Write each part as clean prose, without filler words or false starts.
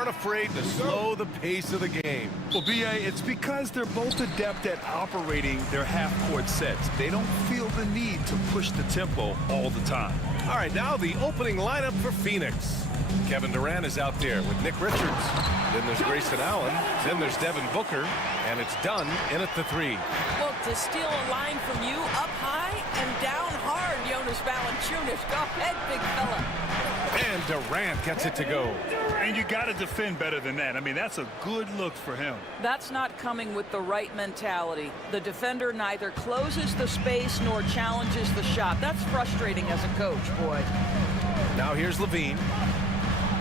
aren't afraid to slow the pace of the game. Well, B.A., it's because they're both adept at operating their half-court sets. They don't feel the need to push the tempo all the time. All right, now the opening lineup for Phoenix. Kevin Durant is out there with Nick Richards. Then there's Grayson Allen. Then there's Devin Booker. And it's done in at the three. Look, to steal a line from you up high and down hard, Jonas Valanciunas. Go ahead, big fella. And Durant gets it to go. And you got to defend better than that. I mean, that's a good look for him. That's not coming with the right mentality. The defender neither closes the space nor challenges the shot. That's frustrating as a coach, boy. Now here's Levine.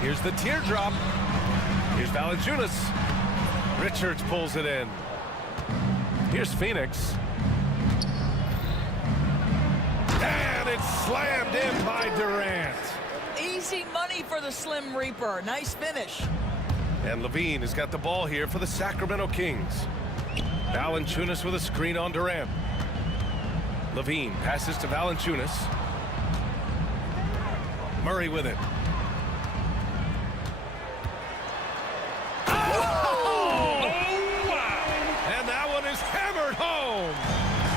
Here's the teardrop. Here's Valanciunas. Richards pulls it in. Here's Phoenix. And it's slammed in by Durant. Easy money for the Slim Reaper. Nice finish. And Levine has got the ball here for the Sacramento Kings. Valanciunas with a screen on Durant. Levine passes to Valanciunas. Murray with it.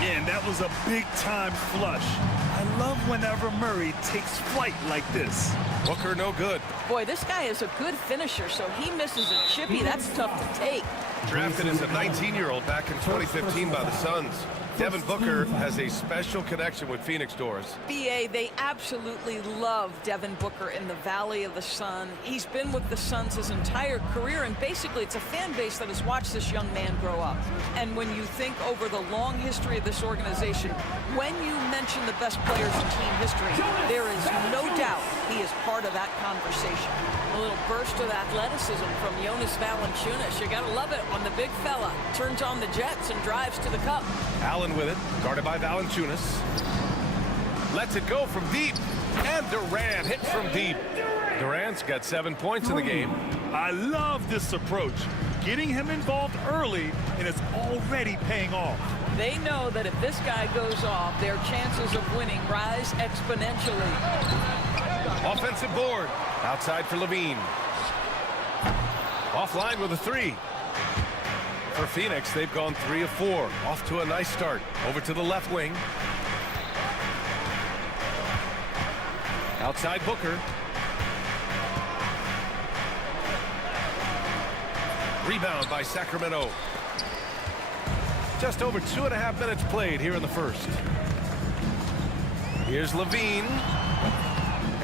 And that was a big-time flush. I love whenever Murray takes flight like this. Booker no good. Boy, this guy is a good finisher, so he misses a chippy. That's tough to take. Drafted as a 19-year-old back in 2015 by the Suns. Devin Booker has a special connection with Phoenix Doors. BA, they absolutely love Devin Booker in the Valley of the Sun. He's been with the Suns his entire career, and basically it's a fan base that has watched this young man grow up. And when you think over the long history of this organization, when you mention the best players in team history, there is no doubt he is part of that conversation. A little burst of athleticism from Jonas Valanciunas. You gotta love it when the big fella turns on the jets and drives to the cup. Allen with it, guarded by Valanciunas. Lets it go from deep. And Durant hit from deep. Durant's got 7 points in the game. I love this approach. Getting him involved early, and it's already paying off. They know that if this guy goes off, their chances of winning rise exponentially. Offensive board. Outside for Levine. Offline with a three. For Phoenix, they've gone 3 of 4. Off to a nice start. Over to the left wing. Outside Booker. Rebound by Sacramento. Just over 2.5 minutes played here in the first. Here's Levine.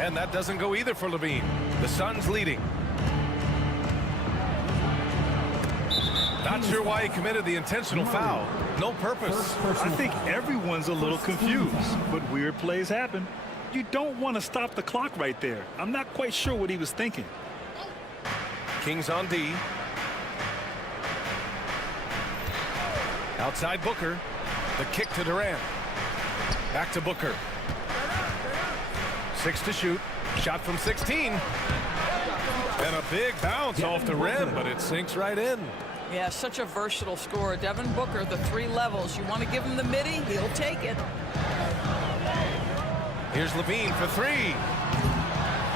And that doesn't go either for Levine. The Suns leading. Not sure why he committed the intentional foul. No purpose. I think everyone's a little confused, but weird plays happen. You don't want to stop the clock right there. I'm not quite sure what he was thinking. Kings on D. Outside Booker. The kick to Durant. Back to Booker. 6 to shoot. Shot from 16. And a big bounce off the rim, but it sinks right in. Yeah, such a versatile scorer. Devin Booker, the 3 levels. You want to give him the midi, he'll take it. Here's Levine for 3.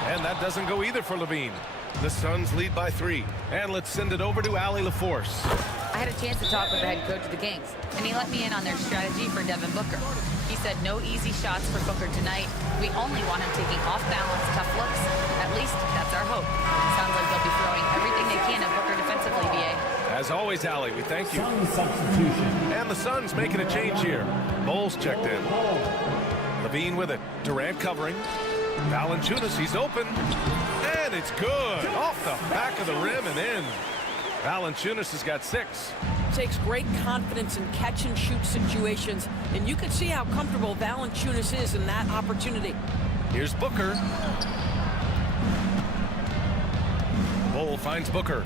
And that doesn't go either for Levine. The Suns lead by 3. And let's send it over to Allie LaForce. I had a chance to talk with the head coach of the Kings, and he let me in on their strategy for Devin Booker. He said no easy shots for Booker tonight. We only want him taking off-balance, tough looks. At least that's our hope. Sounds like they'll be throwing everything they can at Booker defensively, BA. As always, Allie, we thank you. And the Suns making a change here. Bowles checked in. Levine with it. Durant covering. Valanciunas, he's open. And it's good. Off the back of the rim and in. Valanciunas has got 6. Takes great confidence in catch-and-shoot situations, and you can see how comfortable Valanciunas is in that opportunity. Here's Booker. Bol finds Booker.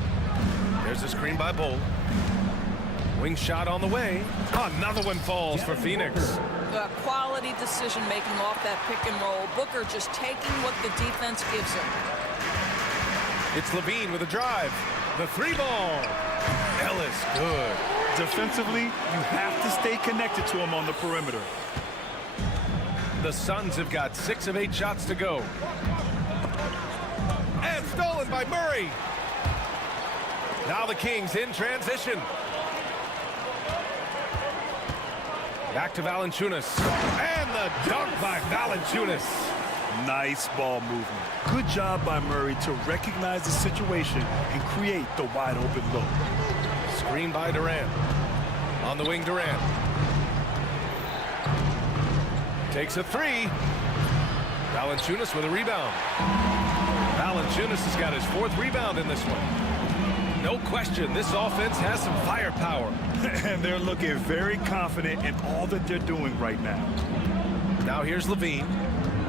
There's a screen by Bol. Wing shot on the way. Another one falls for Phoenix. Quality decision-making off that pick and roll. Booker just taking what the defense gives him. It's Levine with a drive. The 3-ball. Ellis, good. Defensively, you have to stay connected to him on the perimeter. The Suns have got 6 of 8 shots to go. And stolen by Murray. Now the Kings in transition. Back to Valanciunas. And the dunk by Valanciunas. Nice ball movement. Good job by Murray to recognize the situation and create the wide open look. Screen by Durant. On the wing, Durant. Takes a three. Valanciunas with a rebound. Valanciunas has got his fourth rebound in this one. No question, this offense has some firepower. And they're looking very confident in all that they're doing right now. Now here's Levine.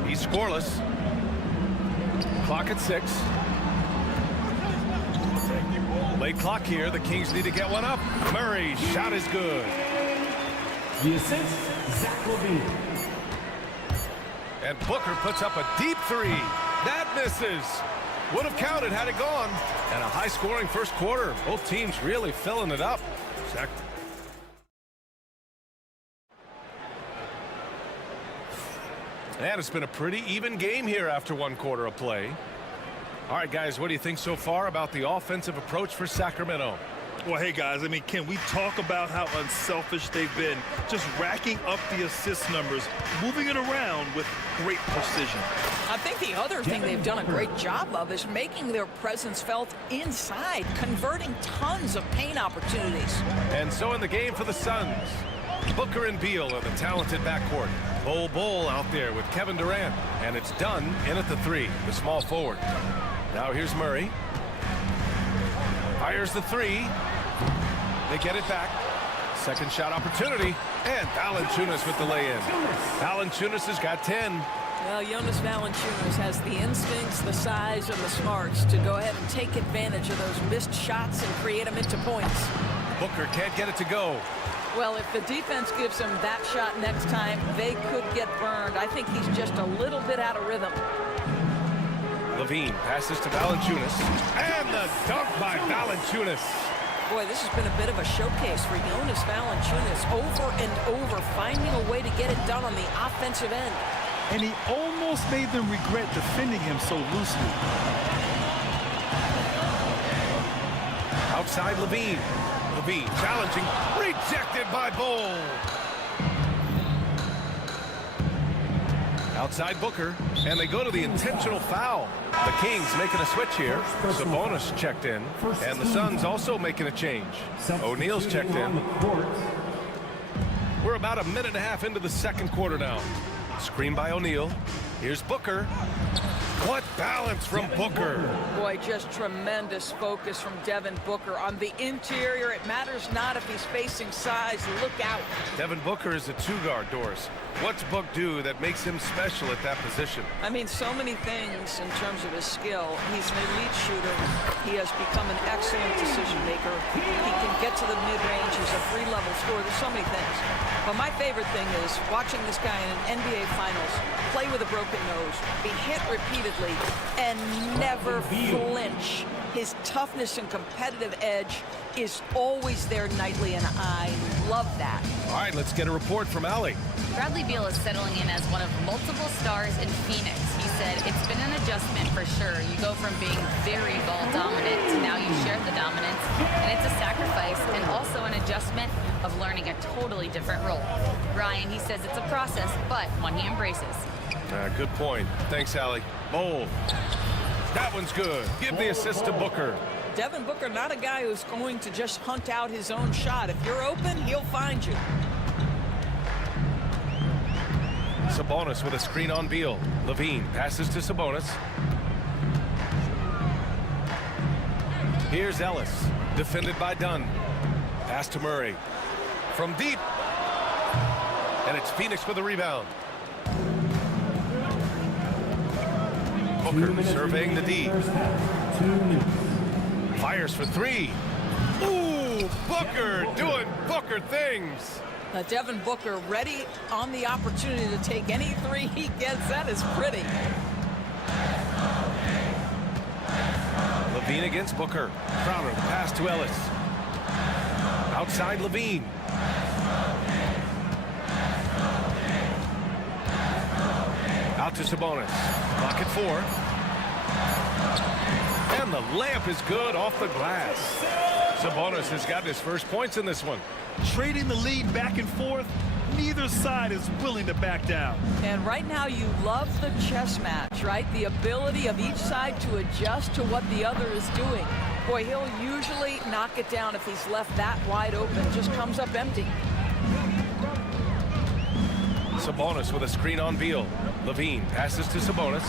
He's scoreless. Clock at 6. Late clock here. The Kings need to get one up. Murray's shot is good. The assist, Zach Levine. And Booker puts up a deep three. That misses. Would have counted had it gone. And a high-scoring first quarter. Both teams really filling it up. Zach. And it's been a pretty even game here after one quarter of play. All right, guys, what do you think so far about the offensive approach for Sacramento? Well, hey, guys, I mean, can we talk about how unselfish they've been? Just racking up the assist numbers, moving it around with great precision. I think the other thing they've done a great job of is making their presence felt inside, converting tons of paint opportunities. And so in the game for the Suns, Booker and Beal are the talented backcourt. Bol out there with Kevin Durant. And it's done in at the 3, the small forward. Now here's Murray. Fires the 3. They get it back. Second shot opportunity. And Valanciunas with the lay-in. Valanciunas has got 10. Well, Jonas Valanciunas has the instincts, the size, and the smarts to go ahead and take advantage of those missed shots and create them into points. Booker can't get it to go. Well, if the defense gives him that shot next time, they could get burned. I think he's just a little bit out of rhythm. Levine passes to Valanciunas. And the dunk by Valanciunas. Boy, this has been a bit of a showcase for Jonas Valanciunas, over and over, finding a way to get it done on the offensive end. And he almost made them regret defending him so loosely. Outside Levine. Levine challenging. Rejected by Bol. Outside Booker. And they go to the intentional foul. The Kings making a switch here. Sabonis checked in. And the Suns also making a change. O'Neal's checked in. We're about a minute and a half into the second quarter now. Screen by O'Neal. Here's Booker. What balance from Booker. Boy, just tremendous focus from Devin Booker on the interior. It matters not if he's facing size. Look out. Devin Booker is a two-guard, Doris. What's Book do that makes him special at that position? I mean, so many things in terms of his skill. He's an elite shooter. He has become an excellent decision maker. He can get to the mid-range. He's a free-level scorer. There's so many things. But my favorite thing is watching this guy in an NBA Finals play with a broken nose, be hit repeatedly, and never flinch. His toughness and competitive edge is always there nightly, and I love that. All right, let's get a report from Allie. Bradley Beal is settling in as one of multiple stars in Phoenix. He said, it's been an adjustment for sure. You go from being very ball dominant to now you share the dominance. And it's a sacrifice and also an adjustment of learning a totally different role. Ryan, he says it's a process, but one he embraces. Good point. Thanks, Allie. Bol. That one's good. Give the assist to Booker. Devin Booker, not a guy who's going to just hunt out his own shot. If you're open, he'll find you. Sabonis with a screen on Beal. Levine passes to Sabonis. Here's Ellis, defended by Dunn. Pass to Murray. From deep. And it's Phoenix with a rebound. Booker surveying the D. Fires for 3. Ooh, Booker doing Booker things. Devin Booker ready on the opportunity to take any 3 he gets. That is pretty. Levine against Booker. Crowder, the pass to Ellis. Outside Levine. Out to Sabonis. Clock at 4. And And the layup is good off the glass. Sabonis has gotten his first points in this one. Trading the lead back and forth, neither side is willing to back down. And right now you love the chess match, right? The ability of each side to adjust to what the other is doing. Boy, he'll usually knock it down if he's left that wide open. Just comes up empty. Sabonis with a screen on Beal. Levine passes to Sabonis.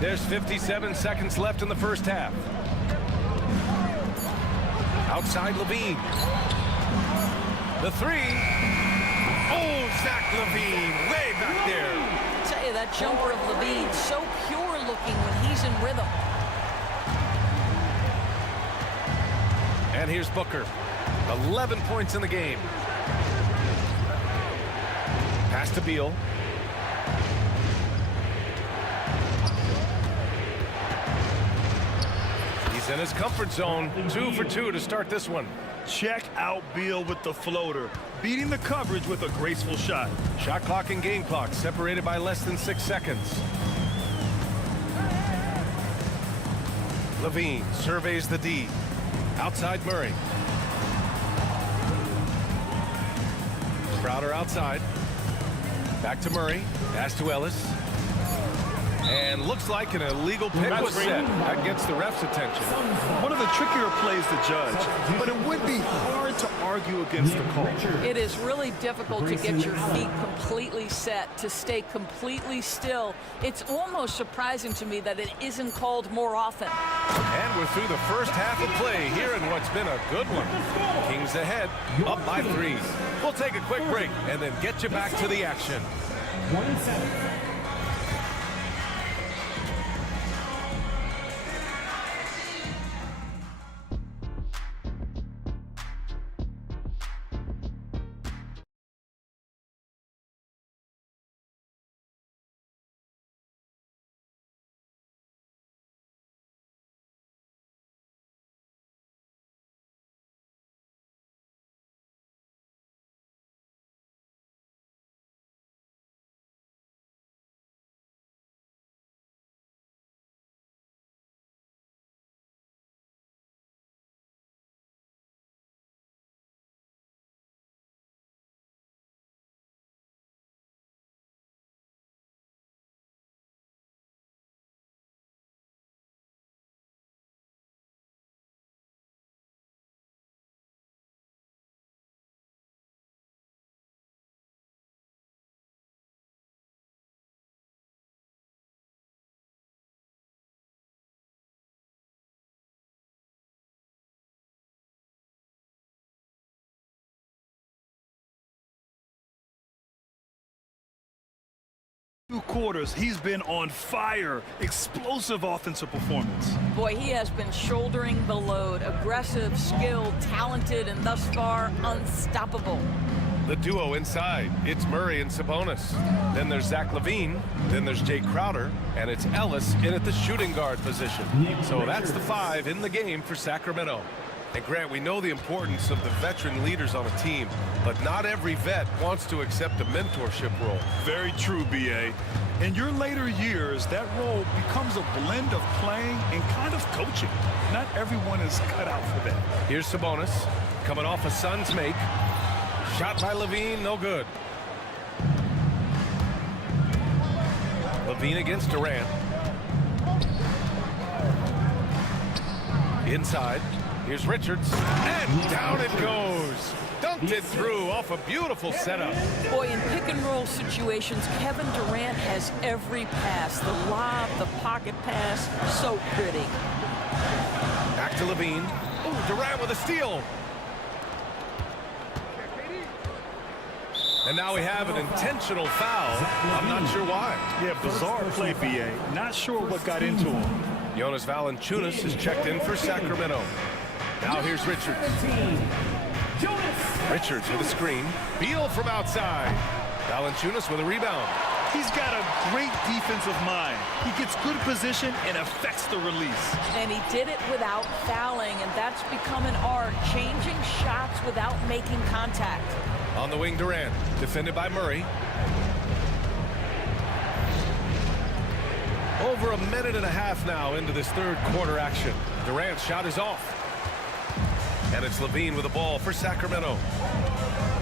There's 57 seconds left in the first half. Outside Levine. The three. Oh, Zach Levine way back there. I tell you, that jumper of Levine, so pure looking when he's in rhythm. And here's Booker. 11 points in the game. Pass to Beal. He's in his comfort zone. 2 for 2 to start this one. Check out Beal with the floater, beating the coverage with a graceful shot. Shot clock and game clock separated by less than 6 seconds. Levine surveys the D. Outside Murray. Crowder outside. Back to Murray. Pass to Ellis. And looks like an illegal pick was set. That gets the ref's attention. One of the trickier plays to judge, but it would be hard to argue against the call. It is really difficult to get your feet completely set, to stay completely still. It's almost surprising to me that it isn't called more often. And we're through the first half of play here in what's been a good one. Kings ahead, up by 3. We'll take a quick break and then get you back to the action. 27. Two quarters, he's been on fire. Explosive offensive performance. Boy, he has been shouldering the load. Aggressive, skilled, talented, and thus far, unstoppable. The duo inside. It's Murray and Sabonis. Then there's Zach Levine. Then there's Jay Crowder. And it's Ellis in at the shooting guard position. So that's the 5 in the game for Sacramento. And Grant, we know the importance of the veteran leaders on a team, but not every vet wants to accept a mentorship role. Very true, B.A. In your later years, that role becomes a blend of playing and kind of coaching. Not everyone is cut out for that. Here's Sabonis, coming off a Suns make. Shot by Levine, no good. Levine against Durant. Inside. Here's Richards, and down it goes. Dunked it through off a beautiful setup. Boy, in pick and roll situations, Kevin Durant has every pass. The lob, the pocket pass, so pretty. Back to Levine. Oh, Durant with a steal. And now we have an intentional foul. I'm not sure why. Yeah, bizarre play, B.A. Not sure what got into him. Jonas Valanciunas is checked in for Sacramento. Now here's Richards. Richards with a screen. Beal from outside. Valanciunas with a rebound. He's got a great defensive mind. He gets good position and affects the release. And he did it without fouling, and that's become an art, changing shots without making contact. On the wing, Durant, defended by Murray. Over a minute and a half now into this third quarter action. Durant's shot is off. And it's Levine with the ball for Sacramento.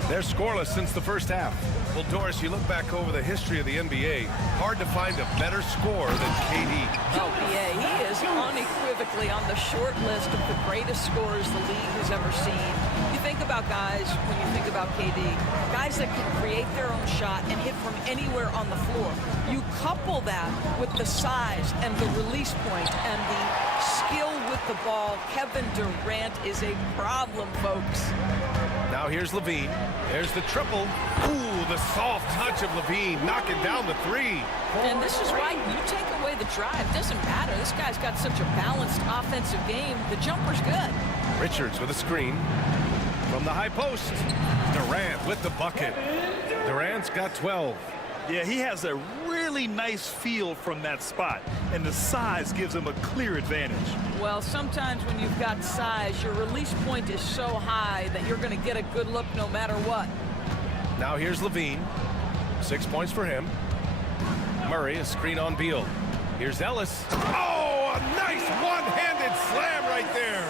They're scoreless since the first half. Well, Doris, you look back over the history of the NBA, hard to find a better scorer than KD. Oh, yeah, he is unequivocally on the short list of the greatest scorers the league has ever seen. You think about guys, when you think about KD, guys that can create their own shot and hit from anywhere on the floor. You couple that with the size and the release point and the skill with the ball. Kevin Durant is a problem, folks. Now here's Levine. There's the triple. Ooh, the soft touch of Levine, knocking down the three. And this is why you take away the drive. Doesn't matter. This guy's got such a balanced offensive game. The jumper's good. Richards with a screen. From the high post. Durant with the bucket. Durant's got 12. Yeah, he has a really nice feel from that spot, and the size gives him a clear advantage. Well, sometimes when you've got size, your release point is so high that you're going to get a good look no matter what. Now here's Levine. 6 points for him. Murray, a screen on Beal. Here's Ellis. Oh, a nice one-handed slam right there.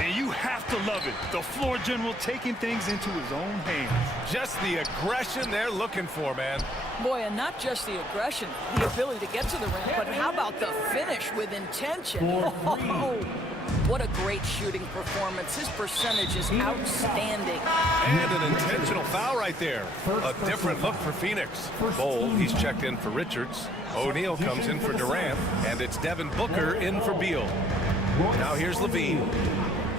And you have to love it. The floor general taking things into his own hands. Just the aggression they're looking for, man. Boy, and not just the aggression, the ability to get to the rim, but how about the finish with intention? Oh, what a great shooting performance. His percentage is outstanding. And an intentional foul right there. A different look for Phoenix. Bowl, he's checked in for Richards. O'Neal comes in for Durant, and it's Devin Booker in for Beal. Now here's Levine.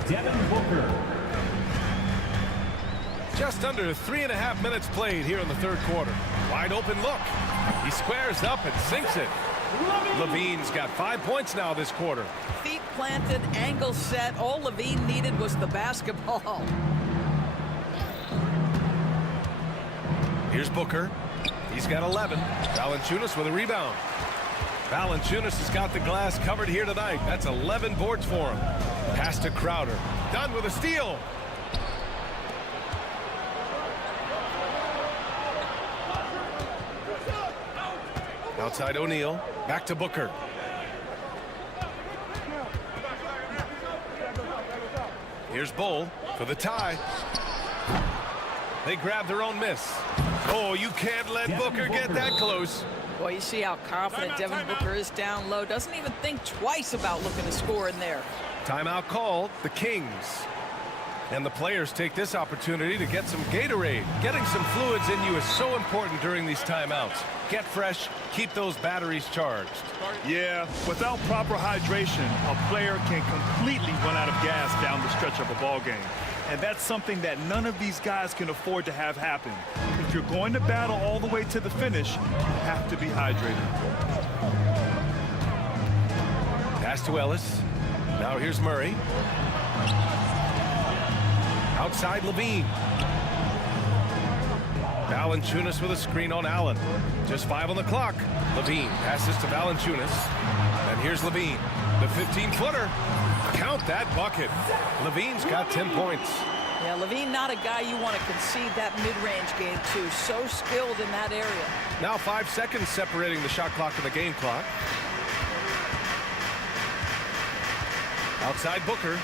Devin Booker. Just under 3.5 minutes played here in the third quarter. Wide open look. He squares up and sinks it. Levine's got 5 points now this quarter. Feet planted, angle set. All Levine needed was the basketball. Here's Booker. He's got 11. Valanciunas with a rebound. Valanciunas has got the glass covered here tonight. That's 11 boards for him. Pass to Crowder. Done with a steal. Outside O'Neal. Back to Booker. Here's Bull for the tie. They grab their own miss. Oh, you can't let Booker get that close. Boy, you see how confident Devin Booker is down low. Doesn't even think twice about looking to score in there. Timeout called, the Kings. And the players take this opportunity to get some Gatorade. Getting some fluids in you is so important during these timeouts. Get fresh, keep those batteries charged. Yeah, without proper hydration, a player can completely run out of gas down the stretch of a ball game. And that's something that none of these guys can afford to have happen. If you're going to battle all the way to the finish, you have to be hydrated. Pass to Ellis. Now here's Murray. Outside Levine. Valanciunas with a screen on Allen. Just 5 on the clock. Levine passes to Valanciunas. And here's Levine. The 15-footer. Count that bucket. Levine's got 10 points. Yeah, Levine not a guy you want to concede that mid-range game to. So skilled in that area. Now 5 seconds separating the shot clock and the game clock. Outside Booker.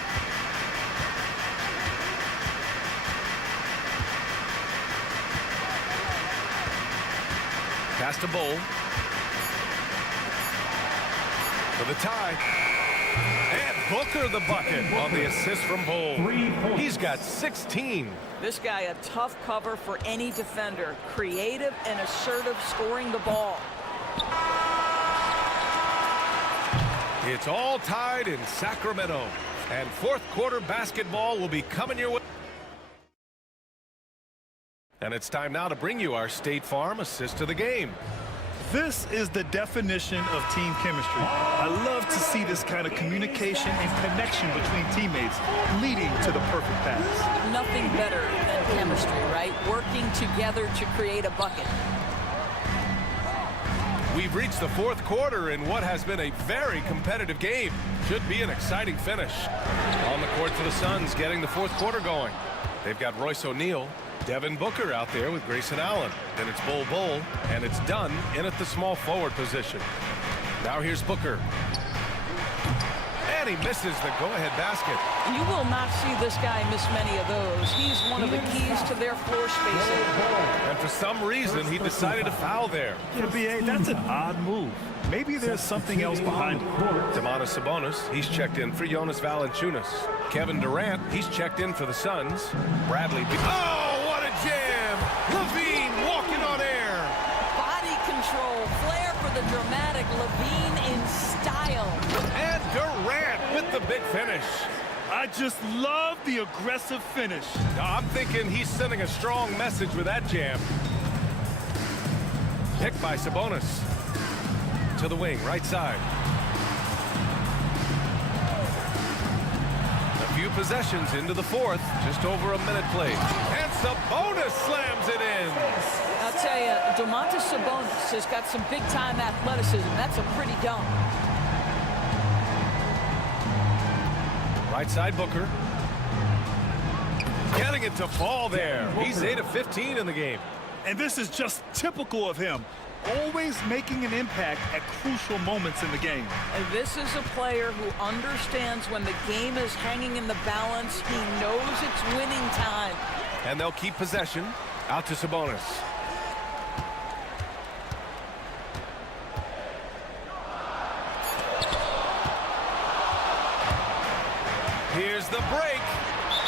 Pass to Bull. For the tie. And Booker the bucket on the assist from Bull. He's got 16. This guy a tough cover for any defender. Creative and assertive scoring the ball. It's all tied in Sacramento. And fourth quarter basketball will be coming your way. And it's time now to bring you our State Farm assist of the game. This is the definition of team chemistry. I love to see this kind of communication and connection between teammates leading to the perfect pass. Nothing better than chemistry, right? Working together to create a bucket. We've reached the fourth quarter in what has been a very competitive game. Should be an exciting finish. On the court for the Suns, getting the fourth quarter going. They've got Royce O'Neal, Devin Booker out there with Grayson Allen. Then it's Bull, and it's done in at the small forward position. Now here's Booker. And he misses the go-ahead basket. You will not see this guy miss many of those. He's one of the keys to their floor spacing. And for some reason, he decided to foul there. Yeah, B.A., that's an odd move. Maybe there's something else behind it. Domantas Sabonis, he's checked in for Jonas Valanciunas. Kevin Durant, he's checked in for the Suns. Bradley. Oh, what a jam! Levine walking on air. Body control, flair for the dramatic. Levine in style. And Durant with the big finish. I just love the aggressive finish. I'm thinking he's sending a strong message with that jam. Picked by Sabonis. To the wing, right side. A few possessions into the fourth, just over a minute played. And Sabonis slams it in. I'll tell you, Domantas Sabonis has got some big-time athleticism. That's a pretty dunk. Right side, Booker. Getting it to fall there. He's 8 of 15 in the game. And this is just typical of him. Always making an impact at crucial moments in the game. And this is a player who understands when the game is hanging in the balance. He knows it's winning time. And they'll keep possession. Out to Sabonis. Here's the break.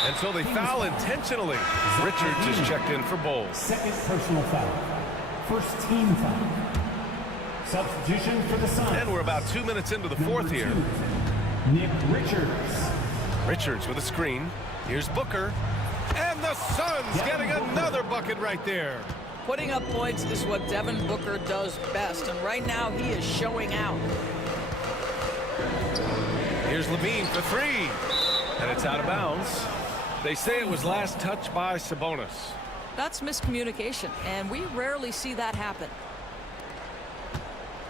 And so they foul intentionally. Richards is checked in for Bowles. Second personal foul. First team foul. Substitution for the Suns. And we're about 2 minutes into the fourth here. Nick Richards. Richards with a screen. Here's Booker. And the Suns getting another bucket right there. Putting up points is what Devin Booker does best. And right now he is showing out. Here's Levine for three. And it's out of bounds. They say it was last touched by Sabonis. That's miscommunication, and we rarely see that happen.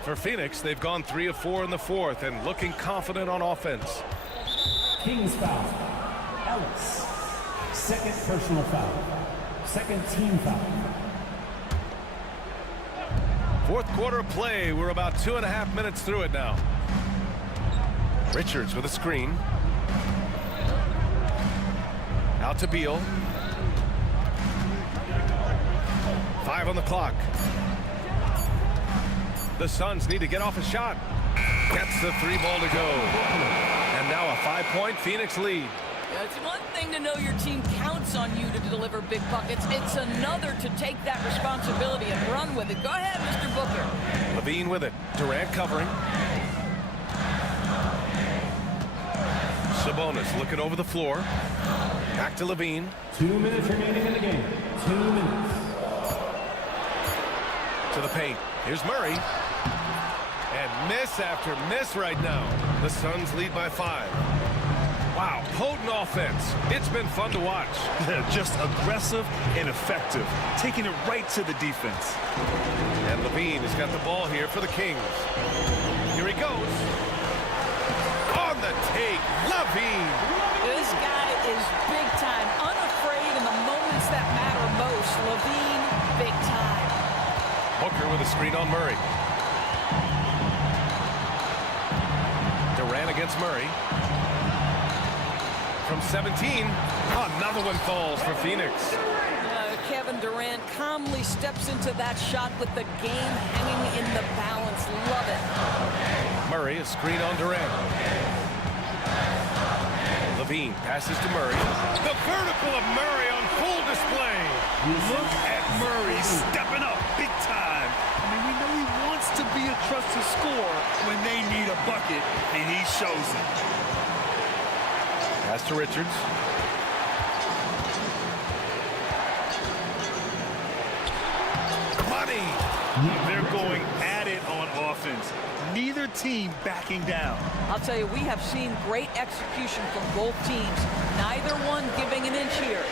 For Phoenix, they've gone 3 of 4 in the fourth and looking confident on offense. Kings foul. Ellis. Second personal foul. Second team foul. Fourth quarter of play. We're about 2.5 minutes through it now. Richards with a screen. Out to Beal. 5 on the clock. The Suns need to get off a shot. Gets the 3 ball to go. And now a 5-point Phoenix lead. It's one thing to know your team counts on you to deliver big buckets. It's another to take that responsibility and run with it. Go ahead, Mr. Booker. Levine with it. Durant covering. Sabonis looking over the floor. Back to Levine. 2 minutes remaining in the game. 2 minutes. To the paint. Here's Murray. And miss after miss right now. The Suns lead by 5. Wow, potent offense. It's been fun to watch. Just aggressive and effective, taking it right to the defense. And Levine has got the ball here for the Kings. Here he goes. On the take, Levine. This guy is big time, unafraid in the moments that matter most. Levine, big time. Booker with a screen on Murray. Durant against Murray. From 17, another one falls for Phoenix. Kevin Durant calmly steps into that shot with the game hanging in the balance. Love it. Murray, a screen on Durant. Levine passes to Murray. The vertical of Murray on full display. Look at Murray stepping up big time. I mean, we know he wants to be a trusted scorer when they need a bucket, and he shows it. Pass to Richards. Money. They're going at it on offense. Neither team backing down. I'll tell you, we have seen great execution from both teams. Neither one giving an inch here.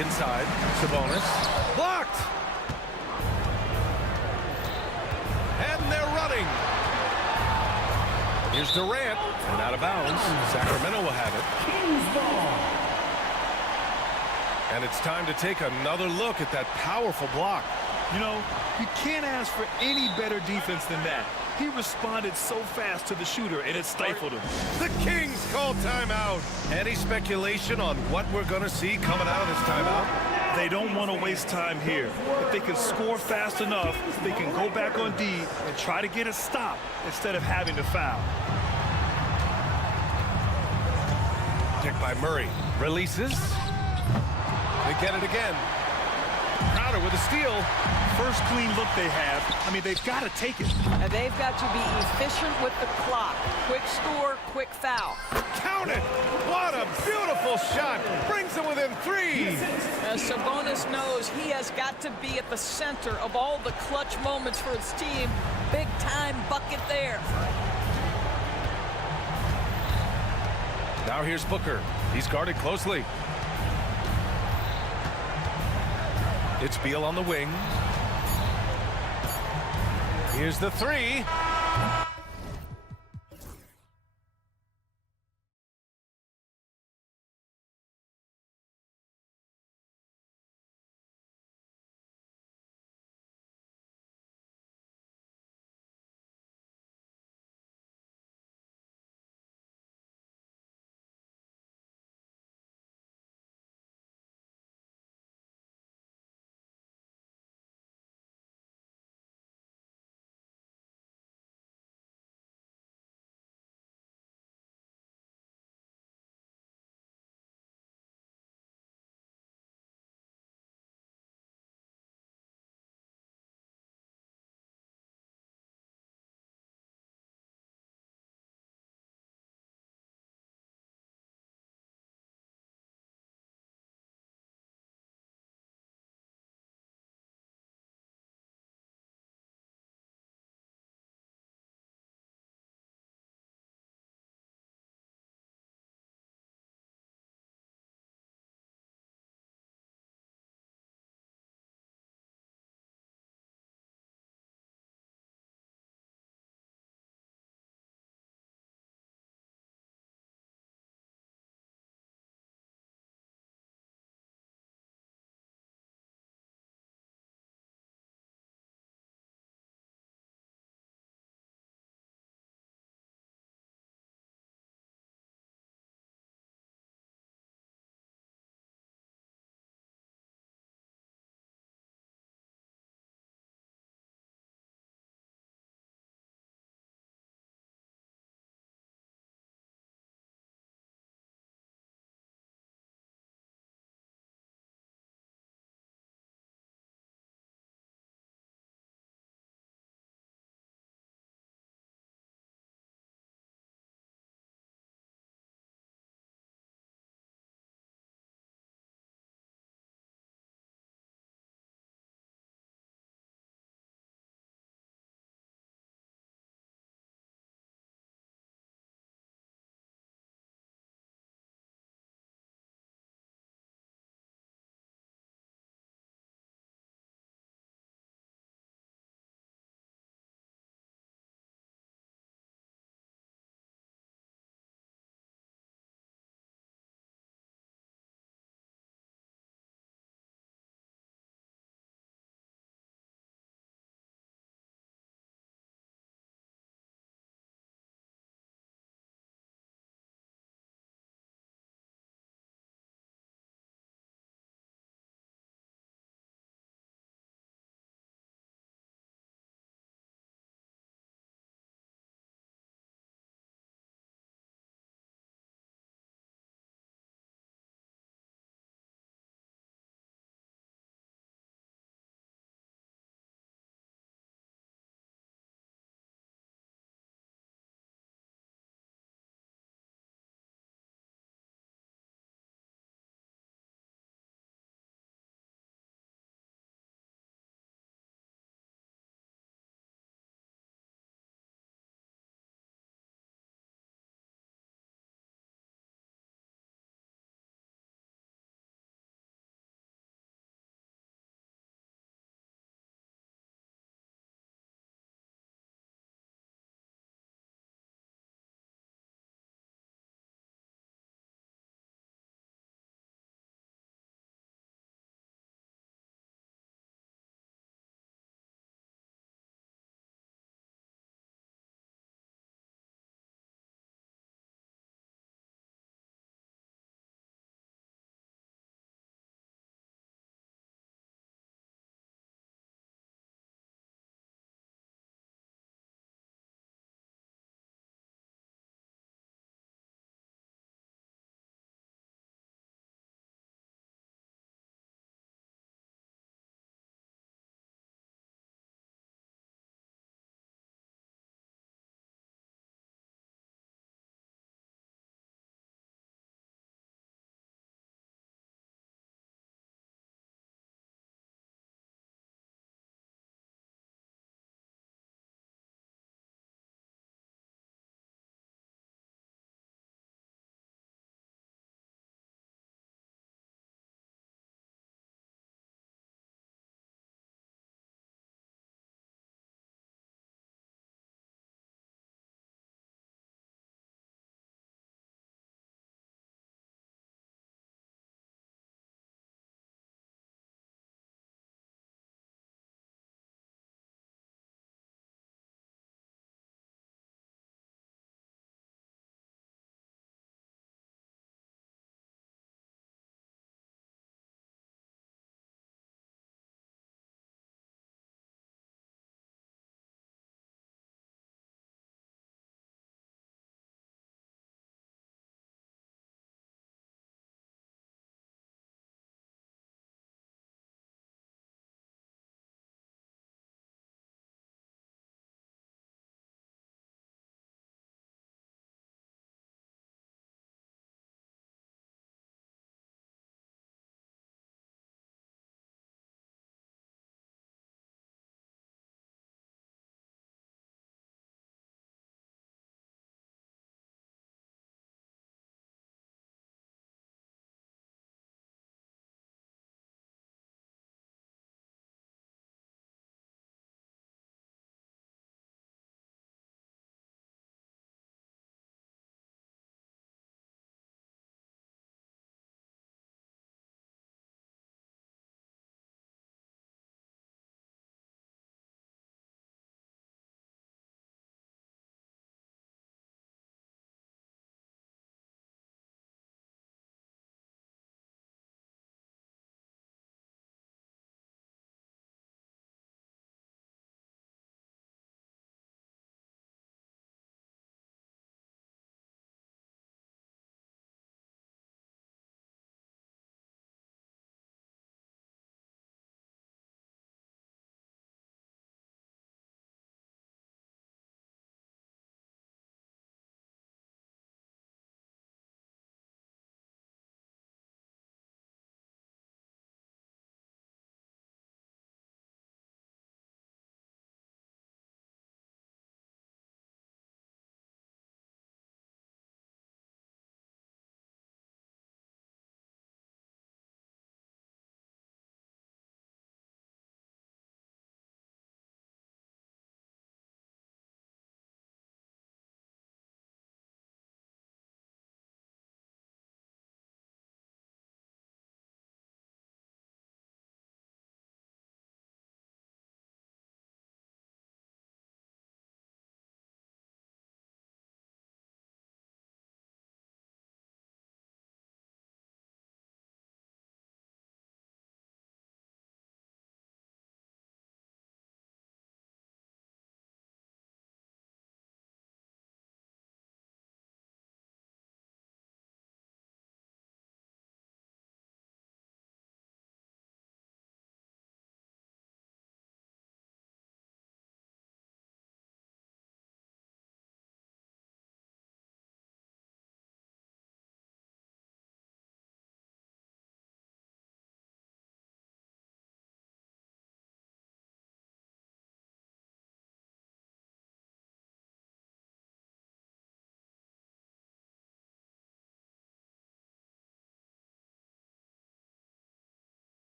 Inside, Sabonis. Blocked! And they're running. Here's Durant, and out of bounds. Sacramento will have it. Kings ball. And it's time to take another look at that powerful block. You know, you can't ask for any better defense than that. He responded so fast to the shooter, and it stifled him. The Kings call timeout. Any speculation on what we're going to see coming out of this timeout? They don't want to waste time here. If they can score fast enough, they can go back on D and try to get a stop instead of having to foul. Picked by Murray. Releases. They get it again. Crowder with a steal. First clean look they have. I mean, they've got to take it. And they've got to be efficient with the clock. Quick score, quick foul. Count it! What a beautiful shot! Brings them within 3. Sabonis knows he has got to be at the center of all the clutch moments for his team. Big time bucket there. Now here's Booker. He's guarded closely. It's Beal on the wing. Here's the 3.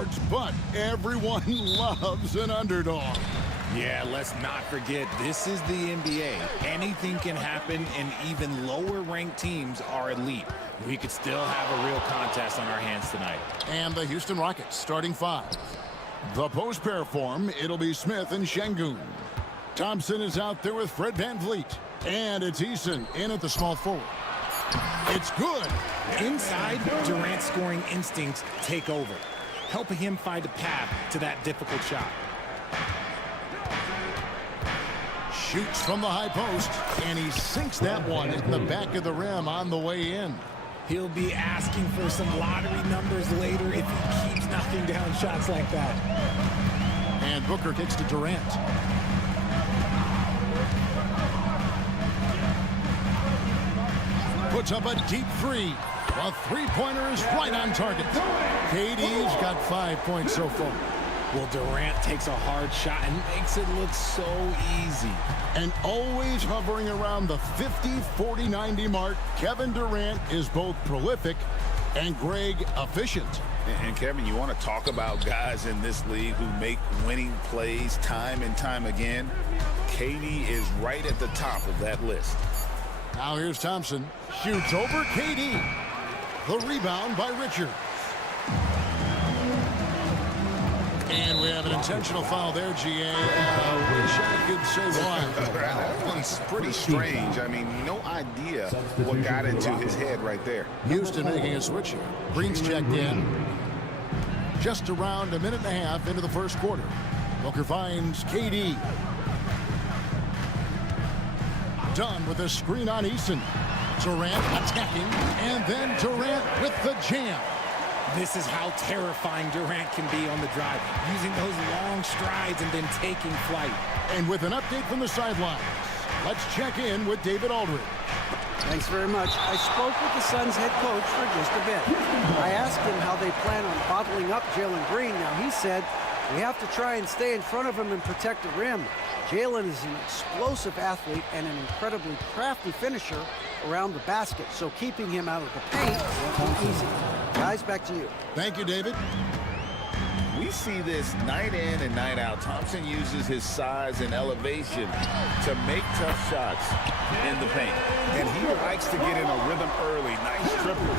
yards, but everyone loves an underdog. Yeah, let's not forget, this is the NBA. Anything can happen, and even lower-ranked teams are elite. We could still have a real contest on our hands tonight. And the Houston Rockets starting five. The post pair form, it'll be Smith and Şengün. Thompson is out there with Fred VanVleet. And it's Eason in at the small forward. It's good. Inside, Durant's scoring instincts take over, helping him find a path to that difficult shot. Shoots from the high post, and he sinks that one in the back of the rim on the way in. He'll be asking for some lottery numbers later if he keeps knocking down shots like that. And Booker kicks to Durant. Puts up a deep three. A three-pointer is right on target. KD's got 5 points so far. Well, Durant takes a hard shot and makes it look so easy. And always hovering around the 50, 40, 90 mark, Kevin Durant is both prolific and, Greg, efficient. And Kevin, you want to talk about guys in this league who make winning plays time and time again? KD is right at the top of that list. Now here's Thompson. Shoots over KD. The rebound by Richards. And we have an intentional foul there, GA. Wish I could say why. That one's pretty strange. I mean, no idea what got into his head right there. Houston making a switch here. Green's checked in. Just around a minute and a half into the first quarter. Booker finds KD. Done with a screen on Eason. Durant attacking, and then Durant with the jam. This is how terrifying Durant can be on the drive, using those long strides and then taking flight. And with an update from the sidelines, let's check in with David Aldridge. Thanks very much. I spoke with the Suns head coach for just a bit. I asked him how they plan on bottling up Jalen Green. Now, he said, we have to try and stay in front of him and protect the rim. Jalen is an explosive athlete and an incredibly crafty finisher around the basket, so keeping him out of the paint won't be easy. Guys, back to you. Thank you, David. We see this night in and night out. Thompson uses his size and elevation to make tough shots in the paint. And he likes to get in a rhythm early. Nice triple.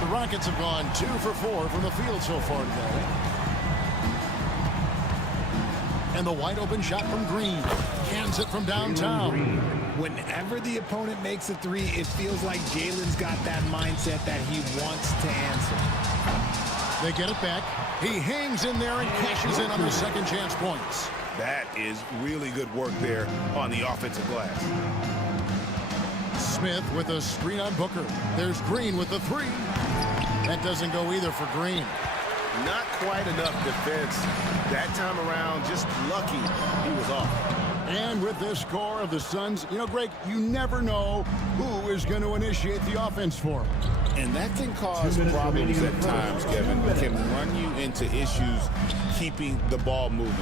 The Rockets have gone 2 for 4 from the field so far today. And the wide open shot from Green. Cans it from downtown. Whenever the opponent makes a three, it feels like Jalen's got that mindset that he wants to answer. They get it back. He hangs in there and cashes in on the second chance points. That is really good work there on the offensive glass. Smith with a screen on Booker. There's Green with the three. That doesn't go either for Green. Not quite enough defense that time around. Just lucky he was off. And with this score of the Suns, you know, Greg, you never know who is going to initiate the offense for them. And that can cause problems at times, Kevin. It can run you into issues keeping the ball moving.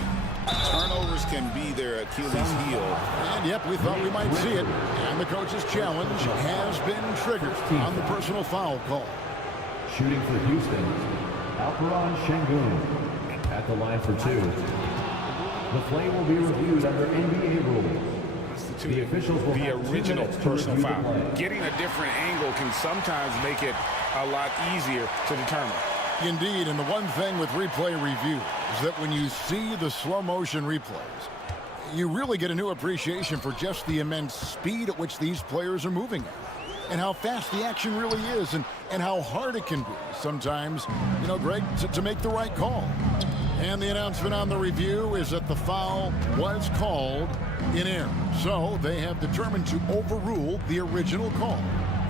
Turnovers can be their Achilles heel. And yep, we thought we might see it. And the coach's challenge has been triggered on the personal foul call. Shooting for Houston, Alperon Şengün at the line for two. The play will be reviewed under NBA rules. The officials will the have original 2 minutes to personal review foul. the play. Getting a different angle can sometimes make it a lot easier to determine. Indeed, and the one thing with replay review is that when you see the slow motion replays, you really get a new appreciation for just the immense speed at which these players are moving at. And how fast the action really is, and how hard it can be sometimes, you know, Greg, to make the right call. And the announcement on the review is that the foul was called in error. So they have determined to overrule the original call.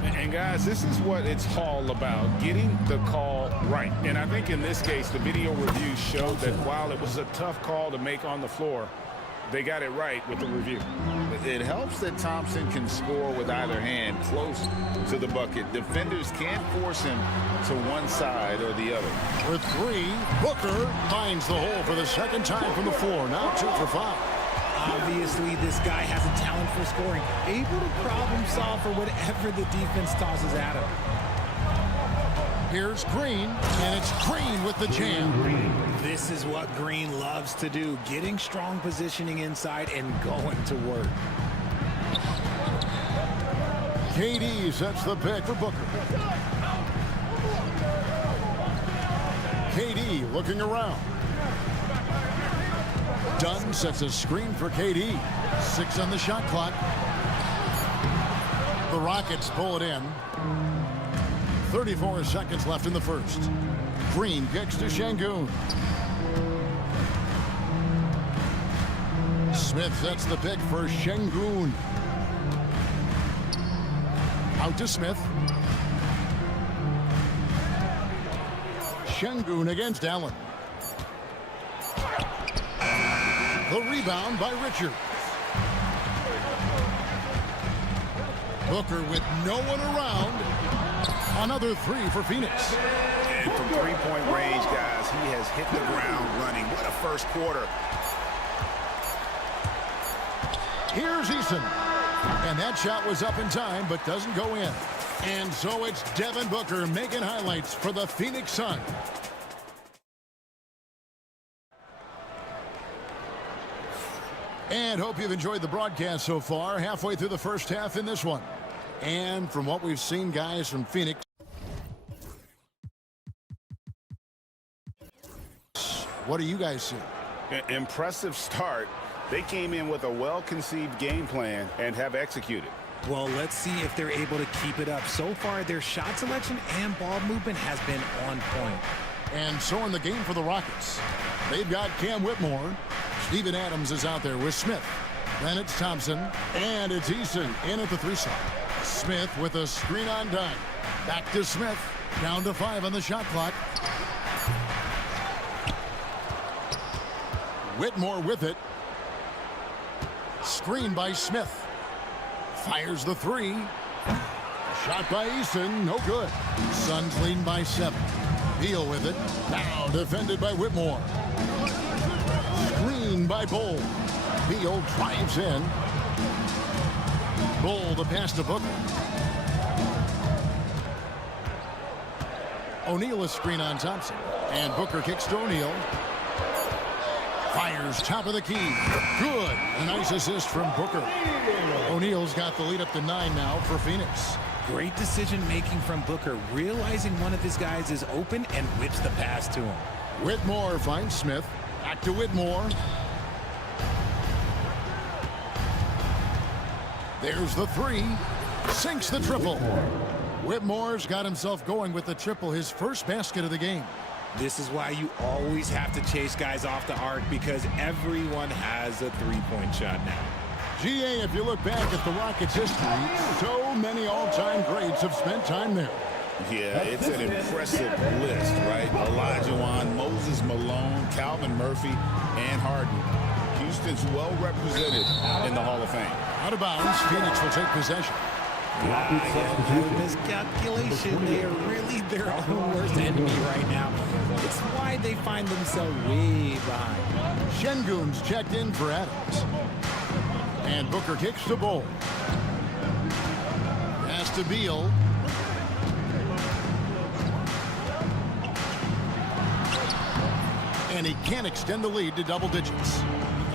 And guys, this is what it's all about, getting the call right. And I think in this case, the video review showed that while it was a tough call to make on the floor, they got it right with the review. It helps that Thompson can score with either hand close to the bucket. Defenders can't force him to one side or the other. For three, Booker finds the hole for the second time from the floor. Now 2 for 5. Obviously, this guy has a talent for scoring, able to problem solve for whatever the defense tosses at him. Here's Green, and it's Green with the jam. This is what Green loves to do, getting strong positioning inside and going to work. KD sets the pick for Booker. KD looking around. Dunn sets a screen for KD. 6 on the shot clock. The Rockets pull it in. 34 seconds left in the first. Green kicks to Şengün. Smith sets the pick for Şengün. Out to Smith. Şengün against Allen. The rebound by Richard. Booker with no one around. Another 3 for Phoenix. And from three-point range, guys, he has hit the ground running. What a first quarter. Here's Eason. And that shot was up in time, but doesn't go in. And so it's Devin Booker making highlights for the Phoenix Suns. And hope you've enjoyed the broadcast so far. Halfway through the first half in this one. And from what we've seen, guys, from Phoenix, what do you guys see? Impressive start. They came in with a well-conceived game plan and have executed. Well, let's see if they're able to keep it up. So far, their shot selection and ball movement has been on point. And so in the game for the Rockets, they've got Cam Whitmore. Steven Adams is out there with Smith. Then it's Thompson. And it's Eason in at the 3 slot. Smith with a screen on dime. Back to Smith. Down to 5 on the shot clock. Whitmore with it. Screen by Smith. Fires the 3. Shot by Eason. No good. Suns leading by 7. Beal with it. Now defended by Whitmore. Screen by Bull. Beal drives in. Bull the pass to Booker. O'Neal a screen on Thompson. And Booker kicks to O'Neal. Fires top of the key. Good. A nice assist from Booker. O'Neal's got the lead up to 9 now for Phoenix. Great decision-making from Booker, realizing one of his guys is open and whips the pass to him. Whitmore finds Smith. Back to Whitmore. There's the 3. Sinks the triple. Whitmore's got himself going with the triple, his first basket of the game. This is why you always have to chase guys off the arc, because everyone has a three-point shot now. GA, if you look back at the Rockets' history, so many all-time greats have spent time there. Yeah, it's an impressive list, right? Olajuwon, Moses Malone, Calvin Murphy, and Harden. Houston's well represented in the Hall of Fame. Out of bounds, Phoenix will take possession. Miscalculation. They are really their own worst enemy right now. It's why they find themselves way behind. Şengün's checked in for Adams. And Booker kicks to Bull. Pass to Beal. And he can't extend the lead to double digits.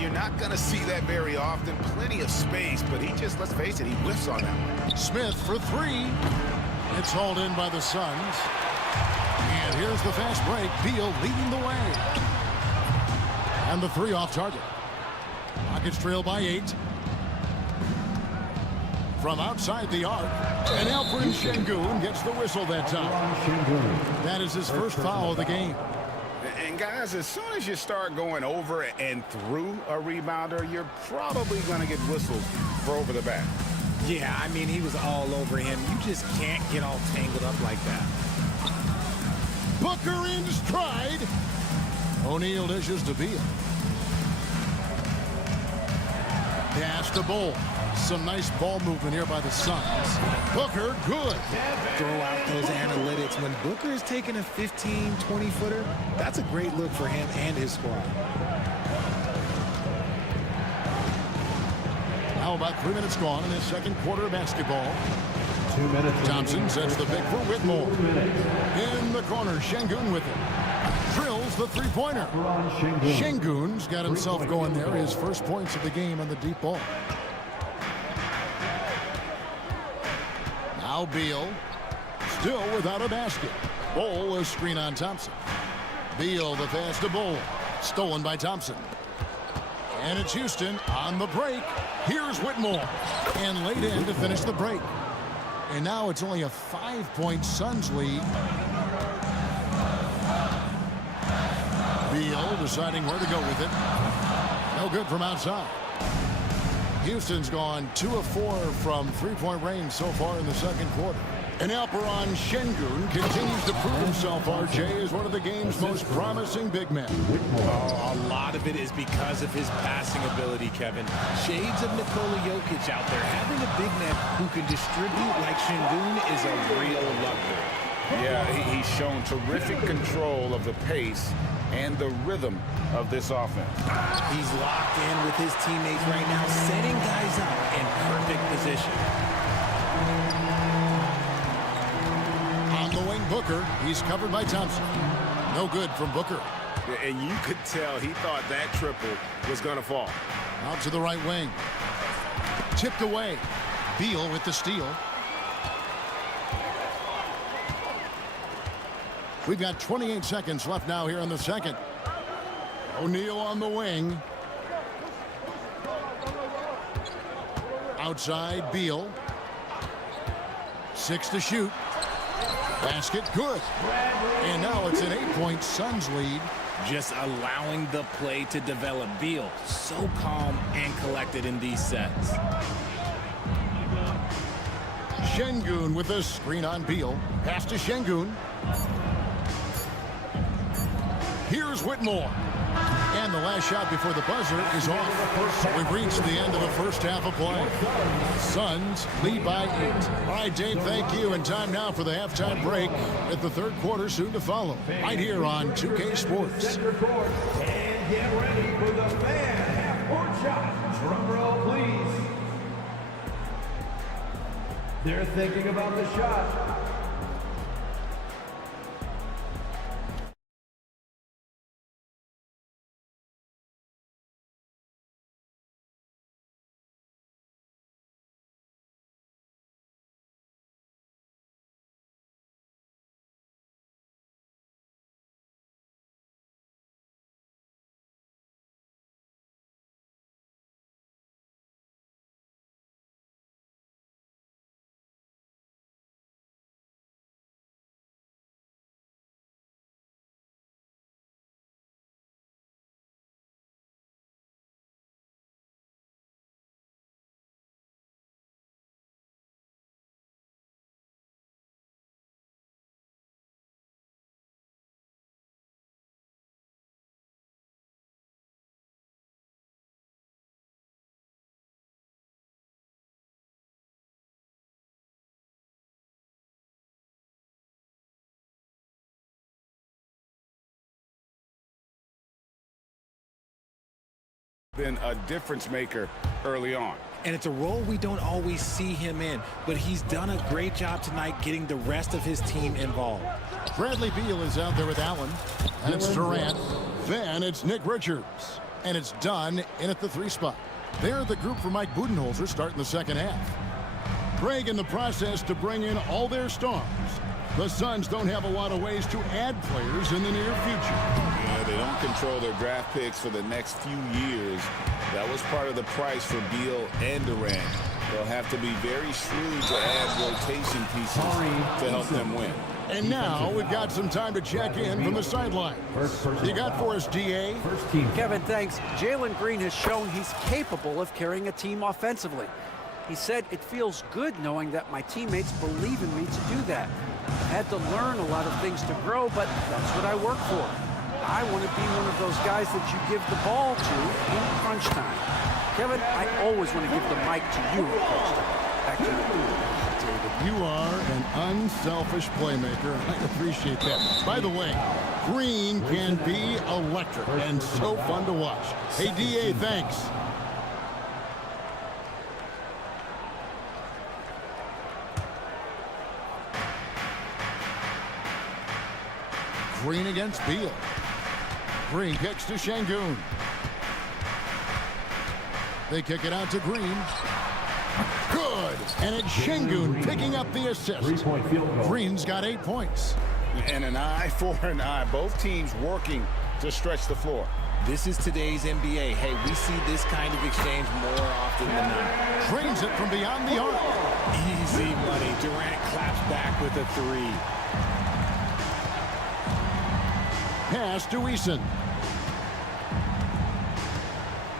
You're not going to see that very often. Plenty of space, but he just, let's face it, he whiffs on that one. Smith for 3. It's hauled in by the Suns. And here's the fast break. Beal leading the way. And the 3 off target. Rockets trail by 8. From outside the arc. And Alfred Şengün gets the whistle that time. That is his first foul of the game. And guys, as soon as you start going over and through a rebounder, you're probably going to get whistled for over the back. Yeah, I mean, he was all over him. You just can't get all tangled up like that. Booker in stride. O'Neal dishes to Beal. Pass to Bull. Some nice ball movement here by the Suns. Booker, good. Throw out those analytics. When Booker is taking a 15, 20-footer, that's a great look for him and his squad. Now about 3 minutes gone in this second quarter of basketball. 2 minutes. Thompson sets the pick for Whitmore. In the corner, Şengün with it. Drills the three-pointer. Şengün's got himself going there. His first points of the game on the deep ball. Now Beal, still without a basket. Bowl a screen on Thompson. Beal the pass to Bowl. Stolen by Thompson. And it's Houston on the break. Here's Whitmore. And laid in to finish the break. And now it's only a 5-point Suns lead. Beal deciding where to go with it. No good from outside. Houston's gone 2 of 4 from three-point range so far in the second quarter. And Alperon Şengün continues to prove himself, RJ, as one of the game's most promising big men. Oh, a lot of it is because of his passing ability, Kevin. Shades of Nikola Jokic out there. Having a big man who can distribute like Şengün is a real luxury. Yeah, he's shown terrific control of the pace and the rhythm of this offense. He's locked in with his teammates right now, setting guys up in perfect position. On the wing, Booker. He's covered by Thompson. No good from Booker. And you could tell he thought that triple was going to fall. Out to the right wing. Tipped away. Beal with the steal. We've got 28 seconds left now here in the second. O'Neal on the wing. Outside, Beal. 6 to shoot. Basket, good. And now it's an 8-point Suns lead. Just allowing the play to develop. Beal, so calm and collected in these sets. Şengün with a screen on Beal. Pass to Şengün. Here's Whitmore. And the last shot before the buzzer is off. We've reached the end of the first half of play. Suns lead by 8. All right, Dave, thank you. And time now for the halftime break with the third quarter soon to follow. Right here on 2K Sports. And get ready for the fan half-court shot. Drum roll, please. They're thinking about the shot. Been a difference maker early on. And it's a role we don't always see him in, but he's done a great job tonight getting the rest of his team involved. Bradley Beal is out there with Allen. And it's Durant. Then it's Nick Richards. And it's Dunn in at the 3 spot. They're the group for Mike Budenholzer starting the second half. Craig in the process to bring in all their stars. The Suns don't have a lot of ways to add players in the near future. Yeah, they don't control their draft picks for the next few years. That was part of the price for Beal and Durant. They'll have to be very shrewd to add rotation pieces to help them win. And now we've got some time to check in from the sideline. You got for us, DA? Kevin, thanks. Jalen Green has shown he's capable of carrying a team offensively. He said, "It feels good knowing that my teammates believe in me to do that. I've had to learn a lot of things to grow, but that's what I work for. I want to be one of those guys that you give the ball to in crunch time." Kevin, I always want to give the mic to you in crunch time. Back to you. David, you are an unselfish playmaker. I appreciate that. By the way, Green can be electric and so fun to watch. Hey, DA, thanks. Green against Beal. Green kicks to Şengün. They kick it out to Green. Good. And it's Şengün picking up the assist. 3-point field goal. Green's got 8 points. And an eye for an eye. Both teams working to stretch the floor. This is today's NBA. Hey, we see this kind of exchange more often than not. Drains it from beyond the arc. Easy money. Durant claps back with a three. Pass to Eason.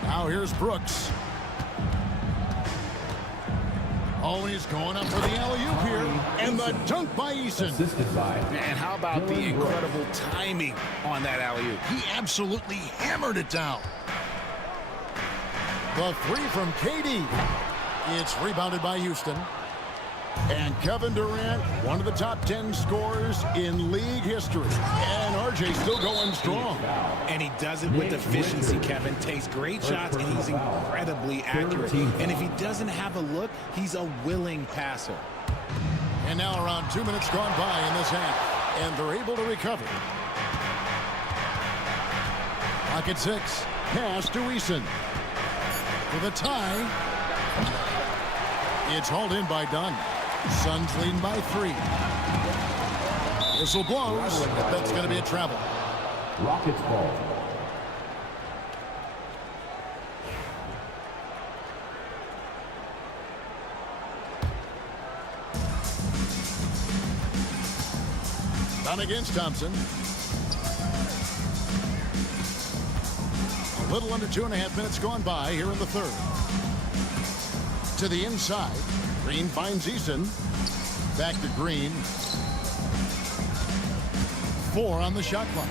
Now here's Brooks. Oh, he's going up for the alley-oop here. And the dunk by Eason. Assisted by. And how about the incredible timing on that alley-oop? He absolutely hammered it down. The three from KD. It's rebounded by Houston. And Kevin Durant, one of the top 10 scorers in league history. And RJ still going strong. And he does it with efficiency, Kevin. Takes great shots, and he's incredibly accurate. And if he doesn't have a look, he's a willing passer. And now around 2 minutes gone by in this half. And they're able to recover. Pocket 6. Pass to Eason. For the tie. It's hauled in by Dunn. Suns leading by 3. Whistle blows. That's going to be a travel. Rockets ball. Dunn against Thompson. A little under 2.5 minutes gone by here in the third. To the inside. Green finds Eason. Back to Green. 4 on the shot clock.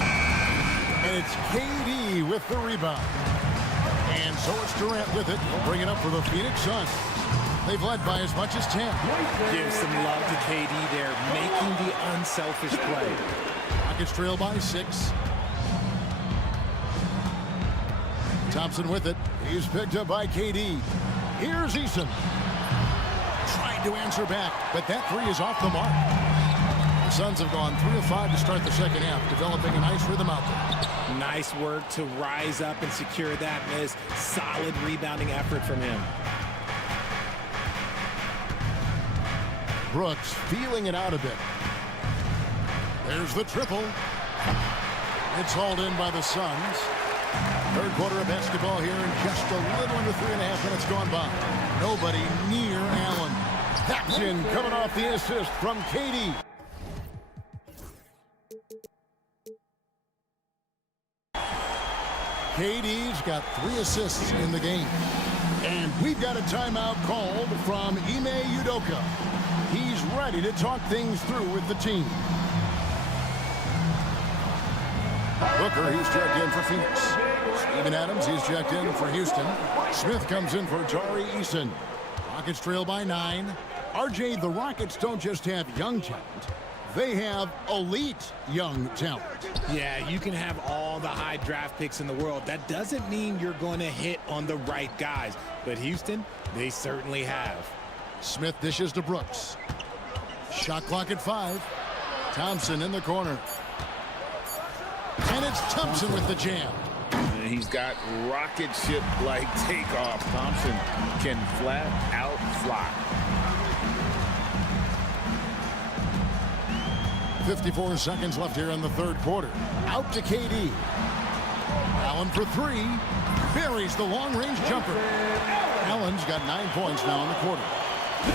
And it's KD with the rebound. And so it's Durant with it. He'll bring it up for the Phoenix Suns. They've led by as much as 10. Give some love to KD there, making the unselfish play. Rockets trail by 6. Thompson with it. He's picked up by KD. Here's Eason. Trying to answer back, but that three is off the mark. The Suns have gone 3 of 5 to start the second half, developing a nice rhythm out there. Nice work to rise up and secure that miss. Solid rebounding effort from him. Brooks feeling it out a bit. There's the triple. It's hauled in by the Suns. Third quarter of basketball here in just a little under 3.5 minutes gone by. Nobody near Allen. That's in, coming off the assist from KD. KD's got 3 assists in the game. And we've got a timeout called from Ime Udoka. He's ready to talk things through with the team. Booker, he's checked in for Phoenix. Steven Adams, he's checked in for Houston. Smith comes in for Tari Eason. Rockets trail by 9. RJ, the Rockets don't just have young talent. They have elite young talent. Yeah, you can have all the high draft picks in the world. That doesn't mean you're going to hit on the right guys. But Houston, they certainly have. Smith dishes to Brooks. Shot clock at 5. Thompson in the corner. And it's Thompson with the jam. And he's got rocket ship-like takeoff. Thompson can flat out fly. 54 seconds left here in the third quarter. Out to KD. Allen for 3. Buries the long-range jumper. Allen's got 9 points now in the quarter.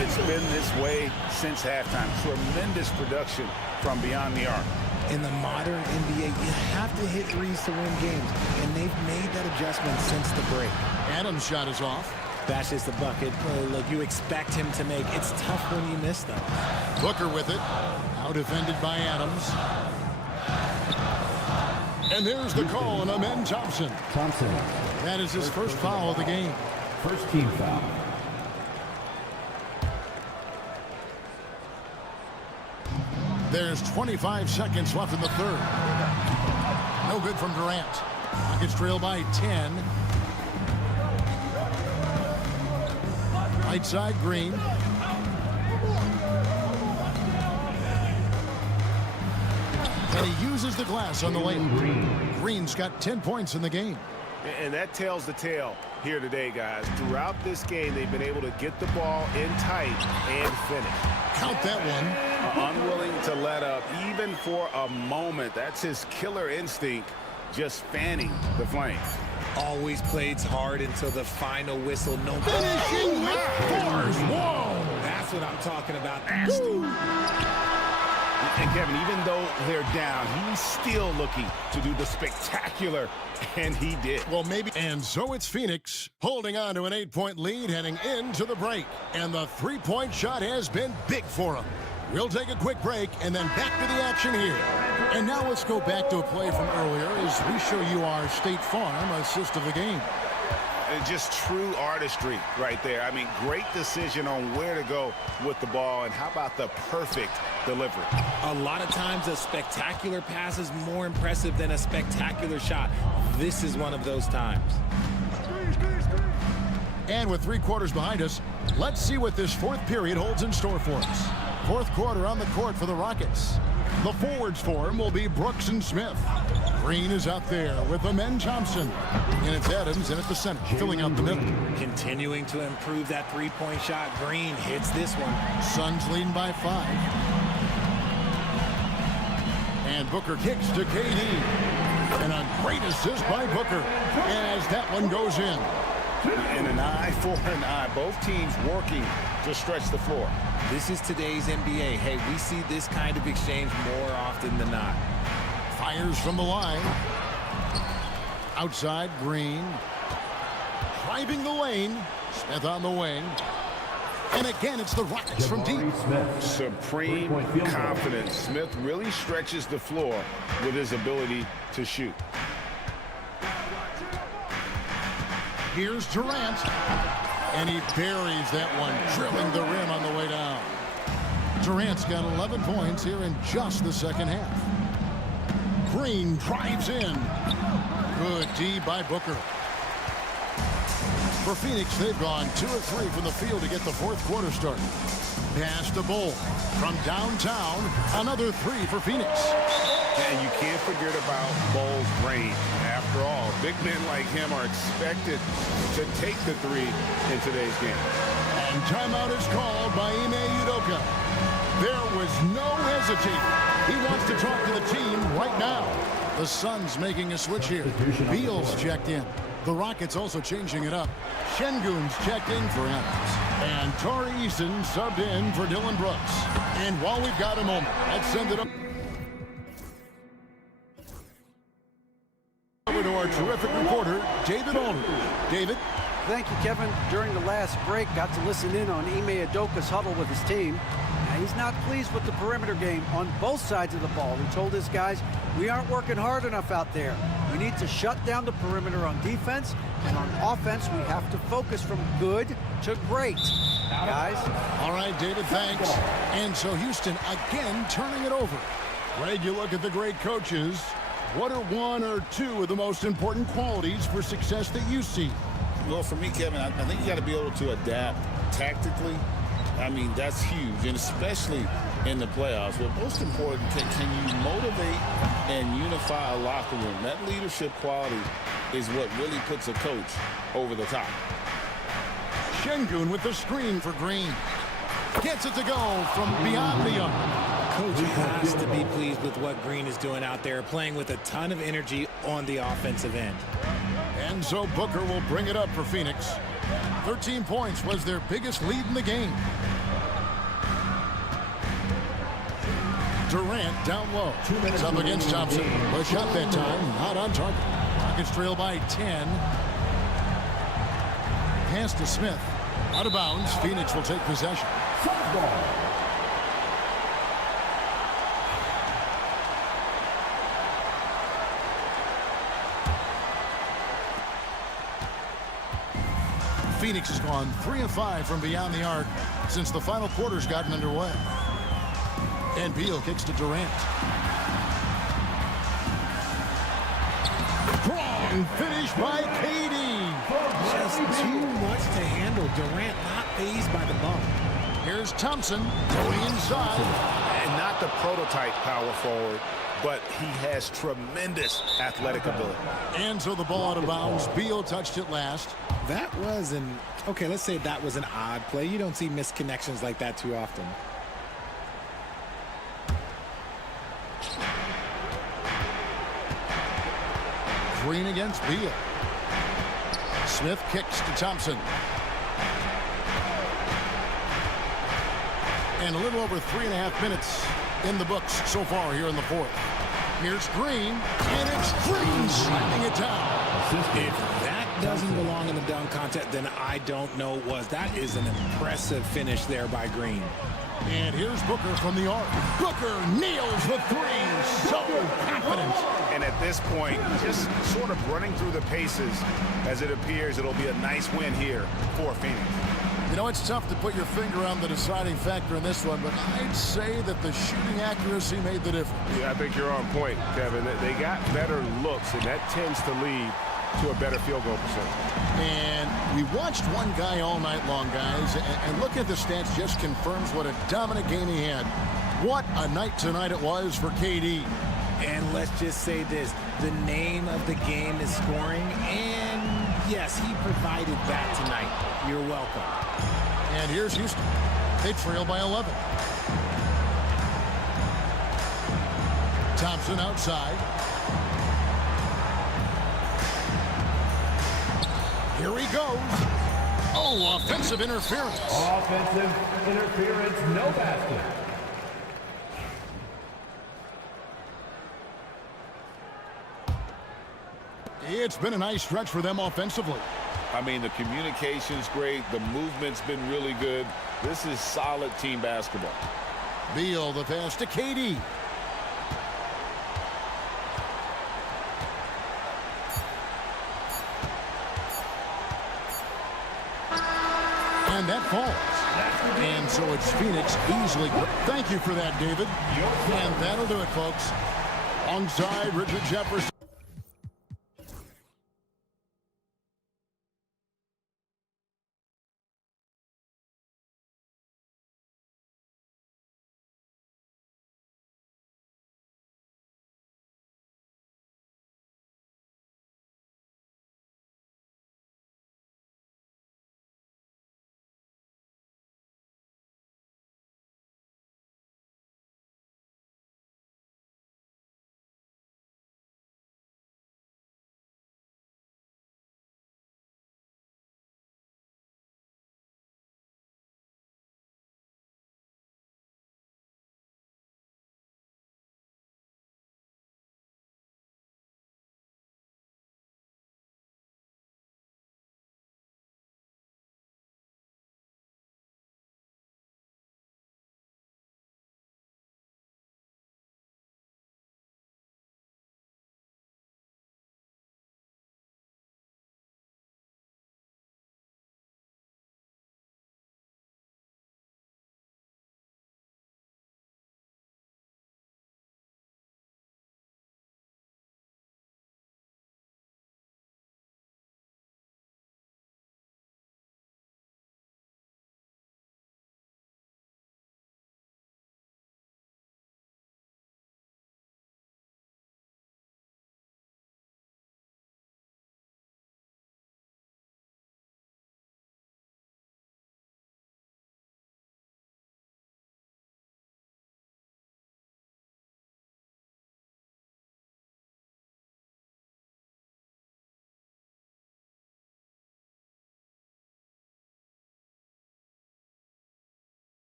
It's been this way since halftime. Tremendous production from beyond the arc. In the modern NBA, you have to hit threes to win games, and they've made that adjustment since the break. Adams' shot is off. Bashes the bucket. Look, you expect him to make. It's tough when you miss them. Booker with it. Now defended by Adams. And there's the call on Amen Thompson. Thompson. That is his first foul of the game. First team foul. There's 25 seconds left in the third. No good from Durant. Rockets trail by 10. Right side, Green. And he uses the glass on the lane. Green's got 10 points in the game. And that tells the tale here today, guys. Throughout this game, they've been able to get the ball in tight and finish. Count that one. Unwilling to let up, even for a moment. That's his killer instinct, just fanning the flames. Always plays hard until the final whistle. No Finishing with force. Whoa! That's what I'm talking about. Nasty. And Kevin, even though they're down, he's still looking to do the spectacular, and he did. Well, maybe. And so it's Phoenix holding on to an 8-point lead heading into the break. And the three-point shot has been big for him. We'll take a quick break and then back to the action here. And now let's go back to a play from earlier as we show you our State Farm assist of the game. And just true artistry right there. I mean, great decision on where to go with the ball, and how about the perfect delivery? A lot of times a spectacular pass is more impressive than a spectacular shot. This is one of those times. And with 3 quarters behind us, let's see what this fourth period holds in store for us. Fourth quarter on the court for the Rockets. The forwards for him will be Brooks and Smith. Green is out there with the men Thompson. And it's Adams in at the center, filling out the middle. Continuing to improve that three-point shot. Green hits this one. Suns leading by 5. And Booker kicks to KD. And a great assist by Booker as that one goes in. And an eye for an eye. Both teams working to stretch the floor. This is today's NBA. Hey, we see this kind of exchange more often than not. Fires from the line. Outside, Green. Driving the lane. Smith on the wing. And again, it's the Rockets from deep. Supreme confidence. Smith really stretches the floor with his ability to shoot. Here's Durant. And he buries that one, drilling the rim on the way down. Durant's got 11 points here in just the second half. Green drives in. Good D by Booker. For Phoenix, they've gone 2 of 3 from the field to get the fourth quarter started. Pass to Bull. From downtown, another 3 for Phoenix. And you can't forget about Bull's range. After all, big men like him are expected to take the 3 in today's game. And timeout is called by Ime Udoka. There was no hesitating. He wants to talk to the team right now. The Suns making a switch here. Beal's checked in. The Rockets also changing it up. Şengün's checked in for Adams. And Tari Eason subbed in for Dylan Brooks. And while we've got a moment, let's send it up over to our terrific reporter, David Olner. David? Thank you, Kevin. During the last break, got to listen in on Ime Udoka's huddle with his team. Now, he's not pleased with the perimeter game on both sides of the ball. He told his guys, we aren't working hard enough out there. We need to shut down the perimeter on defense, and on offense, we have to focus from good to great. Guys? All right, David, thanks. And so Houston again turning it over. Greg, you look at the great coaches. What are 1 or 2 of the most important qualities for success that you see? Well, for me, Kevin, I think you got to be able to adapt tactically. I mean, that's huge, and especially in the playoffs. But most important, can you motivate and unify a locker room? That leadership quality is what really puts a coach over the top. Şengün with the screen for Green. Gets it to go from beyond the arc. Coach has to be pleased with what Green is doing out there, playing with a ton of energy on the offensive end. And so Booker will bring it up for Phoenix. 13 points was their biggest lead in the game. Durant down low. It's up against Thompson. The shot that time, not on target. Rockets trail by 10. Pass to Smith. Out of bounds. Phoenix will take possession. Phoenix has gone 3 of 5 from beyond the arc since the final quarter's gotten underway. And Beal kicks to Durant. Strong finish by KD. Just too much to handle. Durant not fazed by the bump. Here's Thompson going inside. And not the prototype power forward, but he has tremendous athletic ability. And so the ball out of bounds. Beal touched it last. That was okay, let's say that was an odd play. You don't see missed connections like that too often. Green against Beal. Smith kicks to Thompson. And a little over 3.5 minutes in the books so far here in the fourth. Here's Green, and it's Green slamming it down. If that doesn't belong in the dunk contest, then I don't know what was. That is an impressive finish there by Green. And here's Booker from the arc. Booker nails the three. So confident. And at this point, just sort of running through the paces as it appears it'll be a nice win here for Phoenix. You know, it's tough to put your finger on the deciding factor in this one, but I'd say that the shooting accuracy made the difference. Yeah, I think you're on point, Kevin. They got better looks, and that tends to lead to a better field goal percentage. And we watched one guy all night long, guys, and look at the stats just confirms what a dominant game he had. What a night tonight it was for KD. And let's just say this, the name of the game is scoring, and yes, he provided that tonight. You're welcome. And here's Houston. They trail by 11. Thompson outside. Here he goes. Oh, offensive interference. Offensive interference, no basket. It's been a nice stretch for them offensively. I mean, the communication's great. The movement's been really good. This is solid team basketball. Beal, the pass to KD. And that falls. And so it's Phoenix easily. Thank you for that, David. And that'll do it, folks. Onside, Richard Jefferson.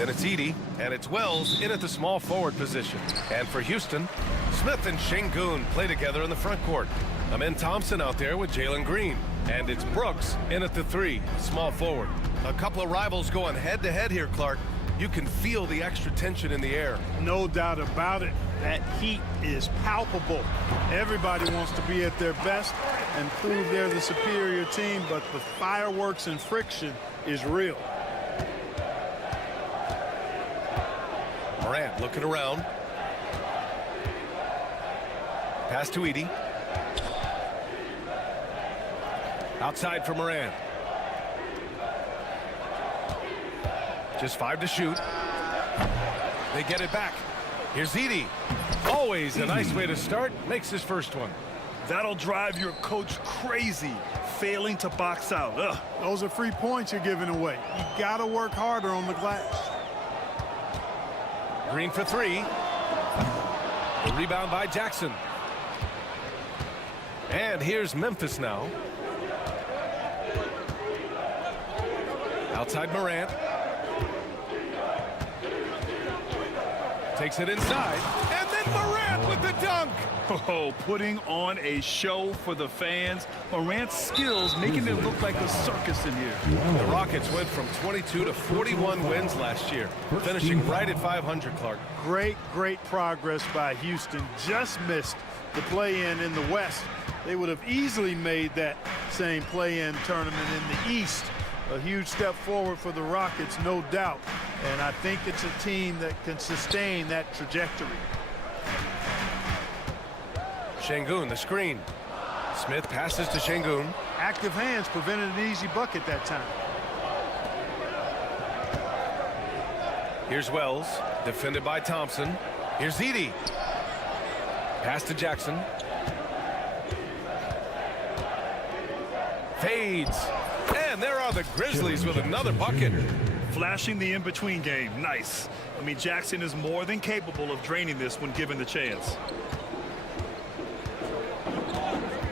Then it's Edie, and it's Wells in at the small forward position. And for Houston, Smith and Şengün play together in the front court. Amin Thompson out there with Jalen Green. And it's Brooks in at the 3, small forward. A couple of rivals going head-to-head here, Clark. You can feel the extra tension in the air. No doubt about it. That heat is palpable. Everybody wants to be at their best and prove they're the superior team, but the fireworks and friction is real. Morant looking around. Pass to Edie. Outside for Morant. Just 5 to shoot. They get it back. Here's Edie. Always a nice way to start. Makes his first one. That'll drive your coach crazy, failing to box out. Ugh. Those are free points you're giving away. You gotta work harder on the glass. Green for 3. The rebound by Jackson. And here's Memphis now. Outside Morant. Takes it inside. And then Morant with the dunk. Oh, putting on a show for the fans. Morant's skills making it look like a circus in here. The Rockets went from 22 to 41 wins last year, finishing right at 500, Clark. Great progress by Houston. Just missed the play-in in the West. They would have easily made that same play-in tournament in the East. A huge step forward for the Rockets, no doubt. And I think it's a team that can sustain that trajectory. Şengün, the screen. Smith passes to Şengün. Active hands prevented an easy bucket that time. Here's Wells, defended by Thompson. Here's Edie. Pass to Jackson. Fades. And there are the Grizzlies with another bucket. Flashing the in-between game. Nice. I mean, Jackson is more than capable of draining this when given the chance.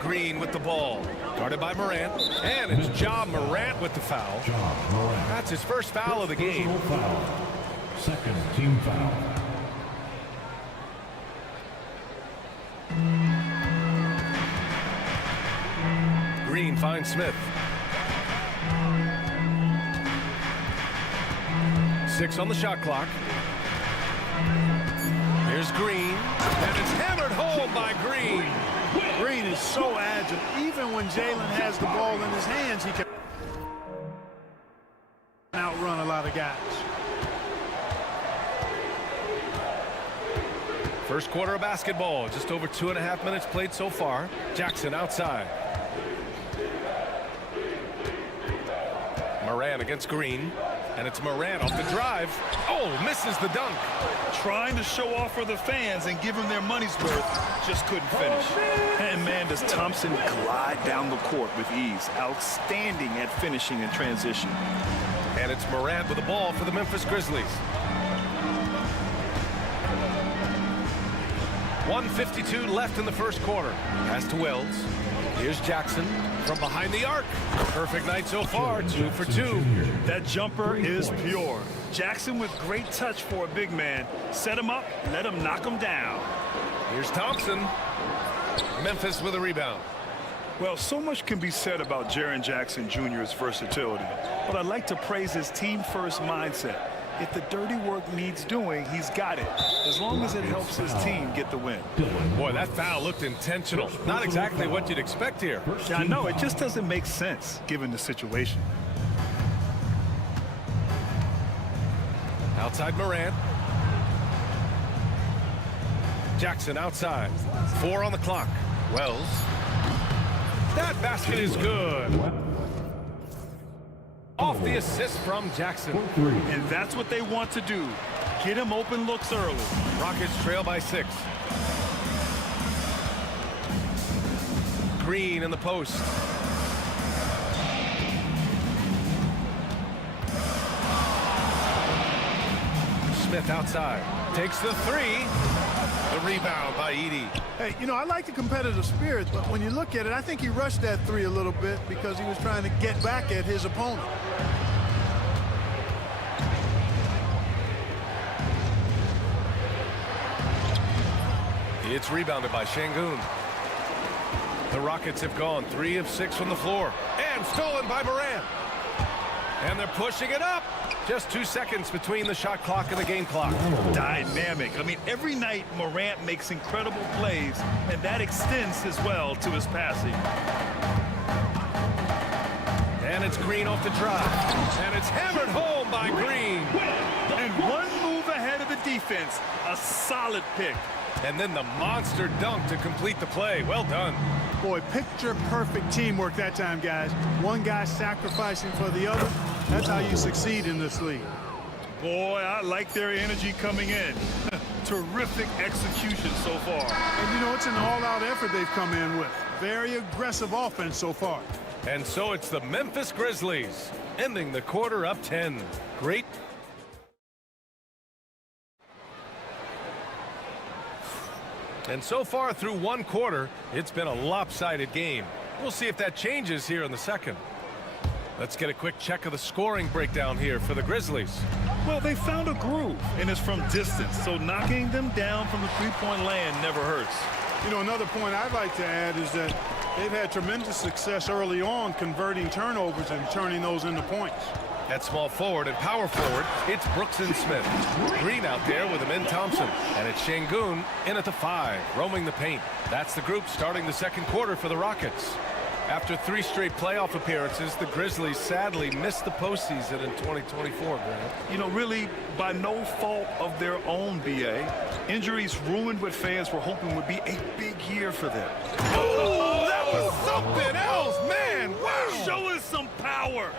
Green with the ball. Guarded by Morant. And it's Ja Morant with the foul. That's his first foul of the game. Foul. Second team foul. Green finds Smith. 6 on the shot clock. Here's Green. And it's hammered home by Green. Green is so agile. Even when Jalen has the ball in his hands, he can outrun a lot of guys. First quarter of basketball. Just over 2.5 minutes played so far. Jackson outside. Morant against Green. And it's Morant off the drive. Oh, misses the dunk. Trying to show off for the fans and give them their money's worth. Just couldn't finish. And man, does Thompson glide down the court with ease. Outstanding at finishing in transition. And it's Morant with the ball for the Memphis Grizzlies. 1:52 left in the first quarter. Pass to Wells. Here's Jackson from behind the arc. Perfect night so far, 2 for 2. That jumper is pure. Jackson with great touch for a big man. Set him up, let him knock him down. Here's Thompson. Memphis with a rebound. Well, so much can be said about Jaren Jackson Jr.'s versatility, but I'd like to praise his team-first mindset. If the dirty work needs doing, he's got it, as long as it helps his team get the win. Boy, that foul looked intentional. Not exactly what you'd expect here. Yeah, I know. It just doesn't make sense, given the situation. Outside Morant. Jackson outside. 4 on the clock. Wells. That basket is good. Off the assist from Jackson. And that's what they want to do. Get him open looks early. Rockets trail by 6. Green in the post. Smith outside. Takes the 3. The rebound by Edie. Hey, you know, I like the competitive spirit, but when you look at it, I think he rushed that 3 a little bit because he was trying to get back at his opponent. It's rebounded by Şengün. The Rockets have gone 3 of 6 from the floor. And stolen by Morant. And they're pushing it up. Just 2 seconds between the shot clock and the game clock. Dynamic. I mean, every night Morant makes incredible plays, and that extends as well to his passing. And it's Green off the drive. And it's hammered home by Green. And one move ahead of the defense. A solid pick. And then the monster dunk to complete the play. Well done. Boy, picture-perfect teamwork that time, guys. One guy sacrificing for the other. That's how you succeed in this league. Boy, I like their energy coming in. Terrific execution so far. And, you know, it's an all-out effort they've come in with. Very aggressive offense so far. And so it's the Memphis Grizzlies, ending the quarter up 10. Great. And so far through one quarter, it's been a lopsided game. We'll see if that changes here in the second. Let's get a quick check of the scoring breakdown here for the Grizzlies. Well, they found a groove, and it's from distance, so knocking them down from the three-point land never hurts. You know, another point I'd like to add is that they've had tremendous success early on converting turnovers and turning those into points. At small forward and power forward, it's Brooks and Smith. Green out there with Amin Thompson. And it's Şengün in at the 5, roaming the paint. That's the group starting the second quarter for the Rockets. After 3 straight playoff appearances, the Grizzlies sadly missed the postseason in 2024, Grant. You know, really, by no fault of their own, B.A. Injuries ruined what fans were hoping would be a big year for them. Oh, that was something else, man! Wow! Show us some power!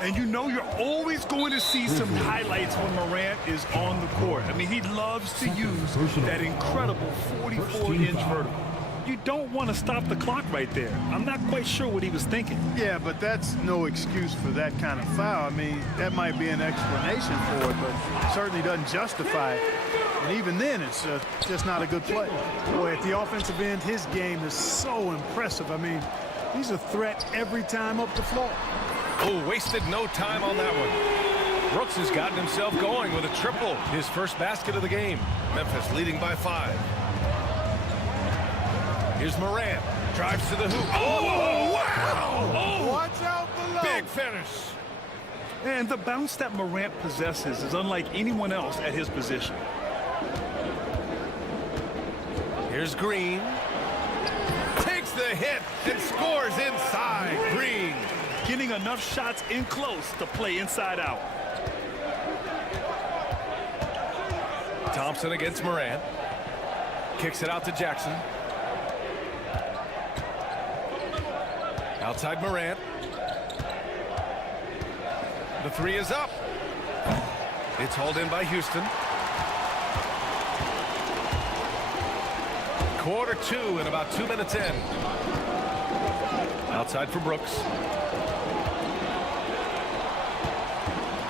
And you know you're always going to see some highlights when Morant is on the court. I mean, he loves to use that incredible 44-inch vertical. You don't want to stop the clock right there. I'm not quite sure what he was thinking. Yeah, but that's no excuse for that kind of foul. I mean, that might be an explanation for it, but it certainly doesn't justify it. And even then, it's just not a good play. Boy, at the offensive end, his game is so impressive. I mean, he's a threat every time up the floor. Oh, wasted no time on that one. Brooks has gotten himself going with a triple, his first basket of the game. Memphis leading by 5. Here's Morant, drives to the hoop. Oh, wow! Oh, watch out below. Big finish. And the bounce that Morant possesses is unlike anyone else at his position. Here's Green. Takes the hit and scores inside. Green. Getting enough shots in close to play inside out. Thompson against Morant. Kicks it out to Jackson. Outside Morant. The 3 is up. It's hauled in by Houston. Quarter 2 and about 2 minutes in. Outside for Brooks.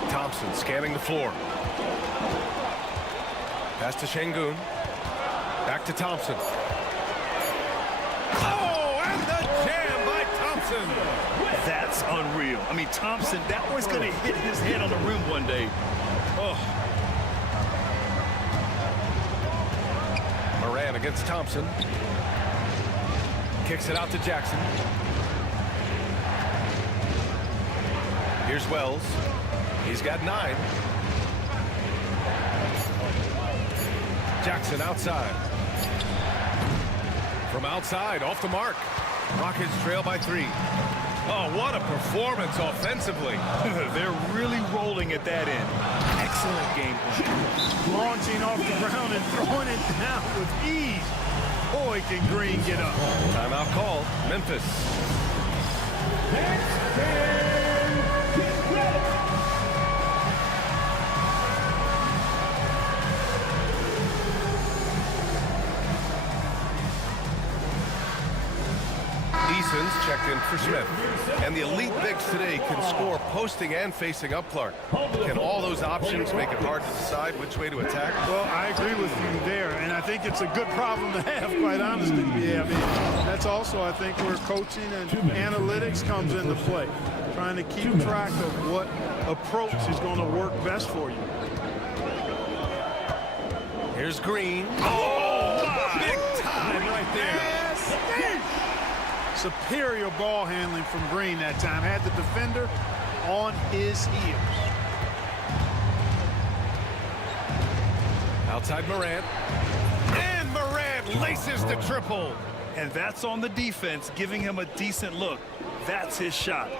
Thompson scanning the floor. Pass to Şengün. Back to Thompson. Oh, and the jam by Thompson. That's unreal. I mean, Thompson, that boy's going to hit his head on the rim one day. Oh. Morant against Thompson. Kicks it out to Jackson. Here's Wells. He's got 9. Jackson outside. From outside, off the mark. Rockets trail by 3. Oh, what a performance offensively. They're really rolling at that end. Excellent game plan. Launching off the ground and throwing it down with ease. Boy, can Green get up. Timeout call, Memphis. Eason's checked in for Smith. And the elite bigs today can score posting and facing up Clark. Can all those options make it hard to decide which way to attack? Well, I agree with you there, and I think it's a good problem to have, quite honestly. Yeah, I mean, that's also, I think, where coaching and analytics comes into play. Trying to keep track of what approach is going to work best for you. Here's Green. Oh, my! Big there. Superior ball handling from Green that time. Had the defender on his heels. Outside Morant. And Morant laces the triple. And that's on the defense, giving him a decent look. That's his shot.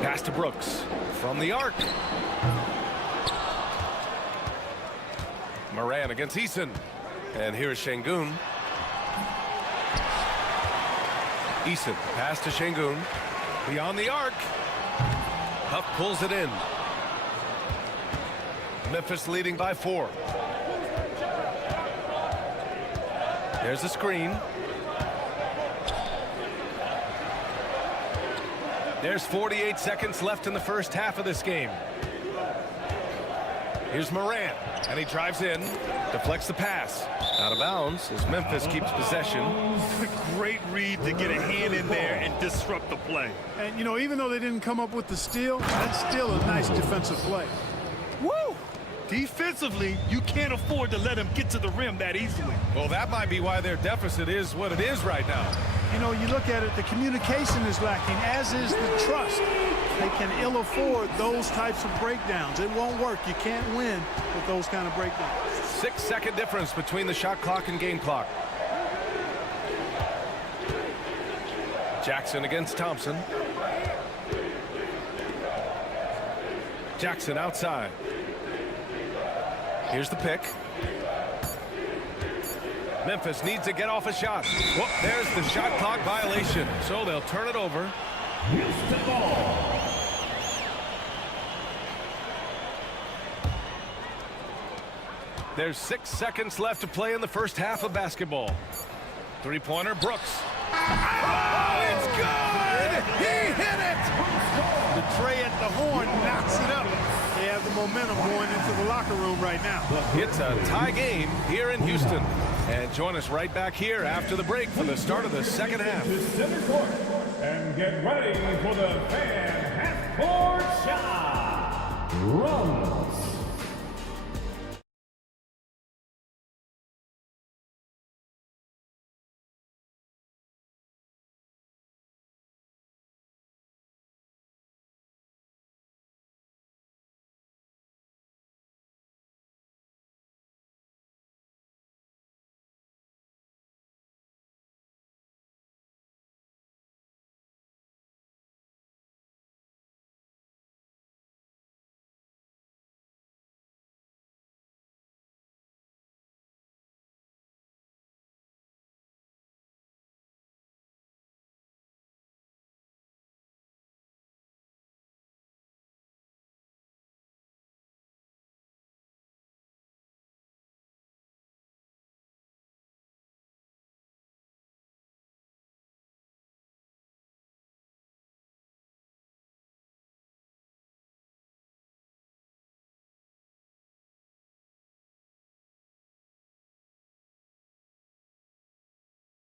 Pass to Brooks from the arc. Morant against Eason. And here's Şengün. Eason, pass to Şengün. Beyond the arc. Huff pulls it in. Memphis leading by 4. There's the screen. There's 48 seconds left in the first half of this game. Here's Morant, and he drives in, deflects the pass. Out of bounds as Memphis keeps possession. Great read to get a hand in there and disrupt the play. And, you know, even though they didn't come up with the steal, that's still a nice defensive play. Woo! Defensively, you can't afford to let him get to the rim that easily. Well, that might be why their deficit is what it is right now. You know, you look at it, the communication is lacking, as is the trust. They can ill afford those types of breakdowns. It won't work. You can't win with those kind of breakdowns. 6-second difference between the shot clock and game clock. Jackson against Thompson. Jackson outside. Here's the pick. Memphis needs to get off a shot. Whoop, there's the shot clock violation. So they'll turn it over. Houston ball. There's 6 seconds left to play in the first half of basketball. Three-pointer, Brooks. Oh, it's good! He hit it! The tray at the horn knocks it up. They have the momentum going into the locker room right now. It's a tie game here in Houston. And join us right back here after the break for the start of the second half. To center court and get ready for the fan half-court shot. Runs.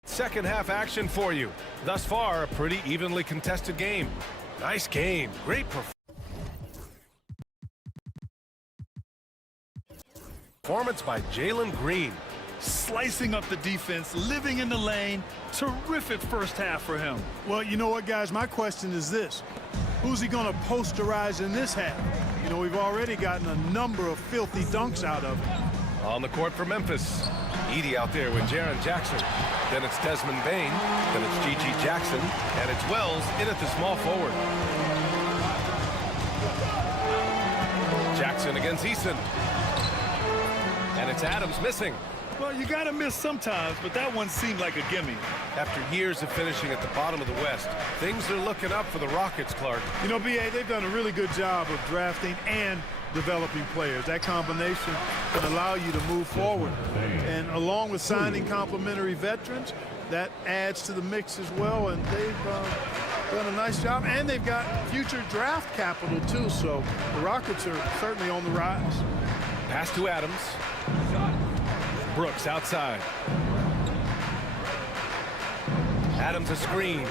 Second half action for you. Thus far, a pretty evenly contested game. Nice game. Great performance by Jalen Green. Slicing up the defense, living in the lane. Terrific first half for him. Well, you know what, guys? My question is this. Who's he going to posterize in this half? You know, we've already gotten a number of filthy dunks out of him. On the court for Memphis. Edey out there with Jaren Jackson. Then it's Desmond Bain. Then it's G.G. Jackson. And it's Wells in at the small forward. Jackson against Eason. And it's Adams missing. Well, you got to miss sometimes, but that one seemed like a gimme. After years of finishing at the bottom of the West, things are looking up for the Rockets, Clark. You know, B.A., they've done a really good job of drafting and developing players. That combination can allow you to move forward. And along with signing complementary veterans, that adds to the mix as well. And they've done a nice job. And they've got future draft capital, too. So the Rockets are certainly on the rise. Pass to Adams. Brooks outside. Adams a screen.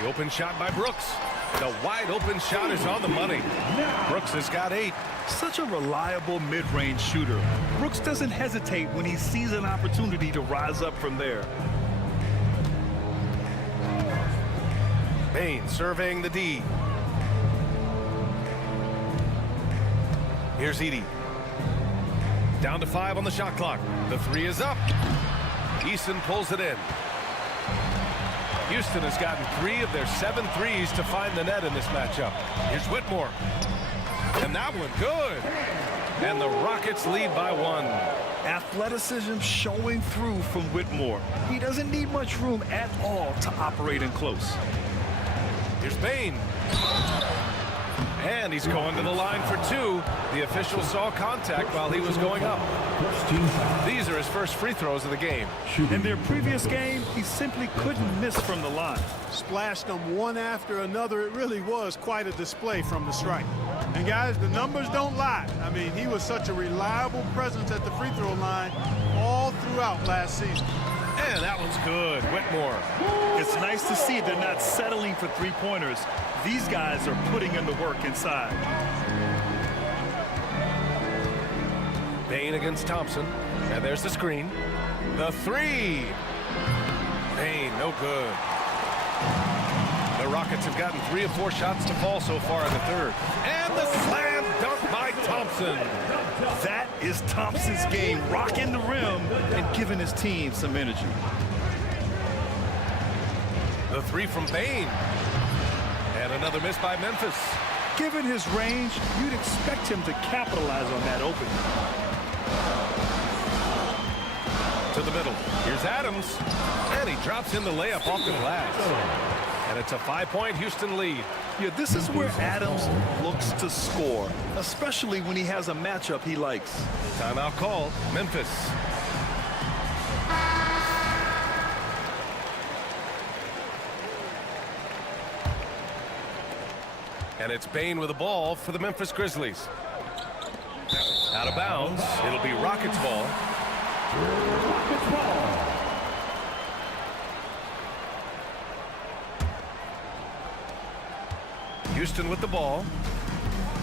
The open shot by Brooks. The wide open shot is on the money. Brooks has got 8. Such a reliable mid-range shooter. Brooks doesn't hesitate when he sees an opportunity to rise up from there. Bain surveying the D. Here's Edie. Down to 5 on the shot clock. The 3 is up. Eason pulls it in. Houston has gotten 3 of their 7 threes to find the net in this matchup. Here's Whitmore. And that one good. And the Rockets lead by 1. Athleticism showing through from Whitmore. He doesn't need much room at all to operate in close. Here's Bain. And he's going to the line for 2. The official saw contact while he was going up. These are his first free throws of the game. In their previous game, he simply couldn't miss from the line. Splashed them one after another. It really was quite a display from the stripe. And guys, the numbers don't lie. I mean, he was such a reliable presence at the free throw line all throughout last season. And that one's good. Whitmore. It's nice to see they're not settling for three-pointers. These guys are putting in the work inside. Bain against Thompson. And there's the screen. The 3. Bain, no good. The Rockets have gotten 3 of 4 shots to fall so far in the third. And the slam dunk by Thompson. That is Thompson's game, rocking the rim and giving his team some energy. The 3 from Bain. And another miss by Memphis. Given his range, you'd expect him to capitalize on that opening. To the middle. Here's Adams. And he drops in the layup off the glass. And it's a 5-point Houston lead. Yeah, this is where Adams looks to score, especially when he has a matchup he likes. Timeout call. Memphis. And it's Bain with the ball for the Memphis Grizzlies. Out of bounds. It'll be Rockets ball. Rockets ball. Houston with the ball.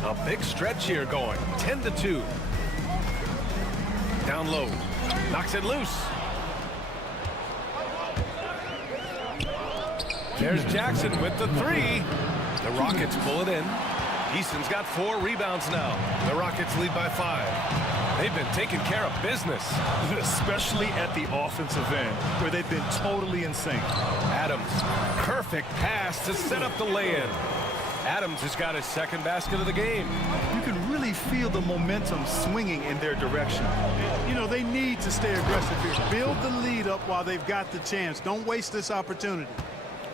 A big stretch here going. 10-2. Down low. Knocks it loose. There's Jackson with the 3. The Rockets pull it in. Easton's got 4 rebounds now. The Rockets lead by 5. They've been taking care of business. Especially at the offensive end, where they've been totally in sync. Adams, perfect pass to set up the lay-in. Adams has got his 2nd basket of the game. You can really feel the momentum swinging in their direction. You know, they need to stay aggressive here. Build the lead up while they've got the chance. Don't waste this opportunity.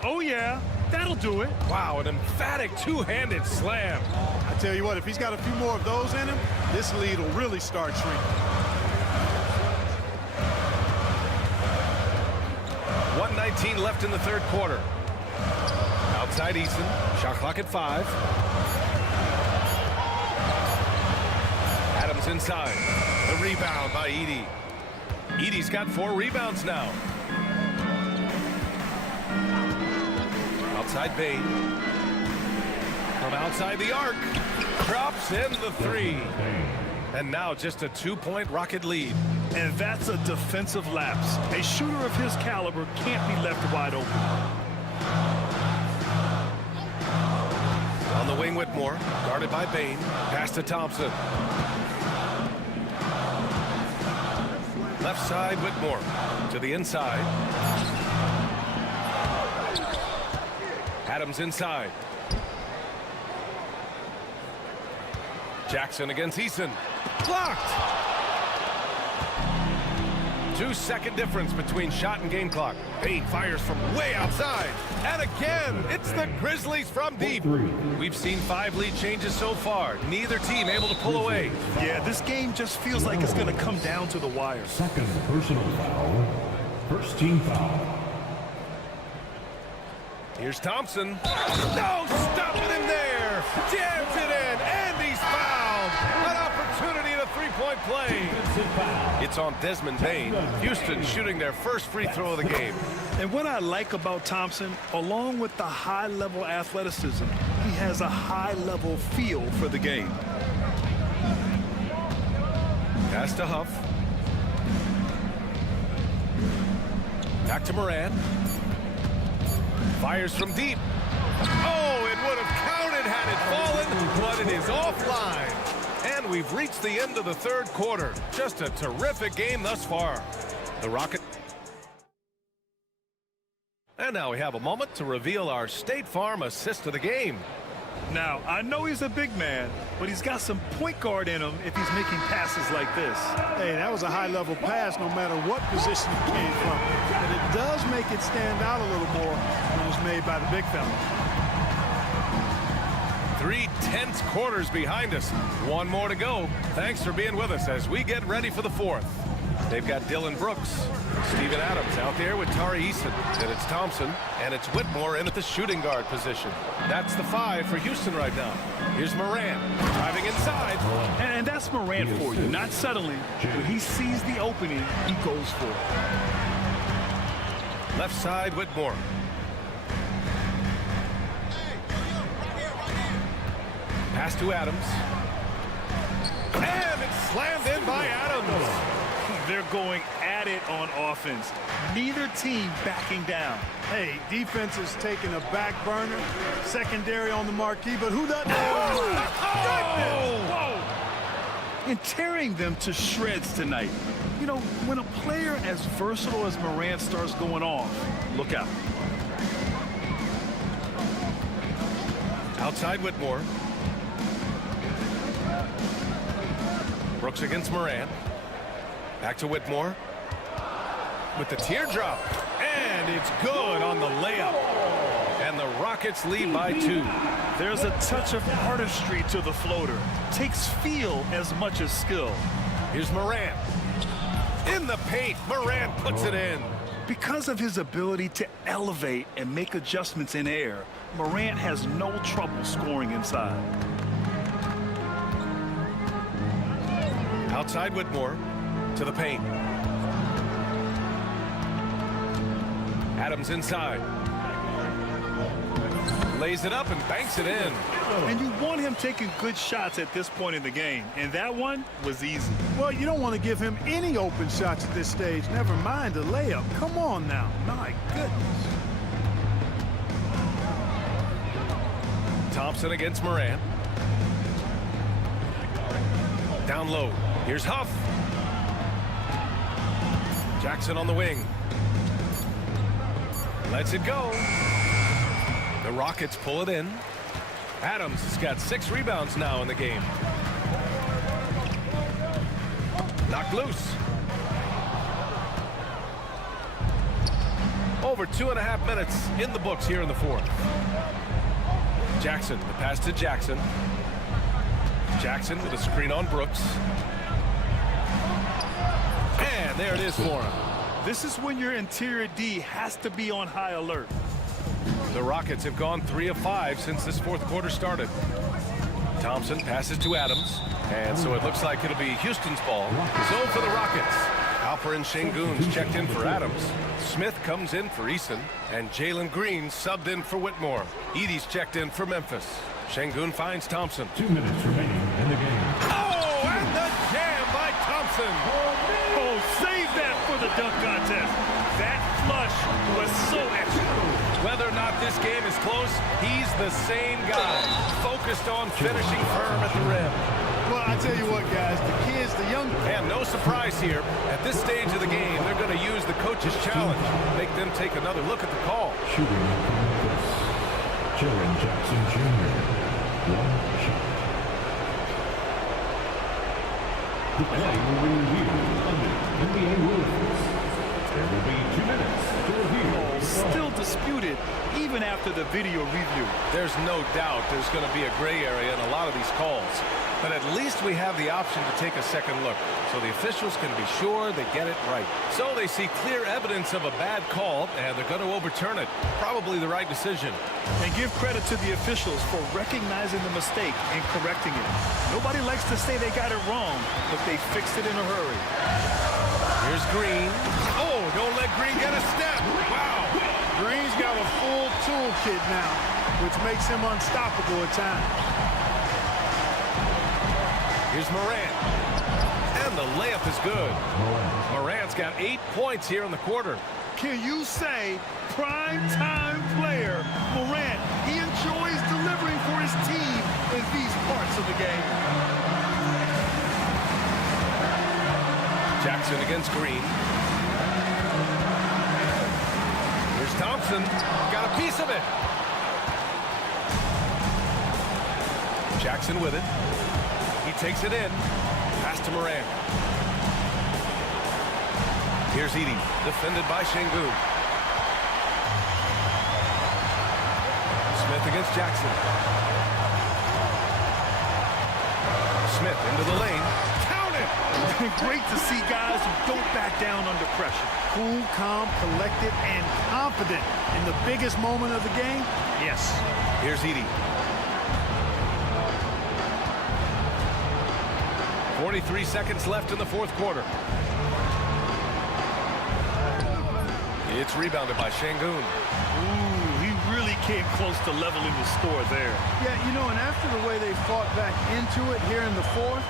Oh, yeah, that'll do it. Wow, an emphatic 2-handed slam. I tell you what, if he's got a few more of those in him, this lead will really start shrinking. 1:19 left in the 3rd quarter. Outside Eason, shot clock at 5. Adams inside. The rebound by Edie. Edie's got 4 rebounds now. Outside Bain. From outside the arc. Drops in the 3. And now just a 2-point Rocket lead. And that's a defensive lapse. A shooter of his caliber can't be left wide open. On the wing, Whitmore, guarded by Bain. Pass to Thompson. Left side, Whitmore. To the inside. Adams inside. Jackson against Eason. Blocked! 2-second difference between shot and game clock. Bain fires from way outside. And again, it's the Grizzlies from deep. We've seen 5 lead changes so far. Neither team able to pull away. Yeah, this game just feels like it's going to come down to the wire. 2nd personal foul. 1st team foul. Here's Thompson. No, stopping him there. Jams it in, and he's fouled. An opportunity at a 3-point three-point play. It's on Desmond Bain. Houston shooting their first free throw of the game. And what I like about Thompson, along with the high-level athleticism, he has a high-level feel for the game. Pass to Huff. Back to Moran. Fires from deep. Oh, it would have counted had it fallen, but it is offline. And we've reached the end of the third quarter. Just a terrific game thus far. The Rocket. And now we have a moment to reveal our State Farm assist of the game. Now, I know he's a big man, but he's got some point guard in him if he's making passes like this. Hey, that was a high-level pass no matter what position it came from. But it does make it stand out a little more when it's made by the big fella. 3 tense quarters behind us. One more to go. Thanks for being with us as we get ready for the fourth. They've got Dylan Brooks, Steven Adams out there with Tari Eason. Then it's Thompson, and it's Whitmore in at the shooting guard position. That's the 5 for Houston right now. Here's Moran driving inside. And that's Moran for you, not settling. When he sees the opening, he goes for it. Left side, Whitmore. Pass to Adams. And it's slammed in by Adams. They're going at it on offense. Neither team backing down. Hey, defense is taking a back burner, secondary on the marquee, but who doesn't? Oh, my goodness! Whoa! And tearing them to shreds tonight. You know, when a player as versatile as Moran starts going off, look out. Outside Whitmore. Brooks against Moran. Back to Whitmore with the teardrop, and it's good on the layup. And the Rockets lead by 2. There's a touch of artistry to the floater. Takes feel as much as skill. Here's Moran. In the paint, Moran puts it in. Because of his ability to elevate and make adjustments in air, Morant has no trouble scoring inside. Outside Whitmore to the paint. Adams inside. Lays it up and banks it in. And you want him taking good shots at this point in the game, and that one was easy. Well, you don't want to give him any open shots at this stage, never mind a layup. Come on now, my goodness. Thompson against Moran. Down low. Here's Huff. Jackson on the wing. Lets it go. The Rockets pull it in. Adams has got 6 rebounds now in the game. Knocked loose. Over 2.5 minutes in the books here in the fourth. Jackson, the pass to Jackson. Jackson with a screen on Brooks. And there it is for him. This is when your interior D has to be on high alert. The Rockets have gone 3 of 5 since this fourth quarter started. Thompson passes to Adams. And so it looks like it'll be Houston's ball. So for the Rockets, Alperin Şengün's checked in for Adams. Smith comes in for Eason. And Jalen Green subbed in for Whitmore. Edey's checked in for Memphis. Şengün finds Thompson. 2 minutes remaining in the game. Oh, and the jam by Thompson. Oh, save that for the dunk contest. That flush was so extra. Whether or not this game is close, he's the same guy, focused on finishing firm at the rim. Well, I tell you what, guys, the kids, the young... And no surprise here, at this stage of the game, they're going to use the coach's challenge, make them take another look at the call. Shooting from Memphis, Jaren Jackson Jr. 1 shot. The play will be reviewed under NBA rules. There will be 2 minutes to review. Still disputed even after the video review. There's no doubt there's going to be a gray area in a lot of these calls. But at least we have the option to take a second look, so the officials can be sure they get it right. So they see clear evidence of a bad call, and they're going to overturn it. Probably the right decision. And give credit to the officials for recognizing the mistake and correcting it. Nobody likes to say they got it wrong, but they fixed it in a hurry. Here's Green. Oh, don't let Green get a step. Wow. Green's got a full toolkit now, which makes him unstoppable at times. Here's Morant. And the layup is good. Morant's got 8 points here in the quarter. Can you say prime-time player Morant? He enjoys delivering for his team in these parts of the game. Jackson against Green. Here's Thompson. Got a piece of it. Jackson with it. He takes it in. Pass to Morant. Here's Edey, defended by Şengün. Smith against Jackson. Smith into the lane. Count it! Great to see guys who don't back down under pressure. Cool, calm, collected, and confident in the biggest moment of the game. Yes. Here's Edey. 43 seconds left in the fourth quarter. It's rebounded by Şengün. Ooh, he really came close to leveling the score there. Yeah, you know, and after the way they fought back into it here in the fourth,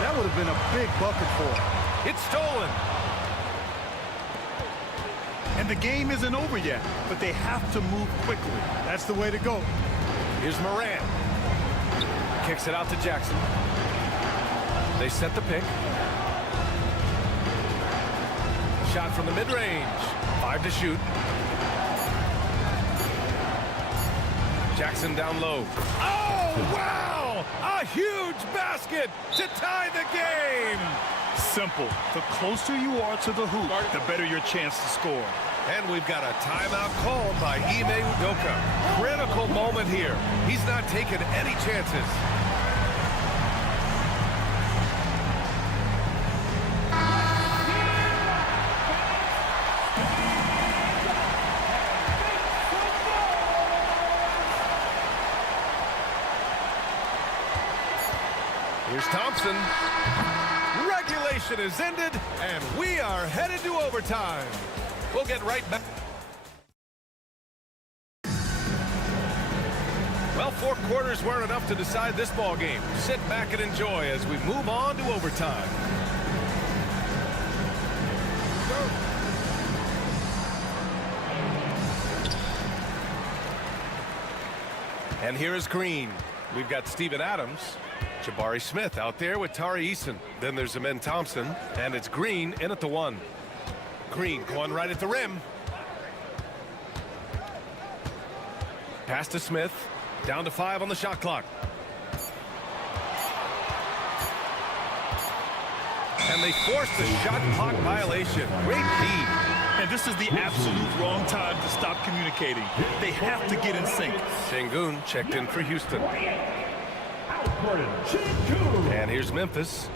that would have been a big bucket for them. It's stolen. And the game isn't over yet, but they have to move quickly. That's the way to go. Here's Morant. Kicks it out to Jackson. They set the pick. Shot from the mid-range. 5 to shoot. Jackson down low. Oh, wow! A huge basket to tie the game! Simple. The closer you are to the hoop, the better your chance to score. And we've got a timeout called by Ime Udoka. Critical moment here. He's not taking any chances. Here's Thompson. Regulation is ended, and we are headed to overtime. We'll get right back. Well, 4 quarters weren't enough to decide this ball game. Sit back and enjoy as we move on to overtime. And here is Green. We've got Steven Adams. Jabari Smith out there with Tari Eason. Then there's Amen Thompson, and it's Green in at the 1. Green going right at the rim. Pass to Smith. Down to 5 on the shot clock. And they forced the shot clock violation. Great lead. And this is the absolute wrong time to stop communicating. They have to get in sync. Şengün checked in for Houston. And here's Memphis.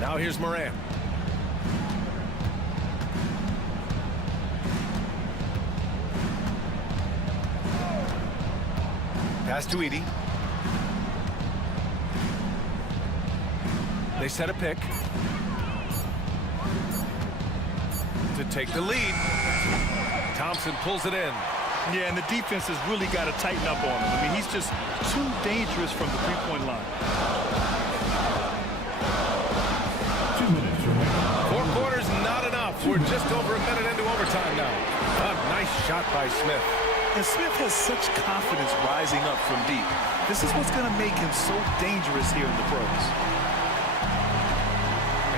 Now here's Morant. Pass to Edey. They set a pick to take the lead. Thompson pulls it in. Yeah, and the defense has really got to tighten up on him. I mean, he's just too dangerous from the three-point line. 2 minutes remaining. 4 quarters, not enough. We're just over a minute into overtime now. A nice shot by Smith. And Smith has such confidence rising up from deep. This is what's going to make him so dangerous here in the pros.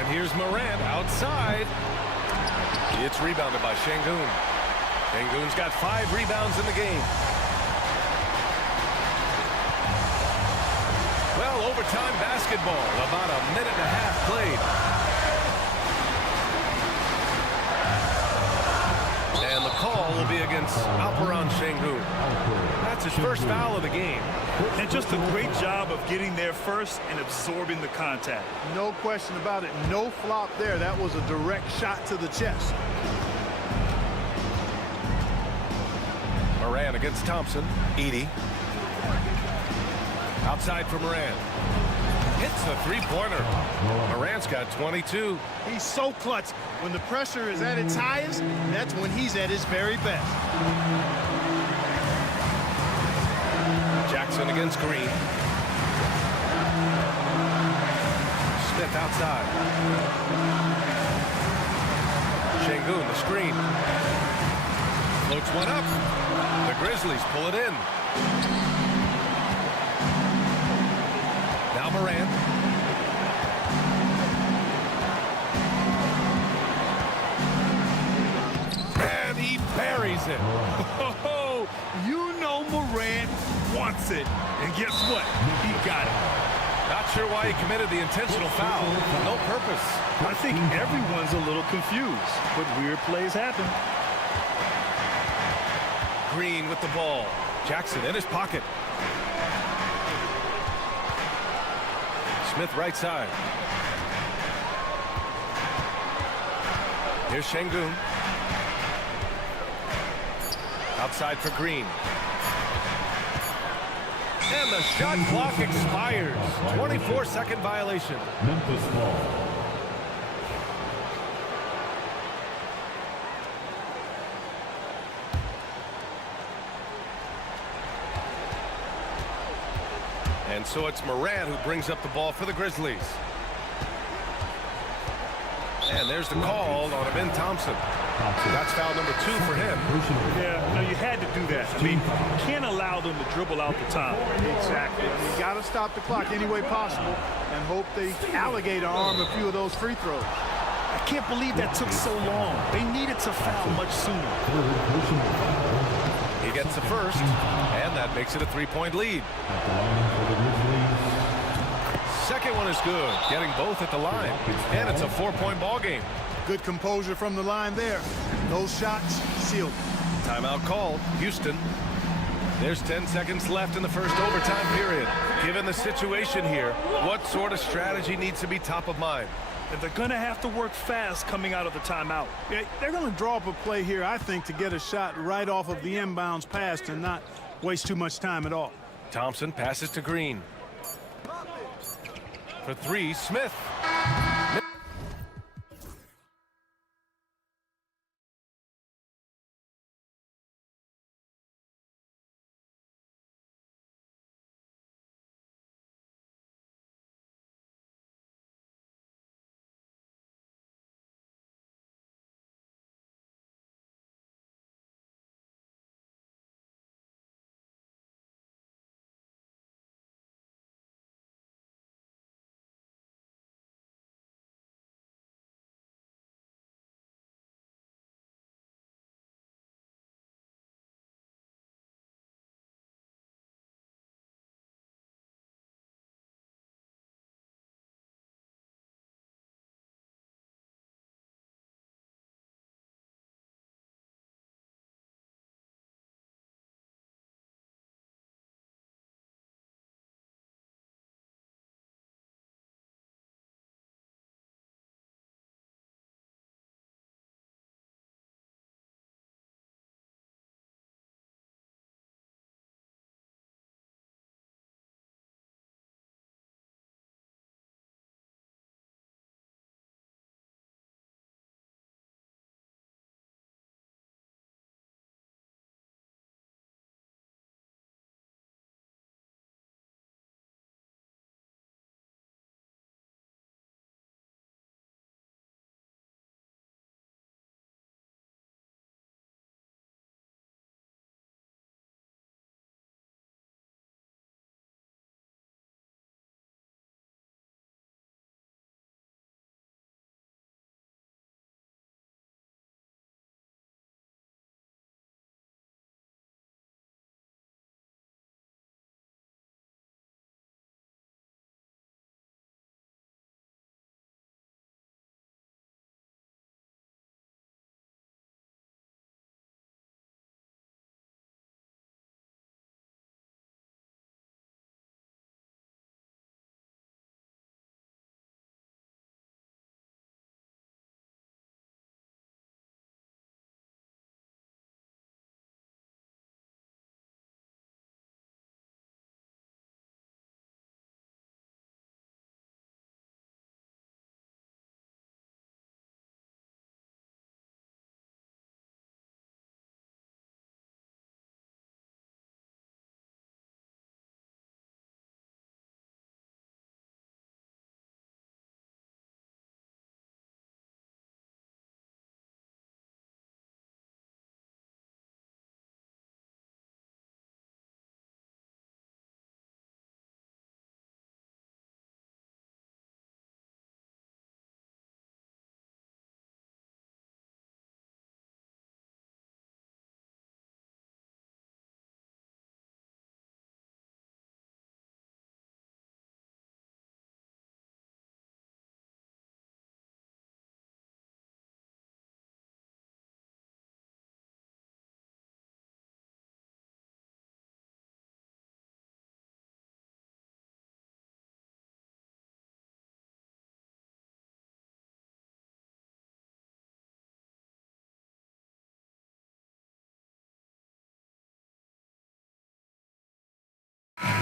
And here's Morant outside. It's rebounded by Şengün. Şengün's got 5 rebounds in the game. Well, overtime basketball, about a minute and a half played. And the call will be against against Alperon Şengün. That's his first foul of the game. And just a great job of getting there first and absorbing the contact. No question about it. No flop there. That was a direct shot to the chest. Moran against Thompson. Edey. Outside for Moran. Hits the three-pointer. Moran's got 22. He's so clutch. When the pressure is at its highest, that's when he's at his very best. Jackson against Green. Smith outside. Şengün, the screen. Floats one up. The Grizzlies pull it in. Now Moran. And he buries it. Oh, you know Moran wants it. And guess what? He got it. Not sure why he committed the intentional foul. No purpose. I think everyone's a little confused, but weird plays happen. Green with the ball. Jackson in his pocket. Smith right side. Here's Şengün. Outside for Green. And the shot clock expires. 24-second violation. Memphis ball. And so it's Moran who brings up the ball for the Grizzlies. And there's the call on Ben Thompson. That's foul number 2 for him. Yeah, no, you had to do that. I mean, you can't allow them to dribble out the time. Exactly. You got to stop the clock any way possible and hope they alligator arm a few of those free throws. I can't believe that took so long. They needed to foul much sooner. He gets the first, and that makes it a 3-point lead. Second one is good, getting both at the line. And it's a 4-point ball game. Good composure from the line there. Those shots sealed. Timeout called. Houston. There's 10 seconds left in the first overtime period. Given the situation here, what sort of strategy needs to be top of mind? And they're going to have to work fast coming out of the timeout. They're going to draw up a play here, I think, to get a shot right off of the inbounds pass and not waste too much time at all. Thompson passes to Green. For 3, Smith.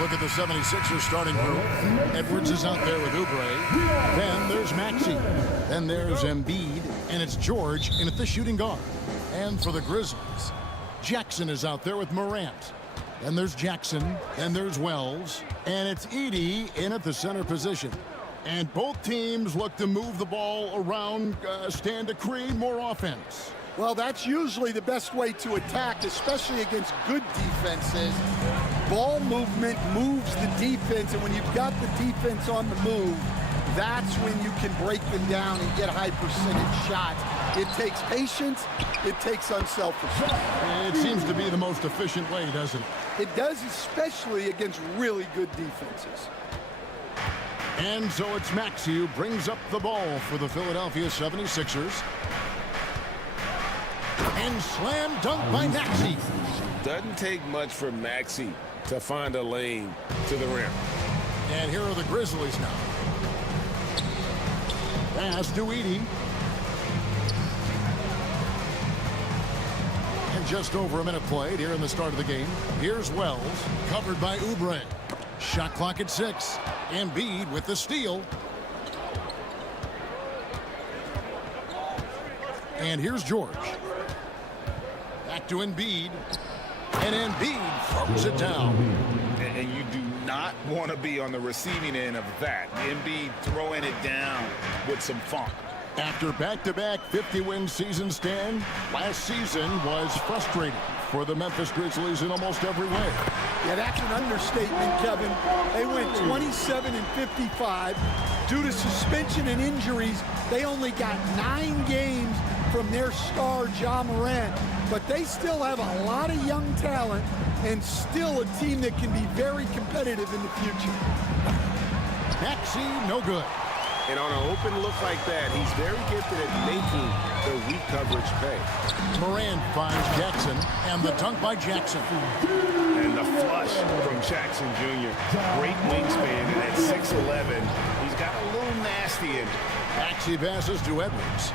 look at the 76ers starting group. Edwards is out there with Oubre. Then there's Maxey. Then there's Embiid. And it's George in at the shooting guard. And for the Grizzlies, Jackson is out there with Morant. Then there's Jackson. Then there's Wells. And it's Edey in at the center position. And both teams look to move the ball around, stand to create more offense. Well, that's usually the best way to attack, especially against good defenses. Ball movement moves the defense, and when you've got the defense on the move, that's when you can break them down and get high percentage shots. It takes patience. It takes unselfishness. It seems to be the most efficient way, doesn't it? It does, especially against really good defenses. And so it's Maxey who brings up the ball for the Philadelphia 76ers. And slam dunk by Maxey. Doesn't take much for Maxey to find a lane to the rim. And here are the Grizzlies now. Pass to Edey. And just over a minute played here in the start of the game. Here's Wells, covered by Oubre. Shot clock at 6. Embiid with the steal. And here's George. Back to Embiid. And Embiid throws it down. And you do not want to be on the receiving end of that. Embiid throwing it down with some funk. After back-to-back 50-win season stand, last season was frustrating for the Memphis Grizzlies in almost every way. Yeah, that's an understatement, Kevin. They went 27-55. Due to suspension and injuries, they only got 9 games from their star, Ja Morant. But they still have a lot of young talent and still a team that can be very competitive in the future. Maxey, no good. And on an open look like that, he's very gifted at making the weak coverage pay. Morant finds Jackson, and the dunk by Jackson. And the flush from Jackson Jr. Great wingspan, and at 6'11", he's got a little nasty in it. Maxey passes to Edwards.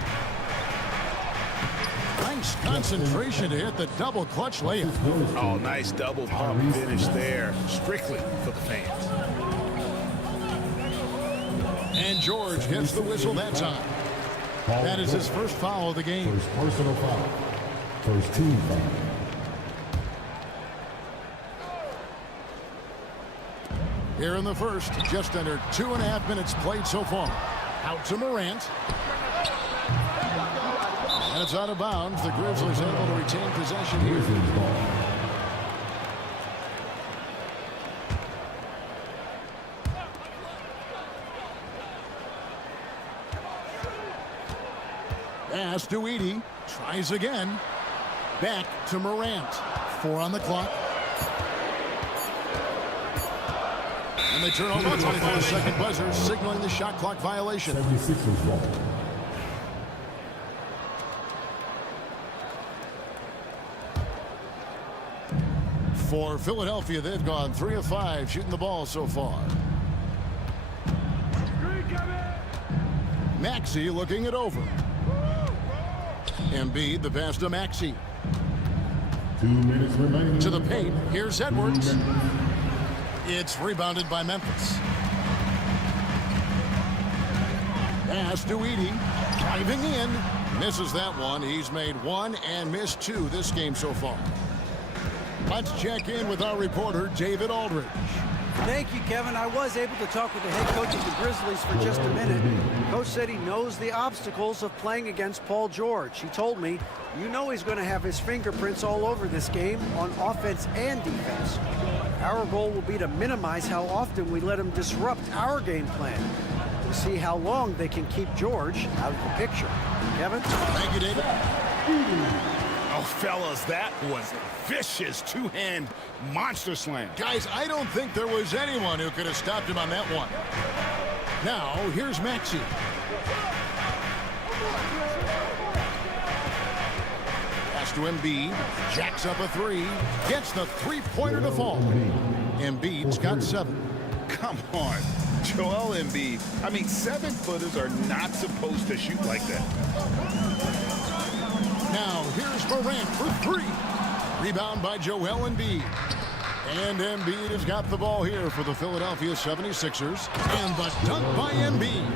Nice concentration to hit the double clutch layup. Oh, nice double pump finish there, strictly for the fans. And George hits the whistle that time. That is his first foul of the game. First personal foul. First team foul. Here in the first, just under 2.5 minutes played so far. Out to Morant. And it's out of bounds. The Grizzlies able to retain possession here. Pass to Edey. Tries again. Back to Morant. 4 on the clock. And they turn over the 24-second buzzer, signaling the shot clock violation. 76ers ball. For Philadelphia, they've gone 3 of 5 shooting the ball so far. Maxey looking it over. Embiid, the pass to Maxey. 2 minutes remaining. To the paint. Here's Edwards. It's rebounded by Memphis. Pass to Edey. Driving in. Misses that one. He's made 1 and missed 2 this game so far. Let's check in with our reporter, David Aldridge. Thank you, Kevin. I was able to talk with the head coach of the Grizzlies for just a minute. Coach said he knows the obstacles of playing against Paul George. He told me, you know he's going to have his fingerprints all over this game on offense and defense. Our goal will be to minimize how often we let him disrupt our game plan. We'll see how long they can keep George out of the picture. Kevin? Thank you, David. Oh, fellas, that was a vicious two-hand monster slam. Guys, I don't think there was anyone who could have stopped him on that one. Now, here's Maxey. Pass to Embiid. Jacks up a 3. Gets the three-pointer to fall. Embiid's got 7. Come on, Joel Embiid. I mean, 7-footers are not supposed to shoot like that. Now, here's Morant for 3. Rebound by Joel Embiid. And Embiid has got the ball here for the Philadelphia 76ers. And the dunk by Embiid.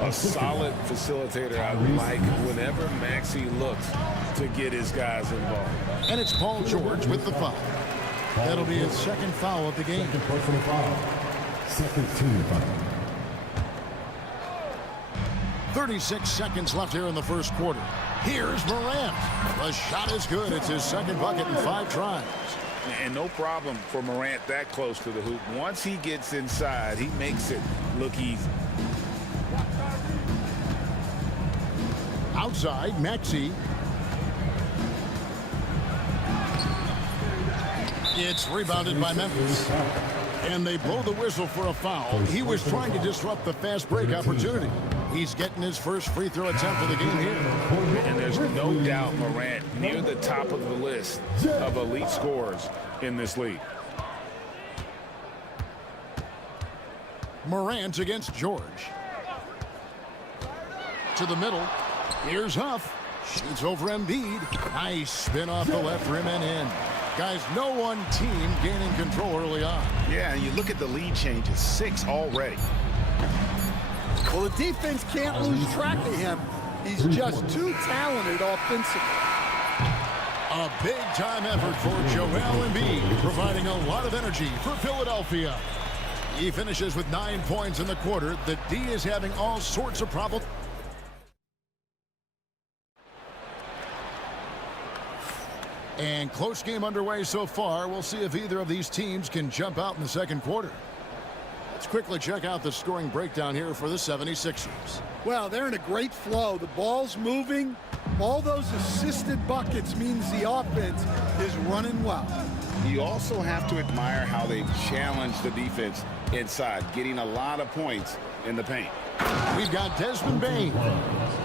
A solid facilitator. I like whenever Maxey looks to get his guys involved. And it's Paul George with the foul. That'll be his second foul of the game. Second personal foul. Second team foul. 36 seconds left here in the first quarter. Here's Morant. The shot is good. It's his second bucket in 5 tries. And no problem for Morant that close to the hoop. Once he gets inside, he makes it look easy. Outside, Maxey. It's rebounded by Memphis. And they blow the whistle for a foul. He was trying to disrupt the fast break opportunity. He's getting his first free throw attempt of the game here. And there's no doubt Morant near the top of the list of elite scorers in this league. Morant against George. To the middle. Here's Huff. Shoots over Embiid. Nice spin off the left rim and in. Guys, no one team gaining control early on. Yeah, and you look at the lead changes, 6 already. Well, the defense can't lose track of him. He's just too talented offensively. A big-time effort for Joel Embiid, providing a lot of energy for Philadelphia. He finishes with 9 points in the quarter. The D is having all sorts of problems. And close game underway so far. We'll see if either of these teams can jump out in the second quarter. Let's quickly check out the scoring breakdown here for the 76ers. Well, they're in a great flow. The ball's moving. All those assisted buckets means the offense is running well. You also have to admire how they've challenged the defense inside, getting a lot of points in the paint. We've got Desmond Bain.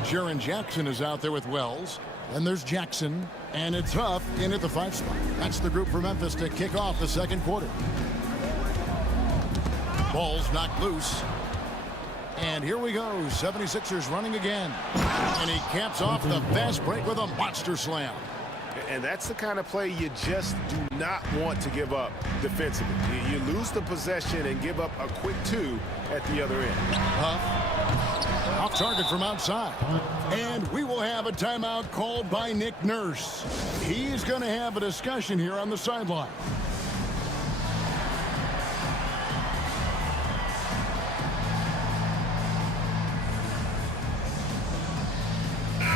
Jaren Jackson is out there with Wells. Then there's Jackson, and it's Huff in at the 5 spot. That's the group for Memphis to kick off the second quarter. Ball's knocked loose. And here we go. 76ers running again. And he caps off the fast break with a monster slam. And that's the kind of play you just do not want to give up defensively. You lose the possession and give up a quick 2 at the other end. Huff, off target from outside. And we will have a timeout called by Nick Nurse. He's going to have a discussion here on the sideline.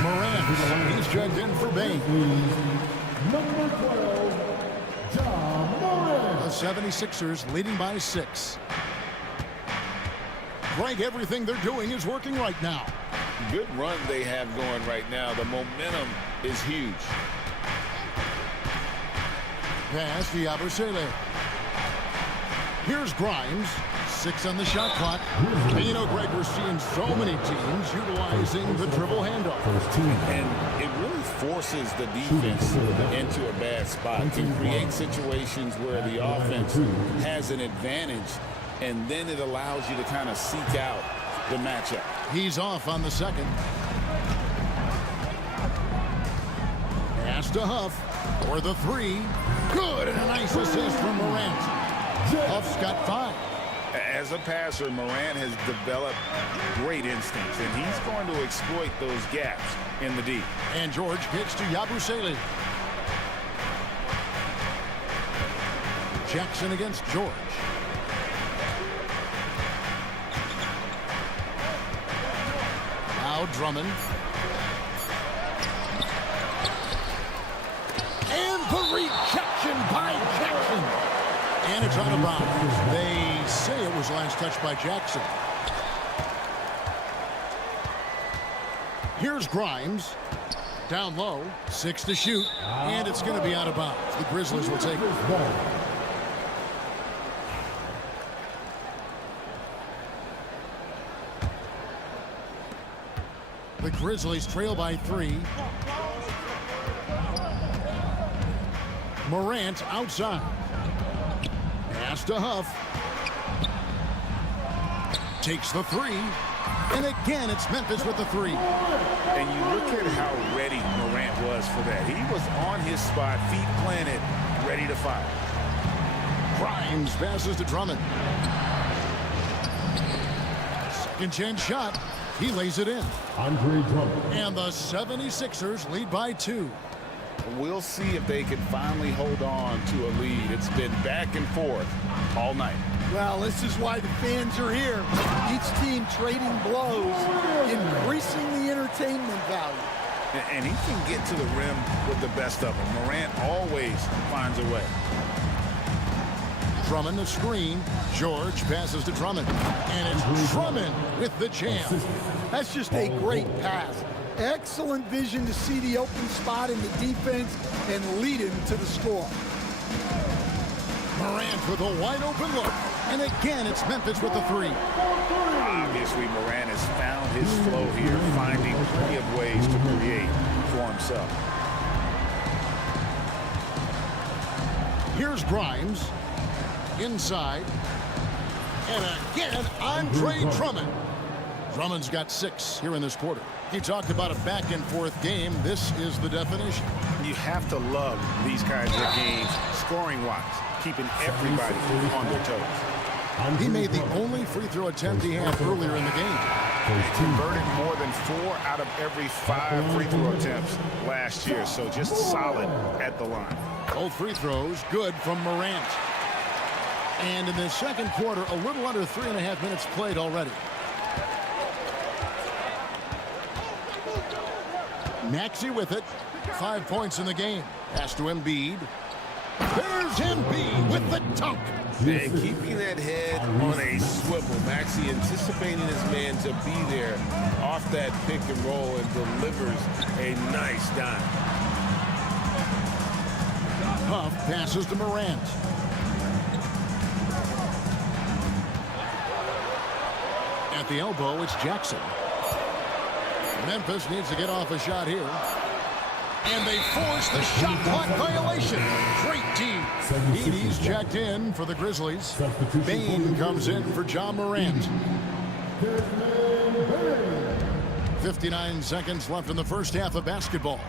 Morant, he's checked in for Bain. Number 12, John Morant. The 76ers leading by 6. Greg, everything they're doing is working right now. Good run they have going right now. The momentum is huge. Pass to Yabusele. Here's Grimes. 6 on the shot clock. And you know, Greg, we're seeing so many teams utilizing the dribble handoff. And it really forces the defense into a bad spot. It creates situations where the offense has an advantage, and then it allows you to kind of seek out the matchup. He's off on the second. Pass to Huff for the 3. Good, and a nice assist from Morant. Huff's got 5. As a passer, Morant has developed great instincts, and he's going to exploit those gaps in the D. And George kicks to Yabusele. Jackson against George. Now Drummond. And the rejection by Jackson. And it's out of bounds. They say it was last touched by Jackson. Here's Grimes. Down low. 6 to shoot. And it's going to be out of bounds. The Grizzlies will take it. The Grizzlies trail by 3. Morant outside. Pass to Huff. Takes the 3. And again, it's Memphis with the 3. And you look at how ready Morant was for that. He was on his spot, feet planted, ready to fire. Grimes passes to Drummond. Second chance shot. He lays it in. Andre Drummond. And the 76ers lead by 2. We'll see if they can finally hold on to a lead. It's been back and forth all night. Well, this is why the fans are here. Each team trading blows, increasing the entertainment value. And he can get to the rim with the best of them. Morant always finds a way. Drummond the screen. George passes to Drummond. And it's Drummond with the jam. That's just a great pass. Excellent vision to see the open spot in the defense and lead him to the score. Morant with a wide open look. And again, it's Memphis with the 3. Obviously, Morant has found his flow here, finding plenty of ways to create for himself. Here's Grimes. Inside. And again, Andre Drummond. Drummond's got 6 here in this quarter. You talked about a back-and-forth game. This is the definition. You have to love these kinds of games, scoring-wise, keeping everybody on their toes. He made the only free throw attempt he had earlier in the game. He converted more than 4 out of every 5 free throw attempts last year, so just solid at the line. Both free throws good from Morant. And in the second quarter, a little under 3.5 minutes played already. Maxey with it. 5 points in the game. Pass to Embiid. There's Embiid with the dunk. And keeping that head on a swivel. Maxey anticipating his man to be there off that pick and roll and delivers a nice dime. Huff passes to Morant. At the elbow, it's Jackson. Memphis needs to get off a shot here. And they force the shot clock violation. Great team. Edie's checked in for the Grizzlies. Bain comes in for John Morant. 59 seconds left in the first half of basketball.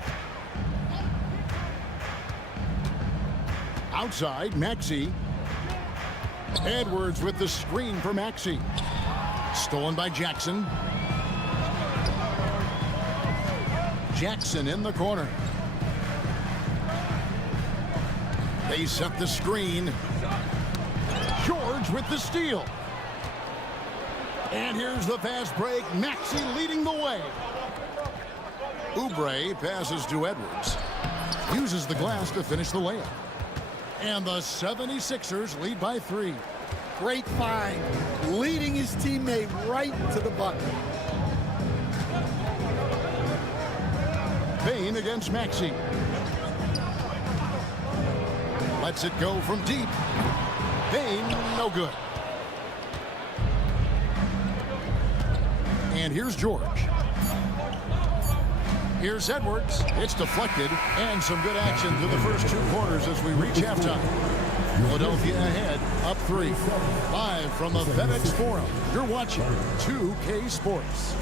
Outside, Maxey. Edwards with the screen for Maxey. Stolen by Jackson. Jackson in the corner. They set the screen. George with the steal. And here's the fast break. Maxey leading the way. Oubre passes to Edwards. Uses the glass to finish the layup. And the 76ers lead by 3. Great find. Leading his teammate right to the bucket. Bain against Maxey. Lets it go from deep. Bain, no good. And here's George. Here's Edwards. It's deflected. And some good action through the first 2 quarters as we reach halftime. Philadelphia ahead, up 3. Live from the FedEx Forum, you're watching 2K Sports.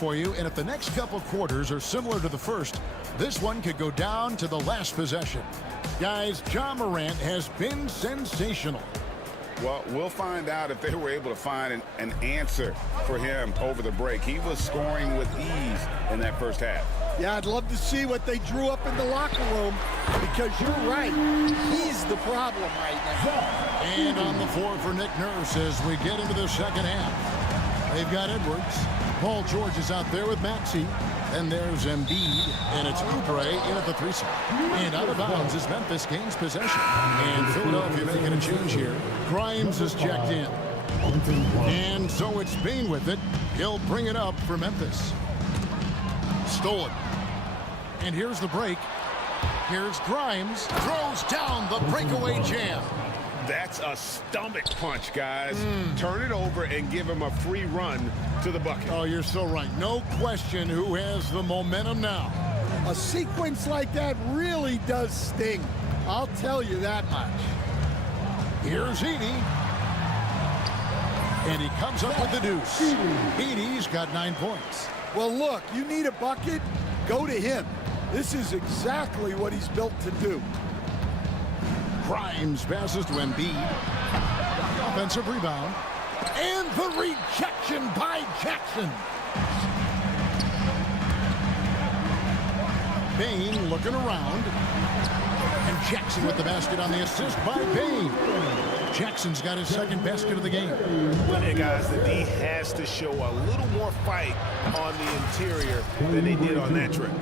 for you, and if the next couple quarters are similar to the first, this one could go down to the last possession. Guys, Ja Morant has been sensational. Well, we'll find out if they were able to find an answer for him over the break. He was scoring with ease in that first half. Yeah, I'd love to see what they drew up in the locker room, because you're right. He's the problem right now. And on the floor for Nick Nurse as we get into the second half. They've got Edwards. Paul George is out there with Maxey. And there's Embiid, and it's Oubre in at the 3 spot. And out of bounds as Memphis gains possession. And Philadelphia making a change here. Grimes is checked in. And so it's Bain with it. He'll bring it up for Memphis. Stolen. And here's the break. Here's Grimes. Throws down the breakaway jam. That's a stomach punch, guys. Turn it over and give him a free run to the bucket. Oh, you're so right. No question who has the momentum now. A sequence like that really does sting. I'll tell you that much. Here's Edey. And he comes up with the deuce. Edey's got 9 points. Well, look, you need a bucket, go to him. This is exactly what he's built to do. Grimes passes to Embiid. Offensive rebound. And the rejection by Jackson. Bain looking around. And Jackson with the basket on the assist by Bain. Jackson's got his second basket of the game. Hey guys, the D has to show a little more fight on the interior than they did on that trip.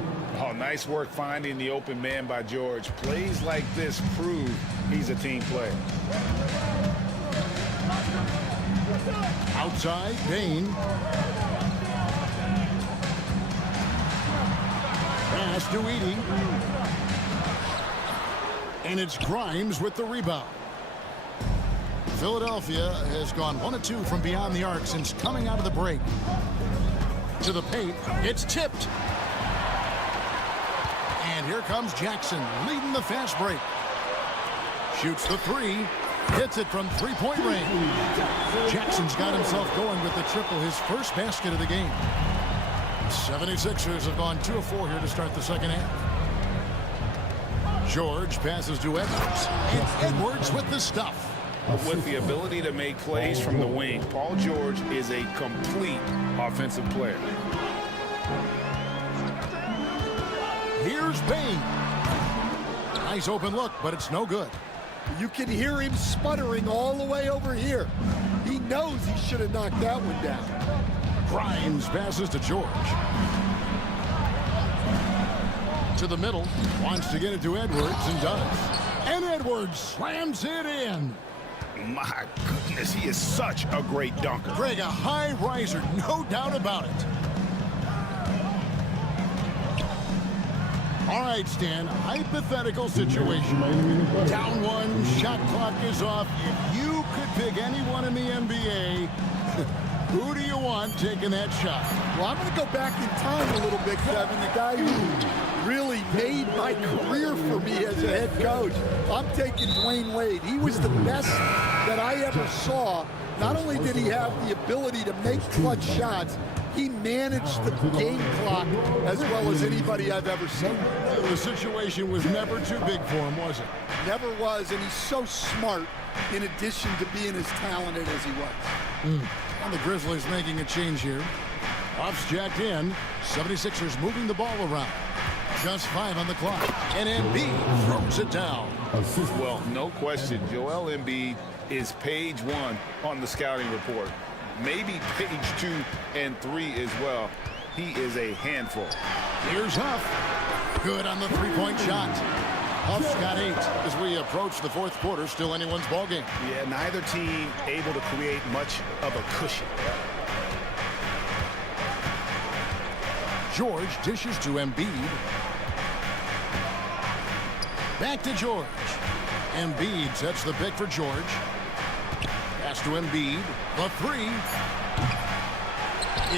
Oh, nice work finding the open man by George. Plays like this prove he's a team player. Outside, Bain. Pass to Edey. And it's Grimes with the rebound. Philadelphia has gone 1 of 2 from beyond the arc since coming out of the break. To the paint, it's tipped. And here comes Jackson leading the fast break. Shoots the 3, hits it from 3-point range. Jackson's got himself going with the triple, his first basket of the game. 76ers have gone 2 of 4 here to start the second half. George passes to Edwards, and Edwards with the stuff. With the ability to make plays from the wing, Paul George is a complete offensive player. Here's Bain. Nice open look, but it's no good. You can hear him sputtering all the way over here. He knows he should have knocked that one down. Grimes passes to George. To the middle. Wants to get it to Edwards and does. And Edwards slams it in. My goodness, he is such a great dunker. Greg, a high riser, no doubt about it. All right, Stan, hypothetical situation. Down 1, shot clock is off. If you could pick anyone in the NBA, who do you want taking that shot? Well, I'm going to go back in time a little bit, Kevin. The guy who really made my career for me as a head coach. I'm taking Dwayne Wade. He was the best that I ever saw. Not only did he have the ability to make clutch shots, he managed the game clock as well as anybody I've ever seen. The situation was never too big for him, was it? Never was, and he's so smart in addition to being as talented as he was. And the Grizzlies making a change here. Off's jacked in. 76ers moving the ball around. Just 5 on the clock. And Embiid throws it down. Well, no question, Joel Embiid is page 1 on the scouting report. Maybe page 2 and 3 as well. He is a handful. Here's Huff. Good on the 3-point shot. Huff's got 8 as we approach the 4th quarter. Still anyone's ball game. Yeah, neither team able to create much of a cushion. George dishes to Embiid. Back to George. Embiid sets the pick for George. Pass to Embiid. The 3.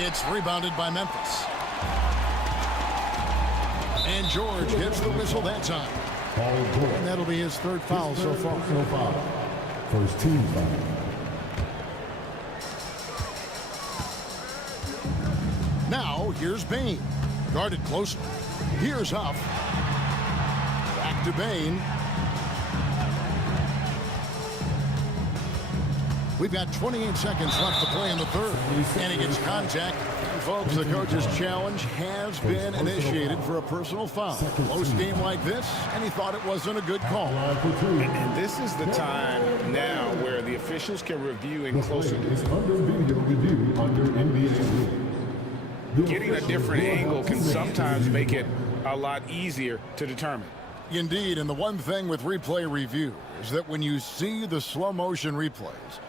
It's rebounded by Memphis. And George gets the whistle that time. And that'll be his 3rd foul so far. First team foul. Now, Here's Bain. Guarded closer. Here's Huff. Back to Bain. We've got 28 seconds left to play in the third. And he gets contact. Folks, the coach's challenge has been initiated for a personal foul. Close game like this, and he thought it wasn't a good call. And this is the time now where the officials can review in closer Getting a different angle can sometimes make it a lot easier to determine. Indeed, and the one thing with replay review is that when you see the slow motion replays,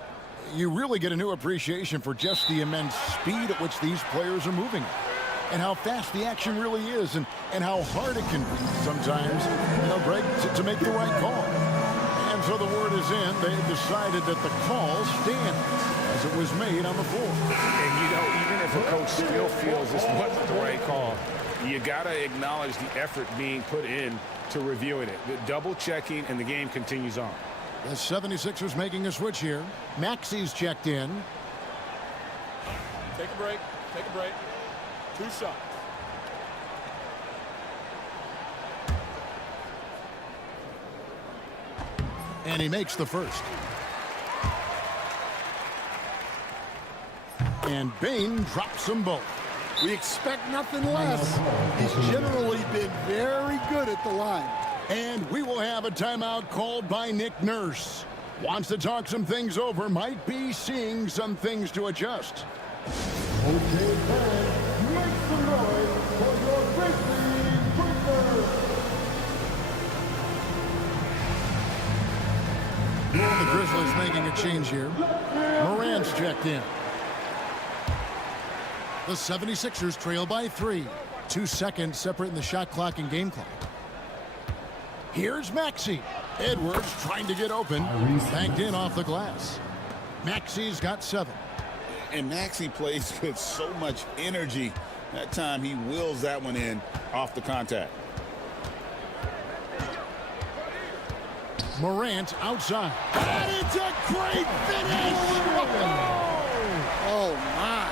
you really get a new appreciation for just the immense speed at which these players are moving and how fast the action really is and how hard it can be sometimes, Greg, to make the right call. And so the word is in. They decided that the call stands as it was made on the floor. And, even if a coach still feels this wasn't the right call, you got to acknowledge the effort being put in to reviewing it. The double checking, and the game continues on. The 76ers making a switch here. Maxi's checked in. Take a break. Take a break. 2 shots. And he makes the first. And Bain drops them both. We expect nothing less. He's generally been very good at the line. And we will have a timeout called by Nick Nurse. Wants to talk some things over, might be seeing some things to adjust. Okay, fans, make some noise for your Grizzlies Breakers. The Grizzlies making a change here. Morant's checked in. The 76ers trail by 3. 2 seconds separating the shot clock and game clock. Here's Maxi. Edwards trying to get open. Banked in off the glass. Maxi's got 7. And Maxi plays with so much energy. That time he wills that one in off the contact. Morant outside. And it's a great finish! Oh, my.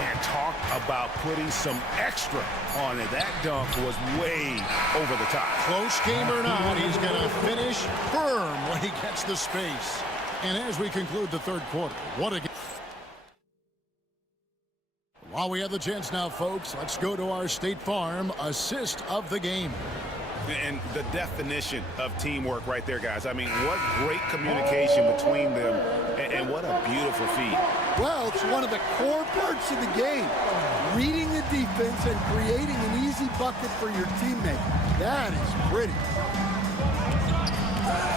And talk about putting some extra on it. That dunk was way over the top. Close game or not, he's going to finish firm when he gets the space. And as we conclude the third quarter, what a game. While we have the chance now, folks, let's go to our State Farm assist of the game. And the definition of teamwork right there, guys. I mean, what great communication between them, and what a beautiful feed. Well, it's one of the core parts of the game. Reading the defense and creating an easy bucket for your teammate. That is pretty.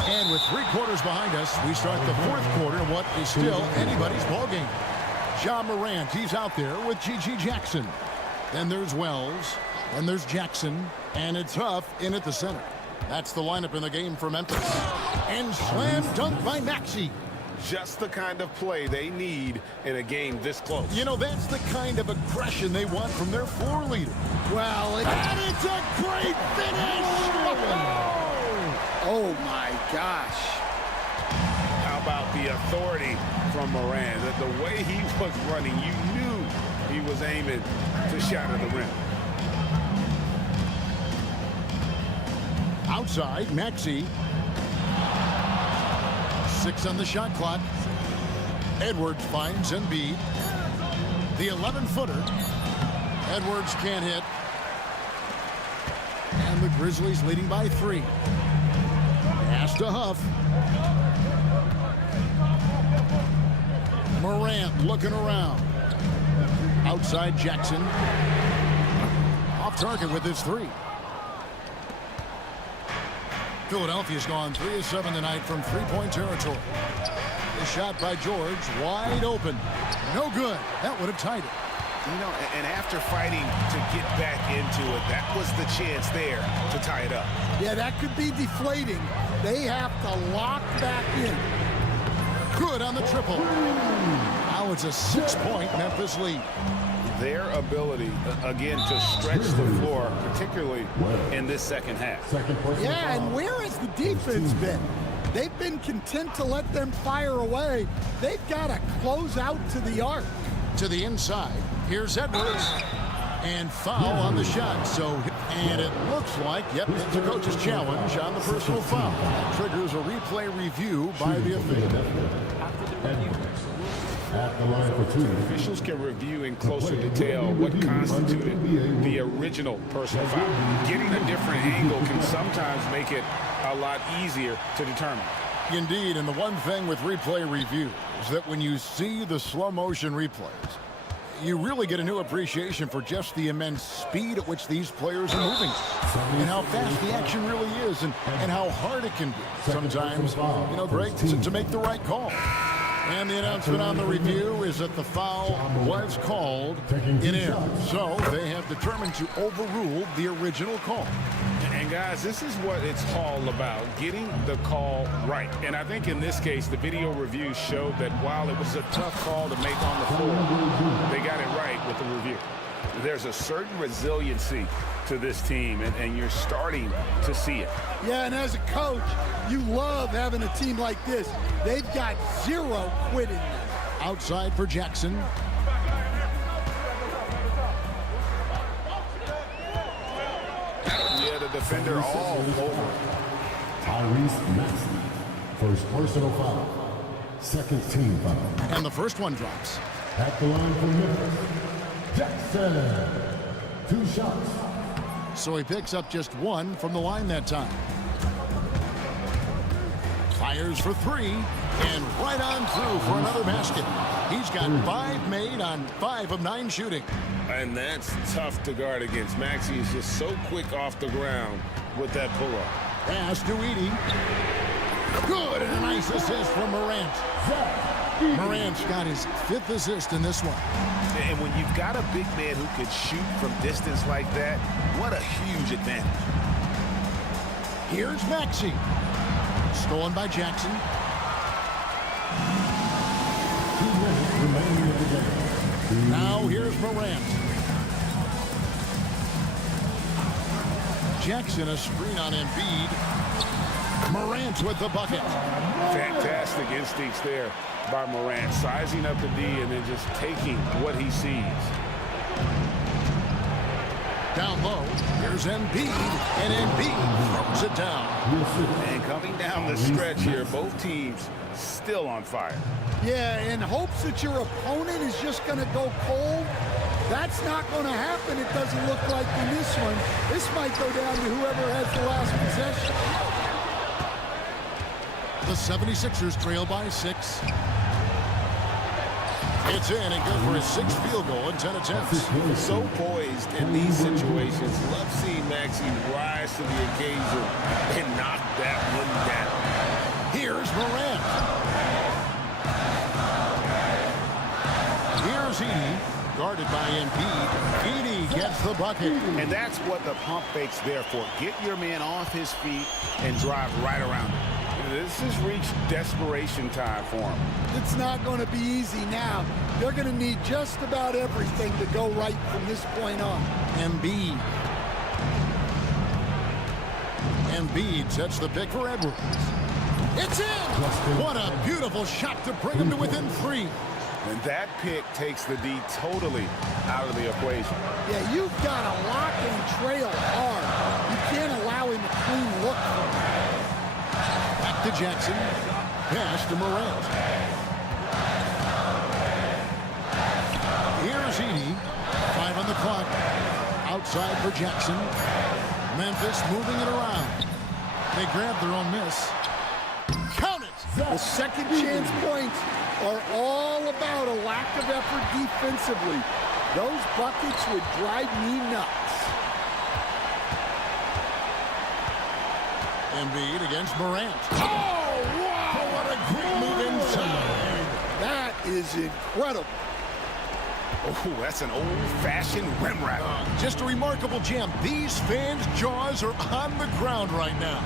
And with 3 quarters behind us, we start the fourth quarter in what is still anybody's ballgame. John Morant, he's out there with G.G. Jackson. Then there's Wells. Then there's Jackson. And it's Huff in at the center. That's the lineup in the game for Memphis. And slam dunk by Maxi. Just the kind of play they need in a game this close. That's the kind of aggression they want from their floor leader. Well, and it's a great finish! Oh, my gosh. How about the authority from Moran? The way he was running, you knew he was aiming to shatter the rim. Outside, Maxi. 6 on the shot clock. Edwards finds Embiid. The 11-footer. Edwards can't hit. And the Grizzlies leading by 3. Pass to Huff. Morant looking around. Outside Jackson. Off target with his 3. Philadelphia's gone 3 of 7 tonight from 3-point territory. The shot by George, wide open. No good. That would have tied it. And after fighting to get back into it, that was the chance there to tie it up. Yeah, that could be deflating. They have to lock back in. Good on the triple. Now it's a 6-point Memphis lead. Their ability, again, to stretch the floor, particularly in this second half. Yeah, and where has the defense been? They've been content to let them fire away. They've got to close out to the arc. To the inside. Here's Edwards. And foul on the shot. And it looks like, yep, it's a coach's challenge on the personal foul. That triggers a replay review by the official. At the line for two. Officials can review in closer detail what constituted the original personal foul. Getting a different angle can sometimes make it a lot easier to determine. Indeed, and the one thing with replay review is that when you see the slow motion replays, you really get a new appreciation for just the immense speed at which these players are moving and how fast the action really is and how hard it can be sometimes, you know, Greg, to make the right call. And the announcement on the review is that the foul was called in air. So they have determined to overrule the original call. And guys, this is what it's all about, getting the call right. And I think in this case, the video review showed that while it was a tough call to make on the floor, they got it right with the review. There's a certain resiliency to this team, and you're starting to see it. Yeah, and as a coach, you love having a team like this. They've got zero quit in them. Outside for Jackson. Yeah, the defender all over. Tyrese Maxey. First personal foul. Second team foul. And the first one drops. At the line for Memphis, Jackson. 2 shots. So he picks up just 1 from the line that time. Fires for 3 and right on through for another basket. He's got 5 made on 5 of 9 shooting. And that's tough to guard against. Maxey is just so quick off the ground with that pull-up. Pass to Edie. Good, and a nice assist from Morant. Morant's got his 5th assist in this one. And when you've got a big man who can shoot from distance like that, what a huge advantage. Here's Maxey. Stolen by Jackson. 2 minutes remaining in the game. Now here's Morant. Jackson a screen on Embiid. Morant with the bucket. Fantastic instincts there by Morant, sizing up the D and then just taking what he sees. Down low, here's Embiid, and Embiid throws it down. And coming down the stretch here, both teams still on fire. Yeah, in hopes that your opponent is just going to go cold. That's not going to happen, it doesn't look like in this one. This might go down to whoever has the last possession. The 76ers trail by 6. It's in and good for his 6th field goal in 10 attempts. So poised in these situations. Love seeing Maxey rise to the occasion and knock that one down. Here's Morant. Here's Edie, guarded by Embiid. Edie gets the bucket. And that's what the pump fake's there for. Get your man off his feet and drive right around him. This has reached desperation time for him. It's not going to be easy now. They're going to need just about everything to go right from this point on. Embiid. Embiid sets the pick for Edwards. It's in! What a beautiful shot to bring him to within 3. And that pick takes the D totally out of the equation. Yeah, you've got to lock and trail hard. You can't allow him a clean look for him. Back to Jackson. Pass to Morant. Here's Edie. 5 on the clock. Outside for Jackson. Memphis moving it around. They grab their own miss. Count it! The second chance points are all about a lack of effort defensively. Those buckets would drive me nuts. Embiid against Morant. Oh, wow! What a great move inside. That is incredible. Oh, that's an old-fashioned rim wrap. Just a remarkable jam. These fans' jaws are on the ground right now.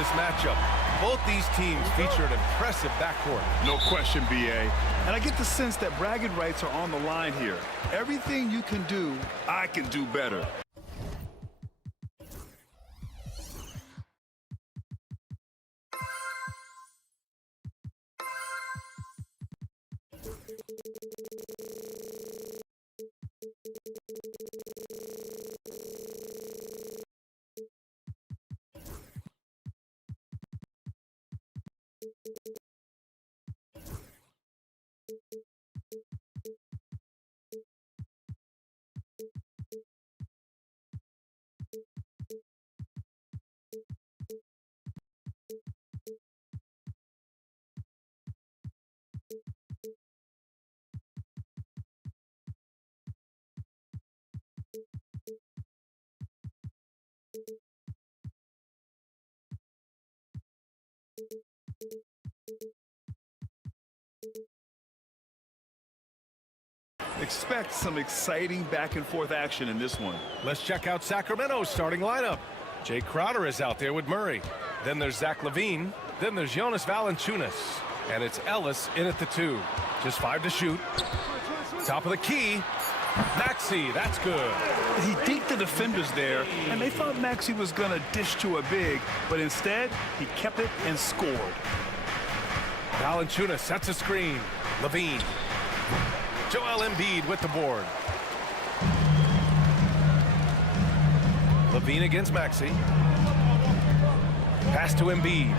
this matchup. Both these teams feature an impressive backcourt. No question, BA. And I get the sense that bragging rights are on the line here. Everything you can do, I can do better. Expect some exciting back-and-forth action in this one. Let's check out Sacramento's starting lineup. Jay Crowder is out there with Murray. Then there's Zach LaVine. Then there's Jonas Valanciunas. And it's Ellis in at the 2. Just 5 to shoot. Top of the key. Maxey, that's good. He deked the defenders there, and they thought Maxey was going to dish to a big, but instead, he kept it and scored. Valanciunas sets a screen. LaVine. Joel Embiid with the board. LaVine against Maxey. Pass to Embiid.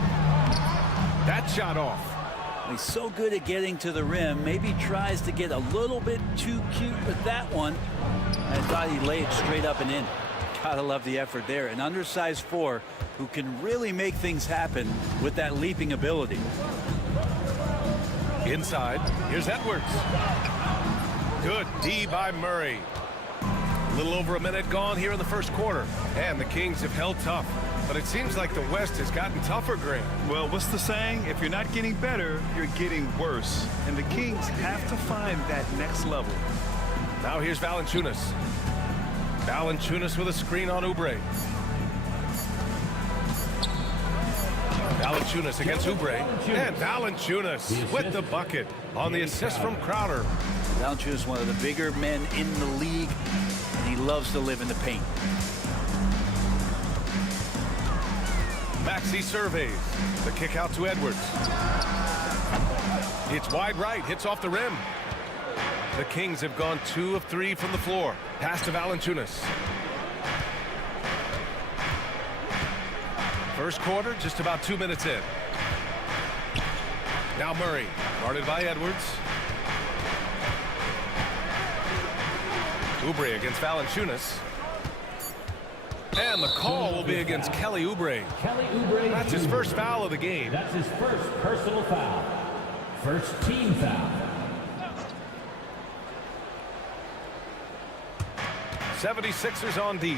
That shot off. He's so good at getting to the rim. Maybe tries to get a little bit too cute with that one. I thought he laid it straight up and in. Gotta love the effort there. An undersized 4 who can really make things happen with that leaping ability. Inside, here's Edwards. Good D by Murray. A little over a minute gone here in the first quarter. And the Kings have held tough. But it seems like the West has gotten tougher, Grant. Well, what's the saying? If you're not getting better, you're getting worse. And the Kings have to find that next level. Now here's Valanciunas. Valanciunas with a screen on Oubre. Valanciunas against Oubre. And Valanciunas with the bucket on the assist from Crowder. Valanciunas, one of the bigger men in the league, and he loves to live in the paint. Maxey surveys. The kick out to Edwards. It's wide right. Hits off the rim. The Kings have gone 2 of 3 from the floor. Pass to Valanciunas. First quarter, just about 2 minutes in. Now Murray, guarded by Edwards. Oubre against Valanciunas. And the call will be against Kelly Oubre. Kelly Oubre. That's his first foul of the game. That's his first personal foul. First team foul. 76ers on D.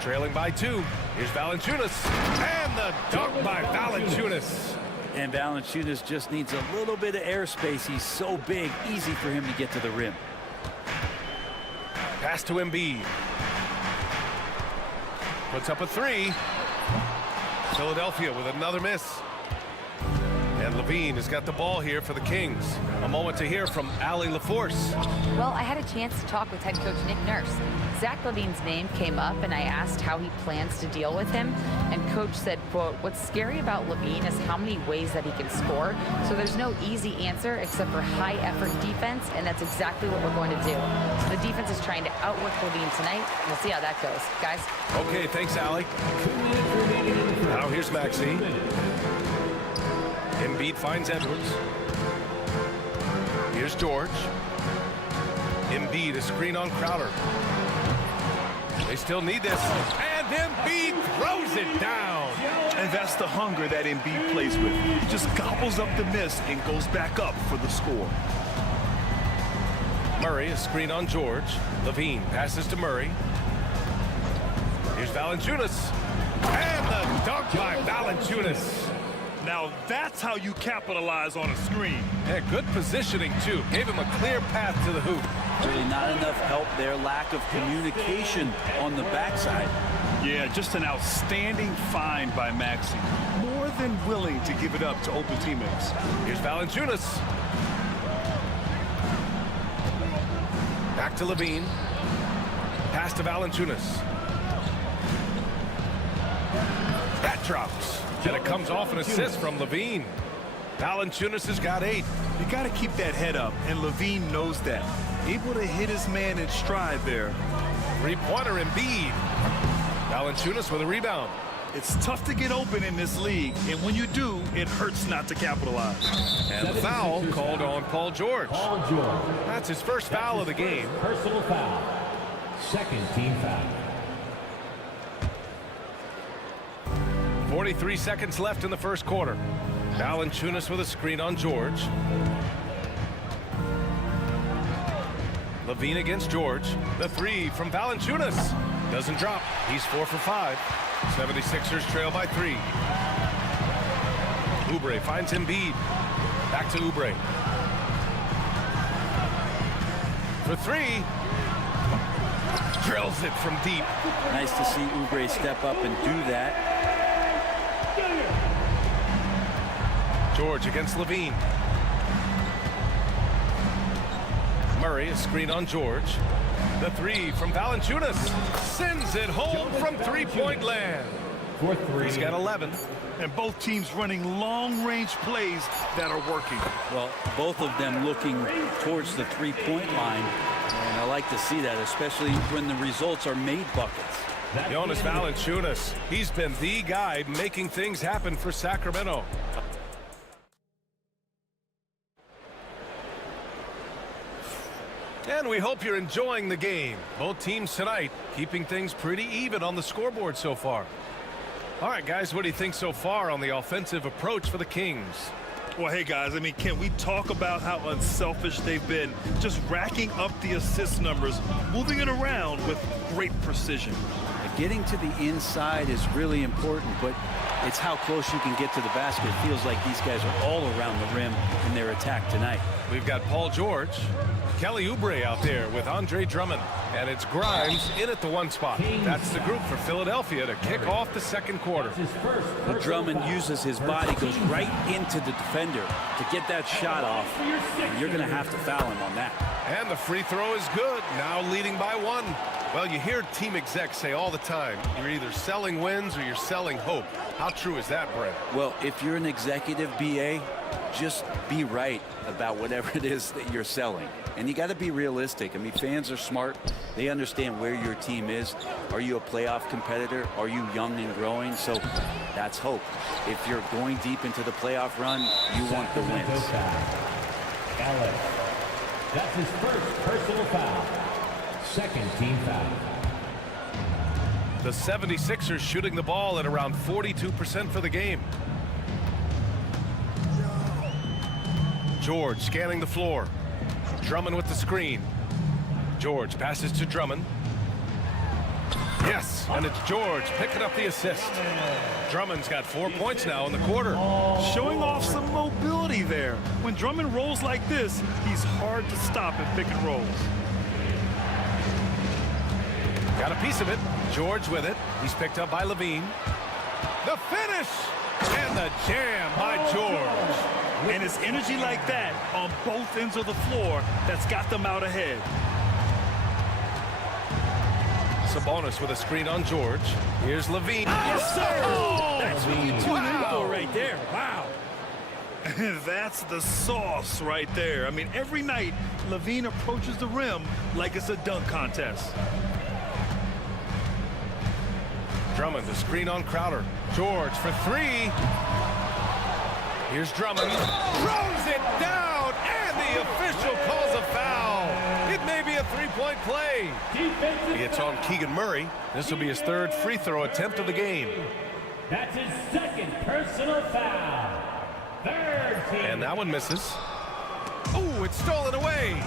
Trailing by 2. Here's Valanciunas. And the dunk by Valanciunas. And Valanciunas just needs a little bit of airspace. He's so big, easy for him to get to the rim. Pass to Embiid. Puts up a 3. Philadelphia with another miss. And LaVine has got the ball here for the Kings. A moment to hear from Allie LaForce. Well, I had a chance to talk with head coach Nick Nurse. Zach LaVine's name came up, and I asked how he plans to deal with him. And coach said, quote, "What's scary about LaVine is how many ways that he can score. So there's no easy answer except for high-effort defense, and that's exactly what we're going to do. So the defense is trying to outwork LaVine tonight. We'll see how that goes. Guys?" Okay, thanks, Allie. Now here's Maxey. Embiid finds Edwards. Here's George. Embiid, a screen on Crowder. They still need this. And Embiid throws it down. And that's the hunger that Embiid plays with. He just gobbles up the miss and goes back up for the score. Murray, a screen on George. LaVine passes to Murray. Here's Valanciunas. And the dunk by Valanciunas. Now that's how you capitalize on a screen. Yeah, good positioning, too. Gave him a clear path to the hoop. Really not enough help there. Lack of communication on the backside. Yeah, just an outstanding find by Maxey. More than willing to give it up to open teammates. Here's Valanciunas. Back to Levine. Pass to Valanciunas. That drops. And it comes off an assist from Levine. Valanciunas has got 8. You got to keep that head up, and Levine knows that. Able to hit his man in stride there. Three-pointer Embiid. Valanciunas with a rebound. It's tough to get open in this league, and when you do, it hurts not to capitalize. And the foul called on Paul George. Paul George. That's his first foul of the game. Personal foul. Second team foul. 43 seconds left in the first quarter. Valanciunas with a screen on George. Levine against George. The three from Valanciunas. Doesn't drop. He's 4 for 5. 76ers trail by 3. Oubre finds Embiid. Back to Oubre. For 3. Drills it from deep. Nice to see Oubre step up and do that. George against Levine. Murray, a screen on George. The 3 from Valanciunas. Sends it home from three-point land. For 3. He's got 11. And both teams running long-range plays that are working. Well, both of them looking towards the three-point line. And I like to see that, especially when the results are made buckets. Jonas Valanciunas, he's been the guy making things happen for Sacramento. And we hope you're enjoying the game. Both teams tonight keeping things pretty even on the scoreboard so far. All right, guys, what do you think so far on the offensive approach for the Kings? Well, hey, guys, I mean, can we talk about how unselfish they've been? Just racking up the assist numbers, moving it around with great precision. Getting to the inside is really important, but it's how close you can get to the basket. It feels like these guys are all around the rim in their attack tonight. We've got Paul George, Kelly Oubre out there with Andre Drummond, and it's Grimes in at the 1 spot. That's the group for Philadelphia to kick off the second quarter. Well, Drummond uses his body, goes right into the defender to get that shot off, and you're going to have to foul him on that. And the free throw is good, now leading by 1. Well, you hear team execs say all the time, you're either selling wins or you're selling hope. How true is that, Brent? Well, if you're an executive BA, just be right about whatever it is that you're selling. And you got to be realistic. I mean, fans are smart. They understand where your team is. Are you a playoff competitor? Are you young and growing? So that's hope. If you're going deep into the playoff run, you want the wins. That's his first personal foul. Second team foul. The 76ers shooting the ball at around 42% for the game. George scanning the floor. Drummond with the screen. George passes to Drummond. Yes, and it's George picking up the assist. Drummond's got 4 points now in the quarter. Showing off some mobility there. When Drummond rolls like this, he's hard to stop in pick and rolls. Got a piece of it. George with it. He's picked up by Levine. The finish! And the jam by George. And it's energy like that on both ends of the floor that's got them out ahead. Sabonis with a screen on George. Here's Levine. Yes, sir! Oh, That's what you tune in for right there. Wow. That's the sauce right there. I mean, every night, Levine approaches the rim like it's a dunk contest. Drummond, the screen on Crowder. George for 3. Here's Drummond. Throws it down, and the official calls a foul. It may be a three-point play. It's on Keegan Murray. This will be his 3rd free throw attempt of the game. That's his 2nd personal foul. 3rd team. And that one misses. Oh, it's stolen away.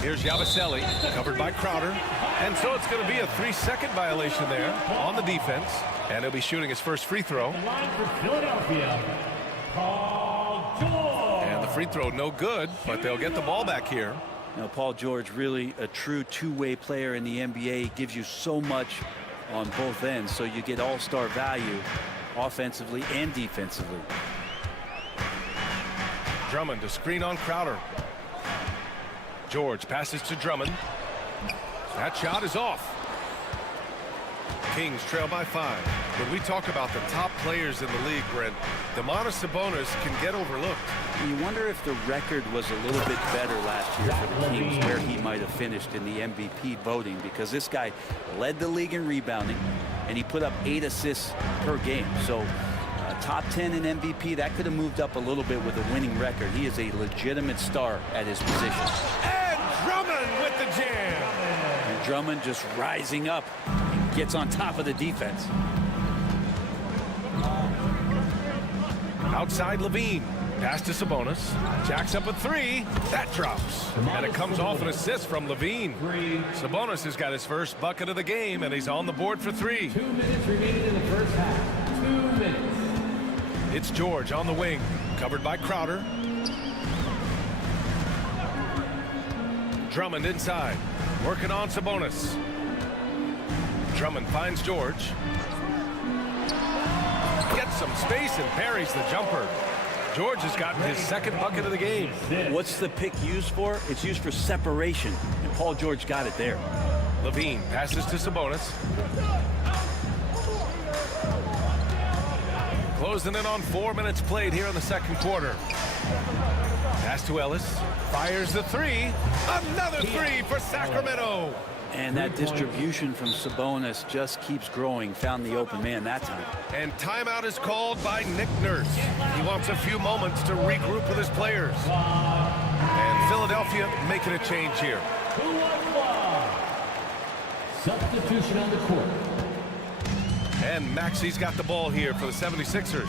Here's Yabusele, covered by Crowder. And so it's going to be a 3-second violation there on the defense. And he'll be shooting his first free throw. Line for Philadelphia, Paul George. And the free throw no good, but they'll get the ball back here. Now, Paul George, really a true two-way player in the NBA, gives you so much on both ends, so you get all-star value offensively and defensively. Drummond to screen on Crowder. George passes to Drummond. That shot is off. Kings trail by 5. When we talk about the top players in the league, Brent, Domantas Sabonis can get overlooked. You wonder if the record was a little bit better last year for the Kings, where he might have finished in the MVP voting, because this guy led the league in rebounding, and he put up 8 assists per game. So top 10 in MVP, that could have moved up a little bit with a winning record. He is a legitimate star at his position. And Drummond with the jam. And Drummond just rising up, gets on top of the defense. Outside Levine. Pass to Sabonis. Jacks up a 3. That drops. And it comes off an assist from Levine. Sabonis has got his first bucket of the game, and he's on the board for 3. 2 minutes remaining in the first half. 2 minutes. It's George on the wing. Covered by Crowder. Drummond inside. Working on Sabonis. Drummond finds George. Gets some space and parries the jumper. George has gotten his second bucket of the game. What's the pick used for? It's used for separation, and Paul George got it there. Levine passes to Sabonis. Closing in on 4 minutes played here in the second quarter. Pass to Ellis. Fires the 3. Another 3 for Sacramento. And that distribution from Sabonis just keeps growing. Found the open man that time. And timeout is called by Nick Nurse. He wants a few moments to regroup with his players. And Philadelphia making a change here. Substitution on the court. And Maxi's got the ball here for the 76ers.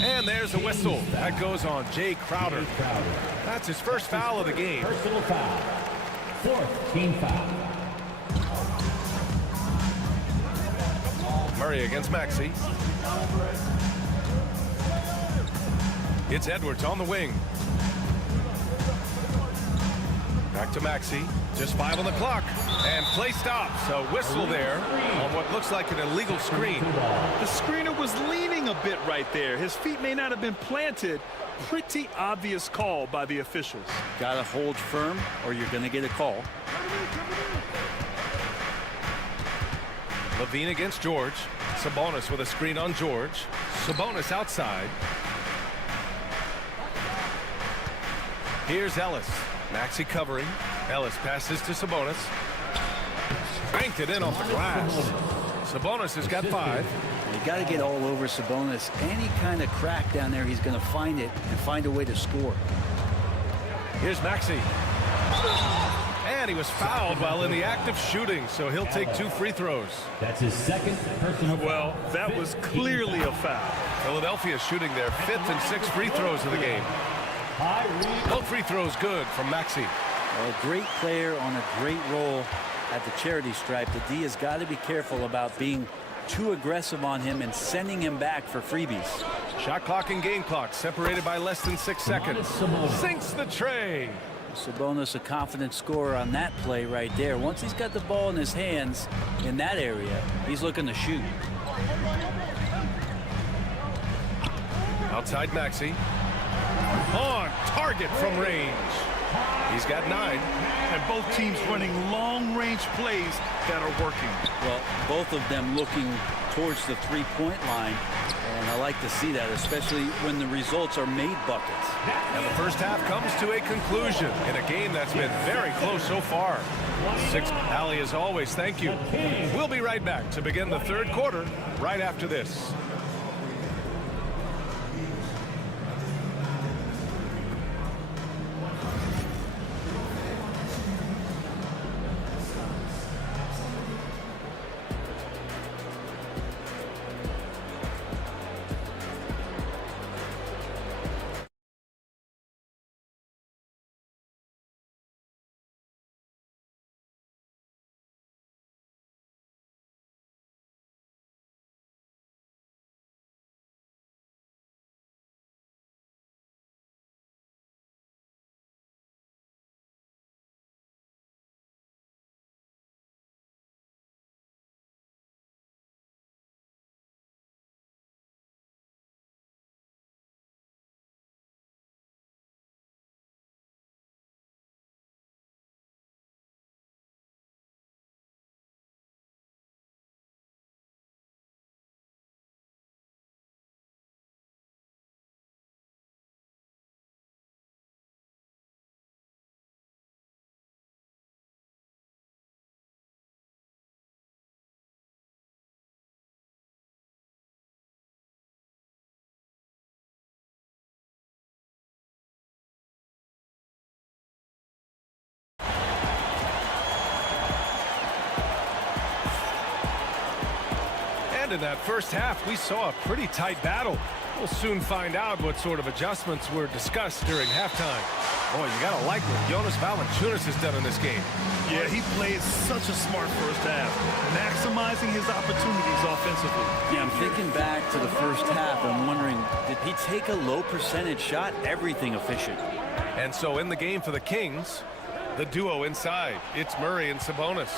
And there's a whistle. That goes on Jay Crowder. That's his first foul of the game. Personal foul. 4th team foul. Murray against Maxey. It's Edwards on the wing. Back to Maxey. Just 5 on the clock. And play stops. So whistle there on what looks like an illegal screen. The screener was leaning a bit right there. His feet may not have been planted. Pretty obvious call by the officials. Got to hold firm or you're going to get a call. Levine against George. Sabonis with a screen on George. Sabonis outside. Here's Ellis. Maxey covering. Ellis passes to Sabonis. Banked it in off the glass. Sabonis has got 5. You got to get all over Sabonis. Any kind of crack down there, he's going to find it and find a way to score. Here's Maxey. And he was fouled while in the act of shooting, so he'll take 2 free throws. That's his second personal foul. Well, that was clearly a foul. Philadelphia shooting their 5th and 6th free throws of the game. Both free throws good from Maxey. Well, a great player on a great role at the charity stripe. The D has got to be careful about being too aggressive on him and sending him back for freebies. Shot clock and game clock separated by less than 6 seconds. Sinks the tray. Sabonis, a confident scorer on that play right there. Once he's got the ball in his hands in that area, he's looking to shoot. Outside Maxey. On target from range. He's got 9. And both teams running long-range plays that are working. Well, both of them looking towards the three-point line. And I like to see that, especially when the results are made buckets. And the first half comes to a conclusion in a game that's been very close so far. 6. Allie, as always, thank you. We'll be right back to begin the third quarter right after this. And in that first half, we saw a pretty tight battle. We'll soon find out what sort of adjustments were discussed during halftime. Boy, you gotta like what Jonas Valanciunas has done in this game. Yeah, he played such a smart first half, maximizing his opportunities offensively. Yeah, I'm thinking back to the first half. I'm wondering, did he take a low percentage shot? Everything efficient. And so in the game for the Kings, the duo inside. It's Murray and Sabonis.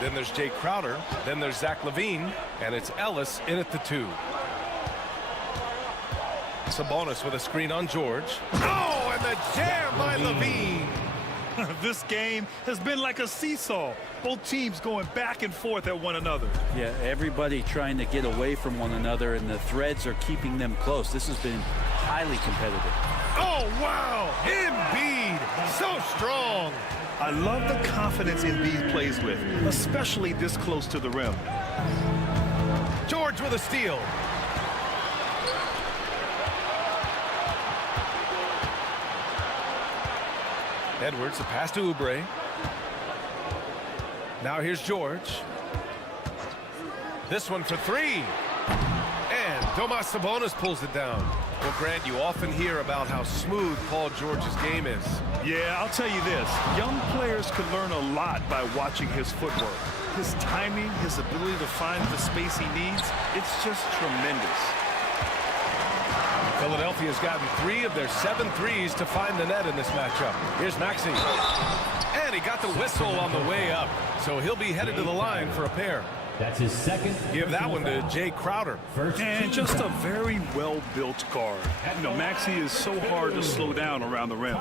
Then there's Jay Crowder. Then there's Zach LaVine. And it's Ellis in at the 2. Sabonis with a screen on George. Oh, and the jam by LaVine. This game has been like a seesaw. Both teams going back and forth at one another. Yeah, everybody trying to get away from one another, and the threads are keeping them close. This has been highly competitive. Oh, wow. Embiid, so strong. I love the confidence Embiid plays with, especially this close to the rim. George with a steal. Edwards, a pass to Oubre. Now here's George. This one for 3. And Domas Sabonis pulls it down. Well, Grant, you often hear about how smooth Paul George's game is. Yeah, I'll tell you this. Young players can learn a lot by watching his footwork. His timing, his ability to find the space he needs, it's just tremendous. Philadelphia's gotten 3 of their 7 threes to find the net in this matchup. Here's Maxey. And he got the whistle on the way up. So he'll be headed to the line for a pair. That's his second. Give that one to Jay Crowder. And just a very well-built guard. You know, Maxey is so hard to slow down around the rim.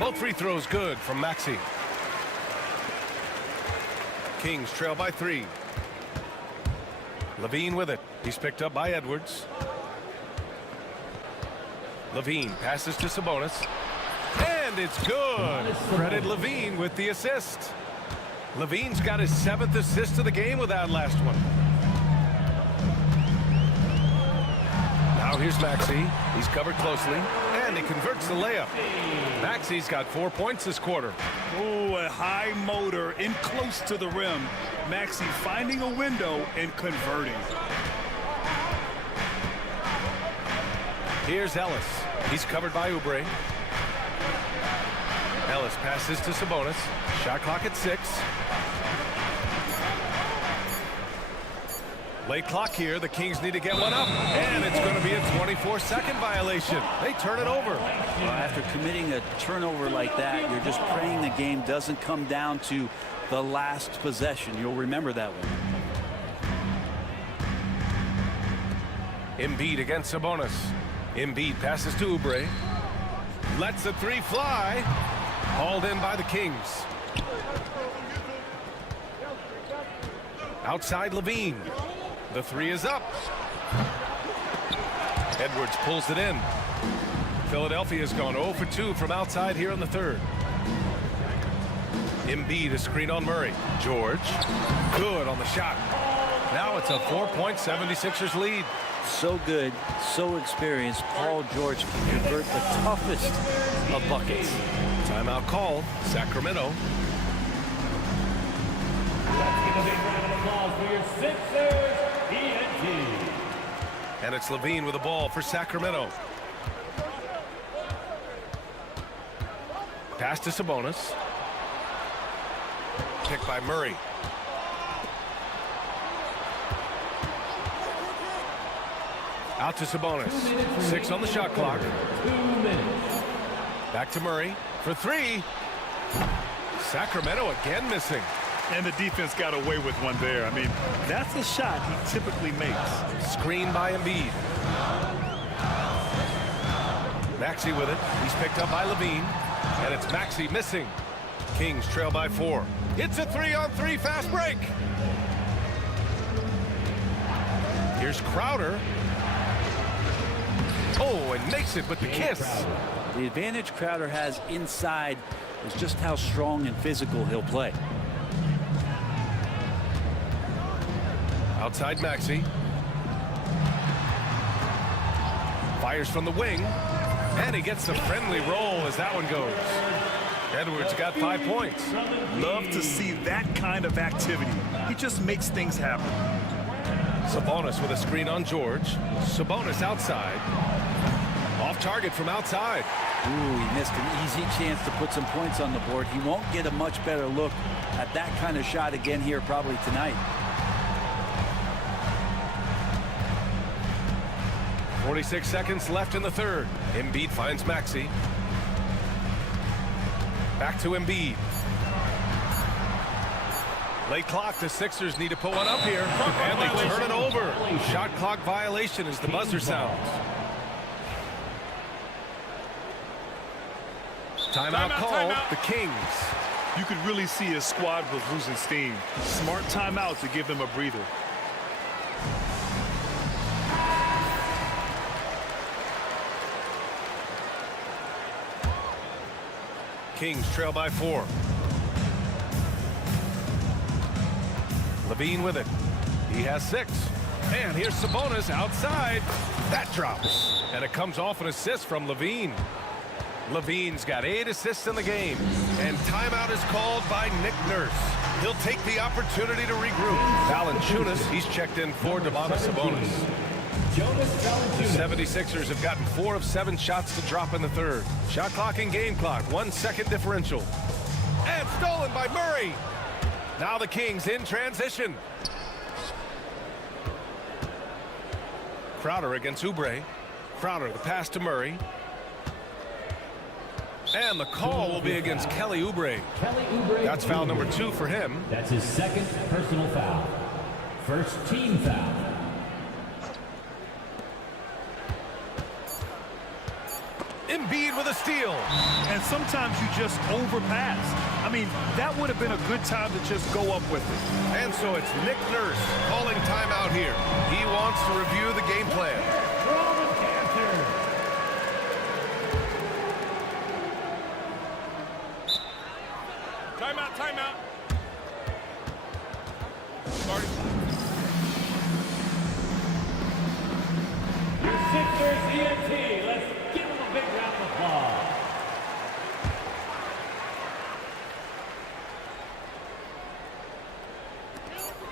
Both free throws good from Maxey. Kings trail by 3. LaVine with it. He's picked up by Edwards. LaVine passes to Sabonis. And it's good. Credit LaVine with the assist. LaVine's got his 7th assist of the game with that last one. Now here's Maxey. He's covered closely. And he converts the layup. Maxey's got 4 points this quarter. Oh, a high motor in close to the rim. Maxey finding a window and converting. Here's Ellis. He's covered by Oubre. Ellis passes to Sabonis. Shot clock at 6. Late clock here. The Kings need to get one up. And it's going to be a 24-second violation. They turn it over. Well, after committing a turnover like that, you're just praying the game doesn't come down to the last possession. You'll remember that one. Embiid against Sabonis. Embiid passes to Oubre. Lets the 3 fly. Hauled in by the Kings. Outside LaVine. The 3 is up. Edwards pulls it in. Philadelphia's gone 0 for 2 from outside here in the 3rd. Embiid a screen on Murray. George. Good on the shot. Now it's a 4-point 76ers lead. So good, so experienced. Paul George can convert the toughest of buckets. Timeout called. Sacramento. Let's give a big round of applause for your Sixers, ENT. And it's LaVine with the ball for Sacramento. Pass to Sabonis. Picked by Murray. Out to Sabonis. 6 on the shot clock. 2 minutes. Back to Murray for 3. Sacramento again missing. And the defense got away with one there. I mean, that's a shot he typically makes. Screen by Embiid. Maxey with it. He's picked up by LaVine. And it's Maxey missing. Kings trail by 4. It's a 3-on-3 fast break. Here's Crowder. Oh, and makes it with the kiss. The advantage Crowder has inside is just how strong and physical he'll play. Outside Maxey. Fires from the wing. And he gets the friendly roll as that one goes. Edwards got 5 points. Love to see that kind of activity. He just makes things happen. Sabonis with a screen on George. Sabonis outside. Off target from outside. Ooh, he missed an easy chance to put some points on the board. He won't get a much better look at that kind of shot again here probably tonight. 46 seconds left in the third. Embiid finds Maxey. Back to Embiid. Late clock, the Sixers need to put one up here. And they turn it over. Shot clock violation as the buzzer sounds. Timeout call, the Kings. You could really see his squad was losing steam. Smart timeout to give them a breather. Kings trail by 4. Levine with it. He has 6. And here's Sabonis outside. That drops. And it comes off an assist from Levine. Levine's got 8 assists in the game. And timeout is called by Nick Nurse. He'll take the opportunity to regroup. Valanciunas, he's checked in for Domantas Sabonis. The 76ers have gotten 4 of 7 shots to drop in the third. Shot clock and game clock, 1 second differential. And stolen by Murray. Now the Kings in transition. Crowder against Oubre. Crowder, the pass to Murray. And the call will be against Kelly Oubre. That's foul number 2 for him. That's his second personal foul. First team foul. Embiid with a steal. And sometimes you just overpass. I mean, that would have been a good time to just go up with it. And so it's Nick Nurse calling timeout here. He wants to review the game plan. Timeout, timeout. Starting. Your Sixers ENT. Let's give them a big round of applause.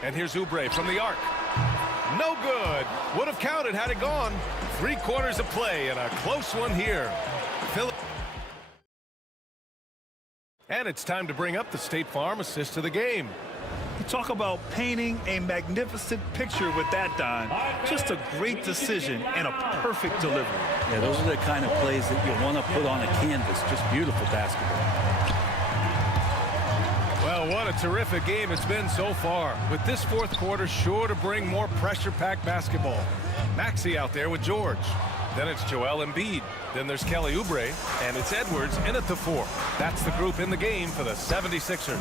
And here's Oubre from the arc. No good. Would have counted had it gone. 3 quarters of play and a close one here. And it's time to bring up the State Farm assist of the game. You talk about painting a magnificent picture with that, Don. Just a great decision and a perfect delivery. Yeah, those are the kind of plays that you want to put on a canvas. Just beautiful basketball. Well, what a terrific game it's been so far. With this fourth quarter sure to bring more pressure-packed basketball. Maxey out there with George. Then it's Joel Embiid. Then there's Kelly Oubre. And it's Edwards in at the 4. That's the group in the game for the 76ers.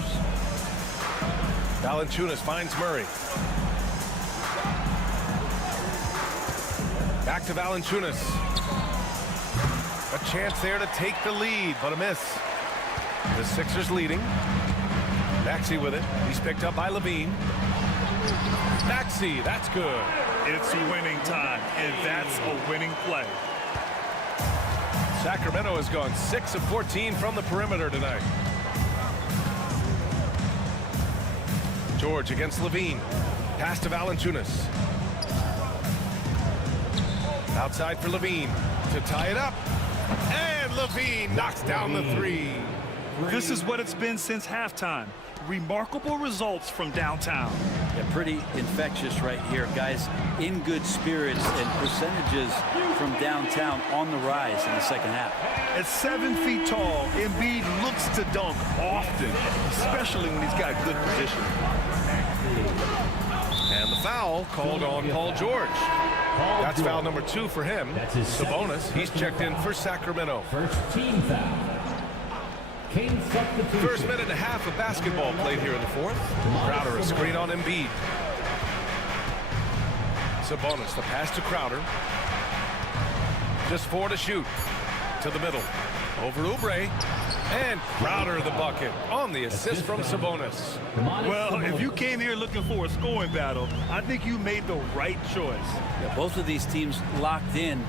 Valanciunas finds Murray. Back to Valanciunas. A chance there to take the lead, but a miss. The Sixers leading. Maxey with it. He's picked up by Levine. Maxey, that's good. It's winning time, and that's a winning play. Sacramento has gone 6 of 14 from the perimeter tonight. George against Levine. Pass to Valanciunas. Outside for Levine to tie it up. And Levine knocks down the 3. This is what it's been since halftime. Remarkable results from downtown. Yeah, pretty infectious right here. Guys in good spirits and percentages from downtown on the rise in the second half. At 7 feet tall, Embiid looks to dunk often, especially when he's got good position. And the foul called on Paul George. That's foul number 2 for him. Sabonis, he's checked in for Sacramento. First team foul. First minute and a half of basketball played here in the fourth. Crowder a screen on Embiid. Sabonis the pass to Crowder. Just 4 to shoot. To the middle. Over Oubre. And Crowder the bucket on the assist from Sabonis. Well, if you came here looking for a scoring battle, I think you made the right choice. Yeah, both of these teams locked in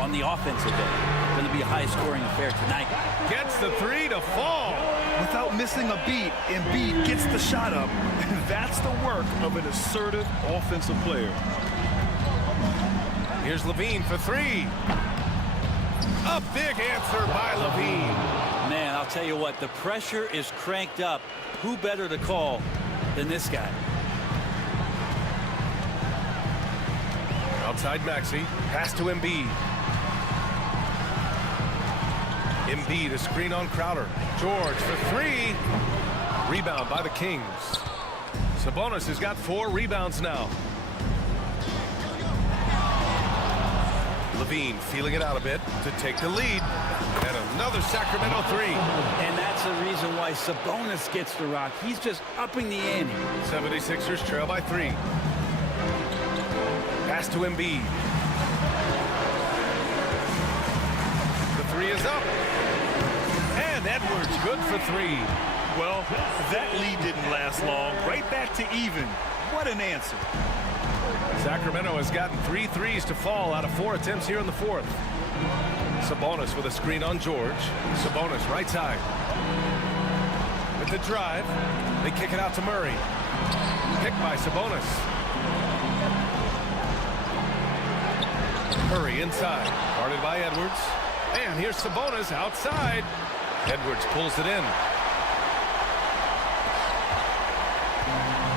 on the offensive end. Going to be a high-scoring affair tonight. Gets the 3 to fall. Without missing a beat, Embiid gets the shot up. And that's the work of an assertive offensive player. Here's Levine for three. A big answer by Levine. Man, I'll tell you what, the pressure is cranked up. Who better to call than this guy? Outside Maxey. Pass to Embiid. Embiid, a screen on Crowder. George for three. Rebound by the Kings. Sabonis has got 4 rebounds now. Levine feeling it out a bit to take the lead. And another Sacramento three. And that's the reason why Sabonis gets the rock. He's just upping the ante. 76ers trail by 3. Pass to Embiid. The three is up. And Edwards good for 3. Well, that lead didn't last long. Right back to even. What an answer. Sacramento has gotten 3 threes to fall out of 4 attempts here in the 4th. Sabonis with a screen on George. Sabonis right side. With the drive, they kick it out to Murray. Picked by Sabonis. Murray inside. Guarded by Edwards. And here's Sabonis outside. Edwards pulls it in.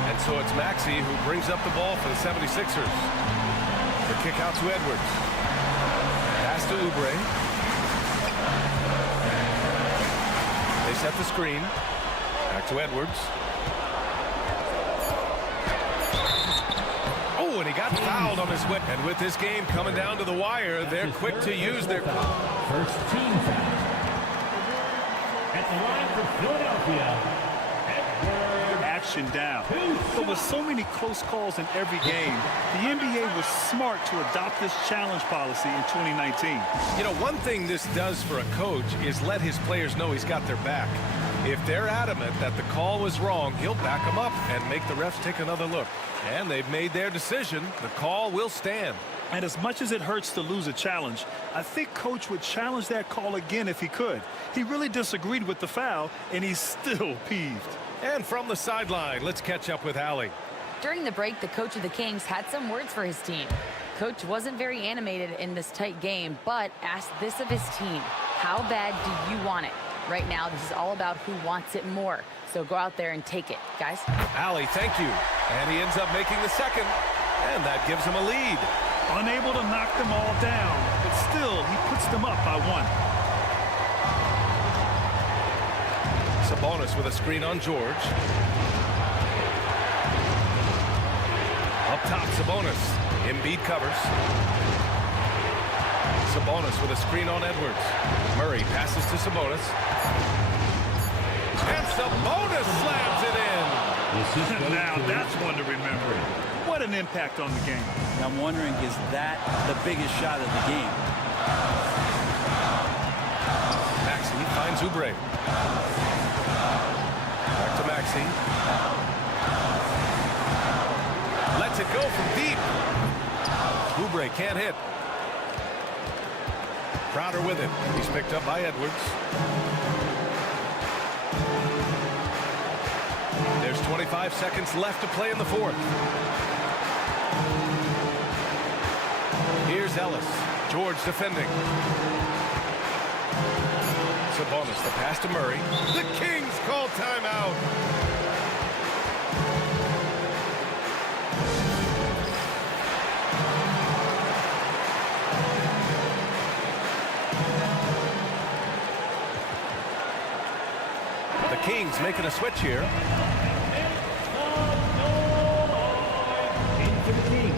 And so it's Maxey who brings up the ball for the 76ers. The kick out to Edwards. Pass to Oubre. They set the screen. Back to Edwards. Oh, and he got fouled on his way. And with this game coming down to the wire, they're quick to use their... First team foul. At the line for Philadelphia, Action down. But with so many close calls in every game, the NBA was smart to adopt this challenge policy in 2019. You know, one thing this does for a coach is let his players know he's got their back. If they're adamant that the call was wrong, he'll back them up and make the refs take another look. And they've made their decision. The call will stand. And as much as it hurts to lose a challenge, I think Coach would challenge that call again if he could. He really disagreed with the foul, and he's still peeved. And from the sideline, let's catch up with Allie. During the break, the coach of the Kings had some words for his team. Coach wasn't very animated in this tight game, but asked this of his team: how bad do you want it? Right now, this is all about who wants it more. So go out there and take it, guys. Allie, thank you. And he ends up making the second, and that gives him a lead. Unable to knock them all down, but still, he puts them up by 1. Sabonis with a screen on George. Up top, Sabonis. Embiid covers. Sabonis with a screen on Edwards. Murray passes to Sabonis. And Sabonis slams it in. Now that's one to remember. What an impact on the game. I'm wondering, is that the biggest shot of the game? Maxey finds Oubre. Back to Maxey. Lets it go from deep. Oubre can't hit. Crowder with it. He's picked up by Edwards. There's 25 seconds left to play in the 4th. Here's Ellis. George defending. Sabonis, the pass to Murray. The Kings call timeout. The Kings making a switch here. Into the Kings,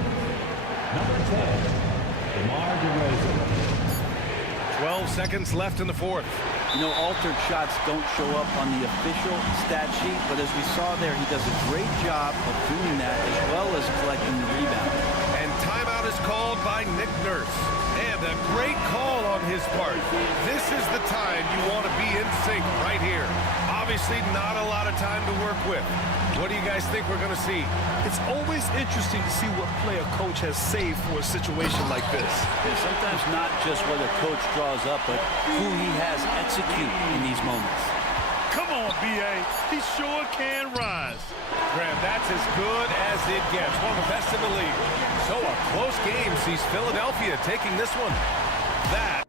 number 10, DeMar DeRozan. 12 seconds left in the 4th. You know, altered shots don't show up on the official stat sheet, but as we saw there, he does a great job of doing that as well as collecting the rebound. And timeout is called by Nick Nurse. And a great call on his part. This is the time you want to be in sync right here. Obviously not a lot of time to work with. What do you guys think we're going to see? It's always interesting to see what play a coach has saved for a situation like this. And sometimes not just what a coach draws up, but who he has execute in these moments. Come on, B.A. He sure can rise. Graham, that's as good as it gets. One of the best in the league. So a close game sees Philadelphia taking this one. That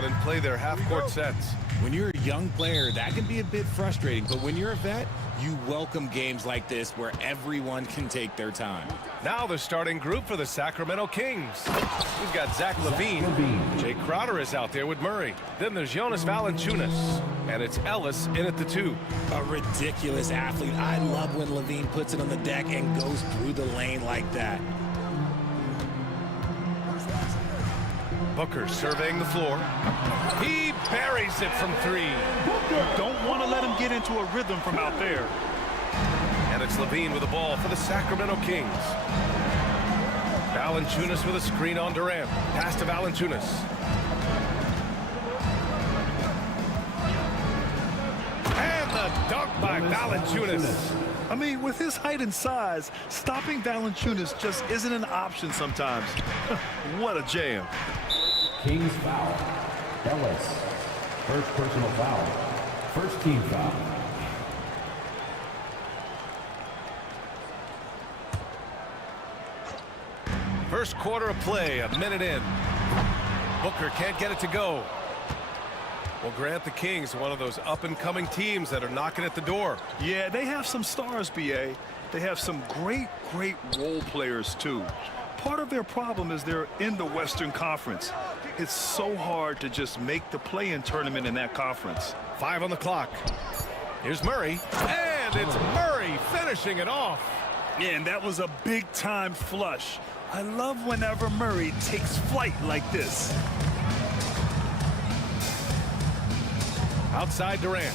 down and play their half-court sets. When you're a young player, that can be a bit frustrating, but when you're a vet, you welcome games like this where everyone can take their time. Now the starting group for the Sacramento Kings. We've got Zach Levine. Jay Crowder is out there with Murray. Then there's Jonas Valanciunas. And it's Ellis in at the 2. A ridiculous athlete. I love when Levine puts it on the deck and goes through the lane like that. Booker surveying the floor. He buries it from 3. You don't want to let him get into a rhythm from out there. And it's Levine with the ball for the Sacramento Kings. Valanciunas with a screen on Durant. Pass to Valanciunas. And the dunk by Valanciunas. I mean, with his height and size, stopping Valanciunas just isn't an option sometimes. What a jam. Kings foul. Ellis. First personal foul. First team foul. First quarter of play, a minute in. Booker can't get it to go. Well, Grant, the Kings, one of those up-and-coming teams that are knocking at the door. Yeah, they have some stars, BA. They have some great role players, too. Part of their problem is they're in the Western Conference. It's so hard to just make the play-in tournament in that conference. 5 on the clock. Here's Murray. And it's Murray finishing it off. Yeah, and that was a big-time flush. I love whenever Murray takes flight like this. Outside Durant.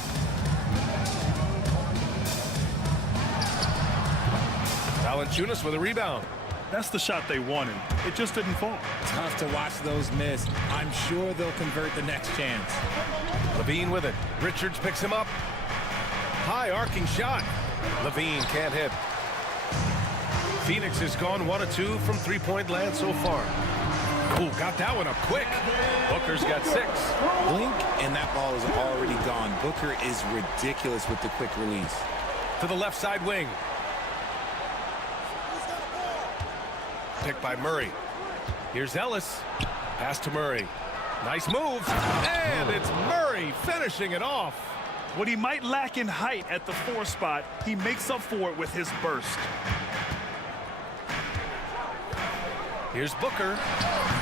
Valanciunas with a rebound. That's the shot they wanted. It just didn't fall. Tough to watch those miss. I'm sure they'll convert the next chance. Levine with it. Richards picks him up. High arcing shot. Levine can't hit. Phoenix has gone 1 of 2 from three-point land so far. Ooh, got that one up quick. Booker's got 6. Blink, and that ball is already gone. Booker is ridiculous with the quick release. To the left side wing. Picked by Murray. Here's Ellis. Pass to Murray. Nice move. And it's Murray finishing it off. What he might lack in height at the 4 spot, he makes up for it with his burst. Here's Booker.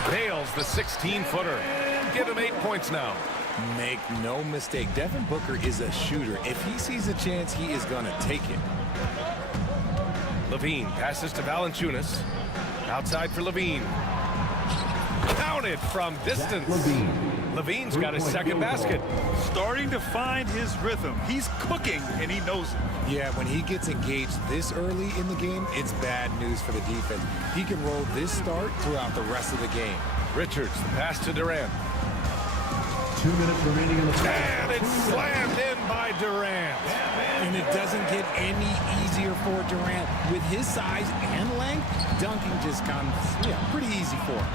Nails the 16-footer. Give him 8 points now. Make no mistake, Devin Booker is a shooter. If he sees a chance, he is going to take it. Levine passes to Valanciunas. Outside for Levine. Counted from distance. Levine's got his second basket. Starting to find his rhythm. He's cooking, and he knows it. Yeah, when he gets engaged this early in the game, it's bad news for the defense. He can roll this start throughout the rest of the game. Richards, the pass to Durant. 2 minutes remaining in the fourth. And it's slammed in by Durant. And it doesn't get any easier for Durant. With his size and length, dunking just comes pretty easy for him.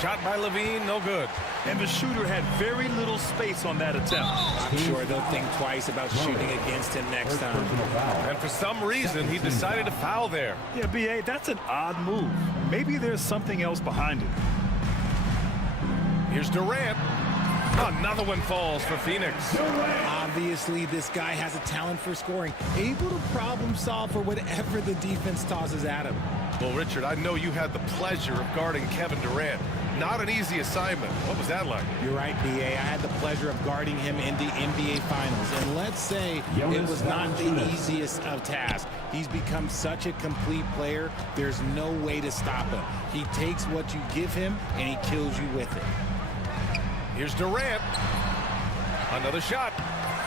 Shot by Levine, no good. And the shooter had very little space on that attempt. I'm sure they'll think twice about shooting against him next time. And for some reason, he decided to foul there. Yeah, B.A., that's an odd move. Maybe there's something else behind it. Here's Durant. Another one falls for Phoenix. Obviously, this guy has a talent for scoring, able to problem solve for whatever the defense tosses at him. Well, Richard, I know you had the pleasure of guarding Kevin Durant. Not an easy assignment. What was that like? You're right, B.A. I had the pleasure of guarding him in the NBA Finals. And let's say it was not the easiest of tasks. He's become such a complete player, there's no way to stop him. He takes what you give him, and he kills you with it. Here's Durant. Another shot.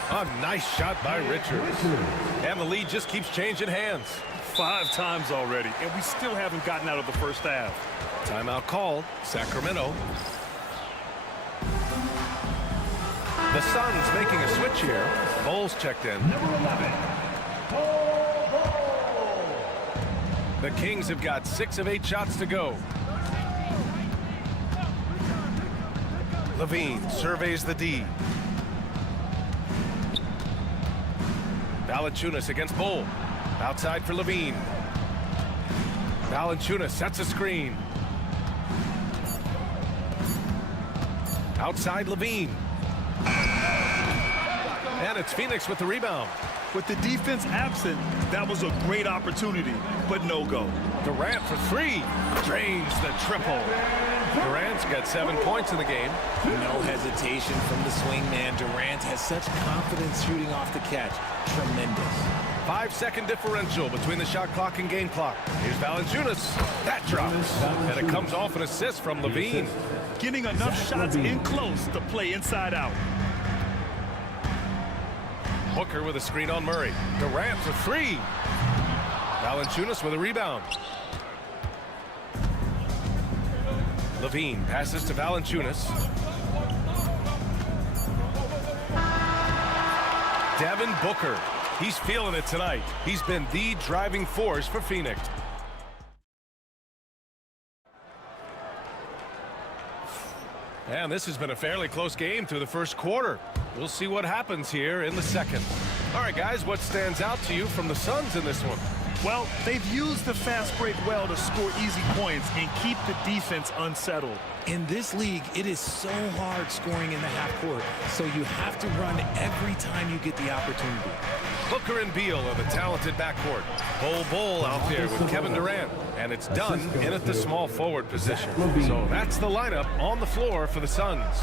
A nice shot by Richards. And the lead just keeps changing hands. 5 times already, and we still haven't gotten out of the first half. Timeout called. Sacramento. The Suns making a switch here. Bulls checked in. Number 11. The Kings have got 6 of 8 shots to go. Levine surveys the D. Valanciunas against Bull. Outside for Levine. Valanciunas sets a screen. Outside Levine. And it's Phoenix with the rebound. With the defense absent, that was a great opportunity, but no go. Durant for three. Drains the triple. Durant's got 7 points in the game. No hesitation from the swingman. Durant has such confidence shooting off the catch. Tremendous. 5-second differential between the shot clock and game clock. Here's Valanciunas. That drops. And it comes off an assist from Levine. Getting enough shots in close to play inside out. Booker with a screen on Murray. Durant for three. Valanciunas with a rebound. Levine passes to Valanciunas. Devin Booker. He's feeling it tonight. He's been the driving force for Phoenix. And this has been a fairly close game through the first quarter. We'll see what happens here in the second. All right, guys, what stands out to you from the Suns in this one? Well, they've used the fast break well to score easy points and keep the defense unsettled. In this league, it is so hard scoring in the half court, so you have to run every time you get the opportunity. Booker and Beal are the talented backcourt. Bol out there with Kevin Durant, and it's done in at the small forward position. So that's the lineup on the floor for the Suns.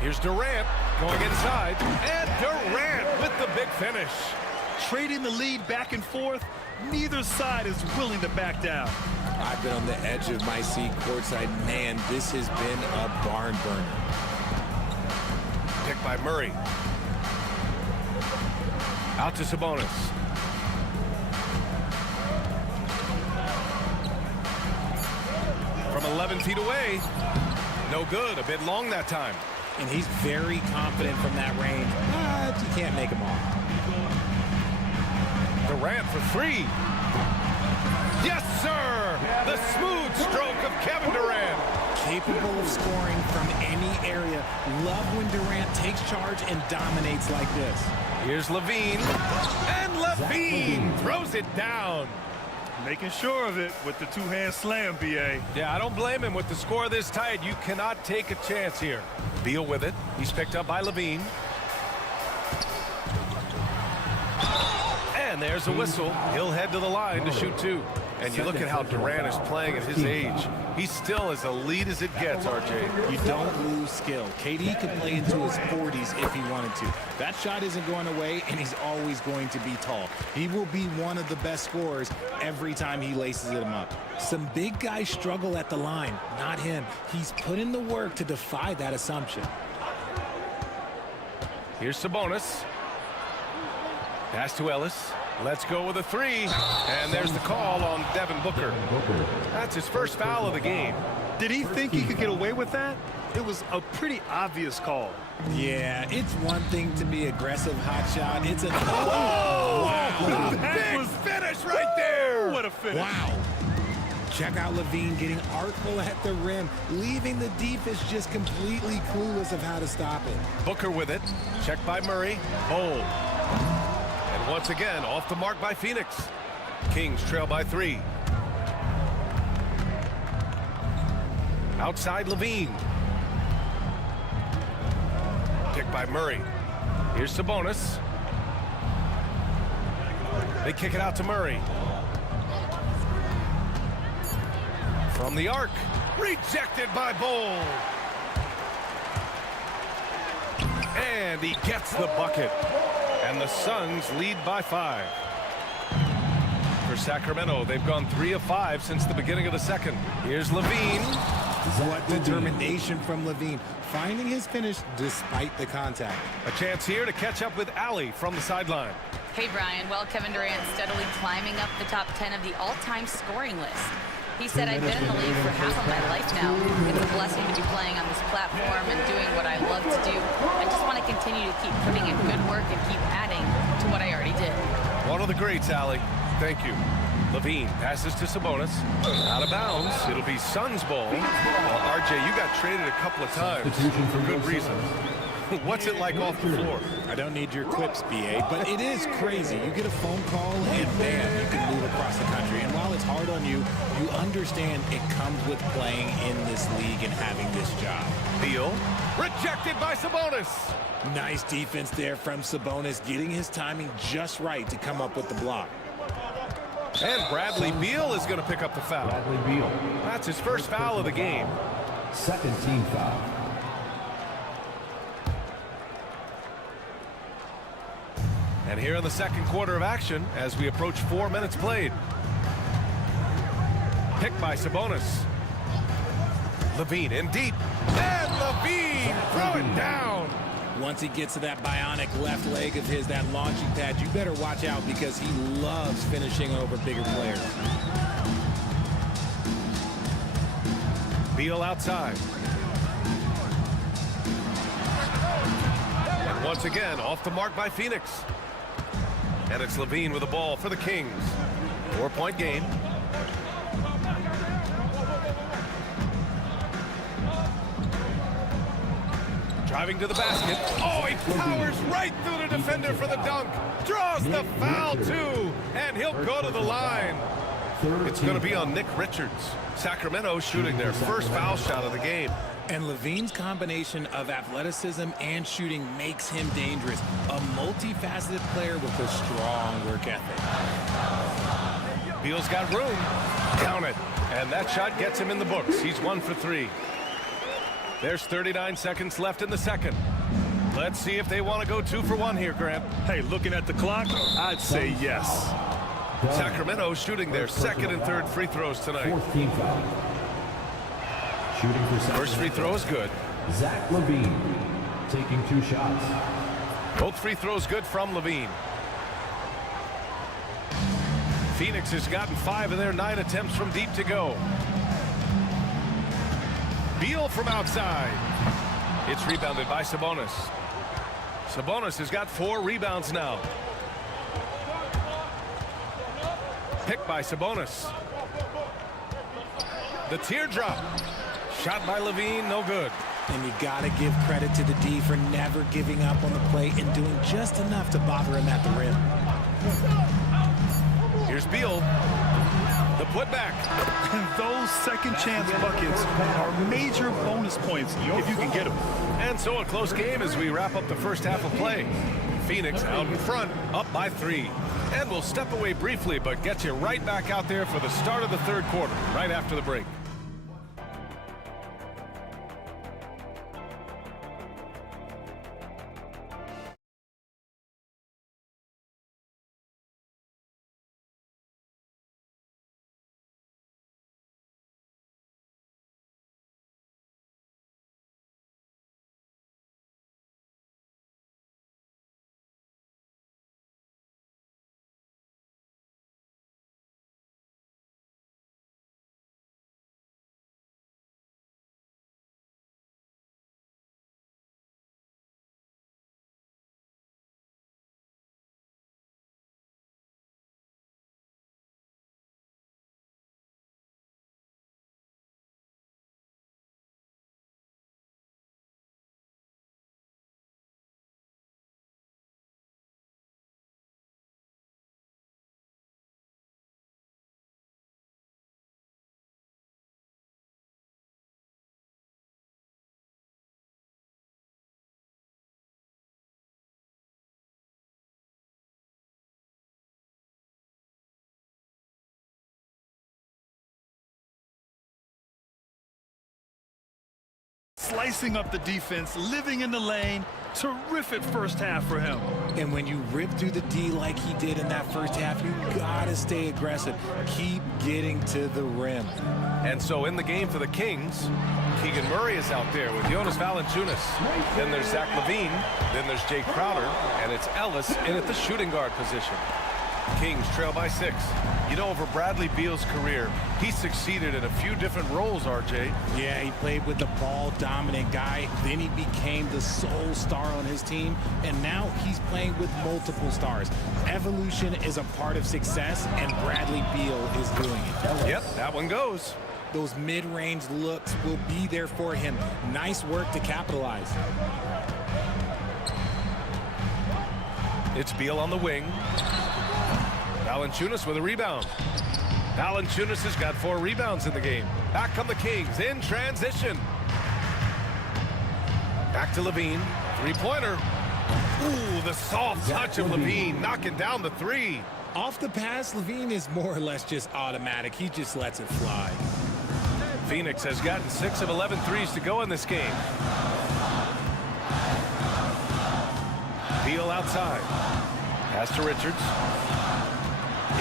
Here's Durant going inside, and Durant with the big finish. Trading the lead back and forth, neither side is willing to back down. I've been on the edge of my seat courtside. Man, this has been a barn burner. Picked by Murray. Out to Sabonis. From 11 feet away. No good. A bit long that time. And he's very confident from that range, but you can't make him off. Durant for three. Yes, sir! The smooth stroke of Kevin Durant. Capable of scoring from any area. Love when Durant takes charge and dominates like this. Here's Levine. And Levine throws it down. Making sure of it with the two-hand slam, B.A. Yeah, I don't blame him. With the score this tight, you cannot take a chance here. Beal with it. He's picked up by Levine. And there's a whistle. He'll head to the line to shoot two. And you look at how Durant is playing at his age. He's still as elite as it gets, RJ. You don't lose skill. KD could play into his 40s if he wanted to. That shot isn't going away, and he's always going to be tall. He will be one of the best scorers every time he laces them up. Some big guys struggle at the line, not him. He's put in the work to defy that assumption. Here's Sabonis. Pass to Ellis. Let's go with a three. And there's the call on Devin Booker. That's his first foul of the game. Did he think he could get away with that? It was a pretty obvious call. Yeah, it's one thing to be aggressive hot shot. It's a wow. Big finish right there. What a finish. Wow. Check out Levine getting artful at the rim, leaving the defense just completely clueless of how to stop it. Booker with it. Checked by Murray. Bold. And once again, off the mark by Phoenix. Kings trail by 3. Outside Levine. Picked by Murray. Here's Sabonis. They kick it out to Murray. From the arc. Rejected by Bol. And he gets the bucket. And the Suns lead by 5. For Sacramento, they've gone 3 of 5 since the beginning of the second. Here's Levine. What determination from Levine, finding his finish despite the contact. A chance here to catch up with Allie from the sideline. Hey, Brian. Well, Kevin Durant steadily climbing up the top 10 of the all-time scoring list. He said, I've been in the league for half of my life now. It's a blessing to be playing on this platform and doing what I love to do. I just want to continue to keep putting in good work and keep adding to what I already did. One of the greats, Allie. Thank you. Levine passes to Sabonis. Out of bounds. It'll be Suns ball. Well, RJ, you got traded a couple of times for good reason. What's it like off the floor? I don't need your quips, BA, but it is crazy. You get a phone call and bam, you can move across the country. And while it's hard on you, you understand it comes with playing in this league and having this job. Beal, rejected by Sabonis. Nice defense there from Sabonis, getting his timing just right to come up with the block. And Bradley Beal is going to pick up the foul. Bradley Beal. That's his first foul of the game. Second team foul. And here in the second quarter of action, as we approach 4 minutes played. Picked by Sabonis. Levine in deep. And Levine throw it down. Once he gets to that bionic left leg of his, that launching pad, you better watch out because he loves finishing over bigger players. Beal outside. And once again, off the mark by Phoenix. And it's Levine with the ball for the Kings. 4-point game. Driving to the basket. Oh, he powers right through the defender for the dunk. Draws the foul, too. And he'll go to the line. It's going to be on Nick Richards. Sacramento shooting their first foul shot of the game. And Levine's combination of athleticism and shooting makes him dangerous. A multifaceted player with a strong work ethic. Beal's got room. Count it. And that shot gets him in the books. He's 1 for 3. There's 39 seconds left in the second. Let's see if they want to go 2 for 1 here, Grant. Hey, looking at the clock, I'd say yes. Sacramento shooting their second and third free throws tonight. Fourth team foul. Shooting for Sacramento. First free throw is good. Zach Levine taking 2 shots. Both free throws good from Levine. Phoenix has gotten 5 of their 9 attempts from deep to go. Beal from outside. It's rebounded by Sabonis. Sabonis has got 4 rebounds now. Picked by Sabonis. The teardrop. Shot by Levine, no good. And you got to give credit to the D for never giving up on the play and doing just enough to bother him at the rim. Here's Beal. The putback. And those second chance buckets are major bonus points if you can get them. And so a close game as we wrap up the first half of play. Phoenix out in front, up by 3. And we'll step away briefly, but get you right back out there for the start of the third quarter, right after the break. Slicing up the defense, living in the lane. Terrific first half for him. And when you rip through the D like he did in that first half, you gotta stay aggressive. Keep getting to the rim. And so in the game for the Kings, Keegan Murray is out there with Jonas Valanciunas. Then there's Zach Levine. Then there's Jake Crowder. And it's Ellis in at the shooting guard position. Kings trail by 6. You know, over Bradley Beal's career, he succeeded in a few different roles, RJ. Yeah, he played with the ball-dominant guy. Then he became the sole star on his team. And now he's playing with multiple stars. Evolution is a part of success, and Bradley Beal is doing it. Yep, that one goes. Those mid-range looks will be there for him. Nice work to capitalize. It's Beal on the wing. Valanciunas with a rebound. Valanciunas has got 4 rebounds in the game. Back come the Kings in transition. Back to Levine. Three-pointer. Ooh, the soft touch of Levine knocking down the 3. Off the pass, Levine is more or less just automatic. He just lets it fly. Phoenix has gotten 6 of 11 threes to go in this game. Beal outside. Pass to Richards.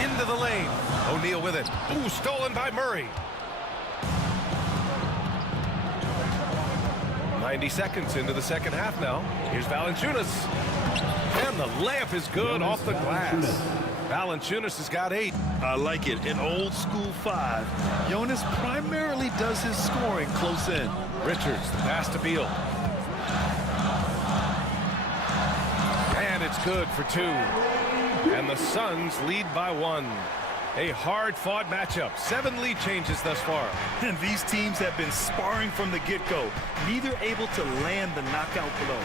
Into the lane. O'Neal with it. Ooh, stolen by Murray. 90 seconds into the second half now. Here's Valanciunas. And the layup is good off the glass. Valanciunas has got 8. I like it. An old school 5. Jonas primarily does his scoring close in. Richards, the pass to Beal. And it's good for 2. And the Suns lead by 1. A hard-fought matchup. 7 lead changes thus far. And these teams have been sparring from the get-go, neither able to land the knockout blow.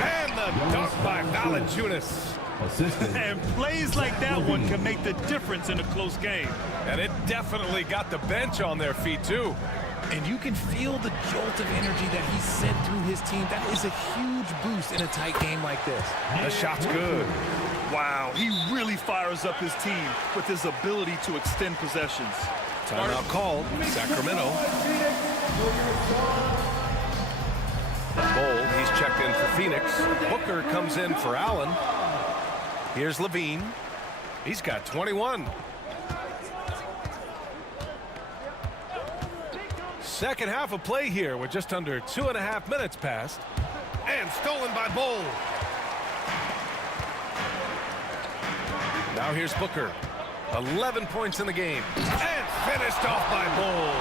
And the dunk by Valanciunas. And plays like that one can make the difference in a close game. And it definitely got the bench on their feet, too. And you can feel the jolt of energy that he sent through his team. That is a huge boost in a tight game like this. The shot's good. Wow, he really fires up his team with his ability to extend possessions. Timeout called. Sacramento. Bol, he's checked in for Phoenix. Booker comes in for Allen. Here's Levine. He's got 21. Second half of play here with just under 2.5 minutes passed. And stolen by Bol. Now here's Booker. 11 points in the game. And finished off by Bol.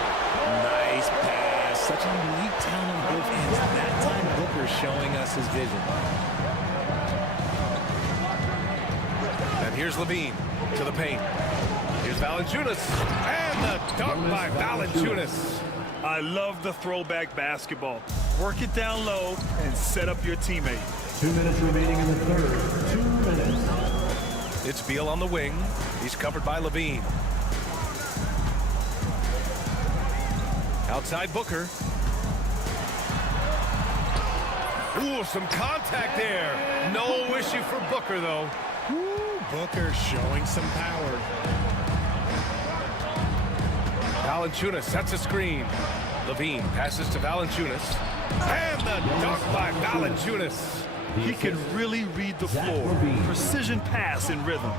Nice pass. Such a unique talent on both ends. That time Booker showing us his vision. And here's Levine to the paint. Here's Valanciunas. And the dunk by Valanciunas. I love the throwback basketball. Work it down low and set up your teammate. 2 minutes remaining in the third. 2 minutes. It's Beal on the wing. He's covered by Levine. Outside Booker. Ooh, some contact there. No issue for Booker, though. Ooh, Booker showing some power. Valanciunas sets a screen. Levine passes to Valanciunas. And the dunk by Valanciunas. He can really read the floor. Precision pass in rhythm.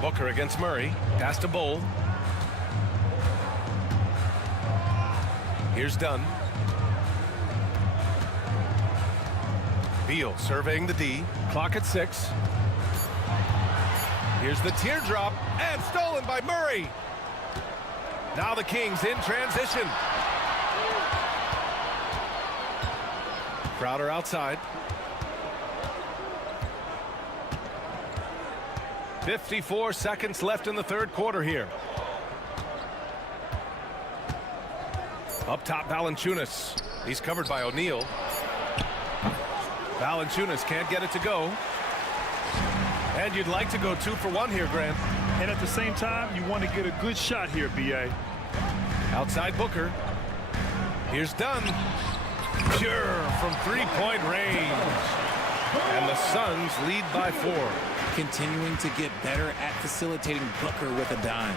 Booker against Murray. Pass to Bol. Here's Dunn. Beal surveying the D. Clock at 6. Here's the teardrop. And stolen by Murray. Now the Kings in transition. Crowder outside. 54 seconds left in the third quarter here. Up top, Valanciunas. He's covered by O'Neal. Valanciunas can't get it to go. And you'd like to go 2 for 1 here, Grant. And at the same time, you want to get a good shot here, B.A. Outside Booker. Here's Dunn. Pure from three-point range. And the Suns lead by 4. Continuing to get better at facilitating Booker with a dime.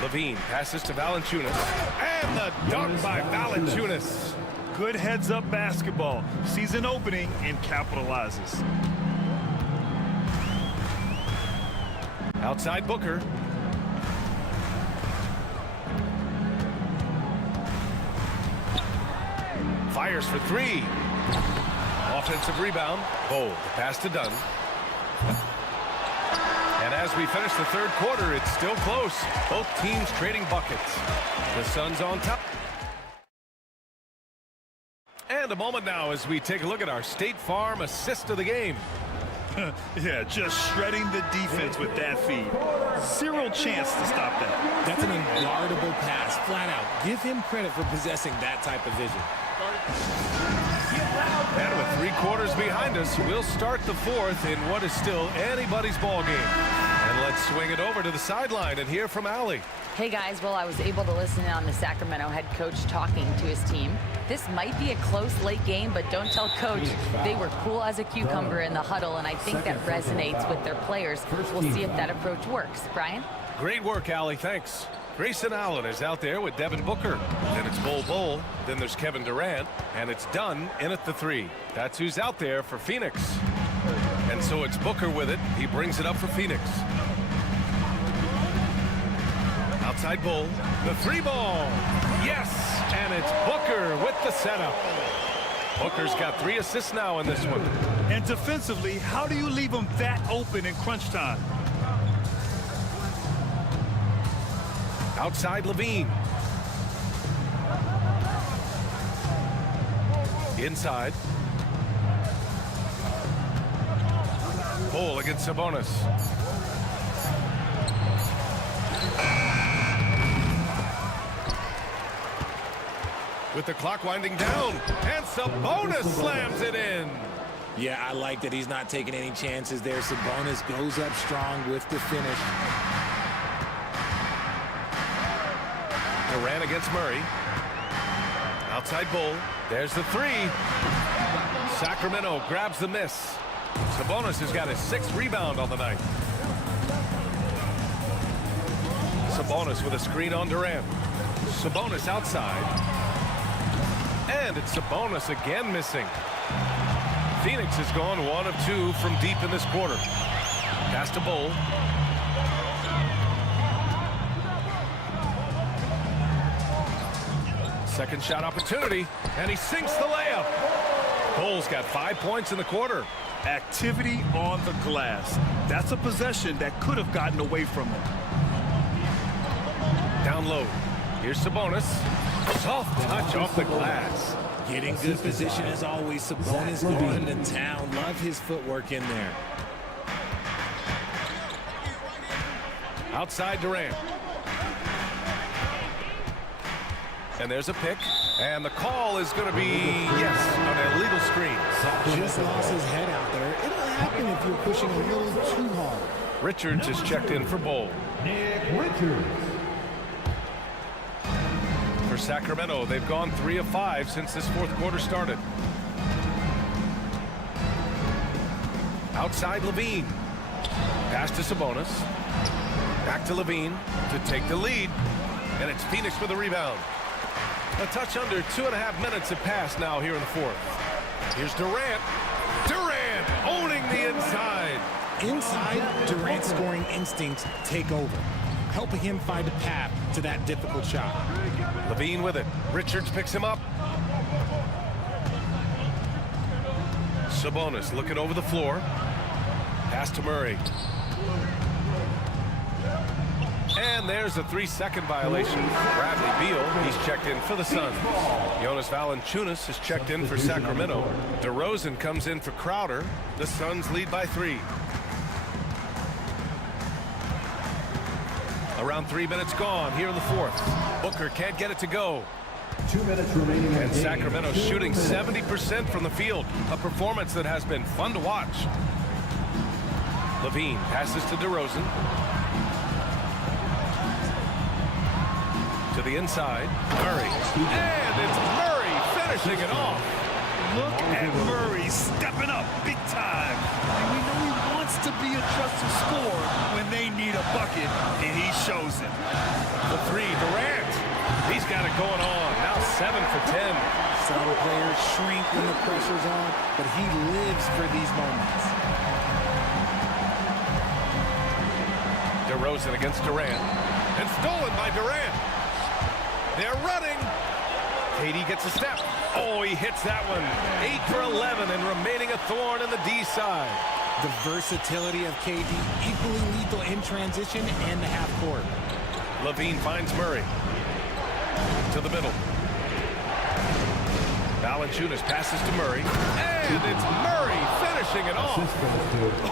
Levine passes to Valanciunas. And the dunk by Valanciunas. Good heads-up basketball. Sees an opening and capitalizes. Outside Booker. Fires for 3. Offensive rebound. Bol, the pass to Dunn. And as we finish the third quarter, it's still close. Both teams trading buckets. The Suns on top. And a moment now as we take a look at our State Farm assist of the game. Yeah, just shredding the defense with that feed. Zero chance to stop that. That's an unguardable pass, flat out. Give him credit for possessing that type of vision. And with 3 quarters behind us, we'll start the 4th in what is still anybody's ball game. And let's swing it over to the sideline and hear from Allie. Hey guys, well, I was able to listen in on the Sacramento head coach talking to his team. This might be a close late game, but don't tell coach. They were cool as a cucumber in the huddle, and I think that resonates with their players. We'll see if that approach works. Brian? Great work, Allie. Thanks. Grayson Allen is out there with Devin Booker. Then it's Bol. Then there's Kevin Durant. And it's Dunn in at the 3. That's who's out there for Phoenix. And so it's Booker with it. He brings it up for Phoenix. Outside Bull. The 3 ball. Yes! And it's Booker with the setup. Booker's got 3 assists now in this one. And defensively, how do you leave them that open in crunch time? Outside Levine. Inside. Bull against Sabonis. With the clock winding down, and Sabonis slams it in. Yeah, I like that he's not taking any chances there. Sabonis goes up strong with the finish. Durant against Murray. Outside Bull. There's the 3. Sacramento grabs the miss. Sabonis has got his 6th rebound on the night. Sabonis with a screen on Durant. Sabonis outside. And it's Sabonis again missing. Phoenix has gone 1 of 2 from deep in this quarter. Pass to Bull. Second shot opportunity, and he sinks the layup. Bull's got 5 points in the quarter. Activity on the glass. That's a possession that could have gotten away from him. Down low. Here's Sabonis. Soft touch off the glass. Getting good position as always. Sabonis going to town. Love his footwork in there. Outside Durant. And there's a pick. And the call is going to be, yes, an illegal screen. Just lost his head out there. It'll happen if you're pushing a little too hard. Richards is checked in for Bull. Nick Richards. For Sacramento, they've gone 3 of 5 since this 4th quarter started. Outside Levine. Pass to Sabonis. Back to Levine to take the lead. And it's Phoenix with a rebound. A touch under 2.5 minutes have passed now here in the 4th. Here's Durant. Durant owning the inside. Inside, Durant's scoring instincts take over, helping him find a path to that difficult shot. Levine with it. Richards picks him up. Sabonis looking over the floor. Pass to Murray. And there's a 3-second violation. Bradley Beal, he's checked in for the Suns. Jonas Valanciunas is checked in for Sacramento. DeRozan comes in for Crowder. The Suns lead by 3. Around 3 minutes gone here in the 4th. Booker can't get it to go. 2 minutes remaining. And Sacramento shooting 70% from the field. A performance that has been fun to watch. Levine passes to DeRozan. To the inside. Murray. And it's Murray finishing it off. Look at Murray stepping up big time. And we know he wants to be a trusted scorer when they need a bucket, and he shows it. The 3, Durant. He's got it going on. Now 7 for 10. Some players shrink when the pressure's on, but he lives for these moments. DeRozan against Durant. And stolen by Durant. They're running. KD gets a step. Oh, he hits that one. 8 for 11 and remaining a thorn in the D side. The versatility of KD, equally lethal in transition and the half court. Levine finds Murray. To the middle. Valanciunas passes to Murray. And it's Murray finished. finishing it off.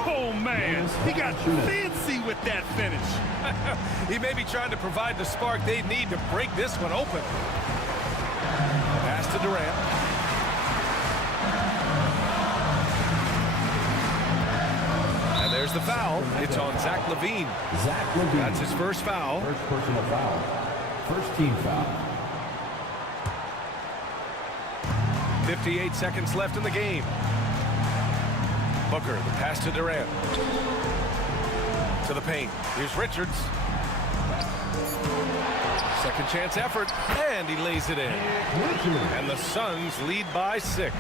Oh, man. He got fancy with that finish. He may be trying to provide the spark they need to break this one open. Pass to Durant. And there's the foul. It's on Zach LaVine. Zach LaVine. That's his first foul. First personal foul. First team foul. 58 seconds left in the game. Booker, the pass to Durant. To the paint. Here's Richards. Second chance effort, and he lays it in. And the Suns lead by 6.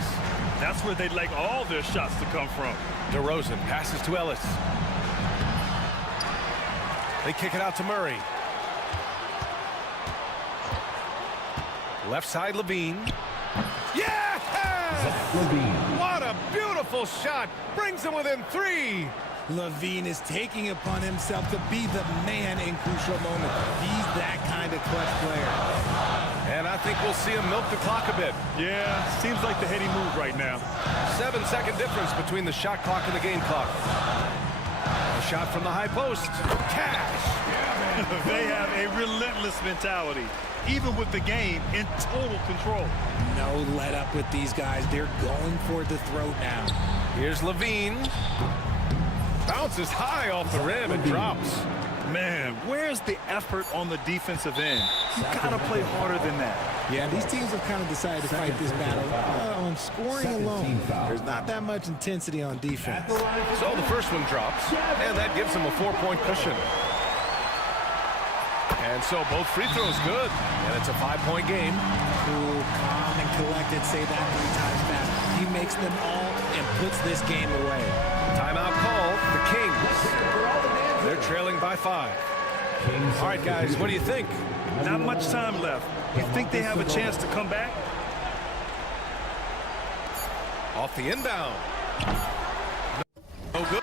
That's where they'd like all their shots to come from. DeRozan passes to Ellis. They kick it out to Murray. Left side, LaVine. Yeah! LaVine. What a beautiful shot. Brings them within 3. LaVine is taking upon himself to be the man in crucial moments. He's that kind of clutch player. And I think we'll see him milk the clock a bit. Yeah, seems like the heady move right now. 7-second difference between the shot clock and the game clock. A shot from the high post. Cash! They have a relentless mentality, even with the game in total control. No let up with these guys. They're going for the throat now. Here's LaVine. Bounces high off the rim and drops. Man, where's the effort on the defensive end? You gotta play harder than that. Yeah, these teams have kind of decided to fight this battle on scoring alone. There's not that much intensity on defense. So the first one drops, and that gives them a 4-point cushion. And so both free throws good, and it's a 5-point game. Cool, calm, and collected. Say that 3 times fast. He makes them all and puts this game away. Timeout call, the Kings. They're trailing by 5. All right, guys, what do you think? Not much time left. You think they have a chance to come back? Off the inbound. No good.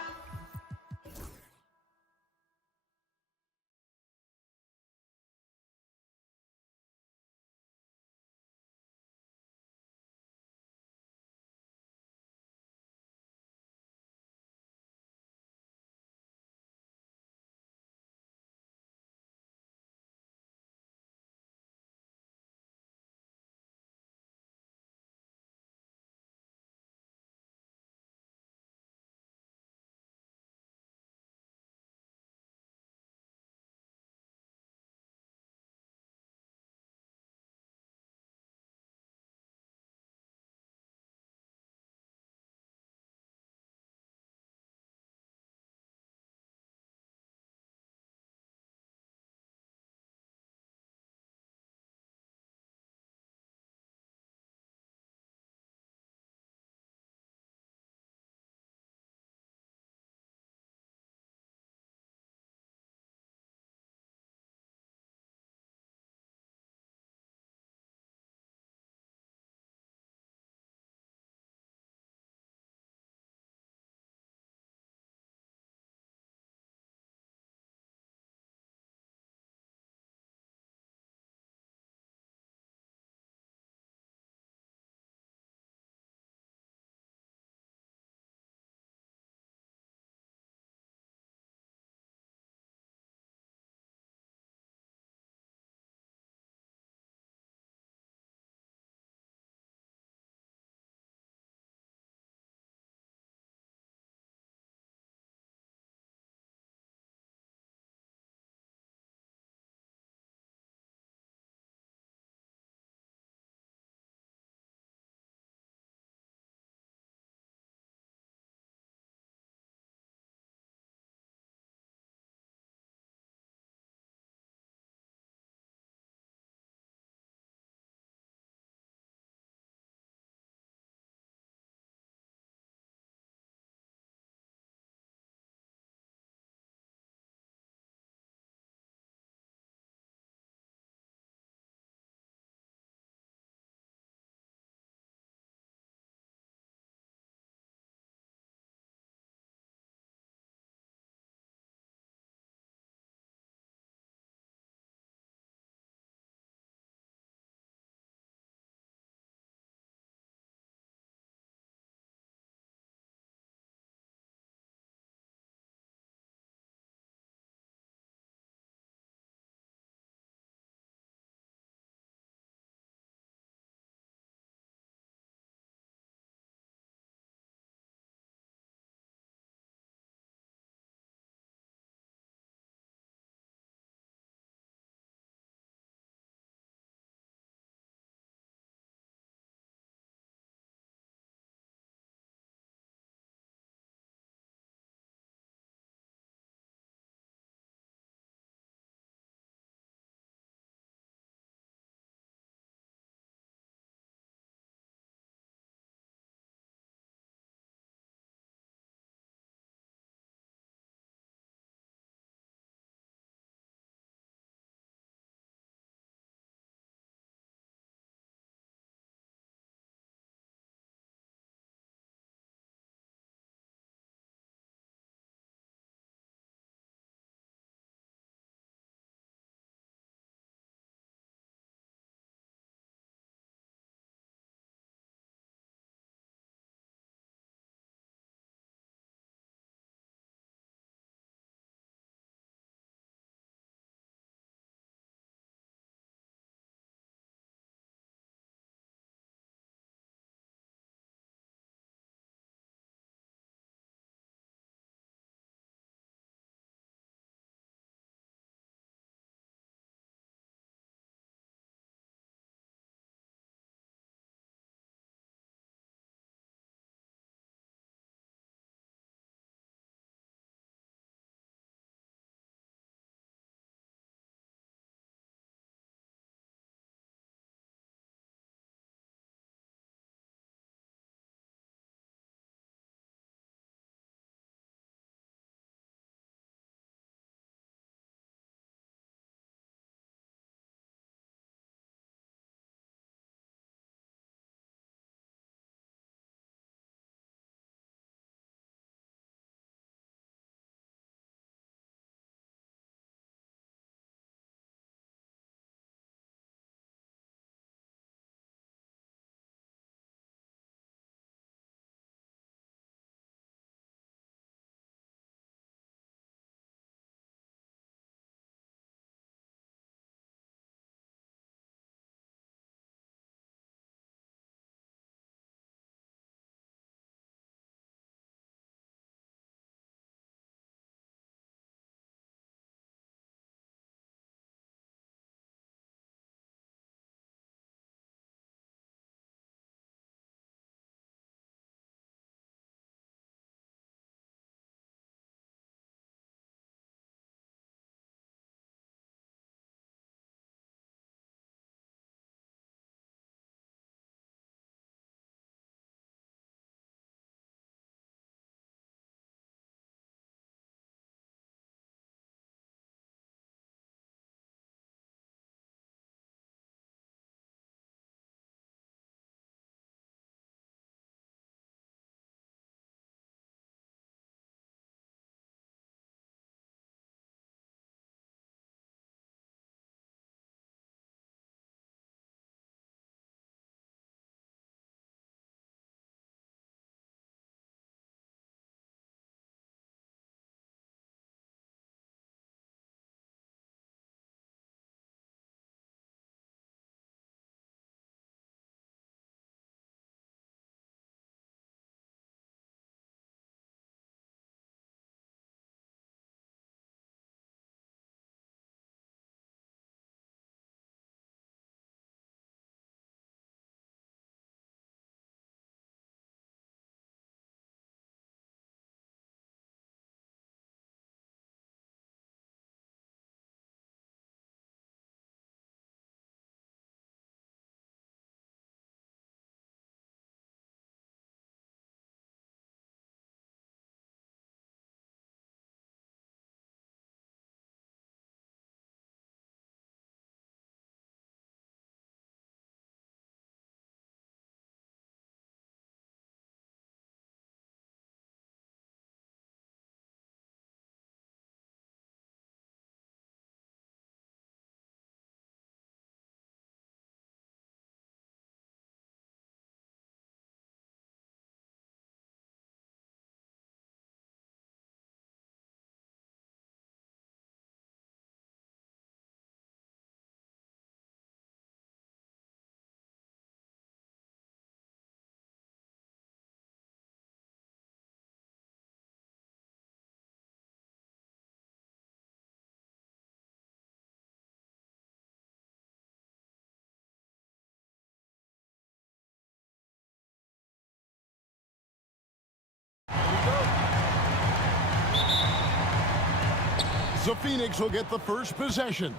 So Phoenix will get the first possession.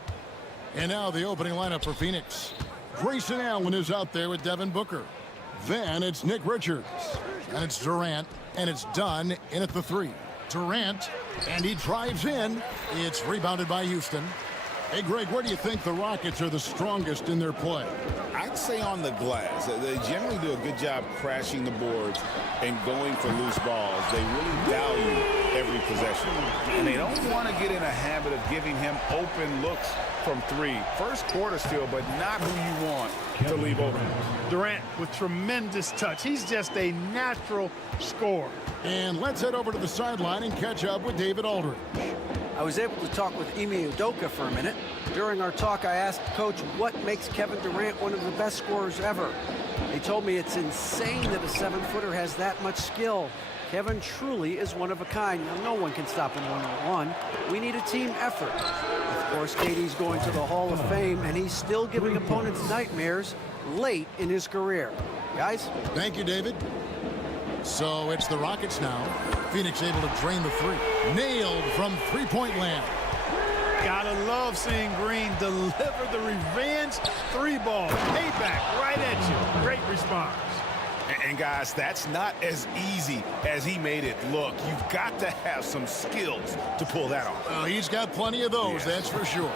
And now the opening lineup for Phoenix. Grayson Allen is out there with Devin Booker. Then it's Nick Richards. And it's Durant. And it's Dunn in at the 3. Durant. And he drives in. It's rebounded by Houston. Hey, Greg, where do you think the Rockets are the strongest in their play? I'd say on the glass. They generally do a good job crashing the boards and going for loose balls. They really value every possession. And they don't want to get in a habit of giving him open looks from 3. First quarter still, but not who you want to leave open. Durant with tremendous touch. He's just a natural scorer. And let's head over to the sideline and catch up with David Aldridge. I was able to talk with Ime Udoka for a minute. During our talk, I asked Coach what makes Kevin Durant one of the best scorers ever. He told me it's insane that a 7-footer has that much skill. Kevin truly is one of a kind. Now, no one can stop him one-on-one. We need a team effort. Of course, KD's going to the Hall of Fame, and he's still giving opponents nightmares late in his career. Guys? Thank you, David. So it's the Rockets now. Phoenix able to drain the 3. Nailed from three-point land. Gotta love seeing Green deliver the revenge 3-ball. Payback right at you. Great response. And guys, that's not as easy as he made it look. You've got to have some skills to pull that off. Well, he's got plenty of those, that's for sure.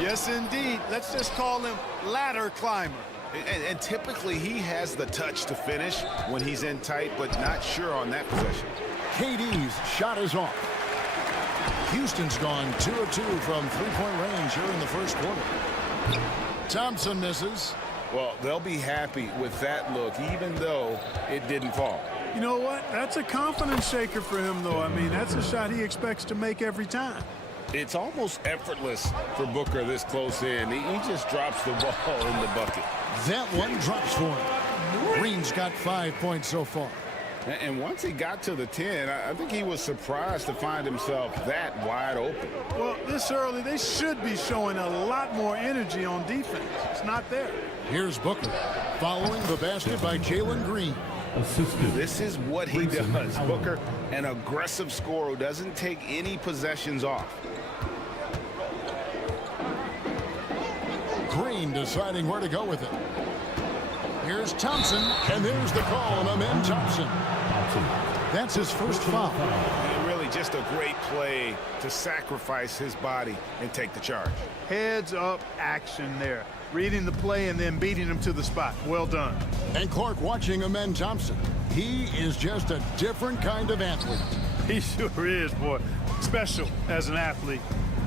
Yes, indeed. Let's just call him ladder climber. And typically he has the touch to finish when he's in tight, but not sure on that possession. KD's shot is off. Houston's gone 2 of 2 from three-point range here in the first quarter. Thompson misses. Well, they'll be happy with that look, even though it didn't fall. You know what? That's a confidence shaker for him, though. I mean, that's a shot he expects to make every time. It's almost effortless for Booker this close in. He just drops the ball in the bucket. That one drops for him. Green's got 5 points so far. And once he got to the 10, I think he was surprised to find himself that wide open. Well, this early, they should be showing a lot more energy on defense. It's not there. Here's Booker, following the basket by Jalen Green. This is what he does. Booker, an aggressive scorer who doesn't take any possessions off. Green deciding where to go with it. Here's Thompson, and there's the call on Amen Thompson. That's his first foul. And really just a great play to sacrifice his body and take the charge. Heads up action there. Reading the play and then beating him to the spot. Well done. And Clark watching Amen Thompson. He is just a different kind of athlete. He sure is, boy. Special as an athlete.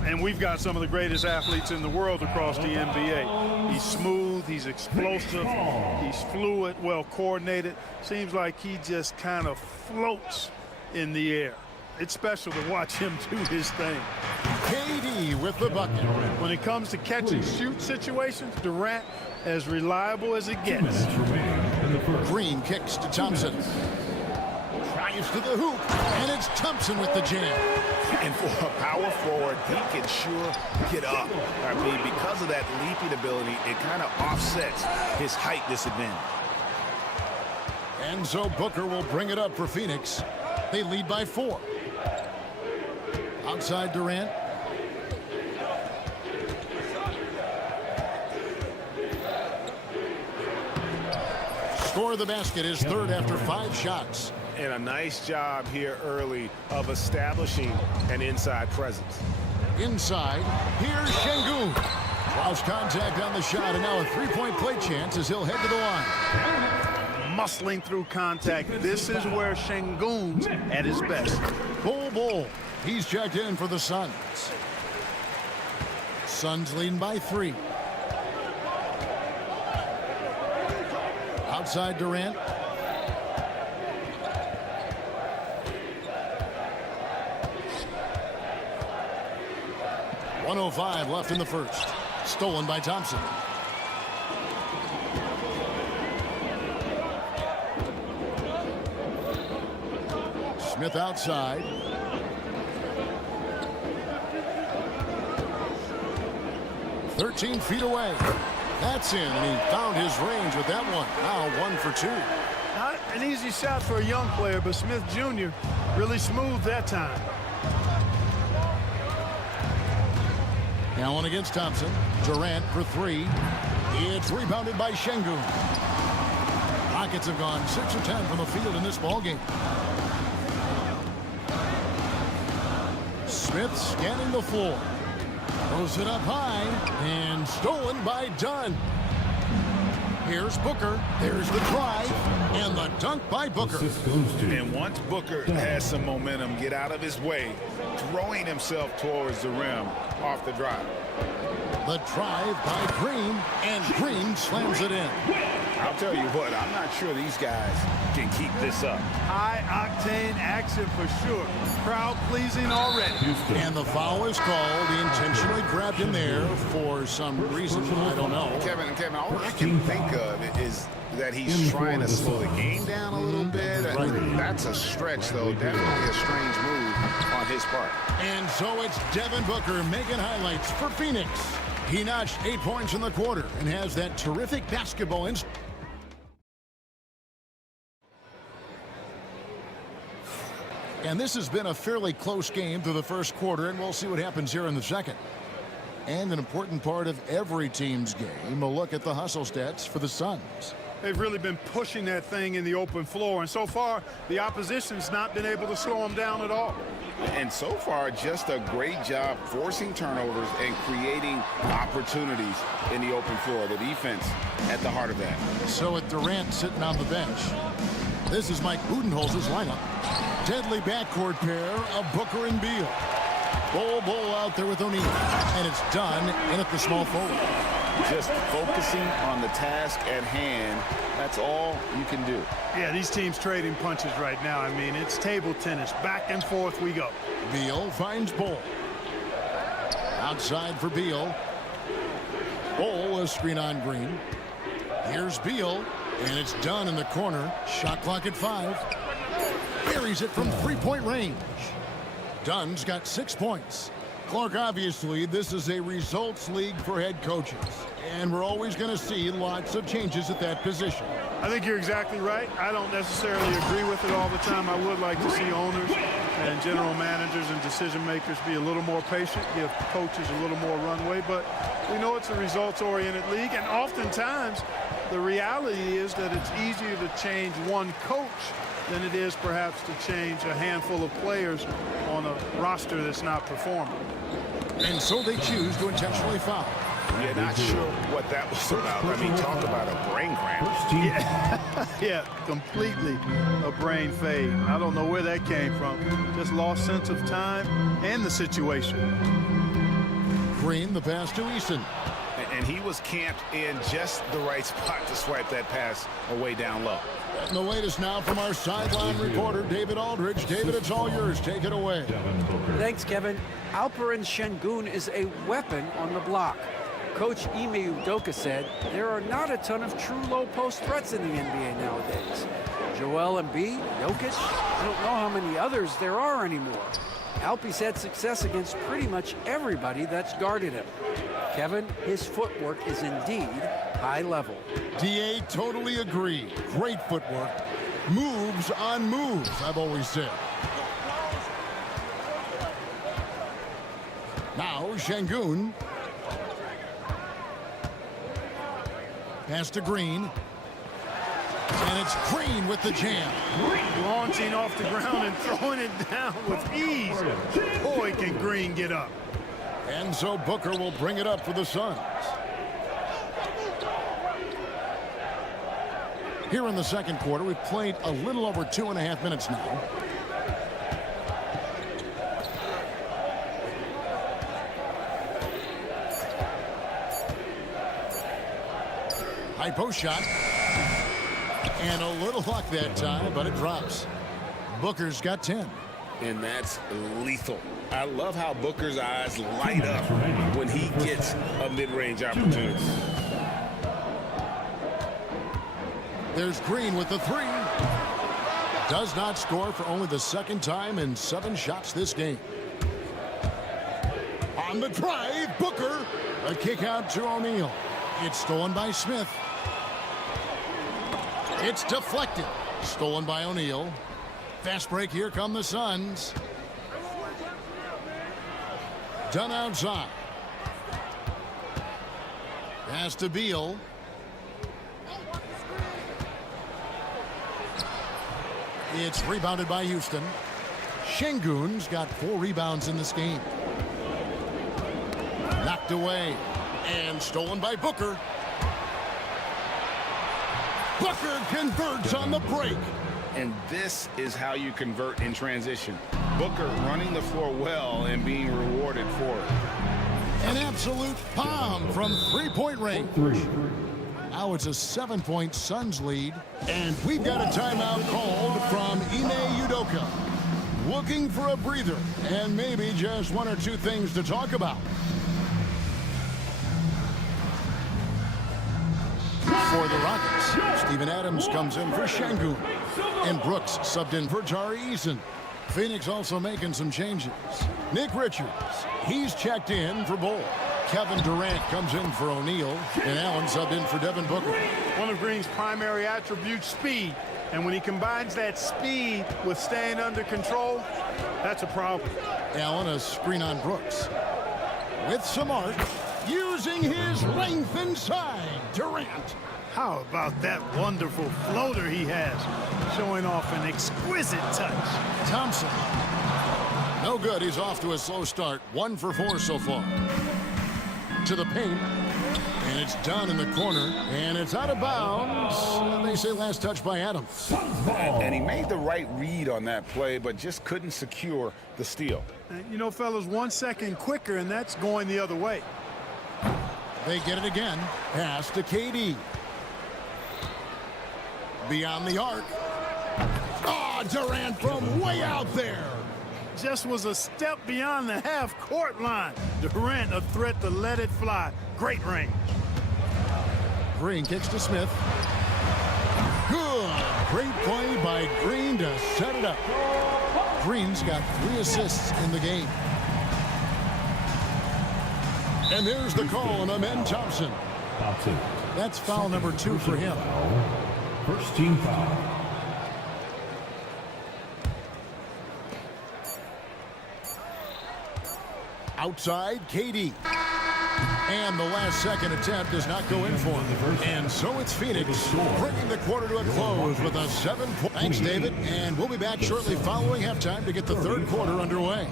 And we've got some of the greatest athletes in the world across the NBA. He's smooth, he's explosive, he's fluid, well coordinated. Seems like he just kind of floats in the air. It's special to watch him do his thing. KD with the bucket. When it comes to catch and shoot situations, Durant as reliable as it gets. Green kicks to Thompson. Drives to the hoop, and it's Thompson with the jam. And for a power forward, he can sure get up. I mean, because of that leaping ability, it kind of offsets his height disadvantage. And so Booker will bring it up for Phoenix. They lead by 4. Outside Durant. Score the basket is third after 5 shots. And a nice job here early of establishing an inside presence. Inside, here's Şengün. Draws contact on the shot, and now a 3-point play chance as he'll head to the line. Muscling through contact. This is where Şengün's at his best. Bull. He's checked in for the Suns. Suns leading by 3. Outside Durant. .105 left in the first. Stolen by Thompson. Smith outside. .13 feet away. That's in, and he found his range with that one. Now 1 for 2. Not an easy shot for a young player, but Smith Jr. really smooth that time. Allen against Thompson. Durant for three. It's rebounded by Şengün. Rockets have gone 6 of 10 from the field in this ballgame. Smith scanning the floor. Throws it up high and stolen by Dunn. Here's Booker. There's the drive and the dunk by Booker. And once Booker has some momentum, get out of his way, throwing himself towards the rim off the drive. The drive by Green, and Green slams it in. I'll tell you what, I'm not sure these guys can keep this up. High-octane action for sure. Crowd-pleasing already. And the foul is called. He intentionally grabbed him there for some reason. I don't know. Kevin, all I can think of is that he's trying to slow the game down a little bit. That's a stretch, though. Definitely a strange move on his part. And so it's Devin Booker making highlights for Phoenix. He notched 8 points in the quarter and has that terrific basketball instinct. And this has been a fairly close game through the first quarter, and we'll see what happens here in the second. And an important part of every team's game, a look at the hustle stats for the Suns. They've really been pushing that thing in the open floor, and so far, the opposition's not been able to slow them down at all. And so far, just a great job forcing turnovers and creating opportunities in the open floor. The defense at the heart of that. So with Durant sitting on the bench, this is Mike Budenholzer's lineup. Deadly backcourt pair of Booker and Beal. Bull out there with O'Neal. And it's done in at the small forward. Just focusing on the task at hand. That's all you can do. Yeah, these teams trading punches right now. I mean, it's table tennis. Back and forth we go. Beal finds Bull. Outside for Beal. Bull, a screen on Green. Here's Beal. And it's done in the corner. Shot clock at 5. Buries it from three-point range. Dunn's got 6 points. Clark, obviously, this is a results league for head coaches. And we're always going to see lots of changes at that position. I think you're exactly right. I don't necessarily agree with it all the time. I would like to see owners and general managers and decision makers be a little more patient, give coaches a little more runway. But we know it's a results-oriented league, and oftentimes the reality is that it's easier to change one coach than it is perhaps to change a handful of players on a roster that's not performing. And so they choose to intentionally foul. You're not sure what that was about. I mean, talk about a brain cramp. Yeah, completely a brain fade. I don't know where that came from. Just lost sense of time and the situation. Green, the pass to Easton. And he was camped in just the right spot to swipe that pass away down low. And the latest now from our sideline reporter, David Aldridge. David, it's all yours. Take it away. Thanks, Kevin. Alperen Şengün is a weapon on the block. Coach Ime Udoka said there are not a ton of true low-post threats in the NBA nowadays. Joel Embiid, Jokic, I don't know how many others there are anymore. Alpe's had success against pretty much everybody that's guarded him. Kevin, his footwork is indeed high level. DA totally agree. Great footwork. Moves on moves, I've always said. Now Şengün. Pass to Green. And it's Green with the jam. Launching off the ground and throwing it down with ease. Boy, can Green get up. And so Booker will bring it up for the Suns. Here in the second quarter, we've played a little over 2.5 minutes now. High post shot. And a little luck that time, but it drops. Booker's got 10. And that's lethal. I love how Booker's eyes light up when he gets a mid-range opportunity. There's Green with the 3. Does not score for only the second time in 7 shots this game. On the drive, Booker. A kick out to O'Neal. It's stolen by Smith. It's deflected. Stolen by O'Neal. Fast break, here come the Suns. Done outside. Pass to Beal. It's rebounded by Houston. Şengün's got 4 rebounds in this game. Knocked away and stolen by Booker. Booker converts on the break. And this is how you convert in transition. Booker running the floor well and being rewarded for it. An absolute bomb from three-point range. Now it's a 7-point Suns lead. And we've got a timeout called from Ime Udoka. Looking for a breather and maybe just 1 or 2 things to talk about. For the Rockets, Steven Adams comes in for Şengün. And Brooks subbed in for Tari Eason. Phoenix also making some changes. Nick Richards, he's checked in for Bull. Kevin Durant comes in for O'Neal. And Allen subbed in for Devin Booker. One of Green's primary attributes, speed. And when he combines that speed with staying under control, that's a problem. Allen, a screen on Brooks. With some art, using his length inside. Durant. How about that wonderful floater he has, showing off an exquisite touch. Thompson. No good. He's off to a slow start. 1 for 4 so far. To the paint. And it's down in the corner. And it's out of bounds. They say last touch by Adams. And he made the right read on that play, but just couldn't secure the steal. You know, fellas, 1 second quicker, and that's going the other way. They get it again. Pass to KD. Beyond the arc. Oh, Durant from way out there. Just was a step beyond the half-court line. Durant a threat to let it fly. Great range. Green kicks to Smith. Good. Great play by Green to set it up. Green's got 3 assists in the game. And there's the call on Amen Thompson. That's foul number 2 for him. First team foul. Outside, KD. And the last second attempt does not go in for him. And so it's Phoenix bringing the quarter to a close with a 7-point. Thanks, David. And we'll be back shortly following halftime to get the third quarter underway.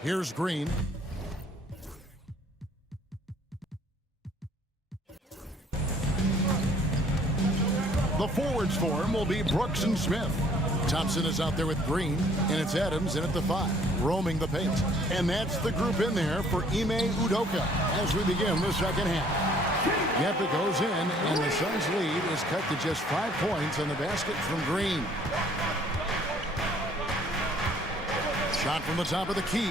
Here's Green. The forwards for him will be Brooks and Smith. Thompson is out there with Green, and it's Adams in at the 5, roaming the paint. And that's the group in there for Ime Udoka as we begin the second half. Yep, it goes in, and the Suns' lead is cut to just 5 points on the basket from Green. Shot from the top of the key.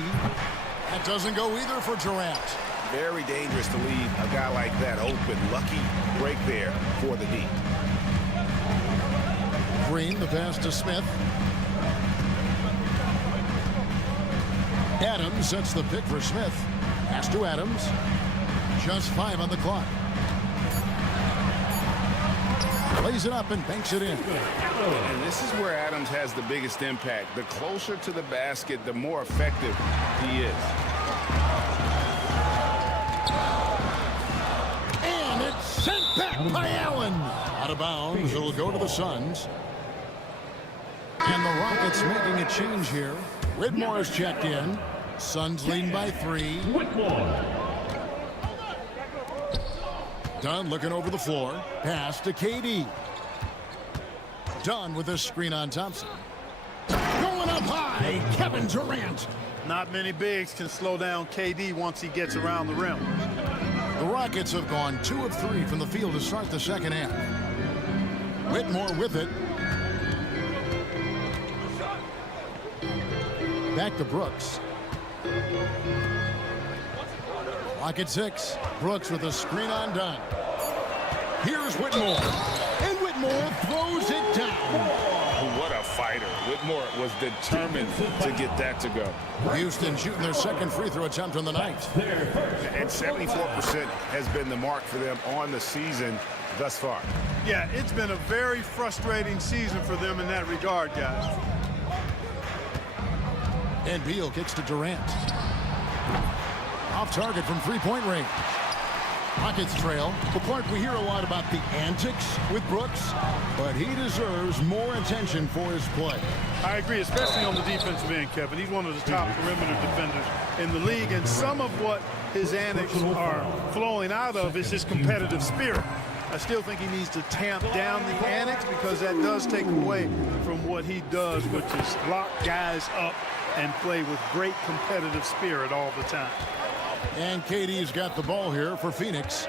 That doesn't go either for Durant. Very dangerous to leave a guy like that open. Lucky break there for the D. Green, the pass to Smith. Adams sets the pick for Smith. Pass to Adams. Just 5 on the clock. Lays it up and banks it in. And this is where Adams has the biggest impact. The closer to the basket, the more effective he is. And it's sent back by Allen. Out of bounds. It'll go to the Suns. And the Rockets making a change here. Whitmore is checked in. Suns leading by 3. Dunn looking over the floor. Pass to KD. Dunn with a screen on Thompson. Going up high, Kevin Durant. Not many bigs can slow down KD once he gets around the rim. The Rockets have gone 2 of 3 from the field to start the second half. Whitmore with it. Back to Brooks. Clock at 6. Brooks with a screen on Dunn. Here's Whitmore. And Whitmore throws it down. What a fighter. Whitmore was determined to get that to go. Houston shooting their second free throw attempt on the night. And 74% has been the mark for them on the season thus far. Yeah, it's been a very frustrating season for them in that regard, guys. And Beal kicks to Durant. Off target from three-point range. Rockets trail. But Clark, we hear a lot about the antics with Brooks, but he deserves more attention for his play. I agree, especially on the defensive end, Kevin. He's one of the top perimeter defenders in the league, and some of what his antics are flowing out of is his competitive spirit. I still think he needs to tamp down the antics because that does take away from what he does, which is lock guys up and play with great competitive spirit all the time. And KD's got the ball here for Phoenix.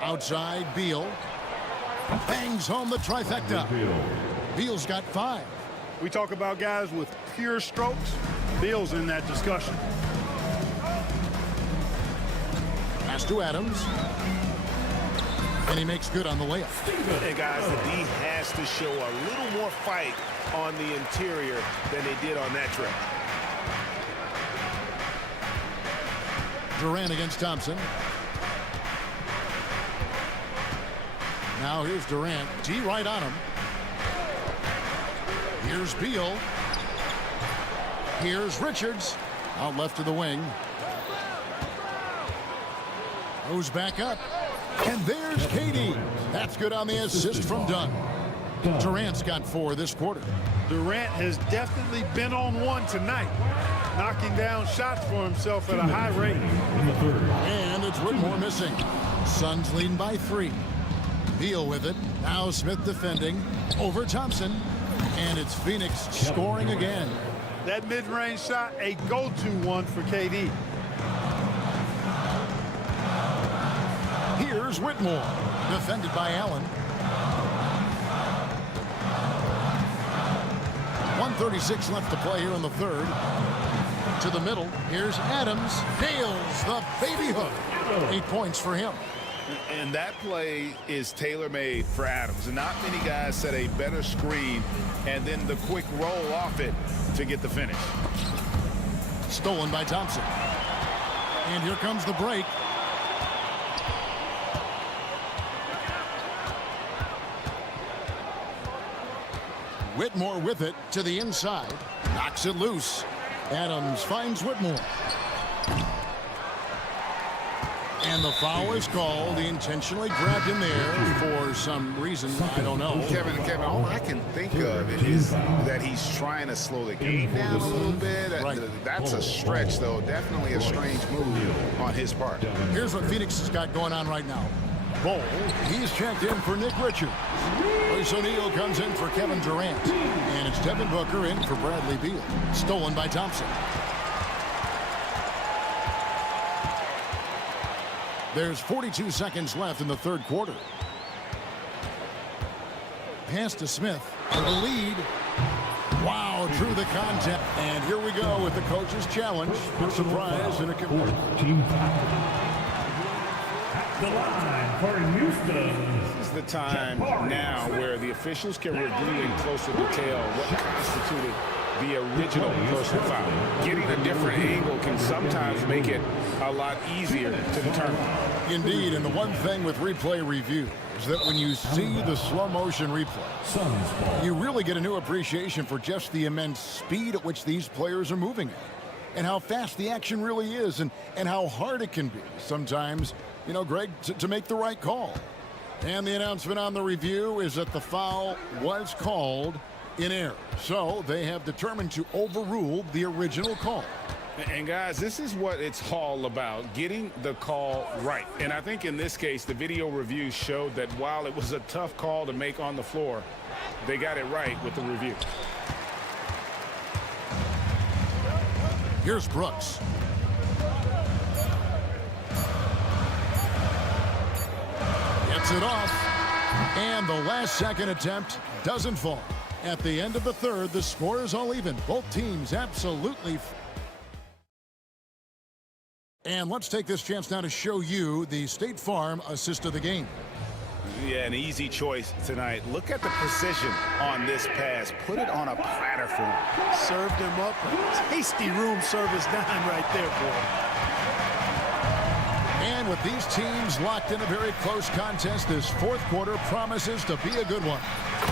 Outside, Beal. Bangs home the trifecta. Beal's got 5. We talk about guys with pure strokes. Beal's in that discussion. Pass to Adams. And he makes good on the layup. And guys, the D has to show a little more fight on the interior than they did on that trip. Durant against Thompson. Now here's Durant. D right on him. Here's Beal. Here's Richards. Out left to the wing. Goes back up. And there's KD. That's good on the assist from Dunn. Durant's got 4 this quarter. Durant has definitely been on one tonight, knocking down shots for himself at a high rate. And it's Whitmore missing. Suns leading by 3. Beal with it. Now Smith defending. Over Thompson. And it's Phoenix scoring again. That mid-range shot, a go-to one for KD. Here's Whitmore. Defended by Allen. 1:36 left to play here in the third. To the middle. Here's Adams. Nails the baby hook. 8 points for him. And that play is tailor-made for Adams. And not many guys set a better screen and then the quick roll off it to get the finish. Stolen by Thompson. And here comes the break. Whitmore with it to the inside. Knocks it loose. Adams finds Whitmore. And the foul is called. He intentionally grabbed him there for some reason. I don't know. Kevin, all I can think of is that he's trying to slow the game down a little bit. Right. That's a stretch, though. Definitely a strange move on his part. Here's what Phoenix has got going on right now. Ball, he's checked in for Nick Richards. Royce O'Neal comes in for Kevin Durant. And it's Devin Booker in for Bradley Beal. Stolen by Thompson. There's 42 seconds left in the third quarter. Pass to Smith for the lead. Wow, drew the contact. And here we go with the coach's challenge. Surprise and a commit. The line for Houston. This is the time now where the officials can review in closer detail what constituted the original personal foul. Getting a different angle can sometimes make it a lot easier to determine. Indeed, and the one thing with replay review is that when you see the slow motion replay, you really get a new appreciation for just the immense speed at which these players are moving at, and how fast the action really is, and how hard it can be sometimes, you know, Greg, to make the right call. And the announcement on the review is that the foul was called in error. So they have determined to overrule the original call. And guys, this is what it's all about, getting the call right. And I think in this case, the video review showed that while it was a tough call to make on the floor, they got it right with the review. Here's Brooks. Gets it off. And the last second attempt doesn't fall. At the end of the third, the score is all even. Both teams absolutely. And let's take this chance now to show you the State Farm assist of the game. Yeah, an easy choice tonight. Look at the precision on this pass. Put it on a platter for him. Served him up a tasty room service dime right there for him. And with these teams locked in a very close contest, this fourth quarter promises to be a good one.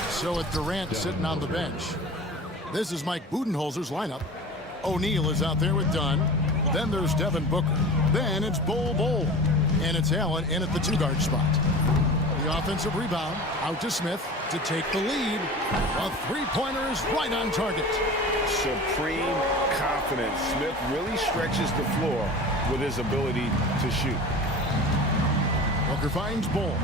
So with Durant sitting on the bench, this is Mike Budenholzer's lineup. O'Neal is out there with Dunn. Then there's Devin Booker. Then it's Bol. And it's Allen in at the two-guard spot. The offensive rebound out to Smith to take the lead. A three-pointer is right on target. Supreme confidence. Smith really stretches the floor with his ability to shoot. Booker finds Bol.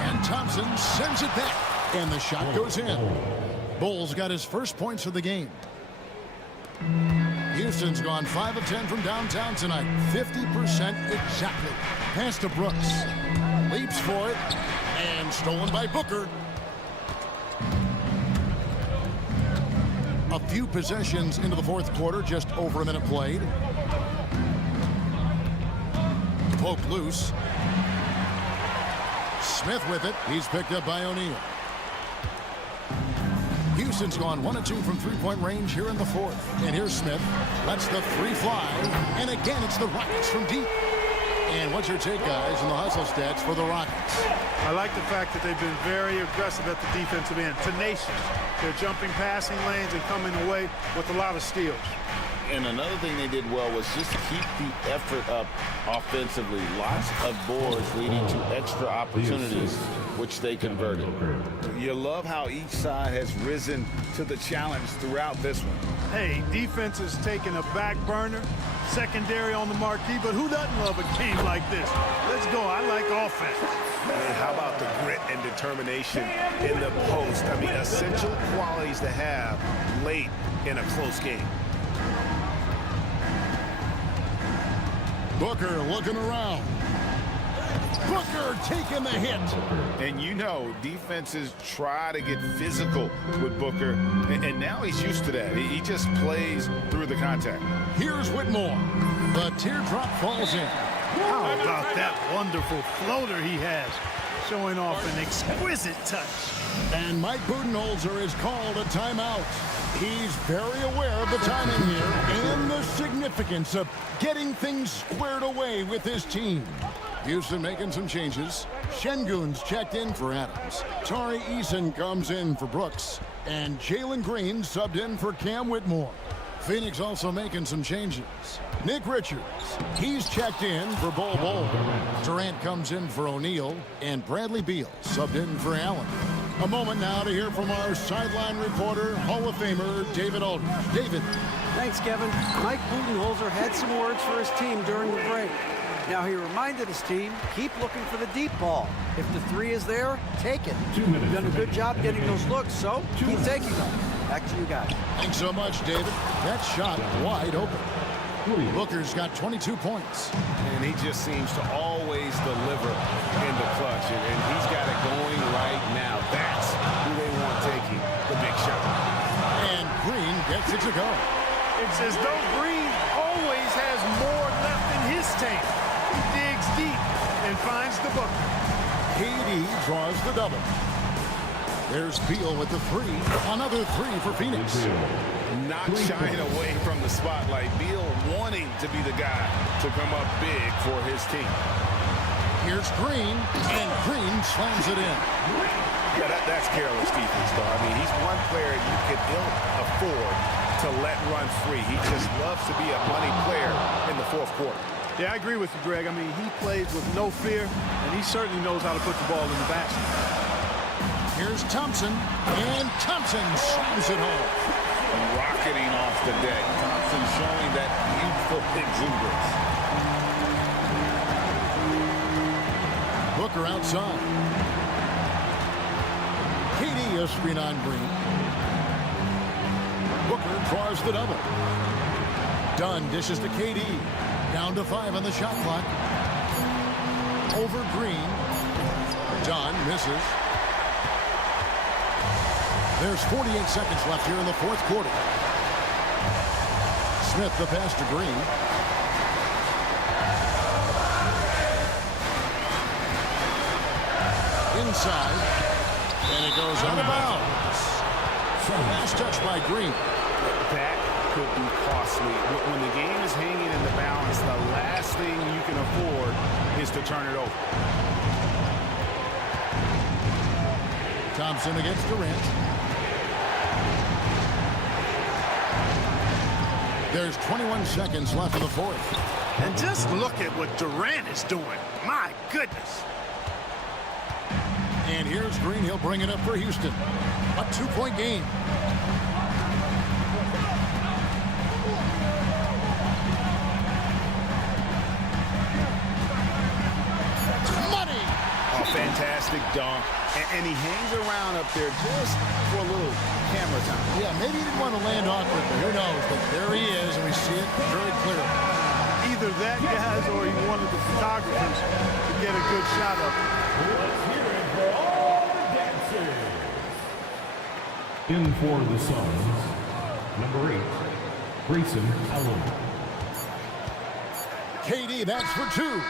And Thompson sends it back. And the shot goes in. Bol's got his first points of the game. Houston's gone 5 of 10 from downtown tonight. 50% exactly. Pass to Brooks. Leaps for it. And stolen by Booker. A few possessions into the fourth quarter. Just over a minute played. Poke loose. Smith with it. He's picked up by O'Neal. Houston's gone 1 of 2 from three-point range here in the fourth. And here's Smith. Lets the three fly. And again, it's the Rockets from deep. And what's your take, guys, on the hustle stats for the Rockets? I like the fact that they've been very aggressive at the defensive end. Tenacious. They're jumping passing lanes and coming away with a lot of steals. And another thing they did well was just keep the effort up offensively. Lots of boards leading to extra opportunities, which they converted. You love how each side has risen to the challenge throughout this one. Hey, defense is taking a back burner, secondary on the marquee, but who doesn't love a game like this? Let's go. I like offense. And how about the grit and determination in the post? I mean, essential qualities to have late in a close game. Booker looking around. Booker taking the hit. And you know, defenses try to get physical with Booker, and now he's used to that. He just plays through the contact. Here's Whitmore. The teardrop falls in. How about that wonderful floater he has, showing off an exquisite touch. And Mike Budenholzer is called a timeout. He's very aware of the timing here and the significance of getting things squared away with his team. Houston making some changes. Şengün's checked in for Adams. Tari Eason comes in for Brooks. And Jalen Green subbed in for Cam Whitmore. Phoenix also making some changes. Nick Richards, he's checked in for Bol. Durant comes in for O'Neal. And Bradley Beal subbed in for Allen. A moment now to hear from our sideline reporter, Hall of Famer David Aldridge. David. Thanks, Kevin. Mike Budenholzer had some words for his team during the break. Now he reminded his team, keep looking for the deep ball. If the three is there, take it. You've done a good job getting those looks, so keep taking them. Back to you guys. Thanks so much, David. That shot wide open. Booker's got 22 points. And he just seems to always deliver in the clutch. And he's got it going right now. That's who they want taking the big shot. And Green gets it to go. It's as though Green always has more left in his tank. He digs deep and finds the Booker. KD draws the double. There's Beal with the three. Another three for Phoenix. Not shying away from the spotlight. Beal wanting to be the guy to come up big for his team. Here's Green, and Green slams it in. Yeah, that's careless defense, though. I mean, he's one player you can ill afford to let run free. He just loves to be a money player in the fourth quarter. Yeah, I agree with you, Greg. I mean, he plays with no fear, and he certainly knows how to put the ball in the basket. Here's Thompson, and Thompson slams it home. Rocketing off the deck. Thompson showing that youthful exuberance. Booker outside. KD a screen on Green. Booker draws the double. Dunn dishes to KD. Down to 5 on the shot clock. Over Green. Dunn misses. There's 48 seconds left here in the fourth quarter. Smith the pass to Green. Inside. And it goes out of bounds. Last touch by Green. That could be costly. When the game is hanging in the balance, the last thing you can afford is to turn it over. Thompson against Durant. There's 21 seconds left in the fourth. And just look at what Durant is doing. My goodness. And here's Green. He'll bring it up for Houston. A 2-point game. Money. A fantastic dunk. And he hangs around up there just for a little camera time. Yeah, maybe he didn't want to land awkward, but who knows? But there he is, and we see it very clearly. Either that, guys, or he wanted the photographers to get a good shot of it. Let's hear it for all the dancers. In for the Suns, number 8, Grayson Allen. KD, that's for 2.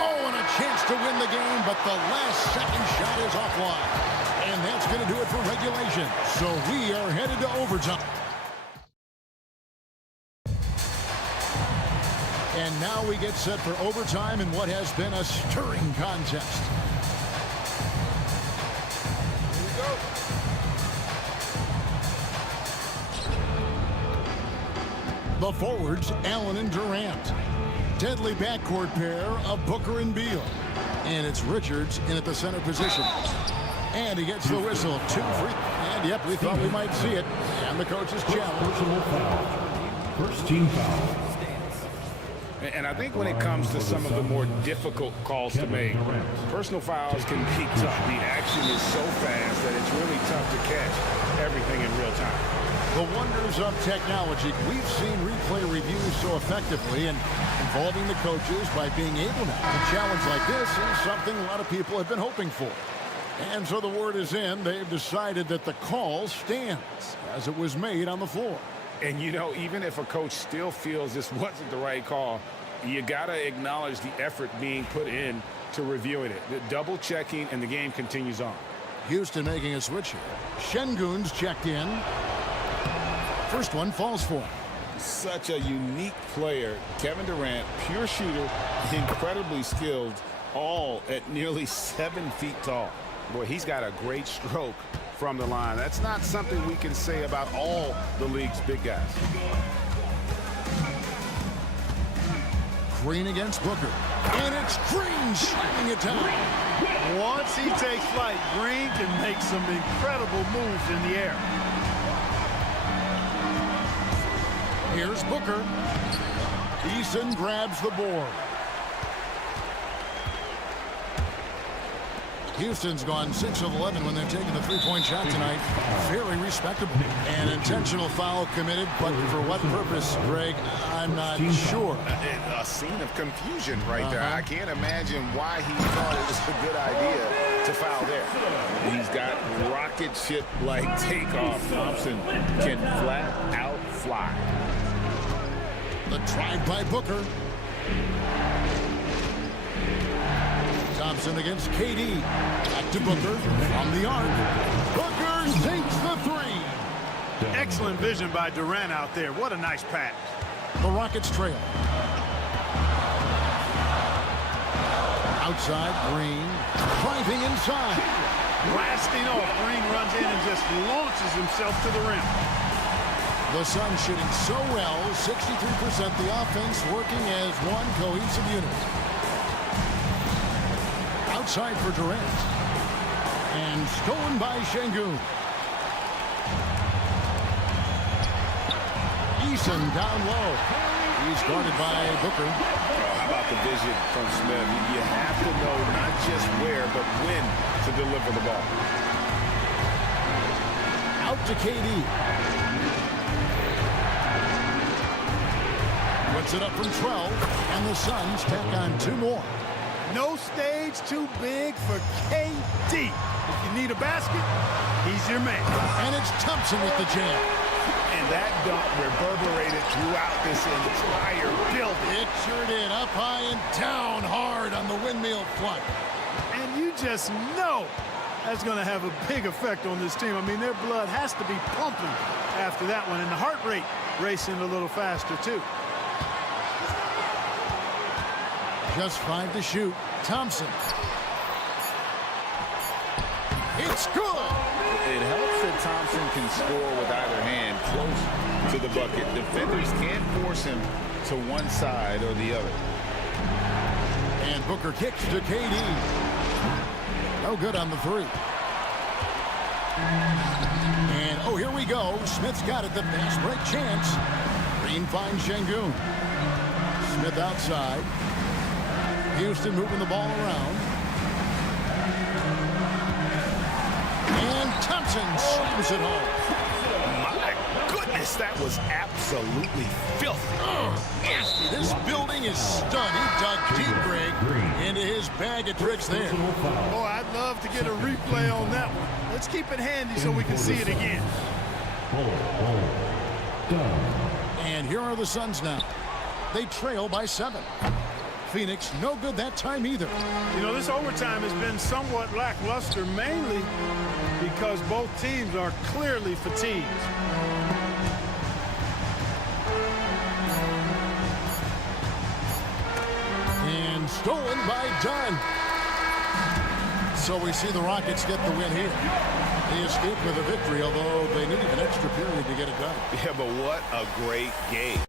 Oh, and a chance to win the game, but the last second shot is offline. And that's going to do it for regulation. So we are headed to overtime. And now we get set for overtime in what has been a stirring contest. The forwards, Allen and Durant. Deadly backcourt pair of Booker and Beal. And it's Richards in at the center position. And he gets the whistle. 2 free. And yep, we thought we might see it. And the coach's challenge. Personal foul. First team foul. And I think when it comes to some of the more difficult calls to make, personal fouls can be tough. The action is so fast that it's really tough to catch everything in real time. The wonders of technology. We've seen replay reviews so effectively, and involving the coaches by being able now to challenge like this is something a lot of people have been hoping for. And so the word is in. They've decided that the call stands as it was made on the floor. And, you know, even if a coach still feels this wasn't the right call, you got to acknowledge the effort being put in to reviewing it. The double checking, and the game continues on. Houston making a switch here. Şengün's checked in. First one falls for him. Such a unique player. Kevin Durant, pure shooter, incredibly skilled, all at nearly 7 feet tall. Boy, he's got a great stroke from the line. That's not something we can say about all the league's big guys. Green against Booker. And it's Green slamming it down. Once he takes flight, Green can make some incredible moves in the air. Here's Booker. Eason grabs the board. Houston's gone 6 of 11 when they're taking the three-point shot tonight. Very respectable. An intentional foul committed, but for what purpose, Greg, I'm not sure. A scene of confusion right there. I can't imagine why he thought it was a good idea to foul there. He's got rocket ship-like takeoff. Thompson can flat out fly. The drive by Booker. Thompson against KD. Back to Booker from the arc. Booker sinks the three. Excellent vision by Durant out there. What a nice pass. The Rockets trail. Outside, Green. Driving inside. Blasting off. Green runs in and just launches himself to the rim. The Suns shooting so well, 63% the offense working as one cohesive unit. Outside for Durant. And stolen by Şengün. Eason down low. He's guarded by Booker. How about the vision from Smith? You have to know not just where, but when to deliver the ball. Out to KD. Puts it up from 12, and the Suns tack on 2 more. No stage too big for KD. If you need a basket, he's your man. And it's Thompson with the jam. And that dunk reverberated throughout this entire building. It sure did. Up high and down hard on the windmill front. And you just know that's going to have a big effect on this team. I mean, their blood has to be pumping after that one, and the heart rate racing a little faster, too. Just 5 to shoot. Thompson. It's good. It helps that Thompson can score with either hand close to the bucket. Defenders can't force him to one side or the other. And Booker kicks to KD. No good on the three. And, oh, here we go. Smith's got it. The fast break chance. Green finds Şengün. Smith outside. Houston moving the ball around. And Thompson slams it home. My goodness, that was absolutely filthy. Nasty. This building is stunned. He dug deep, Greg, into his bag of tricks there. Boy, I'd love to get a replay on that one. Let's keep it handy so we can see it again. And here are the Suns now. They trail by 7. Phoenix, no good that time either. You know, this overtime has been somewhat lackluster, mainly because both teams are clearly fatigued. And stolen by Dunn. So we see the Rockets get the win here. They escape with a victory, although they needed an extra period to get it done. Yeah, but what a great game.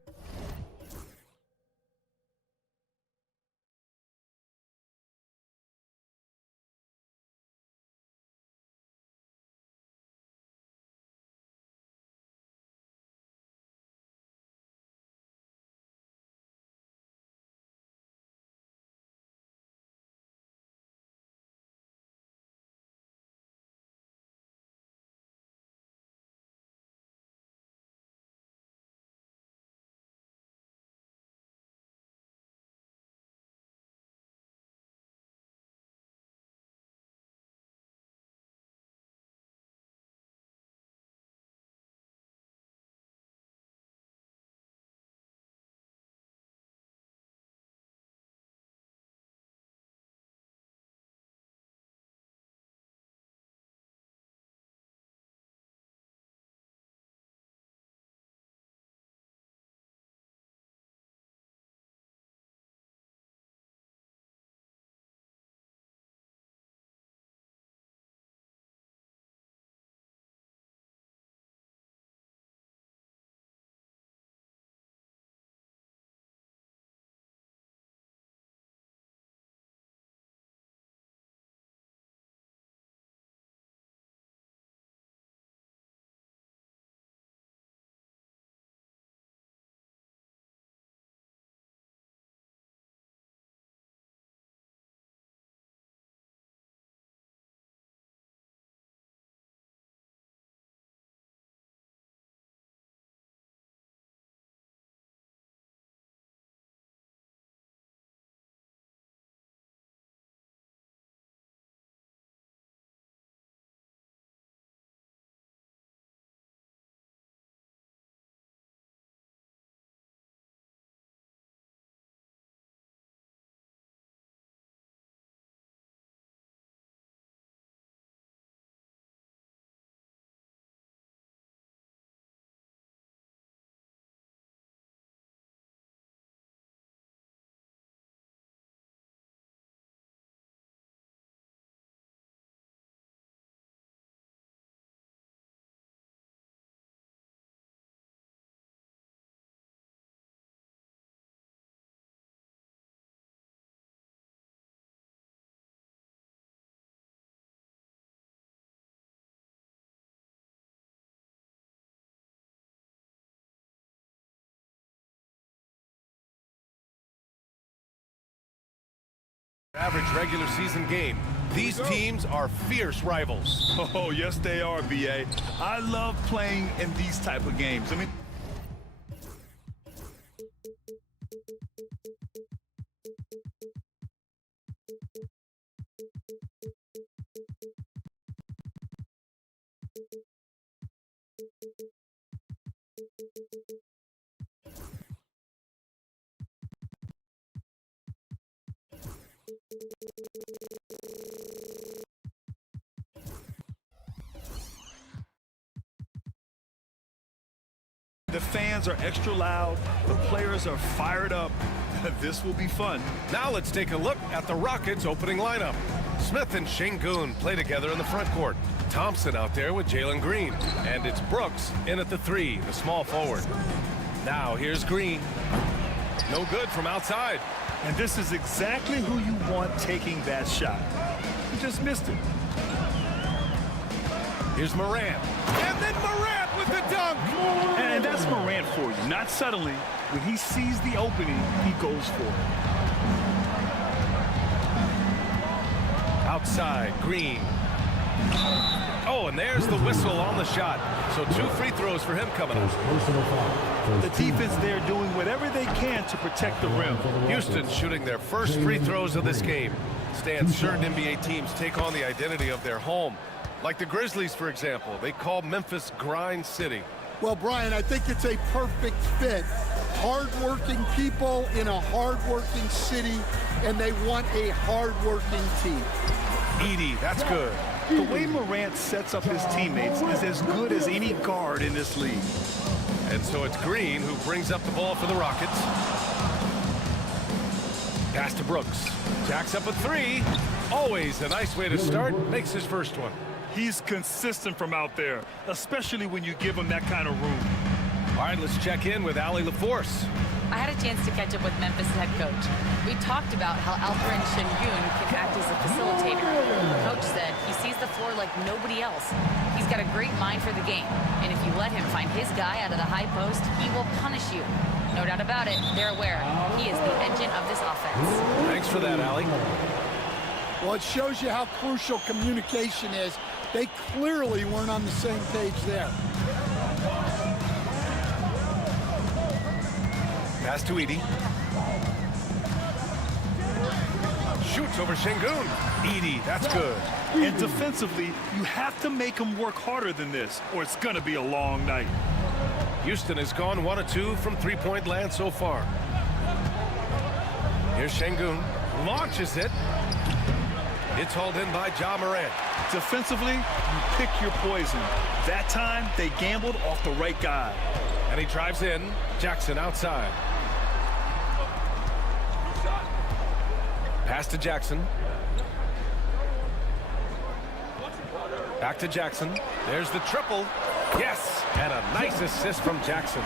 Average regular season game. These teams are fierce rivals. Oh, yes, they are, B.A. I love playing in these type of games. I mean, the fans are extra loud. The players are fired up. This will be fun. Now let's take a look at the Rockets' opening lineup. Smith and Şengün play together in the front court. Thompson out there with Jalen Green. And it's Brooks in at the 3, the small forward. Now here's Green. No good from outside. And this is exactly who you want taking that shot. He just missed it. Here's Morant. And then Morant with the dunk. And that's Morant for you. Not suddenly. When he sees the opening, he goes for it. Outside, Green. Oh, and there's the whistle on the shot. So 2 free throws for him coming up. The defense there doing whatever they can to protect the rim. Houston shooting their first free throws of this game. Stan, certain NBA teams take on the identity of their home. Like the Grizzlies, for example. They call Memphis Grind City. Well, Brian, I think it's a perfect fit. Hard-working people in a hard-working city, and they want a hard-working team. Edey, that's good. The way Morant sets up his teammates is as good as any guard in this league. And so it's Green who brings up the ball for the Rockets. Pass to Brooks. Jacks up a 3. Always a nice way to start. Makes his first one. He's consistent from out there, especially when you give him that kind of room. All right, let's check in with Allie LaForce. I had a chance to catch up with Memphis head coach. We talked about how Alperen Şengün can act as a facilitator. The coach said he sees the floor like nobody else. He's got a great mind for the game, and if you let him find his guy out of the high post, he will punish you. No doubt about it, they're aware. He is the engine of this offense. Thanks for that, Allie. Well, it shows you how crucial communication is. They clearly weren't on the same page there. Pass to Edey. Shoots over Şengün. Edey, that's good. And defensively, you have to make him work harder than this, or it's going to be a long night. Houston has gone 1 of 2 from three-point land so far. Here's Şengün. Launches it. It's hauled in by Ja Morant. Defensively, you pick your poison. That time, they gambled off the right guy. And he drives in. Jackson outside. Pass to Jackson. Back to Jackson. There's the triple. Yes, and a nice assist from Jackson.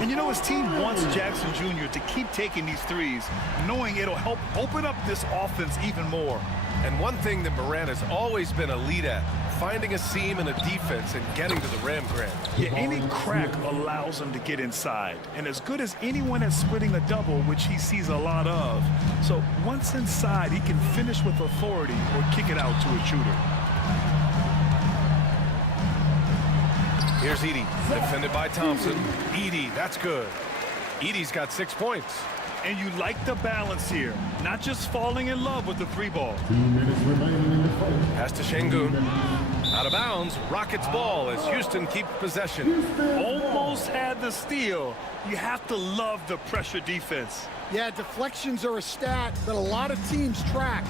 And you know, his team wants Jackson Jr. to keep taking these threes, knowing it'll help open up this offense even more. And one thing that Morant has always been a lead at, finding a seam in a defense and getting to the rim, Grant. Yeah, any crack allows him to get inside. And as good as anyone at splitting a double, which he sees a lot of. So once inside, he can finish with authority or kick it out to a shooter. Here's Edey, defended by Thompson. Edey, that's good. Edey's got 6 points. And you like the balance here, not just falling in love with the 3-ball. 2 minutes remaining in the fight. Pass to Şengün. Out of bounds, Rockets ball as Houston keeps possession. Almost had the steal. You have to love the pressure defense. Yeah, deflections are a stat that a lot of teams track,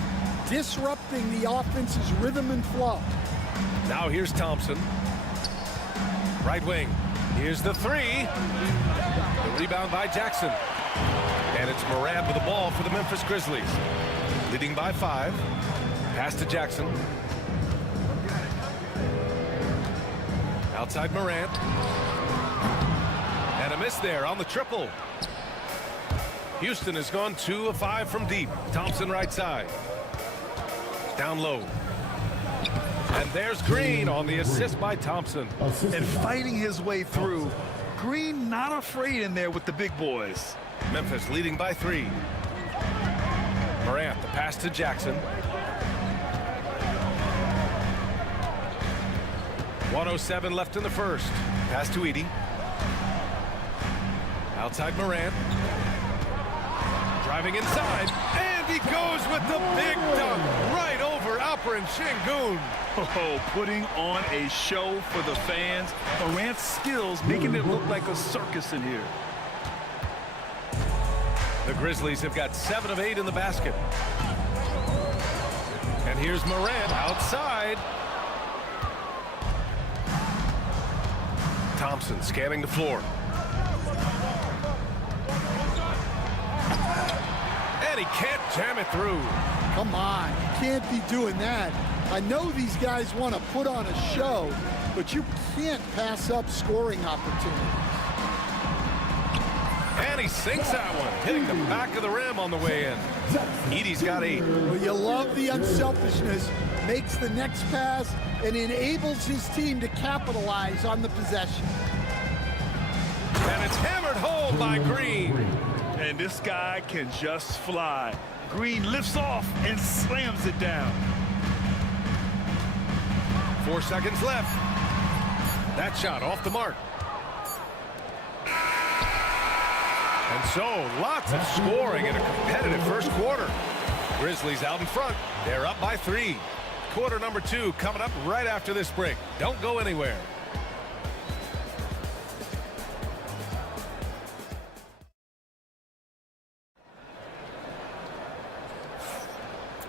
disrupting the offense's rhythm and flow. Now here's Thompson. Right wing. Here's the 3. The rebound by Jackson. And it's Morant with the ball for the Memphis Grizzlies. Leading by 5. Pass to Jackson. Outside Morant. And a miss there on the triple. Houston has gone 2 of 5 from deep. Thompson right side. Down low. And there's Green on the assist by Thompson. And fighting his way through. Green not afraid in there with the big boys. Memphis leading by 3. Morant, the pass to Jackson. 1:07 left in the first. Pass to Edie. Outside Morant. Driving inside. And he goes with the big dunk right over Alperen Şengün. Oh, putting on a show for the fans. Morant's skills making it look like a circus in here. The Grizzlies have got 7 of 8 in the basket. And here's Morant outside. Thompson scanning the floor. And he can't jam it through. Come on, you can't be doing that. I know these guys want to put on a show, but you can't pass up scoring opportunities. And he sinks that one, hitting the back of the rim on the way in. Edie's got 8. Well, you love the unselfishness, makes the next pass, and enables his team to capitalize on the possession. And it's hammered home by Green. And this guy can just fly. Green lifts off and slams it down. 4 seconds left. That shot off the mark. And so, lots of scoring in a competitive first quarter. Grizzlies out in front. They're up by 3. Quarter number 2 coming up right after this break. Don't go anywhere.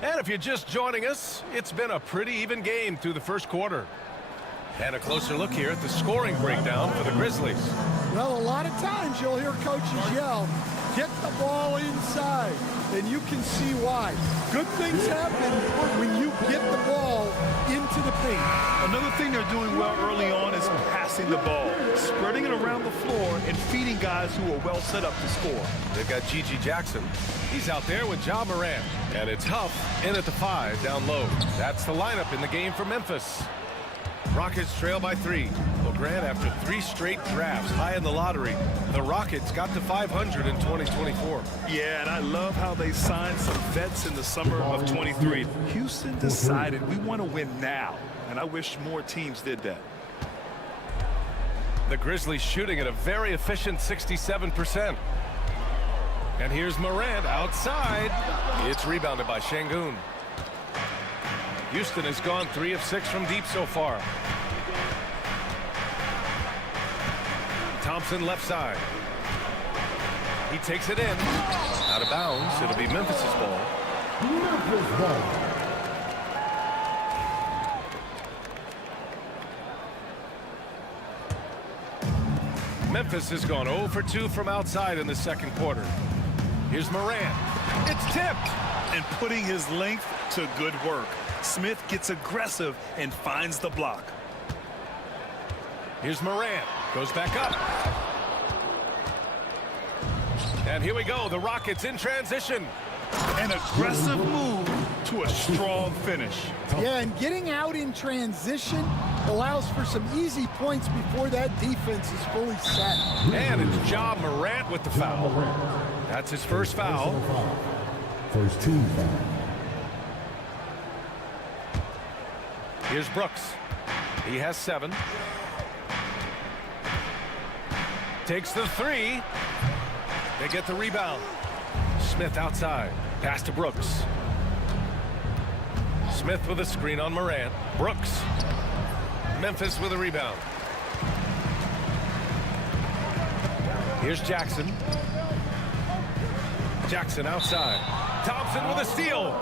And if you're just joining us, it's been a pretty even game through the first quarter. And a closer look here at the scoring breakdown for the Grizzlies. Well, a lot of times you'll hear coaches yell, get the ball inside, and you can see why. Good things happen when you get the ball into the paint. Another thing they're doing well early on is passing the ball, spreading it around the floor and feeding guys who are well set up to score. They've got Gigi Jackson. He's out there with Ja Morant. And it's Huff in at the 5 down low. That's the lineup in the game for Memphis. Rockets trail by 3. Well, Grant, after 3 straight drafts high in the lottery, the Rockets got to 500 in 2024. Yeah, and I love how they signed some vets in the summer of 23. Houston decided we want to win now, and I wish more teams did that. The Grizzlies shooting at a very efficient 67%. And here's Morant outside. It's rebounded by Şengün. Houston has gone 3 of 6 from deep so far. Thompson left side. He takes it in. Out of bounds. It'll be Memphis's ball. Memphis ball. Memphis has gone 0 for 2 from outside in the second quarter. Here's Morant. It's tipped. And putting his length to good work. Smith gets aggressive and finds the block. Here's Morant. Goes back up. And here we go. The Rockets in transition. An aggressive move to a strong finish. Yeah, and getting out in transition allows for some easy points before that defense is fully set. And it's Ja Morant with the foul. That's his first foul. First team foul. Here's Brooks. He has 7. Takes the 3. They get the rebound. Smith outside. Pass to Brooks. Smith with a screen on Morant. Brooks. Memphis with a rebound. Here's Jackson. Jackson outside. Thompson with a steal.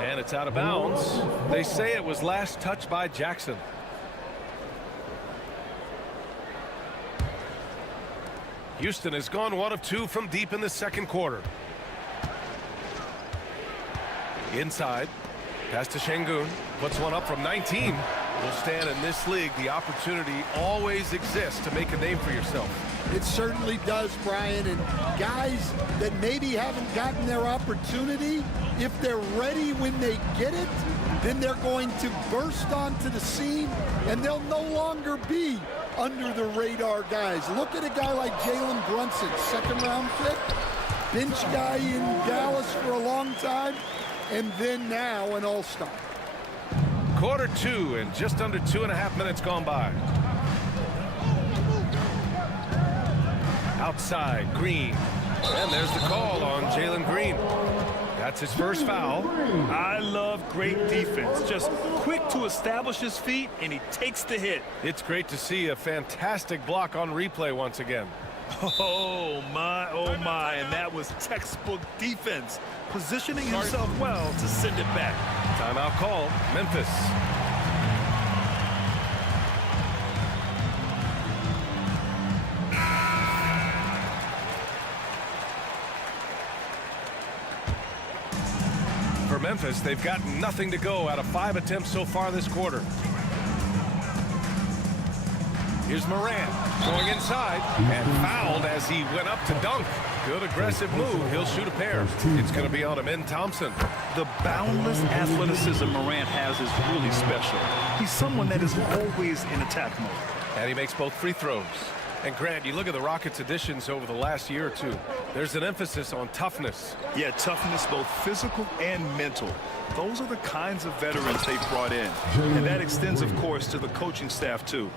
And it's out of bounds. They say it was last touched by Jackson. Houston has gone 1 of 2 from deep in the second quarter. Inside. Pass to Şengün. Puts one up from 19. Will stand in this league. The opportunity always exists to make a name for yourself. It certainly does, Brian. And guys that maybe haven't gotten their opportunity, if they're ready when they get it, then they're going to burst onto the scene, and they'll no longer be under the radar guys. Look at a guy like Jalen Brunson, second-round pick. bench guy in Dallas for a long time, and then now an all-star. Quarter two and just under 2.5 minutes gone by. Outside, Green. And there's the call on Jalen Green. That's his first foul. I love great defense. Just quick to establish his feet, and he takes the hit. It's great to see a fantastic block on replay once again. Oh, my. And that was textbook defense. Positioning himself well to send it back. Timeout call, Memphis. For Memphis, they've got nothing to go out of 5 attempts so far this quarter. Here's Morant going inside and fouled as he went up to dunk. Good aggressive move. He'll shoot a pair. It's going to be on Amin Thompson. The boundless athleticism Morant has is really special. He's someone that is always in attack mode. And he makes both free throws. And Grant, you look at the Rockets' additions over the last year or two. There's an emphasis on toughness. Yeah, toughness, both physical and mental. Those are the kinds of veterans they've brought in. And that extends, of course, to the coaching staff, too.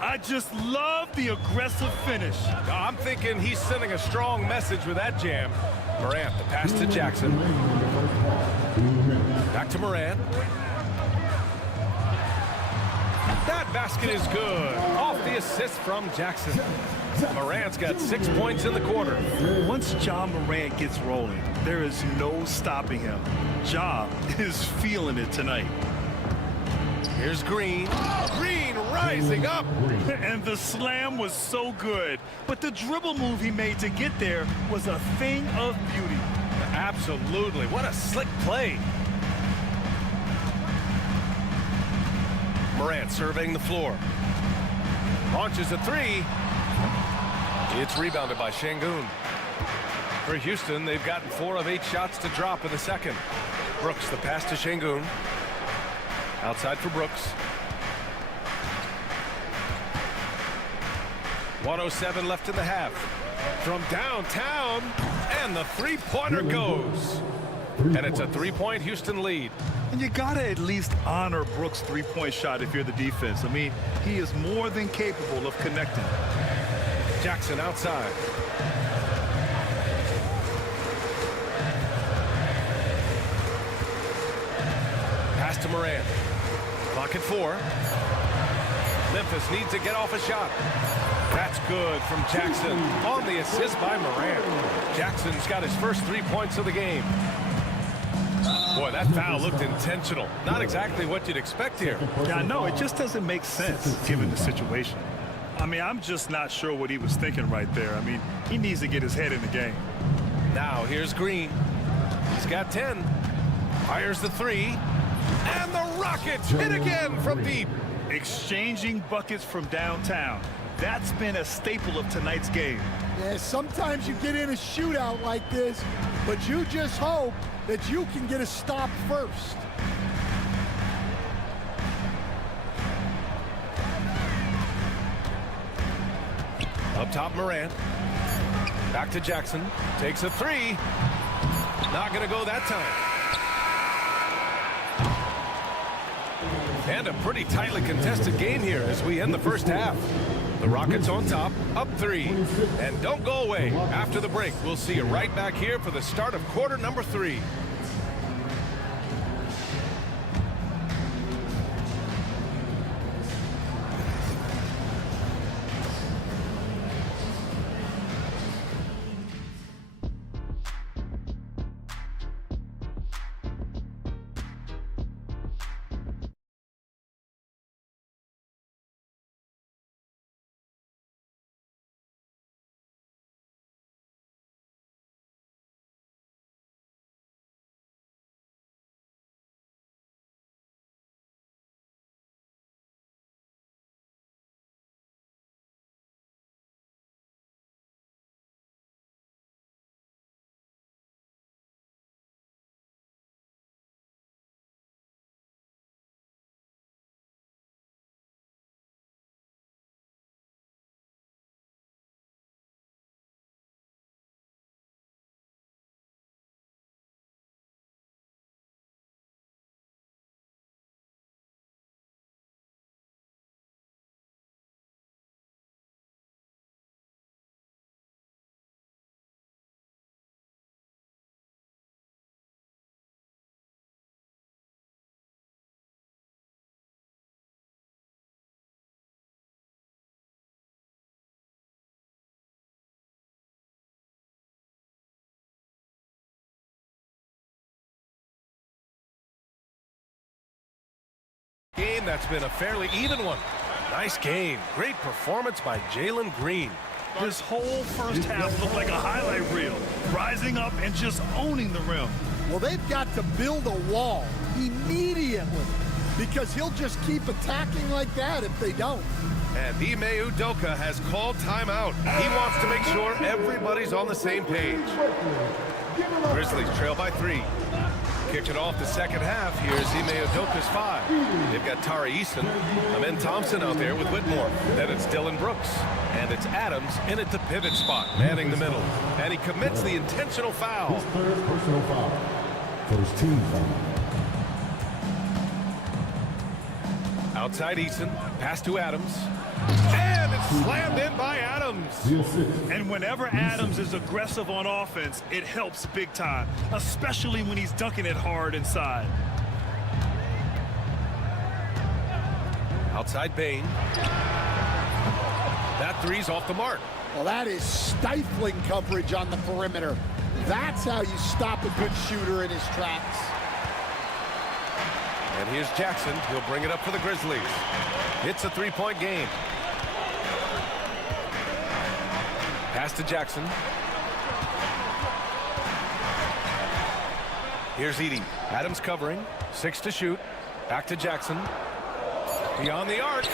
I just love the aggressive finish. I'm thinking he's sending a strong message with that jam. Morant, the pass to Jackson. Back to Morant. That basket is good. Off the assist from Jackson. Morant's got 6 points in the quarter. Once Ja Morant gets rolling, there is no stopping him. Ja is feeling it tonight. Here's Green. Green rising up. And the slam was so good. But the dribble move he made to get there was a thing of beauty. Absolutely. What a slick play. Morant surveying the floor. Launches a three. It's rebounded by Şengün. For Houston, they've gotten 4 of 8 shots to drop in the second. Brooks, the pass to Şengün. Outside for Brooks. 1:07 left in the half. From downtown, and the three-pointer goes. And it's a 3-point Houston lead. And you got to at least honor Brooks' three-point shot if you're the defense. I mean, he is more than capable of connecting. Jackson outside. Pass to Morant. Clock at 4. Memphis needs to get off a shot. That's good from Jackson on the assist by Morant. Jackson's got his first 3 points of the game. Boy, that foul looked intentional. Not exactly what you'd expect here. Yeah, I know. It just doesn't make sense given the situation. I mean, I'm just not sure what he was thinking right there. I mean, he needs to get his head in the game. Now here's Green. He's got 10. Fires the 3. And the Rockets hit again from deep. Exchanging buckets from downtown. That's been a staple of tonight's game. Yeah, sometimes you get in a shootout like this, but you just hope that you can get a stop first. Up top, Morant. Back to Jackson. Takes a 3. Not going to go that time. And a pretty tightly contested game here as we end the first half. The Rockets on top, up 3. And don't go away. After the break, we'll see you right back here for the start of quarter number 3. game that's been a fairly even one. Nice game. Great performance by Jalen Green. His whole first half looked like a highlight reel, rising up and just owning the rim. Well, they've got to build a wall immediately because he'll just keep attacking like that if they don't. And Ime Udoka has called timeout. He wants to make sure everybody's on the same page. Grizzlies trail by 3. Kicking off the second half, here's Ime Udoka's 5. They've got Tari Eason, Amen Thompson out there with Whitmore. Then it's Dylan Brooks. And it's Adams in at the pivot spot, manning the middle. And he commits the intentional foul. His third personal foul. First team foul. Outside Eason, pass to Adams. And it's slammed in by Adams. And whenever Adams is aggressive on offense, it helps big time, especially when he's dunking it hard inside. Outside Bain. That three's off the mark. Well, that is stifling coverage on the perimeter. That's how you stop a good shooter in his tracks. And here's Jackson. He'll bring it up for the Grizzlies. It's a three-point game. Pass to Jackson. Here's Edey. Adams covering. 6 to shoot. Back to Jackson. Beyond the arc.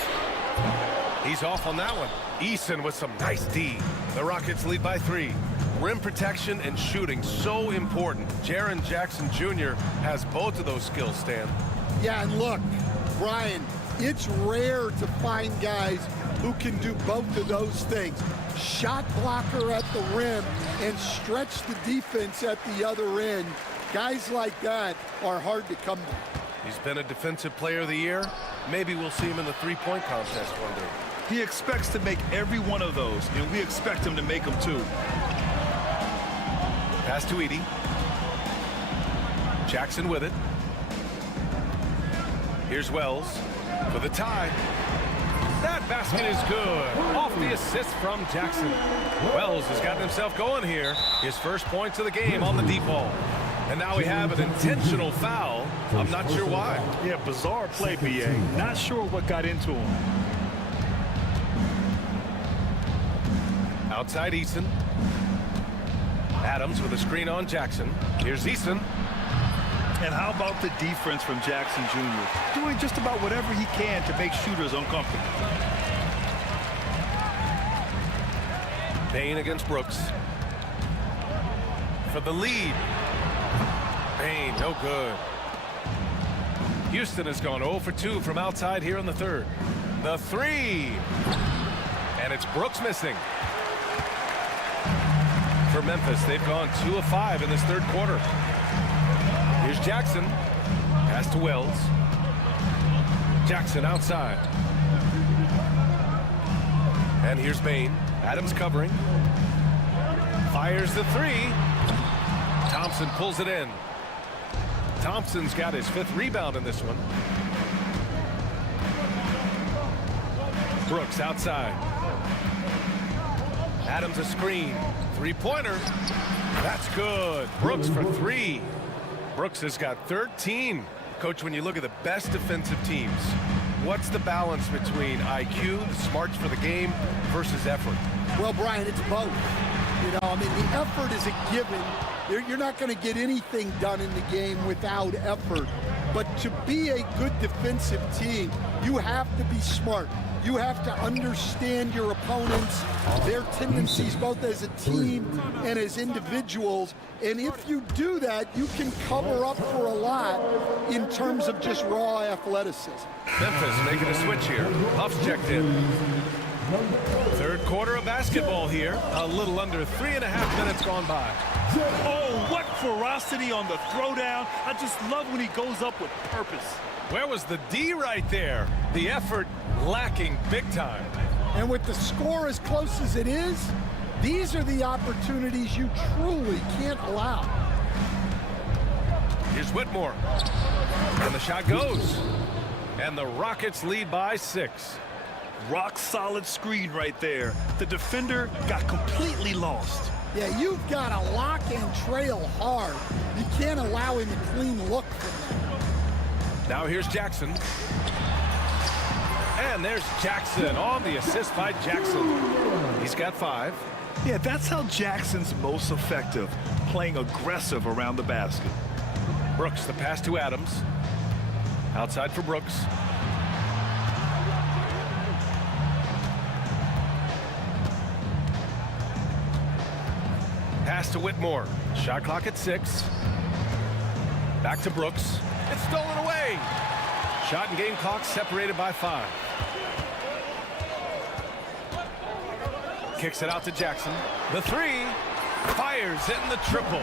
He's off on that one. Eason with some nice D. The Rockets lead by 3. Rim protection and shooting so important. Jaren Jackson Jr. has both of those skills, Stan. Yeah, and look, Brian, it's rare to find guys who can do both of those things. Shot blocker at the rim and stretch the defense at the other end. Guys like that are hard to come by. He's been a defensive player of the year. Maybe we'll see him in the three-point contest one day. He expects to make every one of those, and we expect him to make them too. Pass to Edey. Jackson with it. Here's Wells for the tie. That basket is good. Off the assist from Jackson. Wells has gotten himself going here. His first points of the game on the deep ball. And now we have an intentional foul. I'm not sure why. Yeah, bizarre play, BA. Not sure what got into him. Outside Eason. Adams with a screen on Jackson. Here's Eason. And how about the defense from Jackson Jr.? Doing just about whatever he can to make shooters uncomfortable. Bain against Brooks. For the lead. Bain, no good. Houston has gone 0 for 2 from outside here in the third. The three. And it's Brooks missing. For Memphis, they've gone 2 of 5 in this third quarter. Here's Jackson. Pass to Wells. Jackson outside. And here's Bain. Adams covering. Fires the three. Thompson pulls it in. Thompson's got his 5th rebound in this one. Brooks outside. Adams a screen. Three-pointer. That's good. Brooks for 3. Brooks has got 13. Coach, when you look at the best defensive teams, what's the balance between IQ, the smarts for the game, versus effort? Well, Brian, it's both. You know, I mean, the effort is a given. You're not going to get anything done in the game without effort. But to be a good defensive team, you have to be smart. You have to understand your opponents, their tendencies, both as a team and as individuals. And if you do that, you can cover up for a lot in terms of just raw athleticism. Memphis making a switch here. Puff's checked in. Third quarter of basketball here. A little under 3.5 minutes gone by. Oh, what ferocity on the throwdown. I just love when he goes up with purpose. Where was the D right there? The effort lacking big time. And with the score as close as it is, these are the opportunities you truly can't allow. Here's Whitmore. And the shot goes. And the Rockets lead by 6. Rock solid screen right there. The defender got completely lost. Yeah, you've got to lock and trail hard. You can't allow him a clean look from that. Now here's Jackson. And there's Jackson on the assist by Jackson. He's got 5. Yeah, that's how Jackson's most effective, playing aggressive around the basket. Brooks, the pass to Adams. Outside for Brooks. Pass to Whitmore. Shot clock at 6. Back to Brooks. It's stolen away. Shot and game clock separated by 5. Kicks it out to Jackson. The 3. Fires in the triple.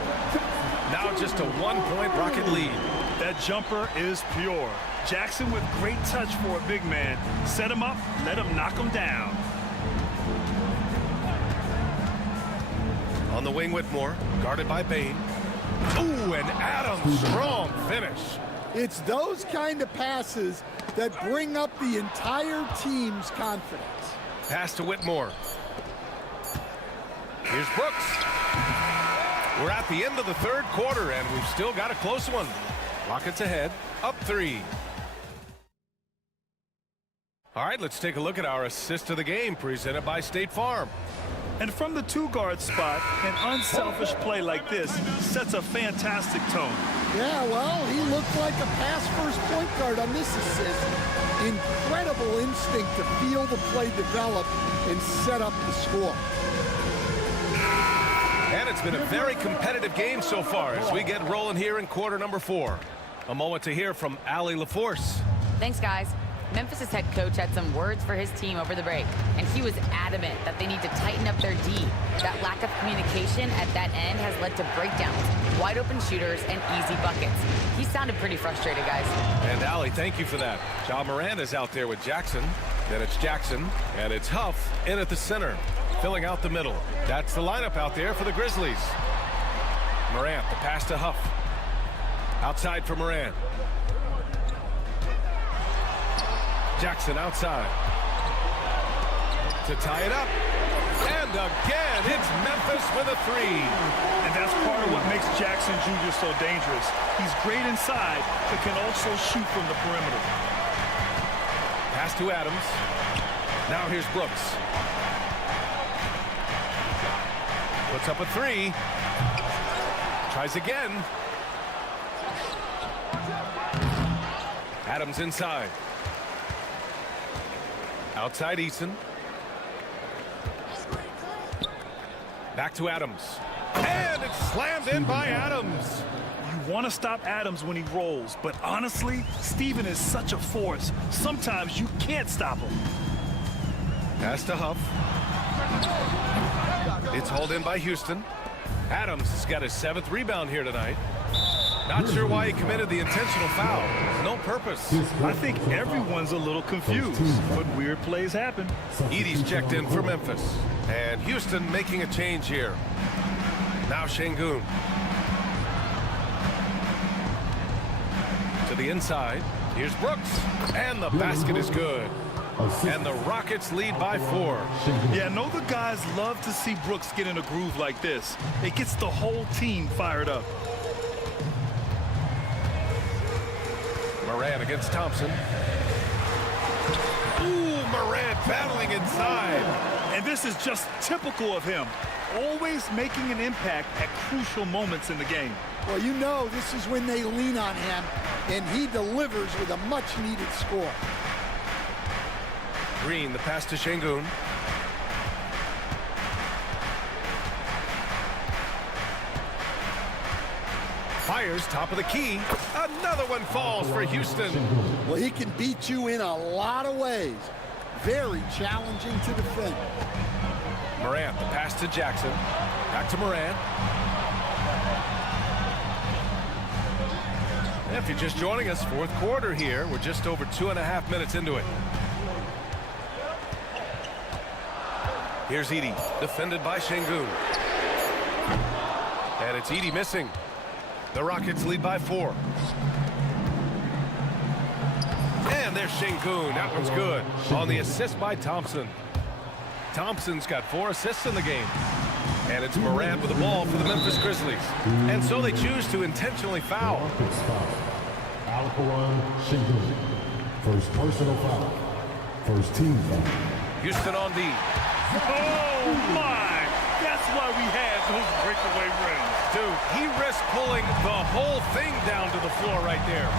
Now just a 1-point Rocket lead. That jumper is pure. Jackson with great touch for a big man. Set him up, let him knock him down. On the wing, Whitmore, guarded by Bain. Ooh, and Adams, strong finish. It's those kind of passes that bring up the entire team's confidence. Pass to Whitmore. Here's Brooks. We're at the end of the third quarter, and we've still got a close one. Rockets ahead, up 3. All right, let's take a look at our assist of the game, presented by State Farm. And from the 2-guard spot, an unselfish play like this sets a fantastic tone. Yeah, well, he looked like a pass-first point guard on this assist. Incredible instinct to feel the play develop and set up the score. And it's been a very competitive game so far as we get rolling here in quarter number 4. A moment to hear from Allie LaForce. Thanks, guys. Memphis' head coach had some words for his team over the break, and he was adamant that they need to tighten up their D. That lack of communication at that end has led to breakdowns, wide open shooters, and easy buckets. He sounded pretty frustrated, guys. And Allie, thank you for that. Ja Moranda's out there with Jackson. Then it's Jackson, and it's Huff in at the center, filling out the middle. That's the lineup out there for the Grizzlies. Morant, the pass to Huff. Outside for Morant. Jackson outside. To tie it up. And again, it's Memphis with a 3. And that's part of what makes Jackson Jr. so dangerous. He's great inside, but can also shoot from the perimeter. Pass to Adams. Now here's Brooks. Puts up a 3. Tries again. Adams inside. Outside Eason. Back to Adams. And it's slammed in by Adams. You want to stop Adams when he rolls, but honestly, Steven is such a force. Sometimes you can't stop him. Pass to Huff. It's hauled in by Houston. Adams has got his 7th rebound here tonight. Not sure why he committed the intentional foul. No purpose. I think everyone's a little confused, but weird plays happen. Edie's checked in for Memphis. And Houston making a change here. Now Şengün. To the inside. Here's Brooks. And the basket is good. And the Rockets lead by 4. Yeah, I know the guys love to see Brooks get in a groove like this. It gets the whole team fired up. Morant against Thompson. Ooh, Morant battling inside. And this is just typical of him. Always making an impact at crucial moments in the game. Well, you know this is when they lean on him, and he delivers with a much-needed score. Green, the pass to Şengün. Fires, top of the key. Another one falls for Houston. Well, he can beat you in a lot of ways. Very challenging to defend. Morant, the pass to Jackson. Back to Morant. If you're just joining us, 4th quarter here. We're just over 2.5 minutes into it. Here's Edie, defended by Şengün. And it's Edie missing. The Rockets lead by 4. And there's Şengün. That one's good. On the assist by Thompson. Thompson's got 4 assists in the game. And it's Morant with the ball for the Memphis Grizzlies. And so they choose to intentionally foul. Şengün. First personal foul. First team foul. Houston on D. Oh, my. That's why we had those breakaway rims. Dude, he risked pulling the whole thing down to the floor right there.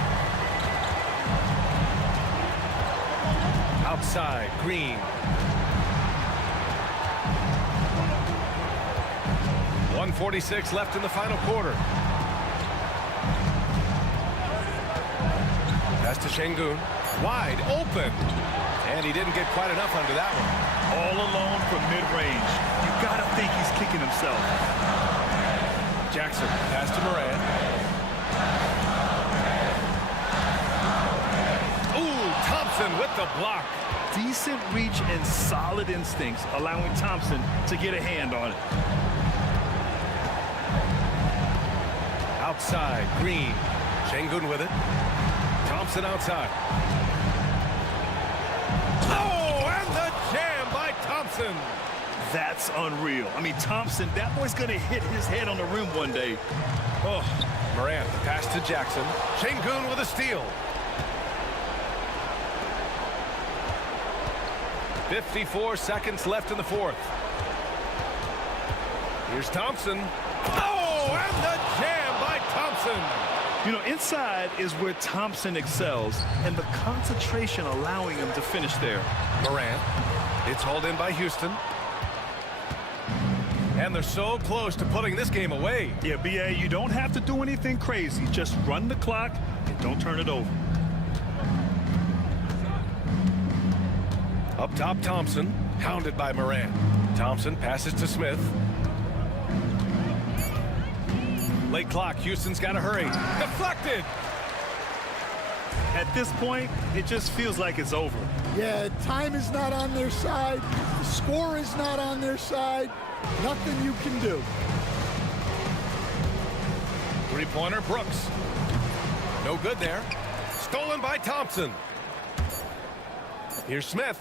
Outside, Green. 1:46 left in the final quarter. Pass to Şengün. Wide open. And he didn't get quite enough under that one. All alone from mid-range. You got to think he's kicking himself. Jackson, pass to Moran. Ooh, Thompson with the block. Decent reach and solid instincts, allowing Thompson to get a hand on it. Outside, Green. Şengün with it. Thompson outside. Oh, and the jam by Thompson. That's unreal. I mean, Thompson, that boy's going to hit his head on the rim one day. Oh, Morant, pass to Jackson. Şengün with a steal. 54 seconds left in the fourth. Here's Thompson. Oh, and the jam by Thompson. You know, inside is where Thompson excels, and the concentration allowing him to finish there. Morant. It's hauled in by Houston. And they're so close to putting this game away. Yeah, BA, you don't have to do anything crazy. Just run the clock and don't turn it over. Up top, Thompson, hounded by Morant. Thompson passes to Smith. Late clock, Houston's got to hurry. Deflected! At this point, it just feels like it's over. Yeah, time is not on their side. The score is not on their side. Nothing you can do. Three-pointer, Brooks. No good there. Stolen by Thompson. Here's Smith.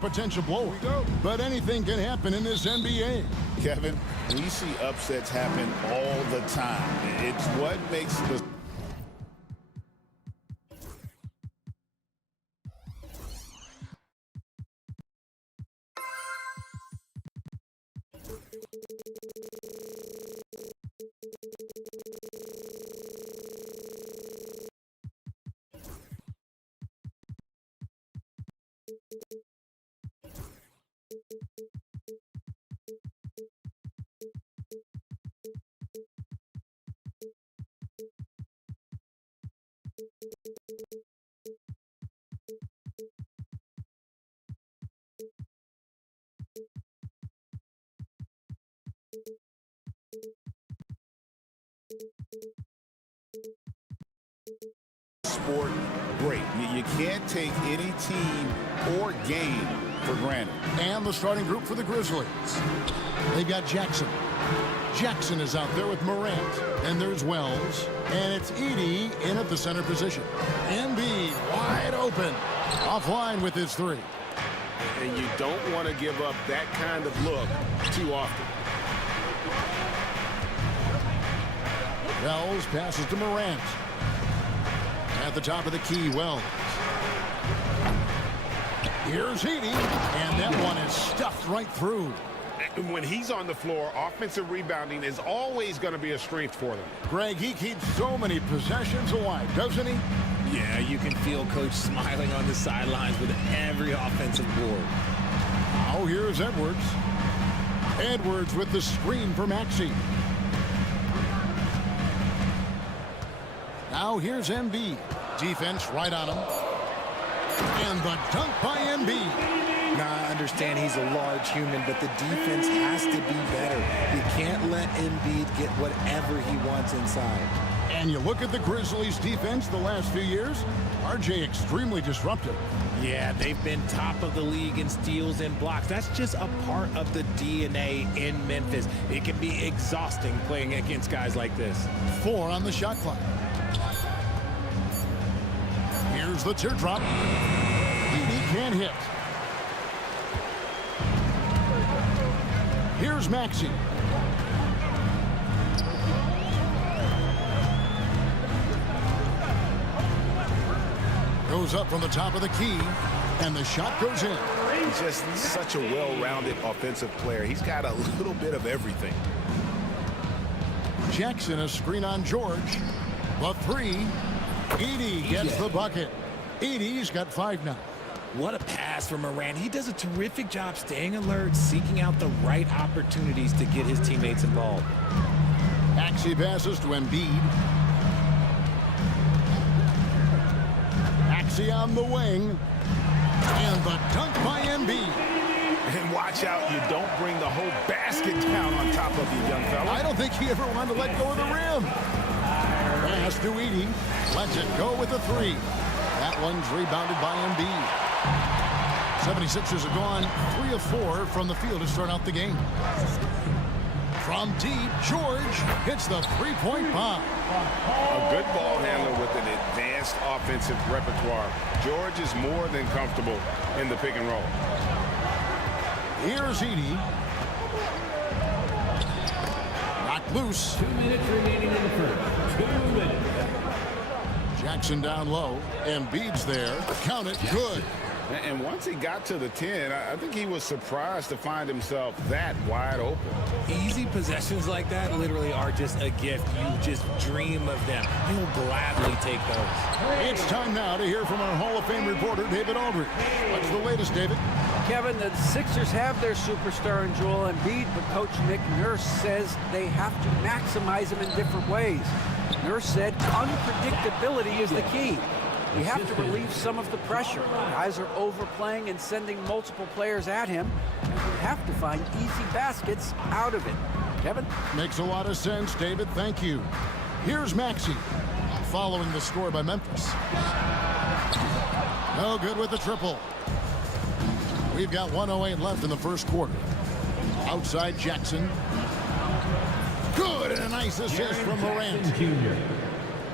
potential blow. But anything can happen in this NBA. Kevin, we see upsets happen all the time. It's what makes the sport great. You can't take any team or game for granted. And the starting group for the Grizzlies. They've got Jackson. Jackson is out there with Morant. And there's Wells. And it's Edey in at the center position. Embiid wide open. Offline with his three. And you don't want to give up that kind of look too often. Wells passes to Morant. At the top of the key, Wells. Here's Edey, and that one is stuffed right through. And when he's on the floor, offensive rebounding is always going to be a strength for them. Greg, he keeps so many possessions alive, doesn't he? Yeah, you can feel Coach smiling on the sidelines with every offensive board. Now here's Edwards. Edwards with the screen for Maxey. Now here's Embiid. Defense right on him. And the dunk by Embiid. Now, I understand he's a large human, but the defense has to be better. You can't let Embiid get whatever he wants inside. And you look at the Grizzlies' defense the last few years, RJ extremely disruptive. Yeah, they've been top of the league in steals and blocks. That's just a part of the DNA in Memphis. It can be exhausting playing against guys like this. 4 on the shot clock. Here's the teardrop. Edey can't hit. Here's Maxey. Goes up from the top of the key, and the shot goes in. He's just such a well-rounded offensive player. He's got a little bit of everything. Jackson, a screen on George. The three. Edey gets the bucket. Edey's got 5 now. What a pass from Morant. He does a terrific job staying alert, seeking out the right opportunities to get his teammates involved. Maxey passes to Embiid. Maxey on the wing. And the dunk by Embiid. And watch out, you don't bring the whole basket down on top of you, young fella. I don't think he ever wanted to let go of the rim. Pass to Edey. Lets it go with the 3. That one's rebounded by Embiid. 76ers have gone 3 of 4 from the field to start out the game. From deep, George hits the 3-point bomb. A good ball handler with an advanced offensive repertoire. George is more than comfortable in the pick and roll. Here's Edey. Knocked loose. 2 minutes remaining in the first. 2 minutes. Jackson down low. Embiid's there. Count it. Good. And once he got to the 10, I think he was surprised to find himself that wide open. Easy possessions like that literally are just a gift. You just dream of them. He'll gladly take those. It's time now to hear from our Hall of Fame reporter, David Aldridge. What's the latest, David? Kevin, the Sixers have their superstar in Joel Embiid, but Coach Nick Nurse says they have to maximize him in different ways. Nurse said unpredictability is the key. You have to relieve some of the pressure. Guys are overplaying and sending multiple players at him. You have to find easy baskets out of it. Kevin? Makes a lot of sense, David. Thank you. Here's Maxey, following the score by Memphis. No good with the triple. We've got 1:08 left in the first quarter. Outside Jackson. Good, and a nice assist from Morant.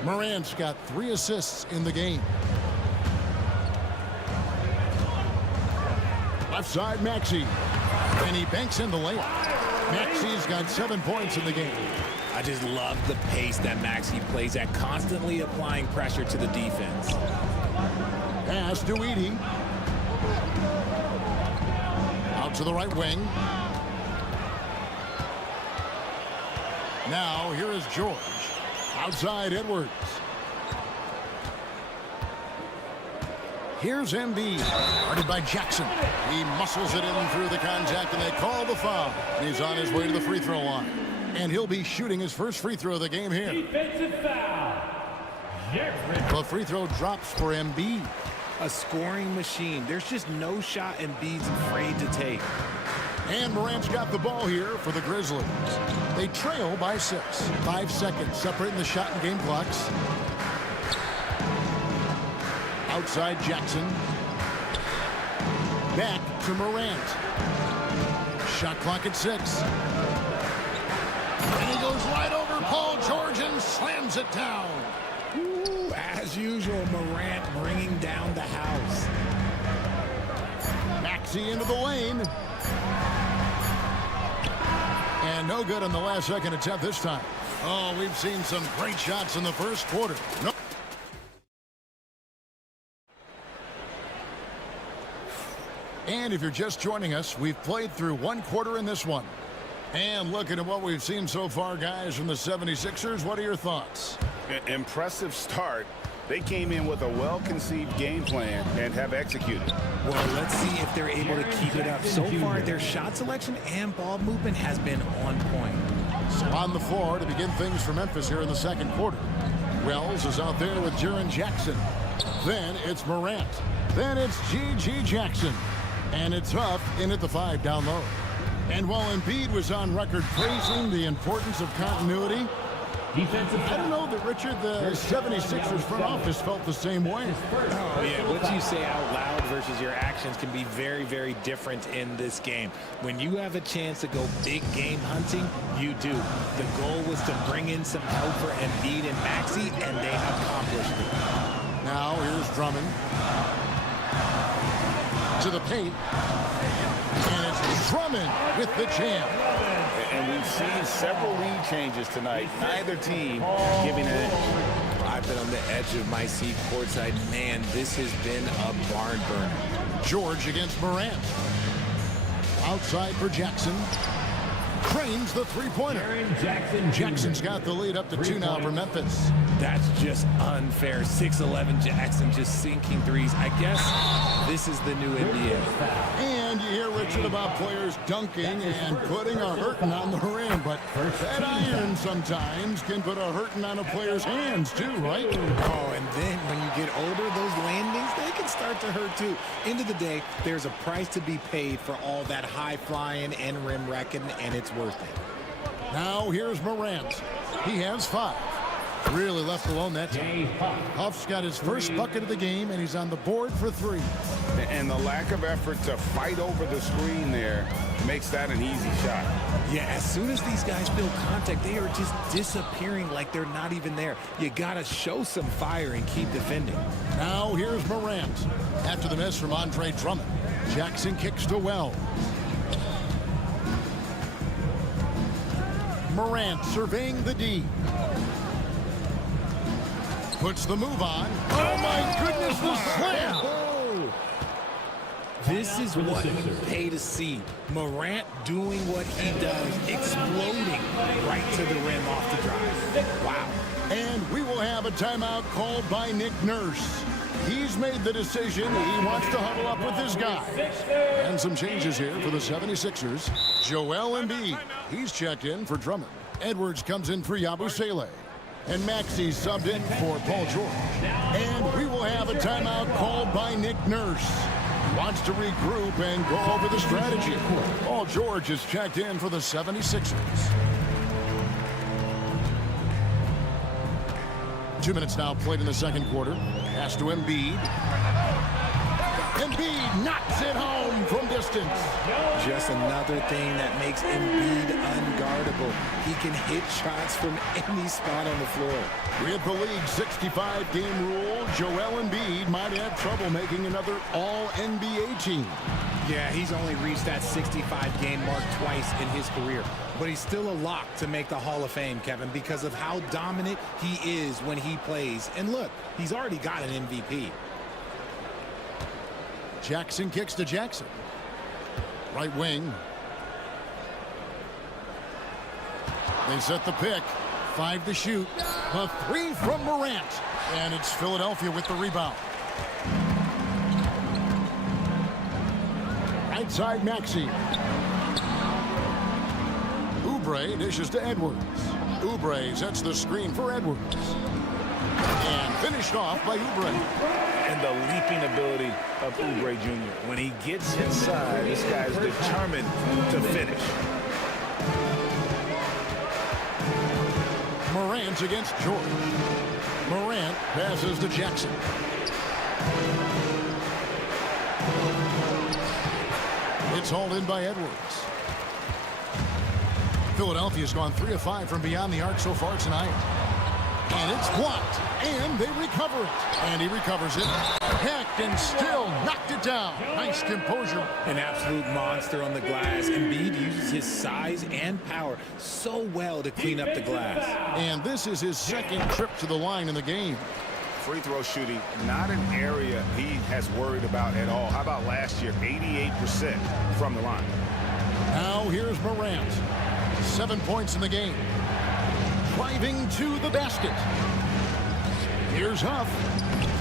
Morant's got 3 assists in the game. Left side, Maxey. And he banks in the layup. Maxey's got 7 points in the game. I just love the pace that Maxey plays at, constantly applying pressure to the defense. Pass to Edie. Out to the right wing. Now, here is George. Outside, Edwards. Here's Embiid. Guarded by Jackson. He muscles it in through the contact, and they call the foul. He's on his way to the free throw line. And he'll be shooting his first free throw of the game here. Defensive foul. The free throw drops for Embiid. A scoring machine. There's just no shot Embiid's afraid to take. And Morant's got the ball here for the Grizzlies. They trail by 6. 5 seconds separating the shot and game clocks. Outside Jackson. Back to Morant. Shot clock at 6. And he goes right over Paul George and slams it down. Ooh, as usual, Morant bringing down the house. Maxey into the lane. And no good on the last second attempt this time. Oh, we've seen some great shots in the first quarter. No. And if you're just joining us, we've played through 1 quarter in this one. And looking at what we've seen so far, guys, from the 76ers, what are your thoughts? Impressive start. They came in with a well-conceived game plan and have executed. Well, let's see if they're able to keep it up. So far, their shot selection and ball movement has been on point. So on the floor to begin things for Memphis here in the second quarter. Wells is out there with Jaren Jackson. Then it's Morant. Then it's G.G. Jackson. And it's Huff in at the 5 down low. And while Embiid was on record praising the importance of continuity, I don't know that, Richard, the 76ers front office felt the same way. Oh, yeah. What you say out loud versus your actions can be very, very different in this game. When you have a chance to go big game hunting, you do. The goal was to bring in some help for Embiid and Maxey, and they accomplished it. Now here's Drummond. To the paint. And it's Drummond with the jam. And we've seen several lead changes tonight. Neither team giving an edge. I've been on the edge of my seat courtside. Man, this has been a barn burner. George against Morant. Outside for Jackson. Cranes the three-pointer. Jackson's got the lead up to 2 now for Memphis. That's just unfair. 6'11" Jackson just sinking threes. I guess this is the new NBA. And you hear, Richard, about players dunking and putting a hurting on the rim, but that iron sometimes can put a hurting on a player's hands too, right? Oh, and then when you get older, those landings, they can start to hurt too. End of the day, there's a price to be paid for all that high flying and rim wrecking, and it's worth it. Now here's Morant. He has 5. Really left alone that time. Huff's got his first bucket of the game, and he's on the board for 3. And the lack of effort to fight over the screen there makes that an easy shot. Yeah, as soon as these guys feel contact, they are just disappearing like they're not even there. You got to show some fire and keep defending. Now here's Morant. After the miss from Andre Drummond, Jackson kicks to Wells. Morant surveying the D. Puts the move on. Oh my goodness, the slam! Oh. This is what you pay to see. Morant doing what he does, exploding right to the rim off the drive. Wow. And we will have a timeout called by Nick Nurse. He's made the decision. He wants to huddle up with his guys. And some changes here for the 76ers. Joel Embiid. He's checked in for Drummond. Edwards comes in for Yabusele. And Maxey subbed in for Paul George. And we will have a timeout called by Nick Nurse. He wants to regroup and go over the strategy. Paul George is checked in for the 76ers. 2 minutes now played in the second quarter. Pass to Embiid. Embiid knocks it home from distance. Just another thing that makes Embiid unguardable. He can hit shots from any spot on the floor. With the league's 65-game rule, Joel Embiid might have trouble making another All-NBA team. Yeah, he's only reached that 65-game mark twice in his career. But he's still a lock to make the Hall of Fame, Kevin, because of how dominant he is when he plays. And look, he's already got an MVP. Jackson kicks to Jackson. Right wing. They set the pick. 5 to shoot. A 3 from Morant. And it's Philadelphia with the rebound. Right side, Maxey. Oubre dishes to Edwards. Oubre sets the screen for Edwards. And finished off by Oubre. And the leaping ability of Oubre Jr. When he gets inside, this guy's determined to finish. Morant against George. Morant passes to Jackson. It's hauled in by Edwards. Philadelphia's gone 3 of 5 from beyond the arc so far tonight. And it's blocked. And they recover it. And he recovers it. Heck, and still knocked it down. Nice composure. An absolute monster on the glass. Embiid uses his size and power so well to clean up the glass. And this is his second trip to the line in the game. Free throw shooting, not an area he has worried about at all. How about last year, 88% from the line? Now here's Morant. 7 points in the game. Driving to the basket. Here's Huff.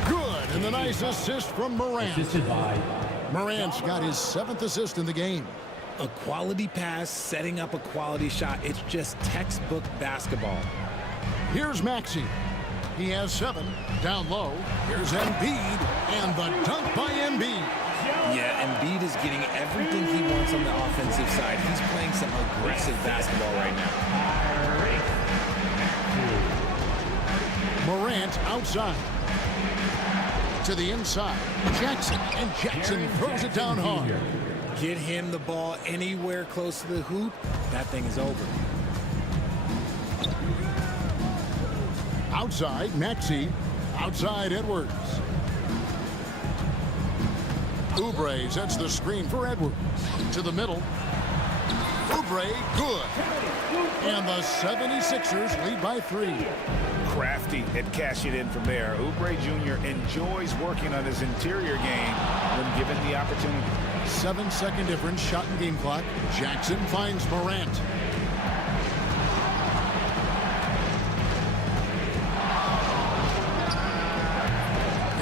Good, and the nice assist from Morant. Morant's got his 7th assist in the game. A quality pass, setting up a quality shot. It's just textbook basketball. Here's Maxey. He has 7. Down low. Here's Embiid. And the dunk by Embiid. Yeah, Embiid is getting everything he wants on the offensive side. He's playing some aggressive basketball right now. Morant outside. To the inside. Jackson. And Jackson throws it down hard. Get him the ball anywhere close to the hoop. That thing is over. Outside, Maxey. Outside, Edwards. Oubre sets the screen for Edwards. To the middle. Oubre, good. And the 76ers lead by 3. Crafty at cashing in from there. Oubre Jr. enjoys working on his interior game when given the opportunity. 7-second difference, shot and game clock. Jackson finds Morant.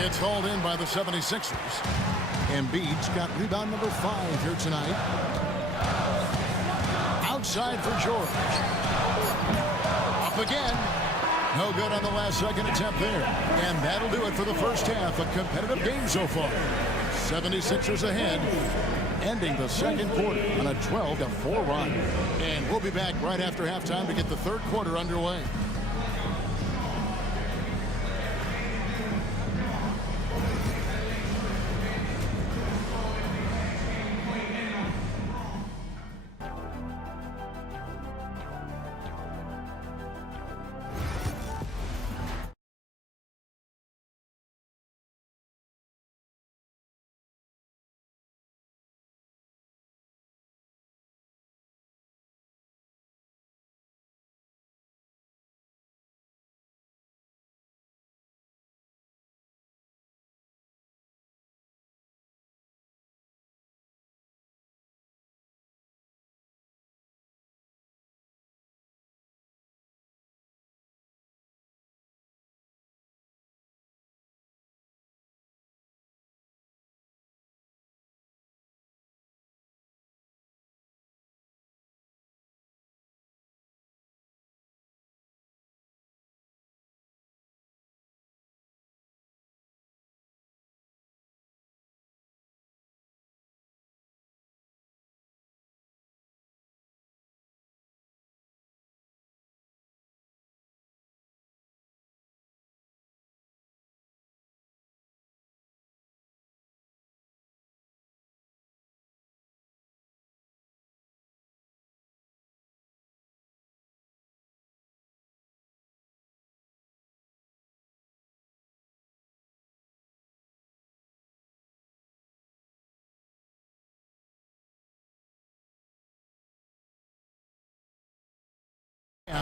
It's hauled in by the 76ers. Embiid's got rebound number 5 here tonight. Outside for George. Up again. No good on the last second attempt there. And that'll do it for the first half. A competitive game so far. 76ers ahead. Ending the second quarter on a 12-4 run. And we'll be back right after halftime to get the third quarter underway.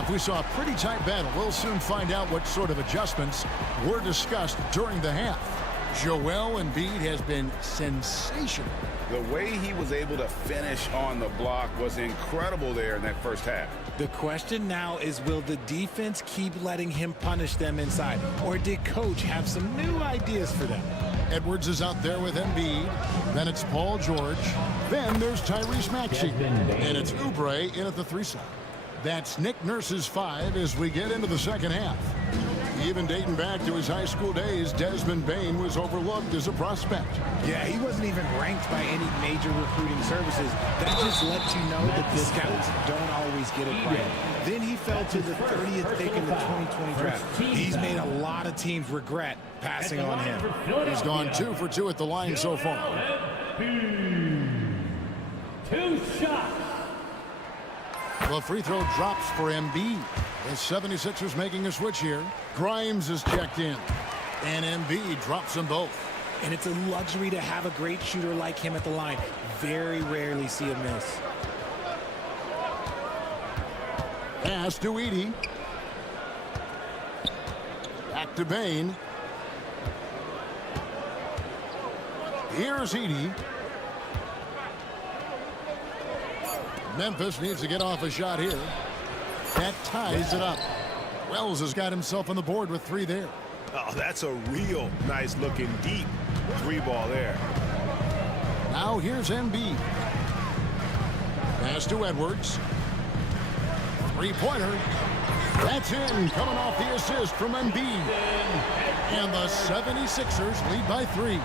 If we saw a pretty tight battle, we'll soon find out what sort of adjustments were discussed during the half. Joel Embiid has been sensational. The way he was able to finish on the block was incredible there in that first half. The question now is, will the defense keep letting him punish them inside? Or did coach have some new ideas for them? Edwards is out there with Embiid. Then it's Paul George. Then there's Tyrese Maxey. And it's Oubre in at the 3 slot. That's Nick Nurse's 5 as we get into the second half. Even dating back to his high school days, Desmond Bane was overlooked as a prospect. Yeah, he wasn't even ranked by any major recruiting services. That just lets you know that the scouts don't always get it right. Then he fell to the 30th pick in the 2020 draft. He's made a lot of teams regret passing on him. He's gone 2 for 2 at the line so far. 2 shots. The free throw drops for Embiid. The 76ers making a switch here. Grimes is checked in. And Embiid drops them both. And it's a luxury to have a great shooter like him at the line. Very rarely see a miss. Pass to Edey. Back to Bane. Here's Edey. Memphis needs to get off a shot here. That ties it up. Wells has got himself on the board with 3 there. Oh, that's a real nice looking deep 3 ball there. Now here's Embiid. Pass to Edwards. 3-pointer. That's in, coming off the assist from Embiid. And the 76ers lead by 3.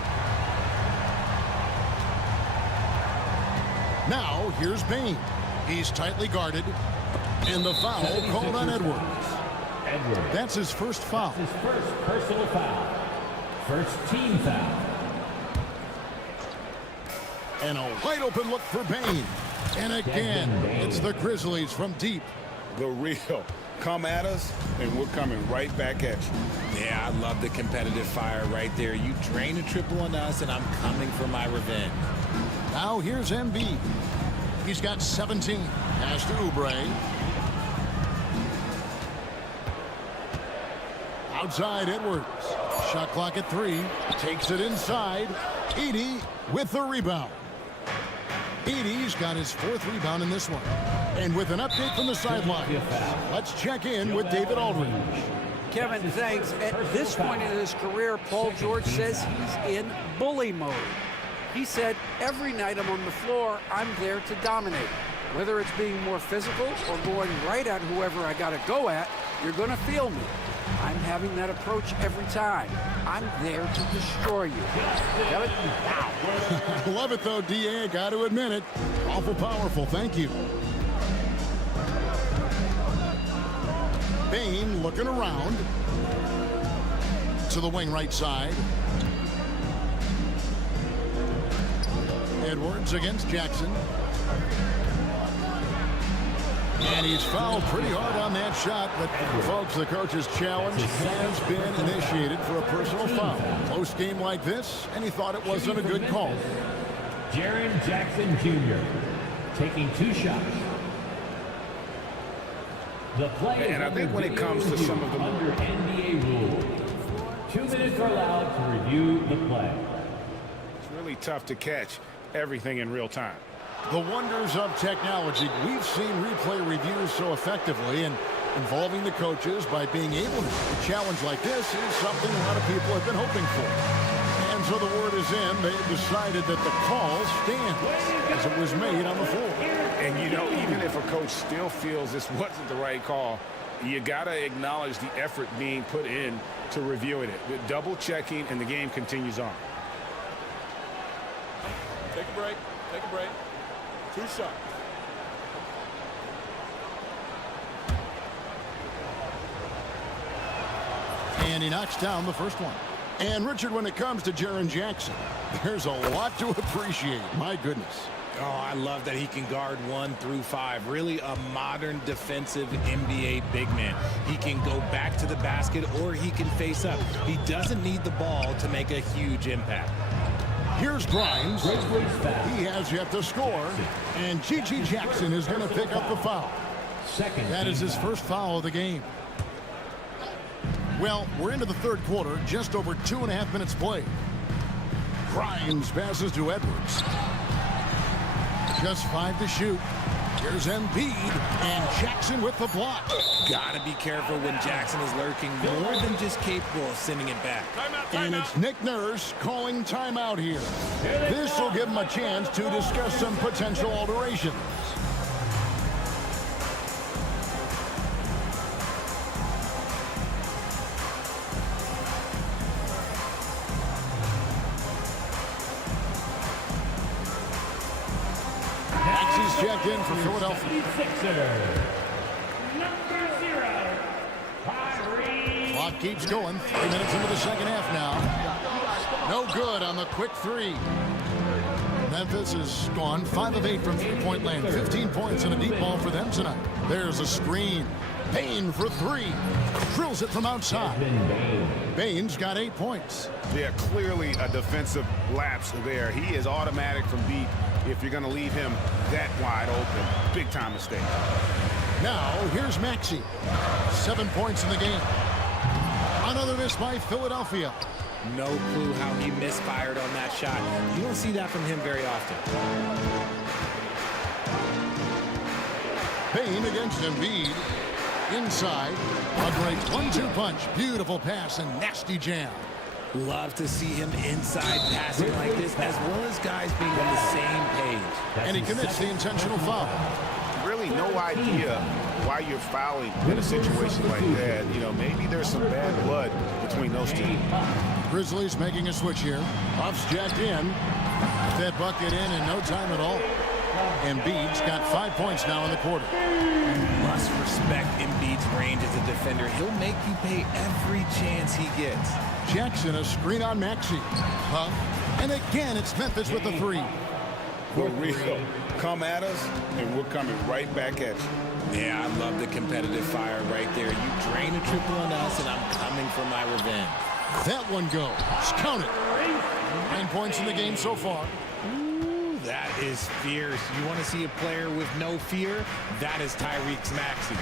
Now here's Bane. He's tightly guarded. And the foul called on Edwards. That's his first foul. His first personal foul. First team foul. And a wide open look for Bane. And again, it's the Grizzlies from deep. The real. Come at us, and we're coming right back at you. Yeah, I love the competitive fire right there. You drain a triple on us, and I'm coming for my revenge. Now here's Embiid. He's got 17. Pass to Oubre. Outside Edwards. Shot clock at 3. Takes it inside. Edey with the rebound. Edey's got his 4th rebound in this one. And with an update from the sideline, let's check in with David Aldridge. Kevin, thanks. At this point in his career, Paul George says he's in bully mode. He said, every night I'm on the floor, I'm there to dominate. Whether it's being more physical or going right at whoever I got to go at, you're going to feel me. I'm having that approach every time. I'm there to destroy you. Kevin? Wow. Love it, though, D.A. Got to admit it. Awful powerful. Thank you. Bane looking around. To the wing right side. Edwards against Jackson. And he's fouled pretty hard on that shot, but folks, the coach's challenge has been initiated for a personal foul. Close game like this, and he thought it wasn't a good call. Jaren Jackson Jr. taking 2 shots. The play And I think when it comes to some of the under NBA rules, 2 minutes are allowed to review the play. It's really tough to catch everything in real time. The wonders of technology. We've seen replay reviews so effectively, and involving the coaches by being able to do a challenge like this is something a lot of people have been hoping for. And so the word is in. They've decided that the call stands as it was made on the floor. And, you know, even if a coach still feels this wasn't the right call, you got to acknowledge the effort being put in to reviewing it. With double checking, and the game continues on. Take a break. Take a break. 2 shots. And he knocks down the first one. And, Richard, when it comes to Jaren Jackson, there's a lot to appreciate. My goodness. Oh, I love that he can guard 1 through 5. Really a modern defensive NBA big man. He can go back to the basket or he can face up. He doesn't need the ball to make a huge impact. Here's Grimes. He has yet to score. And Gigi Jackson is going to pick up the foul. That is his first foul of the game. Well, we're into the third quarter, just over 2.5 minutes played. Grimes passes to Edwards. Just 5 to shoot. Here's Embiid, and Jackson with the block. Gotta be careful when Jackson is lurking, more than just capable of sending it back. And it's Nick Nurse calling timeout here. This will give him a chance to discuss some potential alterations. Checked in for Philadelphia. Clock keeps going. 3 minutes into the second half now. No good on the quick three. Memphis is gone 5 of 8 from three-point land. 15 points and a deep ball for them tonight. There's a screen. Payne for 3. Drills it from outside. Bane's got 8 points. Yeah, clearly a defensive lapse there. He is automatic from deep if you're going to leave him that wide open. Big time mistake. Now, here's Maxey. 7 points in the game. Another miss by Philadelphia. No clue how he misfired on that shot. You don't see that from him very often. Payne against Embiid. Inside. A great 1-2 punch. Beautiful pass and nasty jam. Love to see him inside passing like this, as well as guys being on the same page. And he commits the intentional foul. Really no idea why you're fouling in a situation like that. You know, maybe there's some bad blood between those two. Grizzlies making a switch here. Buffs jacked in. That bucket in no time at all. Embiid's got 5 points now in the quarter. You must respect Embiid's range as a defender. He'll make you pay every chance he gets. Jackson, a screen on Maxey. Huff. And again, it's Memphis with the 3. For real. Come at us, and we're coming right back at you. Yeah, I love the competitive fire right there. You drain a triple on us, and I'm coming for my revenge. That one goes. Count it. 9 points in the game so far. Ooh, that is fierce. You want to see a player with no fear? That is Tyrese Maxey.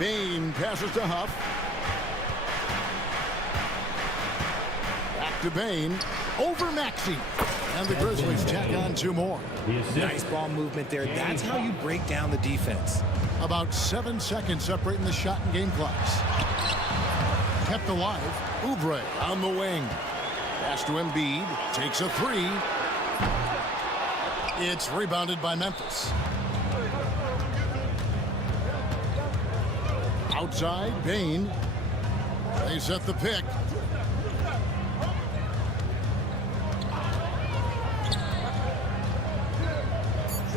Bane passes to Huff. To Bane, over Maxey, and the Grizzlies tack on 2 more. Nice ball movement there. That's how you break down the defense. About 7 seconds separating the shot and game clocks. Kept alive. Oubre on the wing. Pass to Embiid. Takes a 3. It's rebounded by Memphis. Outside, Bane. They set the pick.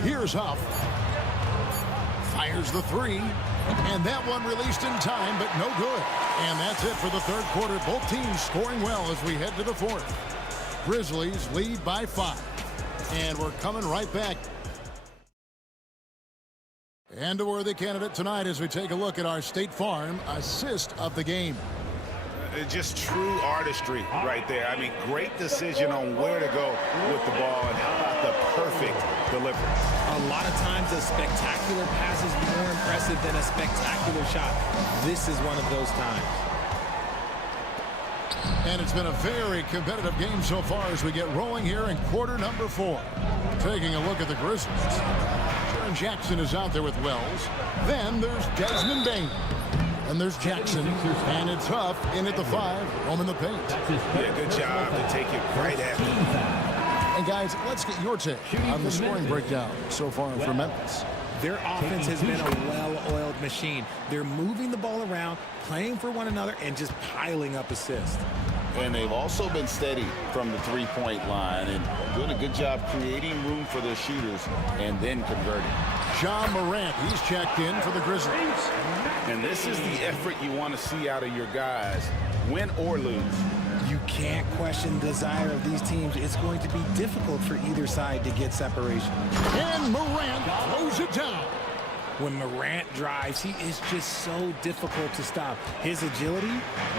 Here's Huff. Fires the 3. And that one released in time, but no good. And that's it for the third quarter. Both teams scoring well as we head to the fourth. Grizzlies lead by 5. And we're coming right back. And a worthy candidate tonight as we take a look at our State Farm assist of the game. Just true artistry right there. I mean, great decision on where to go with the ball, and how about the perfect delivery. A lot of times a spectacular pass is more impressive than a spectacular shot. This is one of those times. And it's been a very competitive game so far as we get rolling here in quarter number 4. Taking a look at the Grizzlies. Jaren Jackson is out there with Wells. Then there's Desmond Bane. And there's Jackson, and it's Huff in at the 5, roaming the paint. Yeah, good job to take it right at him. And guys, let's get your take on the scoring breakdown so far for Memphis. Their offense has been a well-oiled machine. They're moving the ball around, playing for one another, and just piling up assists. And they've also been steady from the 3-point line and doing a good job creating room for their shooters and then converting. John Morant, he's checked in for the Grizzlies. And this is the effort you want to see out of your guys, win or lose. You can't question the desire of these teams. It's going to be difficult for either side to get separation. And Morant throws it down. When Morant drives, he is just so difficult to stop. His agility,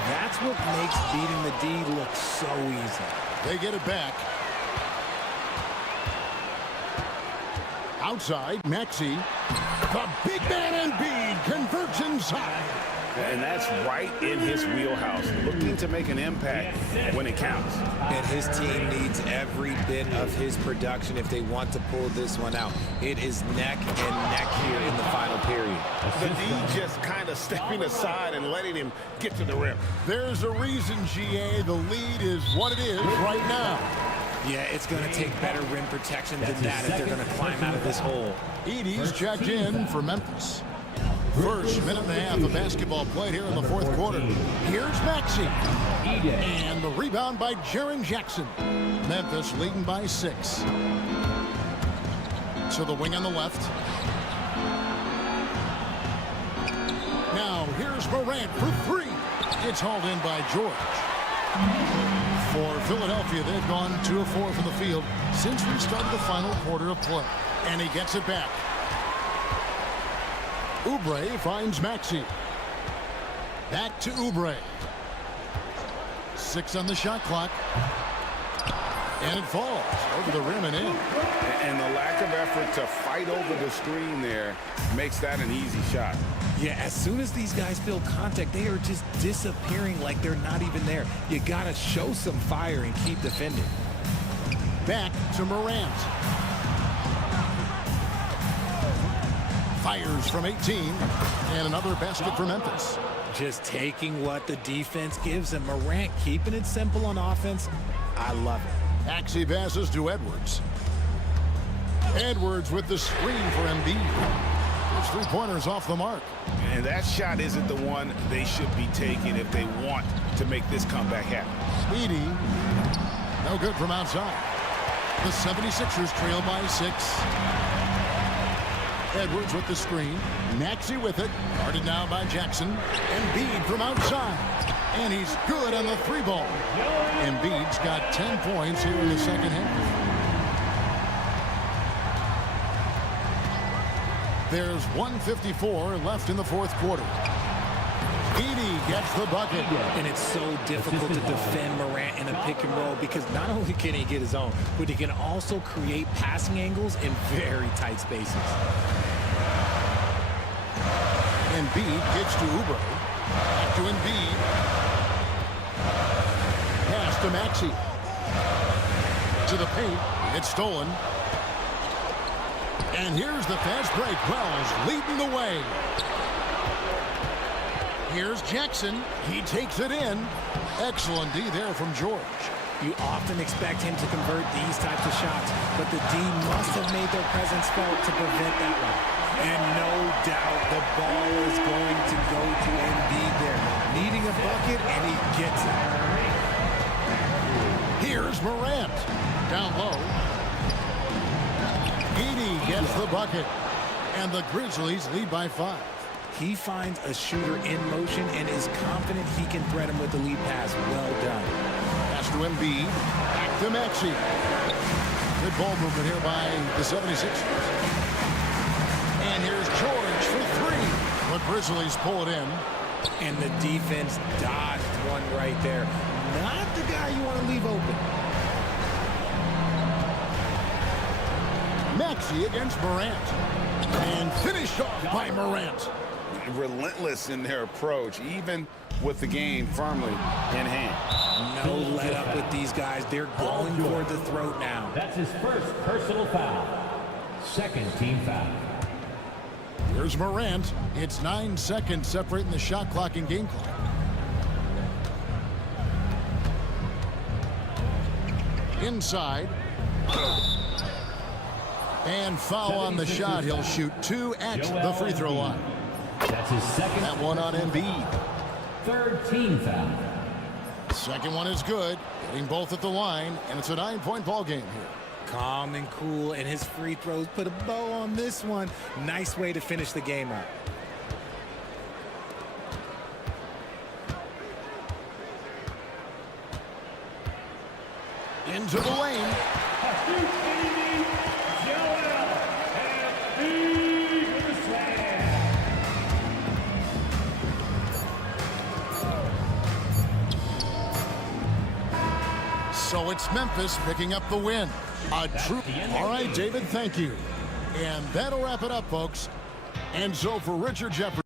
that's what makes beating the D look so easy. They get it back. Outside, Maxey. The big man Embiid converts inside. And that's right in his wheelhouse, looking to make an impact when it counts. And his team needs every bit of his production if they want to pull this one out. It is neck and neck here in the final period. The D just kind of stepping aside and letting him get to the rim. There's a reason, GA, the lead is what it is right now. Yeah, it's going to take better rim protection than that if they're going to climb out of this hole. Edey's checked in for Memphis. First minute and a half of basketball played here in the fourth quarter. Here's Maxey. And the rebound by Jaren Jackson. Memphis leading by 6. To the wing on the left. Now here's Morant for 3. It's hauled in by George. For Philadelphia, they've gone 2 of 4 from the field since we started the final quarter of play. And he gets it back. Oubre finds Maxey. Back to Oubre. 6 on the shot clock. And it falls over the rim and in. And the lack of effort to fight over the screen there makes that an easy shot. Yeah, as soon as these guys feel contact, they are just disappearing like they're not even there. You got to show some fire and keep defending. Back to Morant. Fires from 18, and another basket for Memphis. Just taking what the defense gives him. Morant keeping it simple on offense. I love it. Maxey passes to Edwards. Edwards with the screen for Embiid. His 3-pointers off the mark. And that shot isn't the one they should be taking if they want to make this comeback happen. Edey, no good from outside. The 76ers trail by 6. Edwards with the screen. Maxey with it. Guarded now by Jackson. Embiid from outside. And he's good on the 3-ball. Embiid's got 10 points here in the second half. There's 1:54 left in the fourth quarter. Edey gets the bucket. And it's so difficult to defend Morant in a pick and roll because not only can he get his own, but he can also create passing angles in very tight spaces. Embiid gets to Oubre. Back to Embiid. Pass to Maxey. To the paint. It's stolen. And here's the fast break. Wells leading the way. Here's Jackson. He takes it in. Excellent D there from George. You often expect him to convert these types of shots, but the D must have made their presence felt to prevent that one. And no doubt the ball is going to go to Embiid there. Needing a bucket, and he gets it. Here's Morant. Down low. Edey gets the bucket. And the Grizzlies lead by 5. He finds a shooter in motion and is confident he can thread him with the lead pass. Well done. Pass to Embiid. Back to Maxey. Good ball movement here by the 76ers. And here's George for 3. The Grizzlies pull it in. And the defense dodged one right there. Not the guy you want to leave open. Maxey against Morant. And finished off by Morant. Relentless in their approach, even with the game firmly in hand. No let up with these guys. They're going for the throat now. That's his first personal foul. Second team foul. Here's Morant. It's 9 seconds separating the shot clock and game clock. Inside. And foul on the shot. He'll shoot 2 at the free throw line. That's his second. That one on Embiid. Third team foul. Second one is good. Hitting both at the line, and it's a 9-point ball game here. Calm and cool, and his free throws put a bow on this one. Nice way to finish the game up. Into the lane. So it's Memphis picking up the win. A true. All right, David, thank you. And that'll wrap it up, folks. And so for Richard Jefferson.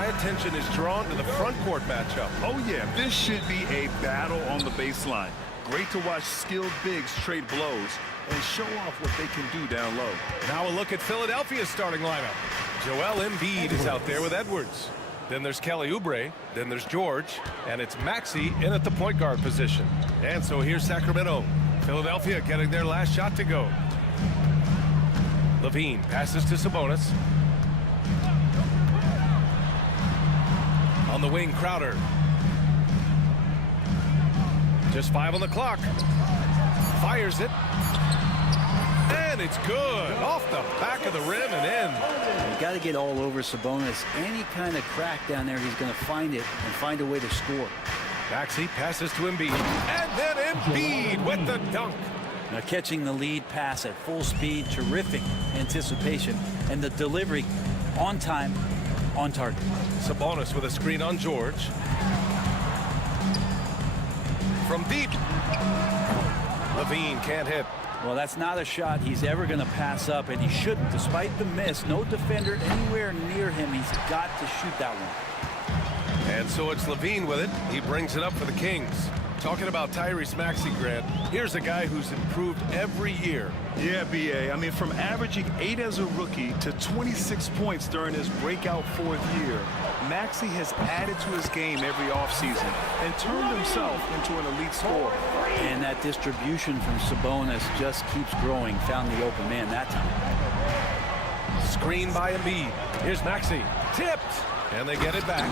My attention is drawn to the front court matchup. Oh, yeah, this should be a battle on the baseline. Great to watch skilled bigs trade blows and show off what they can do down low. Now a look at Philadelphia's starting lineup. Joel Embiid is out there with Edwards. Then there's Kelly Oubre. Then there's George. And it's Maxey in at the point guard position. And so here's Sacramento. Philadelphia getting their last shot to go. Levine passes to Sabonis. On the wing, Crowder. Just 5 on the clock. Fires it. And it's good. Off the back of the rim and in. You got to get all over Sabonis. Any kind of crack down there, he's going to find it and find a way to score. Maxey passes to Embiid. And then Embiid with the dunk. Now catching the lead pass at full speed, terrific anticipation, and the delivery on time, on target. Sabonis with a screen on George. From deep. Levine can't hit. Well, that's not a shot he's ever going to pass up, and he shouldn't. Despite the miss, no defender anywhere near him. He's got to shoot that one. And so it's Levine with it. He brings it up for the Kings. Talking about Tyrese Maxey, Grant, here's a guy who's improved every year. Yeah, B.A. I mean, from averaging 8 as a rookie to 26 points during his breakout 4th year, Maxey has added to his game every offseason and turned himself into an elite scorer. And that distribution from Sabonis just keeps growing. Found the open man that time. Screen by Embiid. Here's Maxey. Tipped. And they get it back.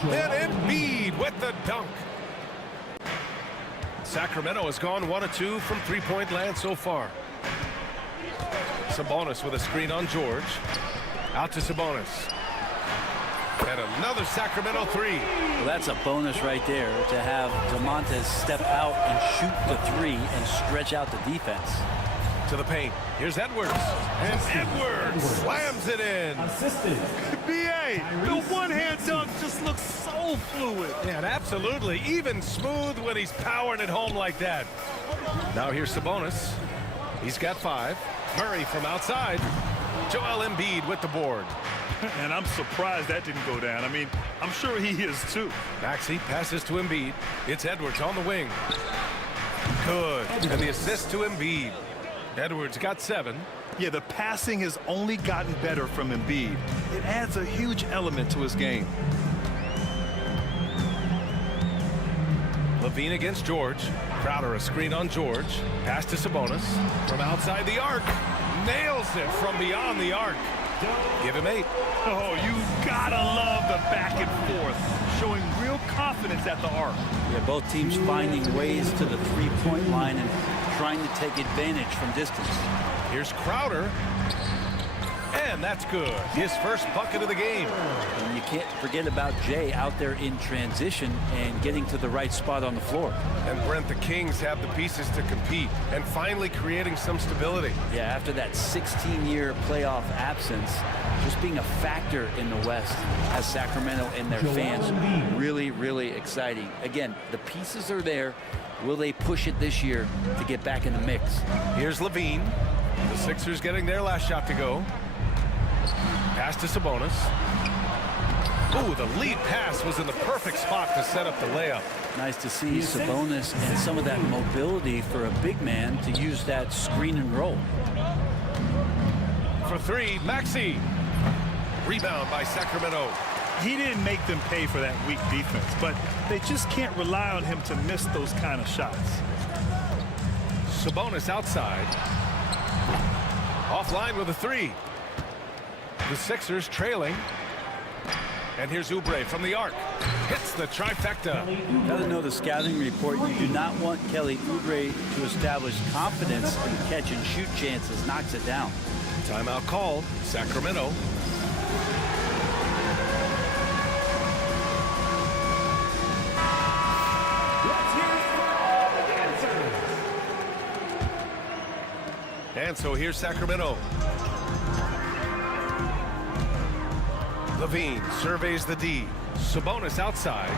And then Embiid with the dunk. Sacramento has gone 1 of 2 from three-point land so far. Sabonis with a screen on George. Out to Sabonis. And another Sacramento three. Well, that's a bonus right there to have DeMontes step out and shoot the three and stretch out the defense. To the paint. Here's Edwards. And Edwards slams it in. Assisted. B.A. the one-hand dunk just looks so fluid. Yeah, and absolutely even smooth when he's powering it home like that. Now here's Sabonis. He's got 5. Murray from outside. Joel Embiid with the board. And I'm surprised that didn't go down. I mean, I'm sure he is too. Maxey passes to Embiid. It's Edwards on the wing. Good. And the assist to Embiid. Edwards got 7. Yeah, the passing has only gotten better from Embiid. It adds a huge element to his game. Levine against George. Crowder a screen on George. Pass to Sabonis. From outside the arc. Nails it from beyond the arc. Give him 8. Oh, you gotta love the back and forth. Showing real confidence at the arc. Yeah, both teams finding ways to the three-point line and trying to take advantage from distance. Here's Crowder. And that's good. His first bucket of the game. And you can't forget about Jay out there in transition and getting to the right spot on the floor. And Brent, the Kings have the pieces to compete and finally creating some stability. Yeah, after that 16-year playoff absence, just being a factor in the West has Sacramento and their fans really, really exciting. Again, the pieces are there. Will they push it this year to get back in the mix? Here's Levine. The Sixers getting their last shot to go. Pass to Sabonis. Ooh, the lead pass was in the perfect spot to set up the layup. Nice to see Sabonis and some of that mobility for a big man to use that screen and roll. For 3, Maxey. Rebound by Sacramento. He didn't make them pay for that weak defense, but they just can't rely on him to miss those kind of shots. Sabonis outside. Offline with a 3. The Sixers trailing. And here's Oubre from the arc. Hits the trifecta. Got to know the scouting report. You do not want Kelly Oubre to establish confidence in catch and shoot chances. Knocks it down. Timeout called. Sacramento. And so here's Sacramento. Levine surveys the D. Sabonis outside.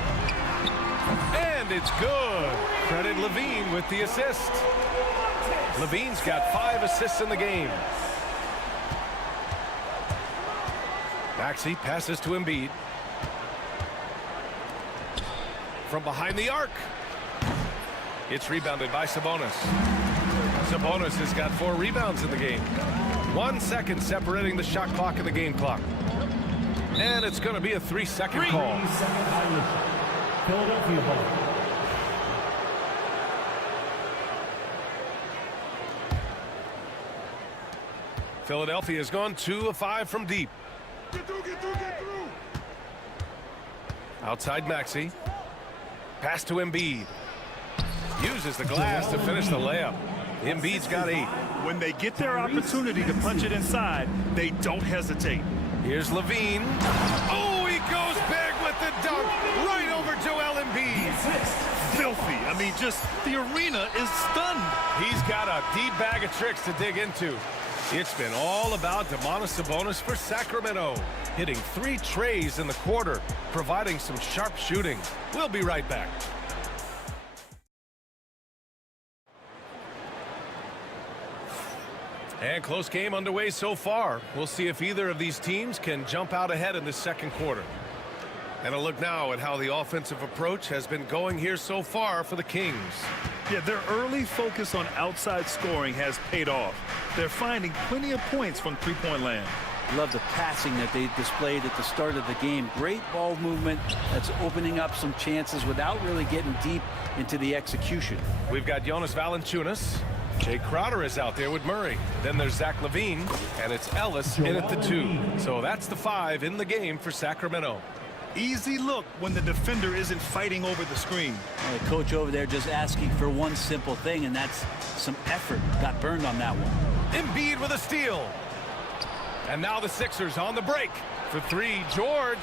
And it's good. Credit Levine with the assist. Levine's got 5 assists in the game. Maxey passes to Embiid. from behind the arc. It's rebounded by Sabonis. Sabonis has got 4 rebounds in the game. 1 second separating the shot clock and the game clock. And it's going to be a 3-second call. Philadelphia ball. Philadelphia has gone 2 of 5 from deep. Get through, get through, get through. Outside Maxey. Pass to Embiid. Uses the glass to finish the layup. Embiid's got 8. When they get their opportunity to punch it inside, they don't hesitate. Here's Levine. Oh, he goes big with the dunk right over Joel Embiid. Filthy. I mean, just the arena is stunned. He's got a deep bag of tricks to dig into. It's been all about Domantas Sabonis for Sacramento, hitting 3 trays in the quarter, providing some sharp shooting. We'll be right back. And close game underway so far. We'll see if either of these teams can jump out ahead in the second quarter. And a look now at how the offensive approach has been going here so far for the Kings. Yeah, their early focus on outside scoring has paid off. They're finding plenty of points from three-point land. Love the passing that they displayed at the start of the game. Great ball movement that's opening up some chances without really getting deep into the execution. We've got Jonas Valanciunas. Jay Crowder is out there with Murray. Then there's Zach LaVine, and it's Ellis in at the 2. So that's the 5 in the game for Sacramento. Easy look when the defender isn't fighting over the screen. The coach over there just asking for one simple thing, and that's some effort. Got burned on that one. Embiid with a steal. And now the Sixers on the break. For 3, George.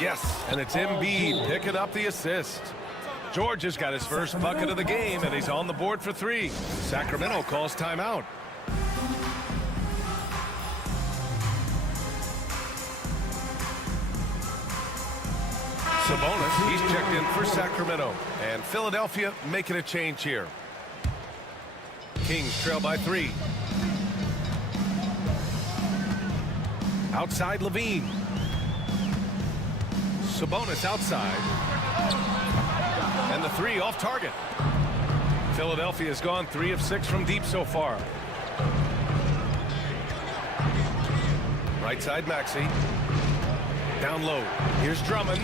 Yes, and it's Embiid picking up the assist. George has got his first bucket of the game, and he's on the board for 3. Sacramento calls timeout. Sabonis, he's checked in for Sacramento. And Philadelphia making a change here. Kings trail by 3. Outside Levine. Sabonis outside. And the 3 off target. Philadelphia has gone 3 of 6 from deep so far. Right side Maxey. Down low. Here's Drummond.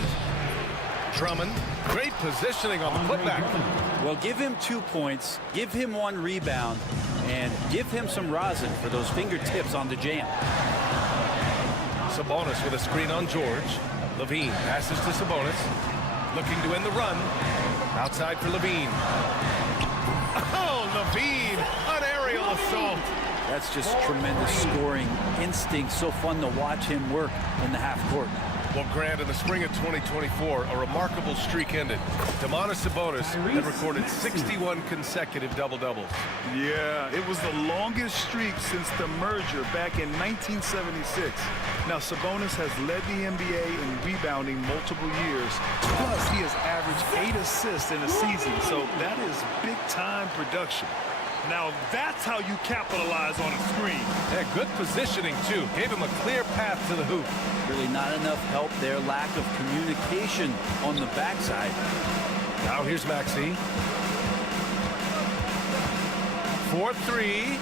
Drummond. Great positioning on the putback. Well, give him 2 points, give him 1 rebound, and give him some rosin for those fingertips on the jam. Sabonis with a screen on George. Levine passes to Sabonis. Looking to end the run. Outside for Levine. Oh, Levine! An aerial assault. That's just tremendous scoring instinct. So fun to watch him work in the half court. Well, Grant, in the spring of 2024, a remarkable streak ended. Domantas Sabonis had recorded 61 consecutive double-doubles. Yeah, it was the longest streak since the merger back in 1976. Now, Sabonis has led the NBA in rebounding multiple years. Plus, he has averaged 8 assists in a season, so that is big-time production. Now, that's how you capitalize on a screen. Yeah, good positioning, too. Gave him a clear path to the hoop. Really not enough help there. Lack of communication on the backside. Now here's Maxey. 4-3.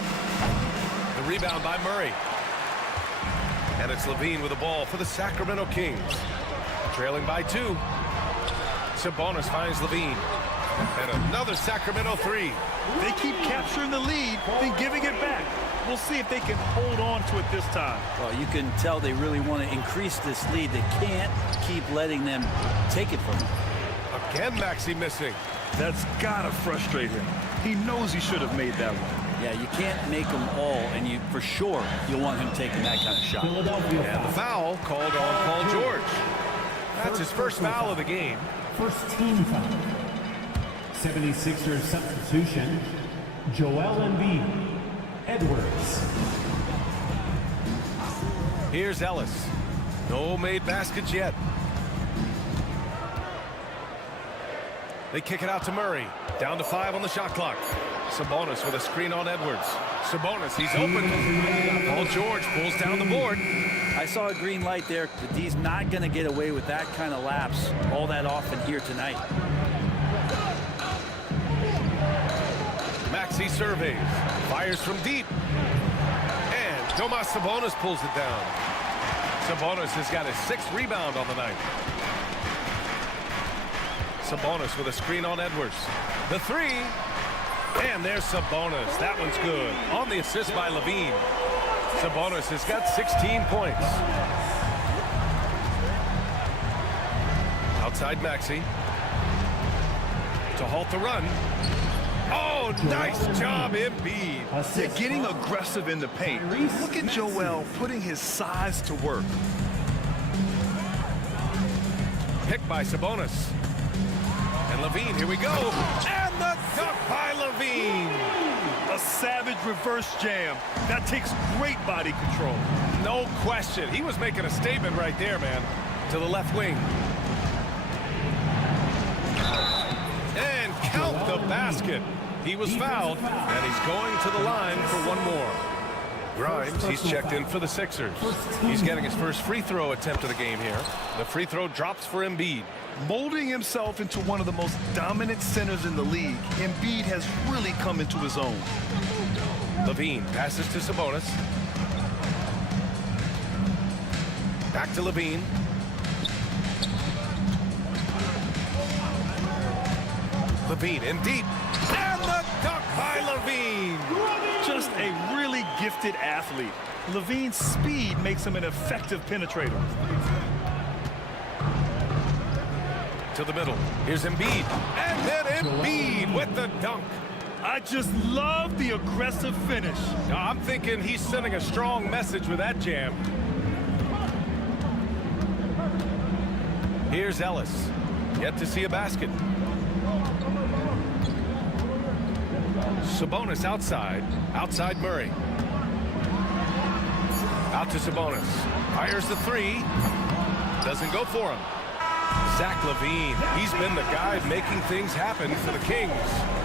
The rebound by Murray. And it's Levine with the ball for the Sacramento Kings. Trailing by 2. Sabonis finds Levine. And another Sacramento 3. They keep capturing the lead, then giving it back. We'll see if they can hold on to it this time. Well, you can tell they really want to increase this lead. They can't keep letting them take it from them. Again, Maxey missing. That's got to frustrate him. He knows he should have made that one. Yeah, you can't make them all, and you for sure you'll want him taking that kind of shot. And the foul called on Paul George. That's his first foul of the game. First team foul. 76ers substitution, Joel Embiid. Edwards. Here's Ellis. No made baskets yet. They kick it out to Murray. Down to 5 on the shot clock. Sabonis with a screen on Edwards. Sabonis, he's open. Paul George pulls down the board. I saw a green light there. The D's not going to get away with that kind of lapse all that often here tonight. He surveys, fires from deep. And Domas Sabonis pulls it down. Sabonis has got his 6th rebound on the night. Sabonis with a screen on Edwards. The 3. And there's Sabonis. That one's good. On the assist by Levine. Sabonis has got 16 points. Outside Maxey. To halt the run. Oh, nice job, Embiid. They're getting aggressive in the paint. Look at Joel putting his size to work. Picked by Sabonis. And Levine, here we go. And the dunk by Levine. A savage reverse jam. That takes great body control. No question. He was making a statement right there, man. To the left wing. And count the basket. He was fouled, and he's going to the line for one more. Grimes, he's checked in for the Sixers. He's getting his first free throw attempt of the game here. The free throw drops for Embiid. Molding himself into one of the most dominant centers in the league, Embiid has really come into his own. Levine passes to Sabonis. Back to Levine. Levine in deep. And the dunk by Levine. Just a really gifted athlete. Levine's speed makes him an effective penetrator. To the middle. Here's Embiid. And then Embiid with the dunk. I just love the aggressive finish. Now, I'm thinking he's sending a strong message with that jam. Here's Ellis. Yet to see a basket. Sabonis outside. Outside Murray. Out to Sabonis. Fires the 3. Doesn't go for him. Zach LaVine. He's been the guy making things happen for the Kings.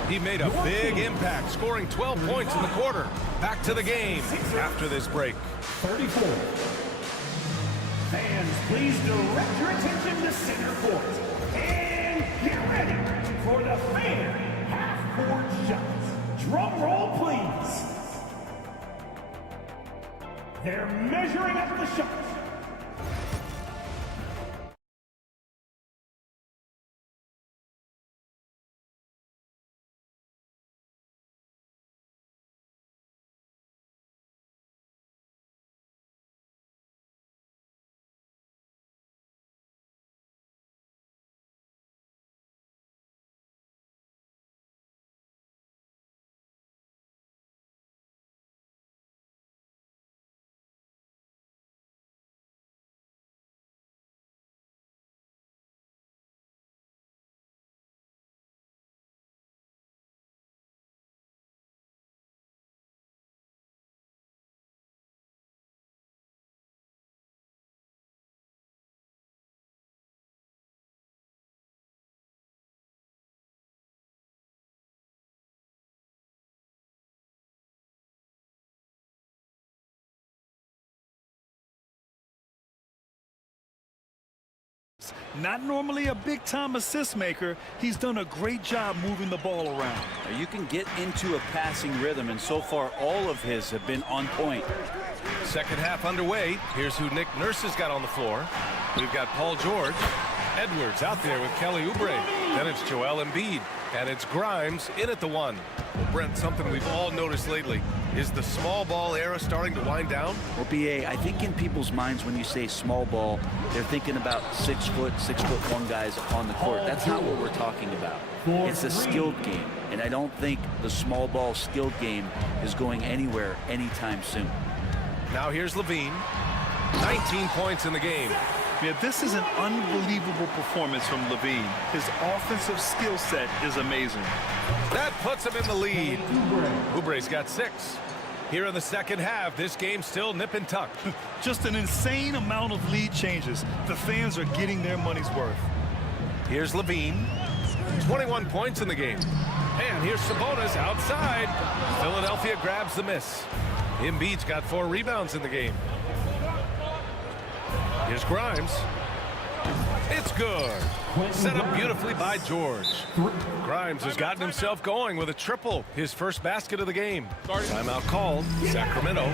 He made a big impact, scoring 12 points in the quarter. Back to the game after this break. 34. Fans, please direct your attention to center court. And get ready for the fan half-court shots. Drum roll, please. They're measuring up the shots. Not normally a big-time assist maker, he's done a great job moving the ball around. You can get into a passing rhythm, and so far all of his have been on point. Second half underway. Here's who Nick Nurse has got on the floor. We've got Paul George. Edwards out there with Kelly Oubre. Then it's Joel Embiid. And it's Grimes in at the 1. Well, Brent, something we've all noticed lately. Is the small ball era starting to wind down? Well, BA, I think in people's minds when you say small ball, they're thinking about 6 foot, 6'1" guys on the court. That's not what we're talking about. It's a skilled game. And I don't think the small ball skilled game is going anywhere anytime soon. Now here's Levine. 19 points in the game. Yeah, this is an unbelievable performance from Levine. His offensive skill set is amazing. That puts him in the lead. Oubre's got 6. Here in the second half, this game's still nip and tuck. Just an insane amount of lead changes. The fans are getting their money's worth. Here's Levine. 21 points in the game. And here's Sabonis outside. Philadelphia grabs the miss. Embiid's got 4 rebounds in the game. Here's Grimes. It's good. Set up beautifully by George. Grimes has gotten himself going with a triple, his first basket of the game. Timeout called. Sacramento.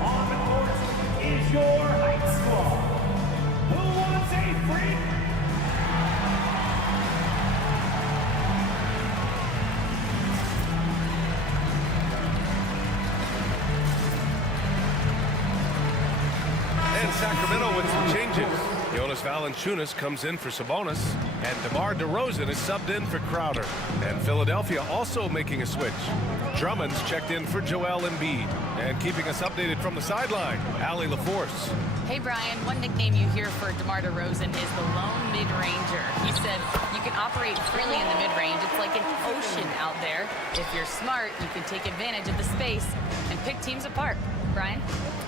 On the court is your high squad. Who wants a free? And Sacramento with some changes. Jonas Valanciunas comes in for Sabonis, and DeMar DeRozan is subbed in for Crowder. And Philadelphia also making a switch. Drummond's checked in for Joel Embiid. And keeping us updated from the sideline, Allie LaForce. Hey, Brian, one nickname you hear for DeMar DeRozan is the lone mid-ranger. He said you can operate freely in the mid-range. It's like an ocean out there. If you're smart, you can take advantage of the space and pick teams apart. Brian?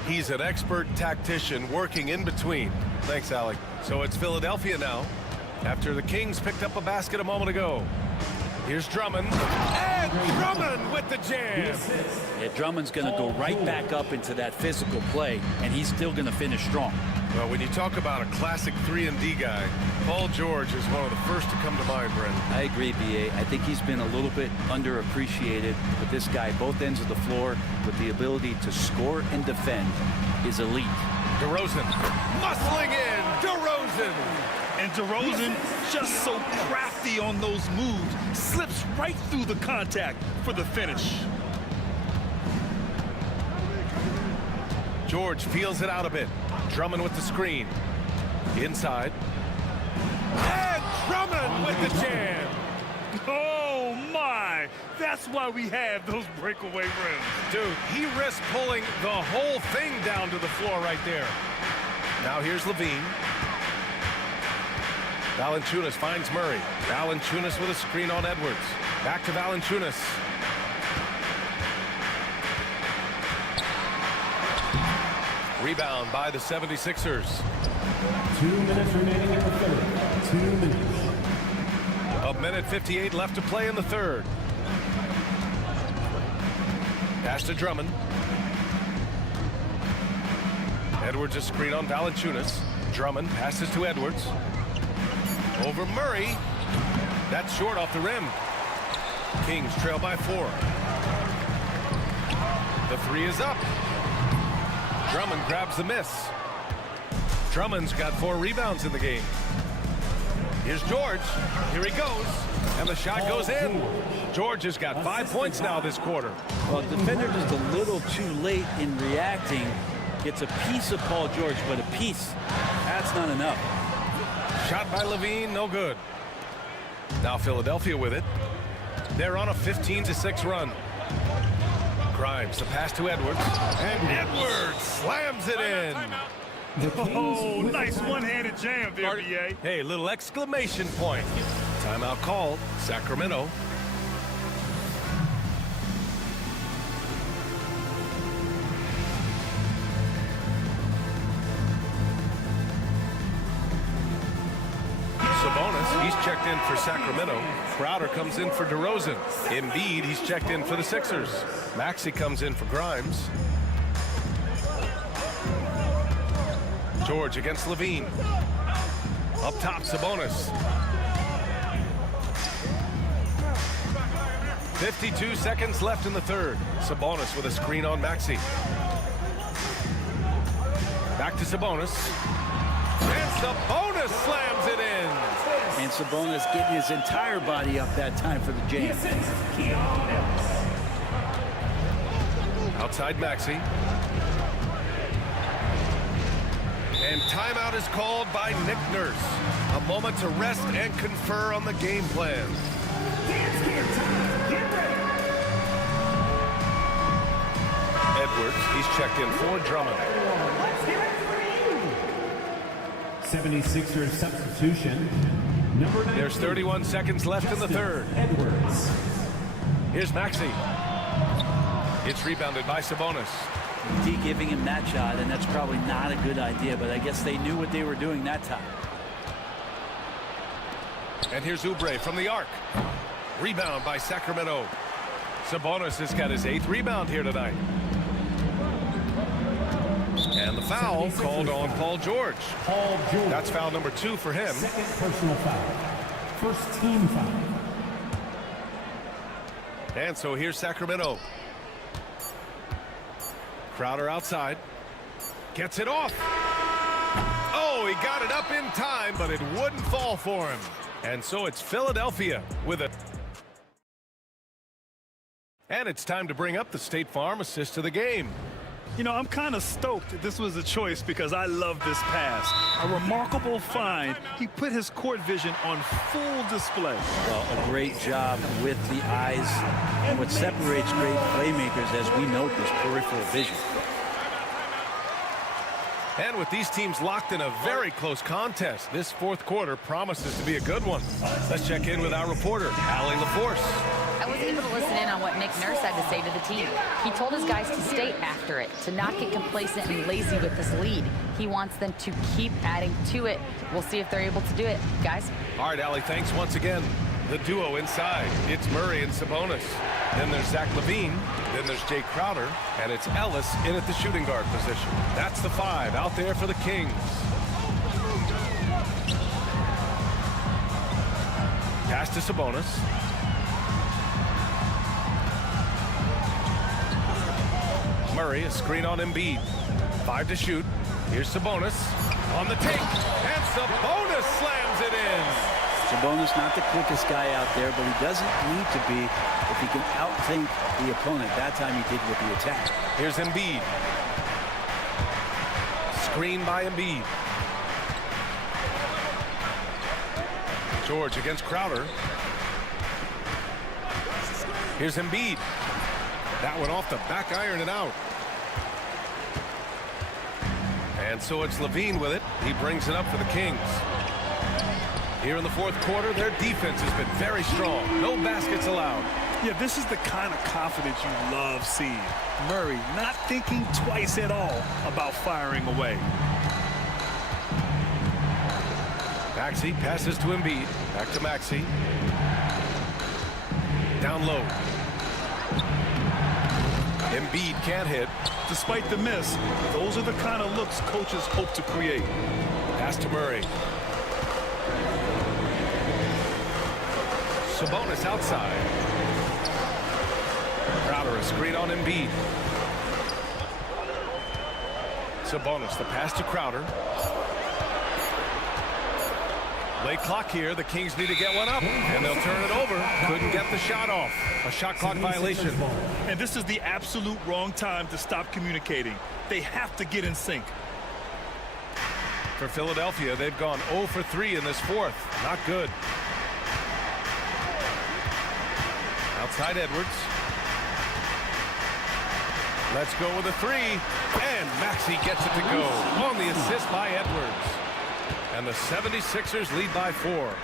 He's an expert tactician working in between. Thanks, Allie. So it's Philadelphia now, after the Kings picked up a basket a moment ago. Here's Drummond, and Drummond with the jam. Yeah, Drummond's going to go right back up into that physical play, and he's still going to finish strong. Well, when you talk about a classic 3-and-D guy, Paul George is one of the first to come to mind, Brendan. I agree, B.A. I think he's been a little bit underappreciated, but this guy, both ends of the floor, with the ability to score and defend, is elite. DeRozan, muscling in, DeRozan. And DeRozan, just so crafty on those moves, slips right through the contact for the finish. George feels it out a bit. Drummond with the screen. Inside. And Drummond with the jam. Oh, my. That's why we have those breakaway rims. Dude, he risked pulling the whole thing down to the floor right there. Now here's Levine. Valanciunas finds Murray. Valanciunas with a screen on Edwards. Back to Valanciunas. Rebound by the 76ers. 2 minutes remaining in the third. 2 minutes. A minute 58 left to play in the third. Pass to Drummond. Edwards a screen on Valanciunas. Drummond passes to Edwards. Over Murray. That's short off the rim. Kings trail by 4. The three is up. Drummond grabs the miss. Drummond's got 4 rebounds in the game. Here's George. Here he goes. And the shot goes in. George has got 5 points now this quarter. Well, defender just a little too late in reacting. Gets a piece of Paul George, but a piece, that's not enough. Shot by Levine, no good. Now Philadelphia with it. They're on a 15-6 run. Grimes, the pass to Edwards. And Edwards slams it in. Oh, nice one-handed jam there, B.A. Hey, little exclamation point. Timeout called. Sacramento. Sabonis, he's checked in for Sacramento. Crowder comes in for DeRozan. Embiid, he's checked in for the Sixers. Maxey comes in for Grimes. George against Levine. Up top, Sabonis. 52 seconds left in the third. Sabonis with a screen on Maxey. Back to Sabonis. And Sabonis slams it in. And Sabonis getting his entire body up that time for the jam. Outside Maxey. And timeout is called by Nick Nurse. A moment to rest and confer on the game plan. Edwards, he's checked in for Drummond. 76ers substitution. Number 19. There's 31 seconds left in the third. Edwards. Here's Maxey. It's rebounded by Sabonis. D giving him that shot, and that's probably not a good idea, but I guess they knew what they were doing that time. And here's Oubre from the arc. Rebound by Sacramento. Sabonis has got his 8th rebound here tonight. And And the foul called on Paul George. Paul George. That's foul number 2 for him. Second personal foul. First team foul. And so here's Sacramento. Crowder outside. Gets it off. Oh, he got it up in time, but it wouldn't fall for him. And so it's Philadelphia with it. And it's time to bring up the State Farm assist of the game. You know, I'm kind of stoked that this was a choice because I love this pass. A remarkable find. He put his court vision on full display. Well, a great job with the eyes. And what separates great playmakers, as we note, is peripheral vision. And with these teams locked in a very close contest, this fourth quarter promises to be a good one. Let's check in with our reporter, Allie LaForce. I was able to listen in on what Nick Nurse had to say to the team. He told his guys to stay after it, to not get complacent and lazy with this lead. He wants them to keep adding to it. We'll see if they're able to do it. Guys? All right, Allie, thanks once again. The duo inside. It's Murray and Sabonis. Then there's Zach LaVine. Then there's Jay Crowder. And it's Ellis in at the shooting guard position. That's the 5 out there for the Kings. Pass to Sabonis. Murray, a screen on Embiid. 5 to shoot. Here's Sabonis on the take. And Sabonis slams it in. Sabonis not the quickest guy out there, but he doesn't need to be if he can outthink the opponent. That time he did with the attack. Here's Embiid. Screen by Embiid. George against Crowder. Here's Embiid. That one off the back iron and out. And so it's LaVine with it. He brings it up for the Kings. Here in the fourth quarter, their defense has been very strong. No baskets allowed. Yeah, this is the kind of confidence you love seeing. Murray not thinking twice at all about firing away. Maxey passes to Embiid. Back to Maxey. Down low. Embiid can't hit. Despite the miss, those are the kind of looks coaches hope to create. Pass to Murray. Sabonis outside. Crowder a screen on Embiid. Sabonis, the pass to Crowder. Late clock here. The Kings need to get one up, and they'll turn it over. Couldn't get the shot off. A shot clock violation. And this is the absolute wrong time to stop communicating. They have to get in sync. For Philadelphia, they've gone 0 for 3 in this fourth. Not good. Outside Edwards. Let's go with a 3. And Maxey gets it to go on the assist by Edwards. And the 76ers lead by 4.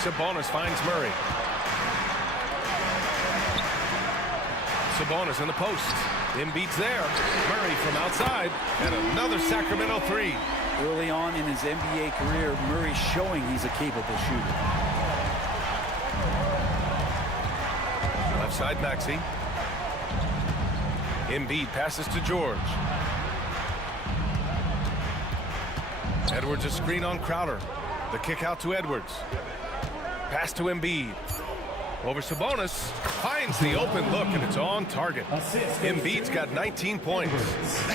Sabonis finds Murray. Sabonis in the post. Embiid's there. Murray from outside. And another Sacramento 3. Early on in his NBA career, Murray showing he's a capable shooter. Left side Maxey. Embiid passes to George. Edwards a screen on Crowder. The kick out to Edwards. Pass to Embiid. Over Sabonis. Finds the open look, and it's on target. Embiid's got 19 points.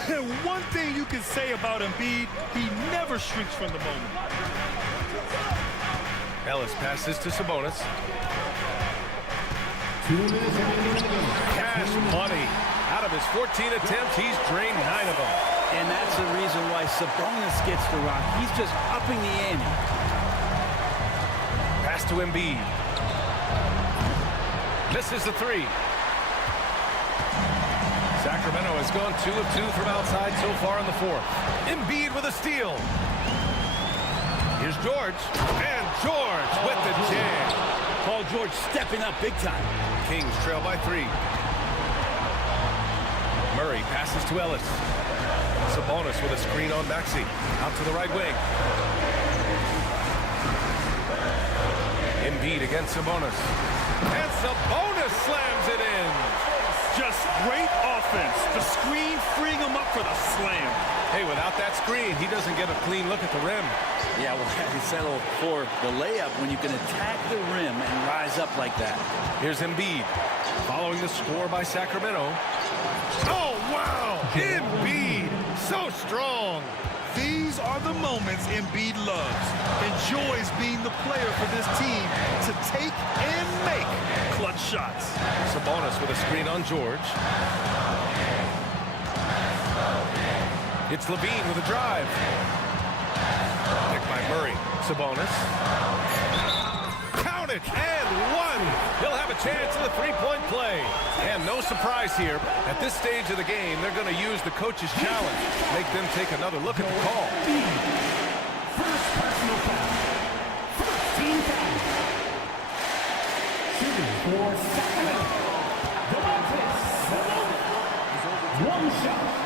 And one thing you can say about Embiid, he never shrinks from the moment. Ellis passes to Sabonis. Cash money. Out of his 14 attempts, he's drained 9 of them. And that's the reason why Sabonis gets the rock. He's just upping the ante. Pass to Embiid. Misses the 3. Sacramento has gone 2 of 2 from outside so far in the fourth. Embiid with a steal. Here's George. And George with the jam. Paul George stepping up big time. Kings trail by 3. Murray passes to Ellis. Sabonis with a screen on Maxey. Out to the right wing. Embiid against Sabonis. And Sabonis slams it in. Just great offense. defense. The screen freeing him up for the slam. Hey, without that screen, he doesn't get a clean look at the rim. Yeah, well, he settled for the layup when you can attack the rim and rise up like that. Here's Embiid, following the score by Sacramento. Oh, wow! Embiid, so strong. These are the moments Embiid loves. Enjoys being the player for this team to take and make clutch shots. Sabonis with a screen on George. It's Levine with a drive. Picked by Murray. Sabonis. Count it, and one. He'll have a chance in the three-point play. And no surprise here. At this stage of the game, they're going to use the coach's challenge. Make them take another look at the call. First personal foul. First team foul. Shooting for Sacramento. One shot.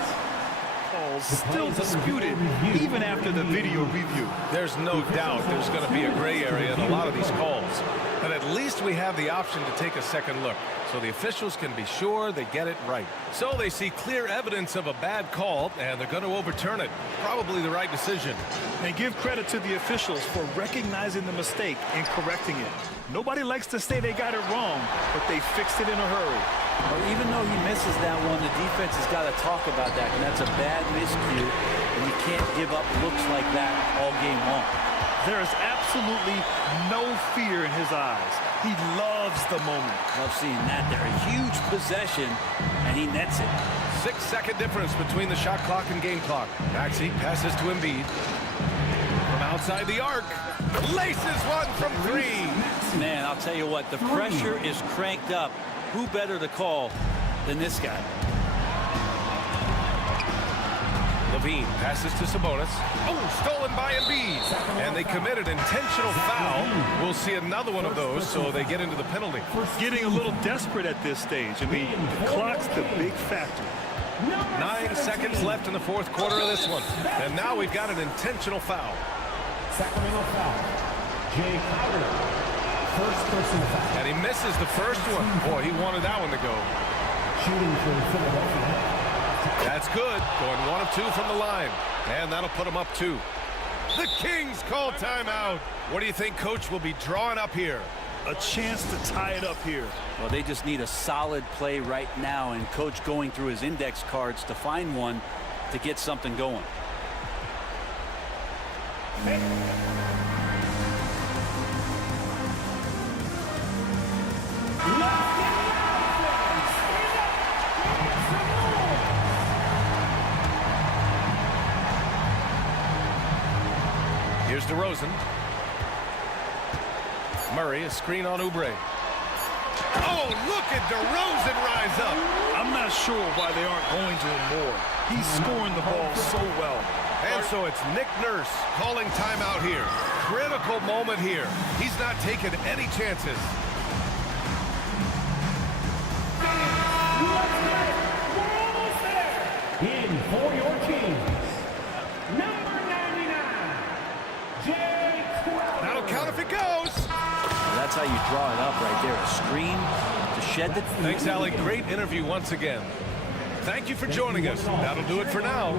Still disputed even after the video review. There's no doubt there's going to be a gray area in a lot of these calls. But at least we have the option to take a second look, so the officials can be sure they get it right. So they see clear evidence of a bad call, and they're going to overturn it. Probably the right decision. And give credit to the officials for recognizing the mistake and correcting it. Nobody likes to say they got it wrong, but they fixed it in a hurry. Well, even though he misses that one, the defense has got to talk about that, and that's a bad miscue, and you can't give up looks like that all game long. There is absolutely no fear in his eyes. He loves the moment. Love seeing that there. A huge possession, and he nets it. 6-second difference between the shot clock and game clock. Maxey passes to Embiid. From outside the arc, laces one from three. Man, I'll tell you what, the pressure is cranked up. Who better to call than this guy? Levine passes to Sabonis. Oh, stolen by Embiid. And they committed intentional foul. We'll see another one of those, so they get into the penalty. Getting a little desperate at this stage. I mean, the clock's the big factor. 9 seconds left in the fourth quarter of this one. And now we've got an intentional foul. Sacramento foul. Jay Crowder. First personal foul. And he misses the first one. Boy, he wanted that one to go. Shooting for Philadelphia. That's good. Going 1 of 2 from the line. And that'll put him up 2. The Kings call timeout. What do you think Coach will be drawing up here? A chance to tie it up here. Well, they just need a solid play right now, and Coach going through his index cards to find one to get something going. Here's DeRozan. Murray, a screen on Oubre. Oh, look at DeRozan rise up. I'm not sure why they aren't going to him more. He's scoring the ball so well. And so it's Nick Nurse calling timeout here. Critical moment here. He's not taking any chances. In for your teams, number 99, Jay Crowder. That'll count if it goes. That's how you draw it up right there. A screen to shed the... Thanks, Allie. Great interview once again. Thank you for joining us. That'll do it for now.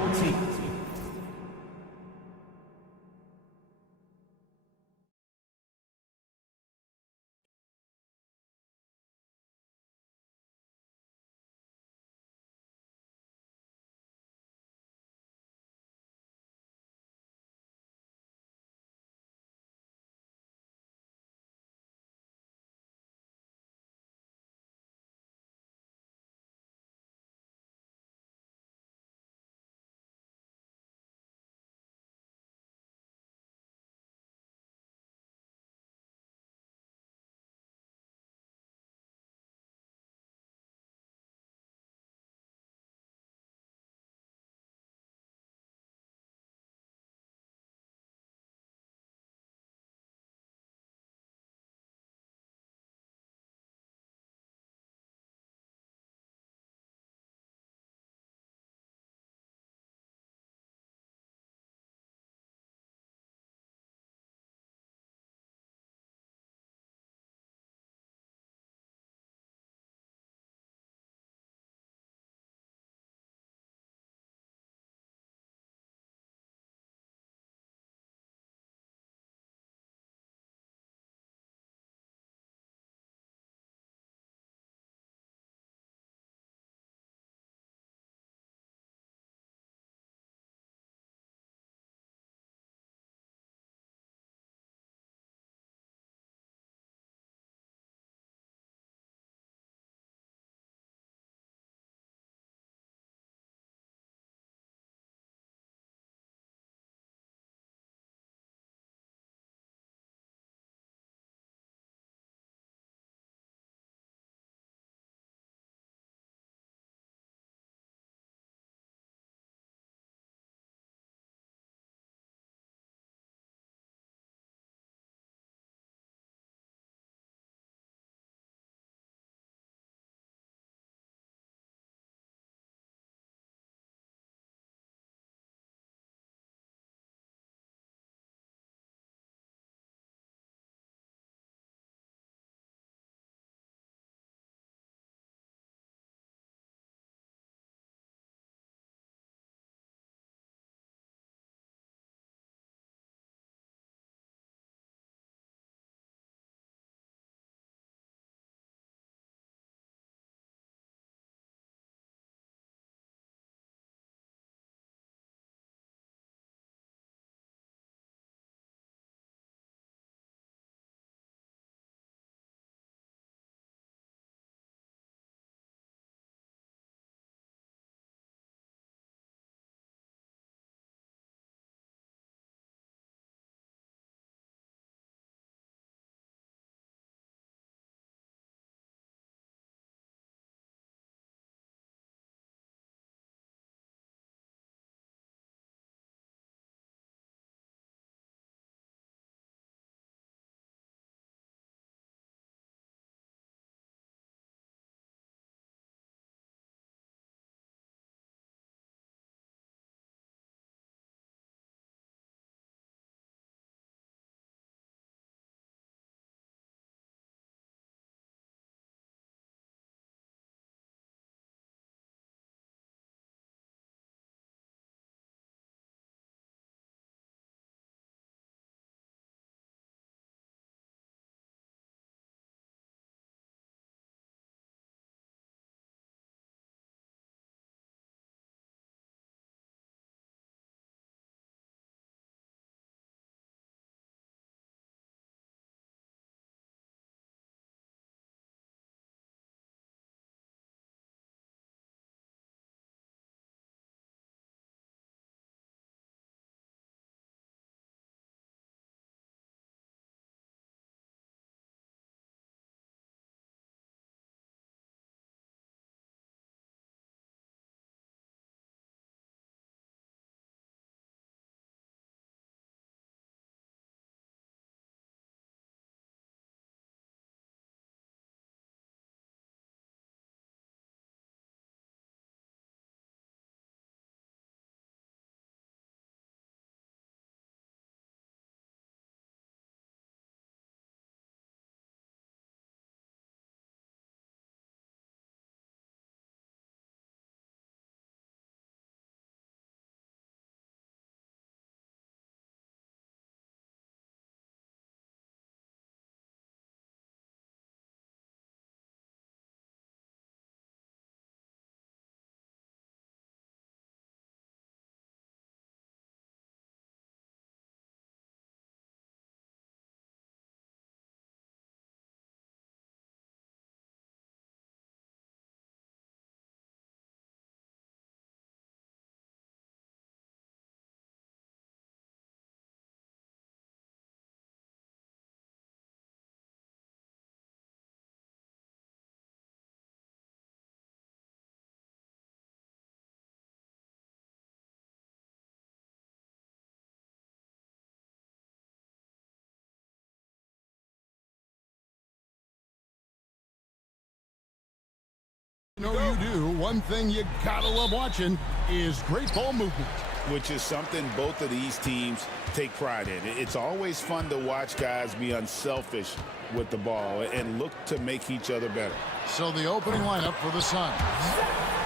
You know you do. One thing you gotta love watching is great ball movement, which is something both of these teams take pride in. It's always fun to watch guys be unselfish with the ball and look to make each other better. So the opening lineup for the Suns.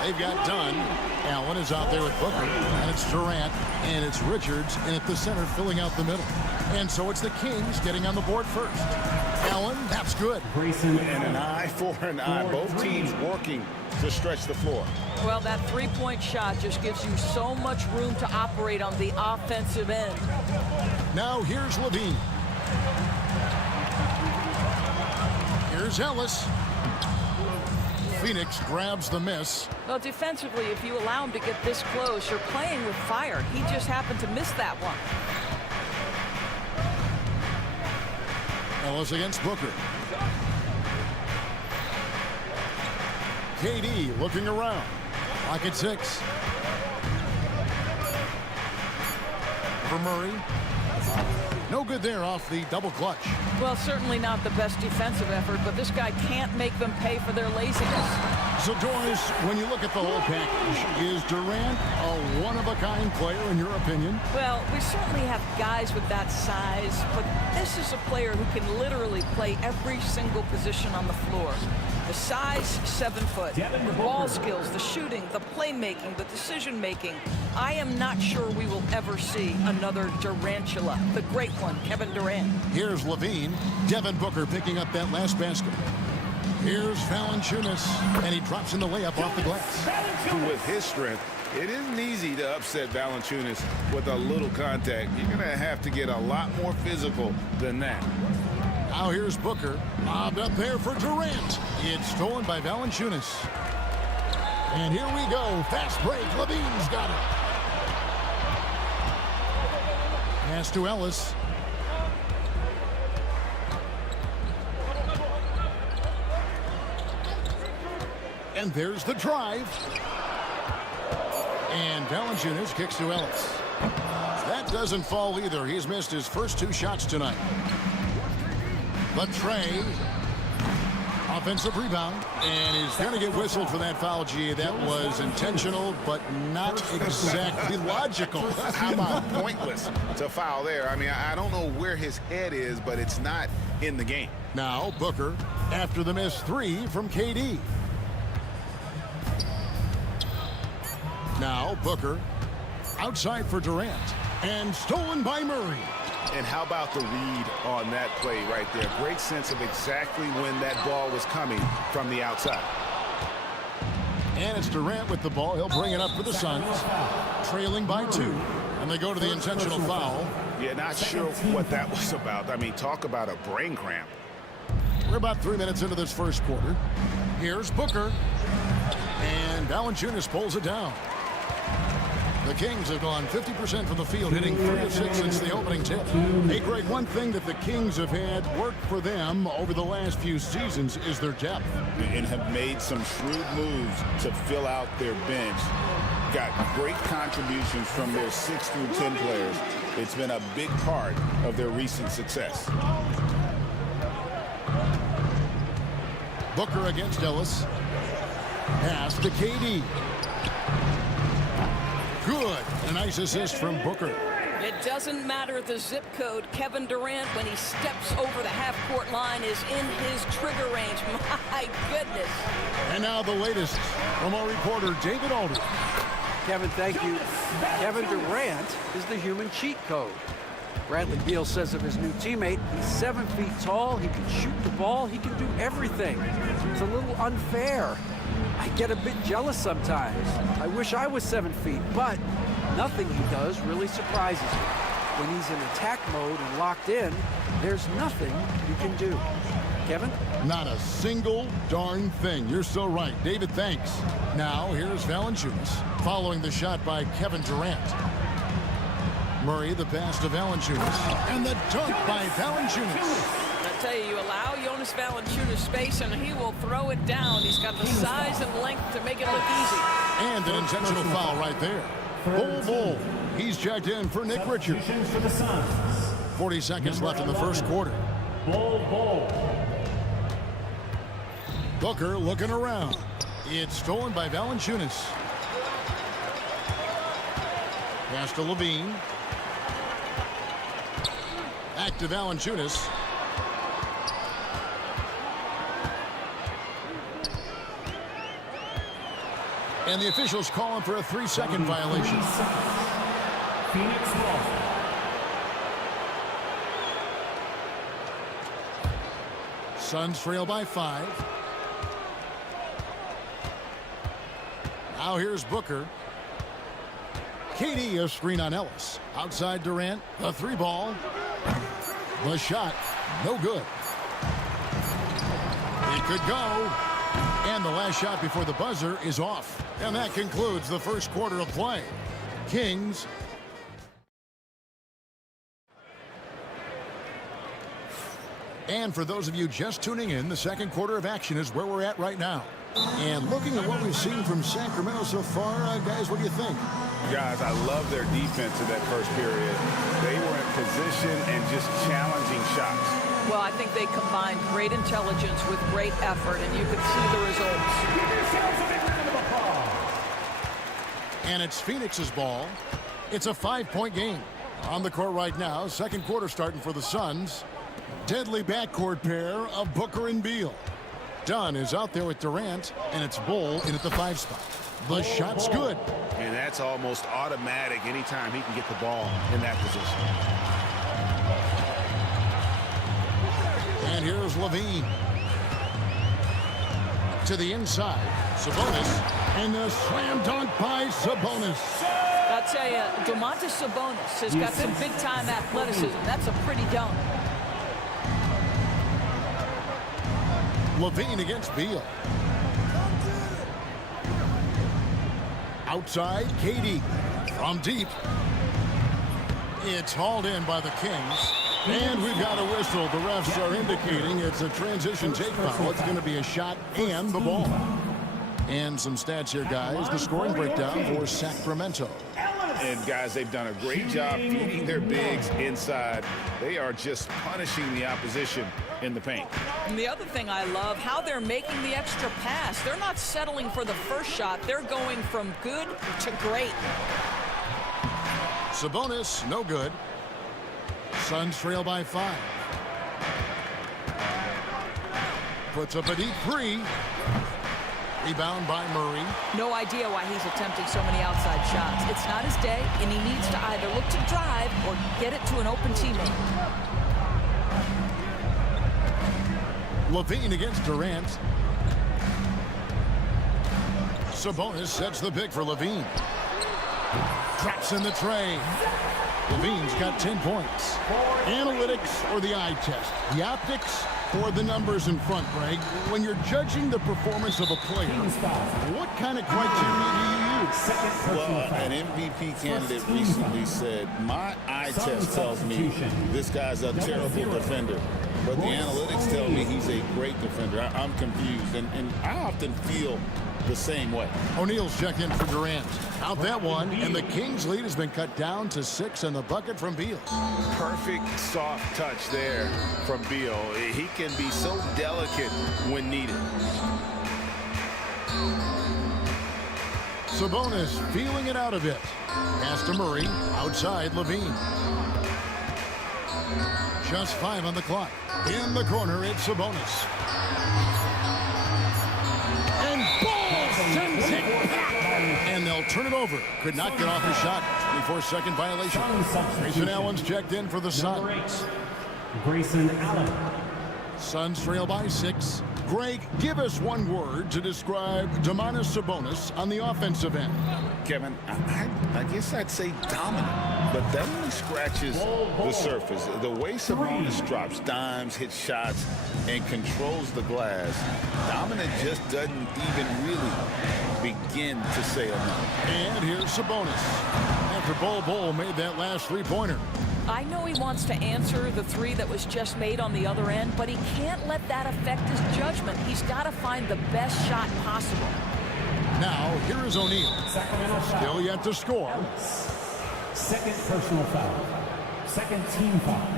They've got Dunn. Allen is out there with Booker, and it's Durant, and it's Richards, and at the center filling out the middle. And so it's the Kings getting on the board first. Allen, that's good. And an eye for an eye. Both teams working to stretch the floor. Well, that three-point shot just gives you so much room to operate on the offensive end. Now here's Levine. Here's Ellis. Phoenix grabs the miss. Well, defensively, if you allow him to get this close, you're playing with fire. He just happened to miss that one. Ellis against Booker. KD looking around. Lock at 6. For Murray. No good there off the double clutch. Well, certainly not the best defensive effort, but this guy can't make them pay for their laziness. So, Doris, when you look at the whole package, is Durant a one-of-a-kind player in your opinion? Well, we certainly have guys with that size, but this is a player who can literally play every single position on the floor. The size, 7 foot. The ball skills, the shooting, the playmaking, the decision-making. I am not sure we will ever see another Durantula, the great one, Kevin Durant. Here's Levine. Devin Booker picking up that last basket. Here's Valanciunas, and he drops in the layup off the glass. With his strength, it isn't easy to upset Valanciunas with a little contact. You're going to have to get a lot more physical than that. Now here's Booker. Lobbed up there for Durant. It's stolen by Valanciunas. And here we go. Fast break. Levine's got it. Pass to Ellis. And there's the drive. And Valanciunas kicks to Ellis. That doesn't fall either. He's missed his first 2 shots tonight. But Trey, offensive rebound, and he's going to get whistled for that foul, G. That was intentional, but not exactly logical. How about pointless to foul there? I mean, I don't know where his head is, but it's not in the game. Now Booker, after the missed 3 from KD. Now Booker, outside for Durant, and stolen by Murray. And how about the read on that play right there? Great sense of exactly when that ball was coming from the outside. And it's Durant with the ball. He'll bring it up for the Suns. Trailing by 2. And they go to the intentional foul. Yeah, not sure what that was about. I mean, talk about a brain cramp. We're about 3 minutes into this first quarter. Here's Booker. And Valanciunas pulls it down. The Kings have gone 50% from the field, hitting 3 of 6 since the opening tip. Hey, Greg, one thing that the Kings have had work for them over the last few seasons is their depth. And have made some shrewd moves to fill out their bench. Got great contributions from their 6 through 10 players. It's been a big part of their recent success. Booker against Ellis. Pass to KD. Good. A nice assist from Booker. It doesn't matter the zip code. Kevin Durant, when he steps over the half-court line, is in his trigger range. My goodness. And now the latest from our reporter, David Aldridge. Kevin, thank you. Kevin Durant is the human cheat code. Bradley Beal says of his new teammate, he's 7 feet tall, he can shoot the ball, he can do everything. It's a little unfair. I get a bit jealous sometimes. I wish I was 7 feet, but nothing he does really surprises me. When he's in attack mode and locked in, there's nothing you can do. Kevin? Not a single darn thing. You're so right. David, thanks. Now, here's Valanciunas, following the shot by Kevin Durant. Murray, the pass to Valanciunas, and the dunk by Valanciunas. I tell you, allow Jonas Valanciunas space, and he will throw it down. He's got the size and length to make it look easy. And an intentional foul right there. Bull. He's checked in for Nick Richards. 40 seconds left in the first quarter. Booker looking around. It's stolen by Valanciunas. Pass to Levine. Back to Valanciunas. And the officials call him for a 3-second violation. Phoenix Ball. Suns trail by 5. Now here's Booker. KD, a screen on Ellis. Outside Durant, the 3-ball. The shot, no good. It could go. And the last shot before the buzzer is off. And that concludes the first quarter of play. Kings. And for those of you just tuning in, the second quarter of action is where we're at right now. And looking at what we've seen from Sacramento so far, guys, what do you think? Guys, I love their defense in that first period. They were in position and just challenging shots. Well, I think they combined great intelligence with great effort, and you could see the results. Give yourselves a big round of applause. And it's Phoenix's ball. It's a 5-point game. On the court right now, second quarter starting for the Suns. Deadly backcourt pair of Booker and Beal. Dunn is out there with Durant, and it's Bull in at the 5 spot. The shot's good. And that's almost automatic anytime he can get the ball in that position. And here's Levine. To the inside. Sabonis. And the slam dunk by Sabonis. I'll tell you, Domantas Sabonis has got some big-time athleticism. That's a pretty dunk. Levine against Beal. Outside, KD. From deep. It's hauled in by the Kings. And we've got a whistle. The refs are indicating it's a transition take foul. It's going to be a shot and the ball. And some stats here, guys. The scoring breakdown for Sacramento. And, guys, they've done a great job feeding their bigs inside. They are just punishing the opposition in the paint. And the other thing I love, how they're making the extra pass. They're not settling for the first shot. They're going from good to great. Sabonis, no good. Suns trail by 5. Puts up a deep 3. Rebound by Murray. No idea why he's attempting so many outside shots. It's not his day, and he needs to either look to drive or get it to an open teammate. Levine against Durant. Sabonis sets the pick for Levine. Drops in the tray. Levine's got 10 points. Analytics or the eye test? The optics or the numbers in front, Greg? When you're judging the performance of a player, what kind of criteria do you use? Well, an MVP candidate recently said, my eye test tells me this guy's a terrible defender. But the analytics tell me he's a great defender. I'm confused, and I often feel the same way. O'Neal's checked in for Durant. Out that one, and the Kings' lead has been cut down to 6 in the bucket from Beal. Perfect soft touch there from Beal. He can be so delicate when needed. Sabonis feeling it out a bit. Pass to Murray. Outside, Levine. Just 5 on the clock. In the corner, it's Sabonis. And Bull sends it back. And they'll turn it over. Could not get off the shot. 24-second violation. Grayson Allen's checked in for the Suns. Grayson Allen. Suns trail by 6. Greg, give us one word to describe Domantas Sabonis on the offensive end. Kevin, I guess I'd say dominant, but that only scratches the surface. The way Sabonis drops dimes, hits shots, and controls the glass, dominant just doesn't even really begin to say enough. And here's Sabonis. After Bull made that last three-pointer. I know he wants to answer the 3 that was just made on the other end, but he can't let that affect his judgment. He's got to find the best shot possible. Now, here is O'Neal. Still yet to score. Second personal foul. Second team foul.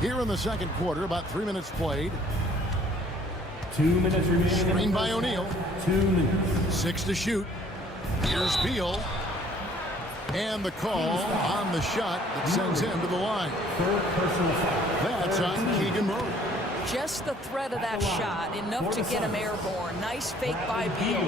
Here in the second quarter, about 3 minutes played. 2 minutes remaining. Screen by O'Neal. 2 minutes. 6 to shoot. Here's Beal. And the call on the shot that sends him to the line. Third personal foul. That's on Keegan Murray. Just the threat of that shot, enough to get him airborne. Nice fake by Beal.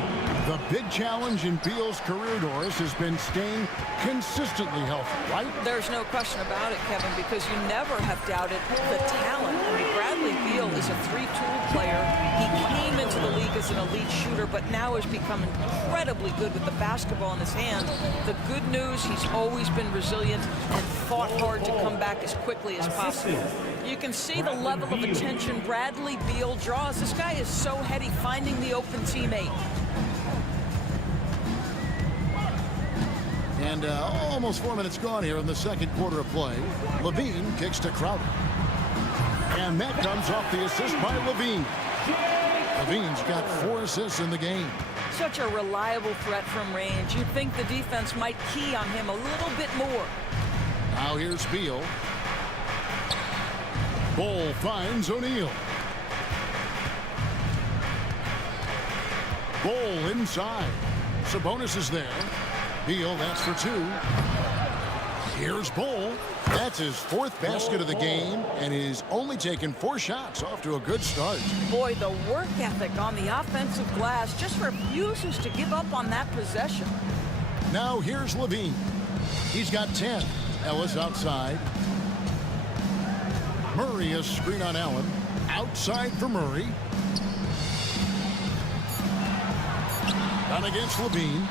The big challenge in Beal's career, Doris, has been staying consistently healthy, right? There's no question about it, Kevin, because you never have doubted the talent. I mean, Bradley Beal is a three-tool player. He came into the league as an elite shooter, but now has become incredibly good with the basketball in his hand. The good news, he's always been resilient and fought hard to come back as quickly as possible. You can see the level of attention Bradley Beal draws. This guy is so heady finding the open teammate. And almost 4 minutes gone here in the second quarter of play. Levine kicks to Crowder. And that comes off the assist by Levine. Levine's got 4 assists in the game. Such a reliable threat from range. You'd think the defense might key on him a little bit more. Now here's Beal. Ball finds O'Neal. Ball inside. Sabonis is there. Beal, that's for 2. Here's Ball. That's his 4th basket of the game, and he's only taken 4 shots. Off to a good start. Boy, the work ethic on the offensive glass just refuses to give up on that possession. Now here's Levine. He's got 10. Ellis outside. Murray a screen on Allen. Outside for Murray. Down against Levine.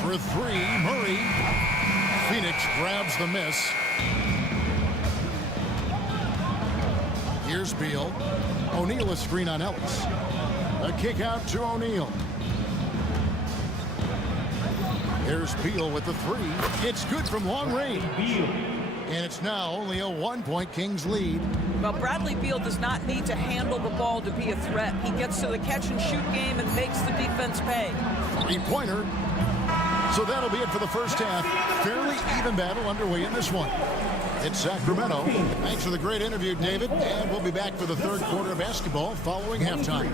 For 3, Murray. Phoenix grabs the miss. Here's Beal. O'Neal a screen on Ellis. A kick out to O'Neal. There's Beal with the 3. It's good from long range. And it's now only a 1-point Kings lead. Well, Bradley Beal does not need to handle the ball to be a threat. He gets to the catch-and-shoot game and makes the defense pay. 3-pointer. So that'll be it for the first half. Fairly even battle underway in this one. It's Sacramento. Thanks for the great interview, David. And we'll be back for the third quarter of basketball following halftime.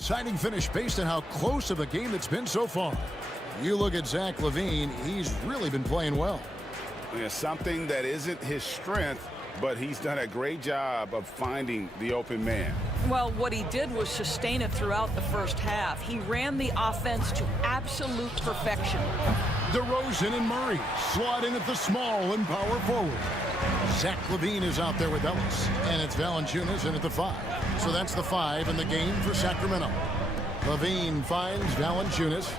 Exciting finish based on how close of a game it's been so far. You look at Zach LaVine, he's really been playing well. Yeah, something that isn't his strength, but he's done a great job of finding the open man. Well, what he did was sustain it throughout the first half. He ran the offense to absolute perfection. DeRozan and Murray slot in at the small and power forward. Zach LaVine is out there with Ellis, and it's Valanciunas in at the 5. So that's the 5 in the game for Sacramento. LaVine finds Valanciunas.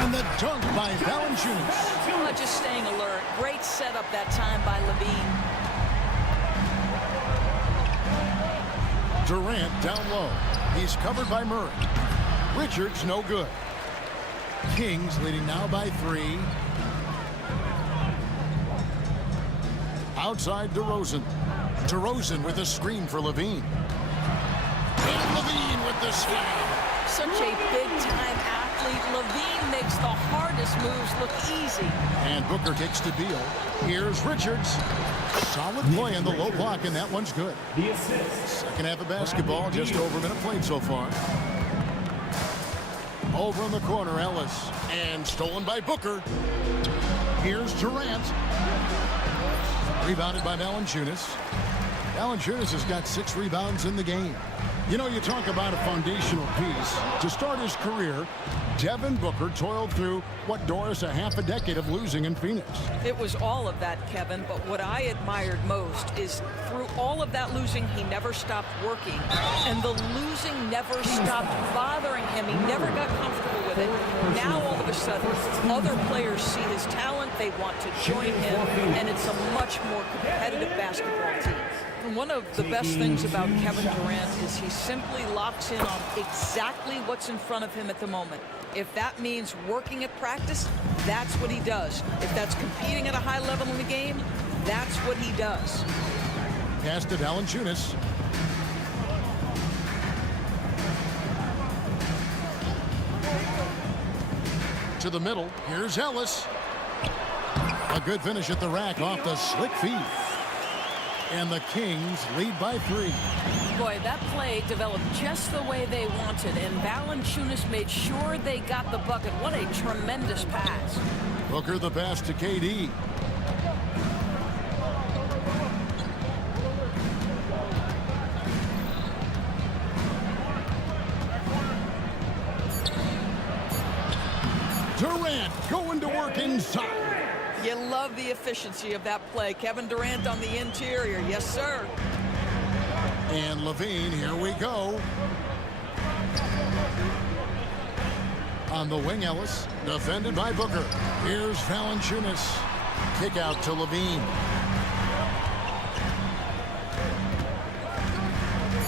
And the dunk by Valanciunas. Just staying alert. Great setup that time by LaVine. Durant down low. He's covered by Murray. Richards no good. Kings leading now by 3. Outside DeRozan. DeRozan with a screen for LaVine. And LaVine with the slam. Such a big-time athlete. athlete, Levine makes the hardest moves look easy. And Booker takes to Beal. Here's Richards. Solid play in the low block, and that one's good. The assist. Second half of basketball, just over a minute played so far. Over in the corner, Ellis. And stolen by Booker. Here's Durant. Rebounded by Valanciunas. Valanciunas has got 6 rebounds in the game. You know, you talk about a foundational piece. To start his career, Devin Booker toiled through, what, Doris, a half a decade of losing in Phoenix. It was all of that, Kevin, but what I admired most is through all of that losing, he never stopped working. And the losing never stopped bothering him. He never got comfortable with it. Now, all of a sudden, other players see his talent, they want to join him, and it's a much more competitive basketball team. And one of the best things about Kevin Durant is he simply locks in on exactly what's in front of him at the moment. If that means working at practice, that's what he does. If that's competing at a high level in the game, that's what he does. Pass to Valanciunas. To the middle. Here's Ellis. A good finish at the rack off the slick feed. And the Kings lead by 3. Boy, that play developed just the way they wanted, and Valanciunas made sure they got the bucket. What a tremendous pass. Booker the pass to KD. Durant going to work inside. You love the efficiency of that play. Kevin Durant on the interior. Yes, sir. And Levine, here we go. On the wing, Ellis. Defended by Booker. Here's Valanciunas. Kick out to Levine.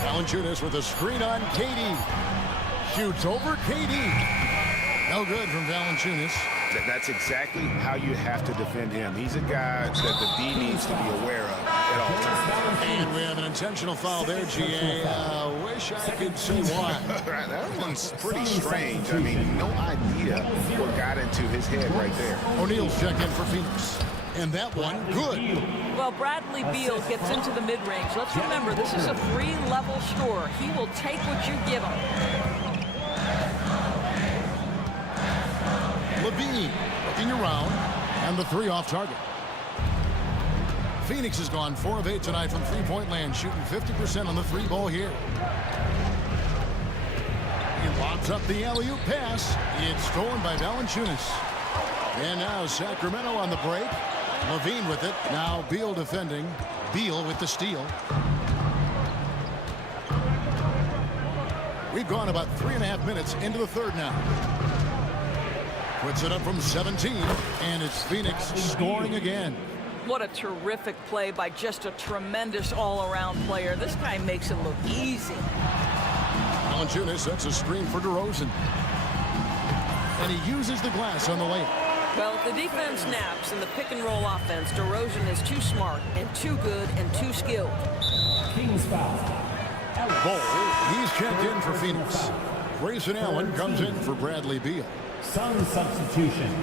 Valanciunas with a screen on KD. Shoots over KD. No good from Valanciunas. That's exactly how you have to defend him. He's a guy that the D needs to be aware of at all times. And we have an intentional foul there, GA. Wish I could say why. That one's pretty strange. I mean, no idea what got into his head right there. O'Neal's check in for Phoenix. And that one, good. Well, Bradley Beal gets into the mid-range. Let's remember, this is a 3-level scorer. He will take what you give him. Levine looking around, and the 3 off target. Phoenix has gone 4 of 8 tonight from three-point land, shooting 50% on the 3 ball here. He lobs up the alley-oop pass. It's stolen by Valanciunas. And now Sacramento on the break. Levine with it. Now Beal defending. Beal with the steal. We've gone about 3.5 minutes into the third now. Puts it up from 17, and it's Phoenix scoring again. What a terrific play by just a tremendous all-around player. This guy makes it look easy. Valanciunas sets a screen for DeRozan. And he uses the glass on the layup. Well, if the defense snaps in the pick-and-roll offense, DeRozan is too smart and too good and too skilled. Kings foul. Ball, he's checked in for Phoenix. Grayson Allen comes in for Bradley Beal. Sun substitution.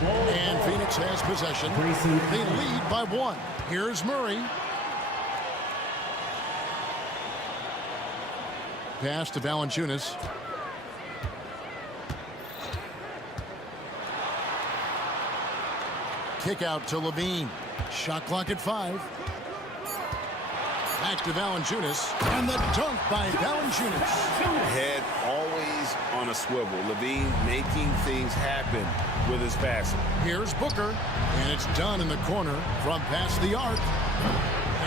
And Phoenix has possession. They lead by 1. Here's Murray. Pass to Valanciunas. Kick out to Levine. Shot clock at 5. Back to Valanciunas. And the dunk by Valanciunas. Head always on a swivel. Levine making things happen with his passing. Here's Booker. And it's done in the corner from past the arc.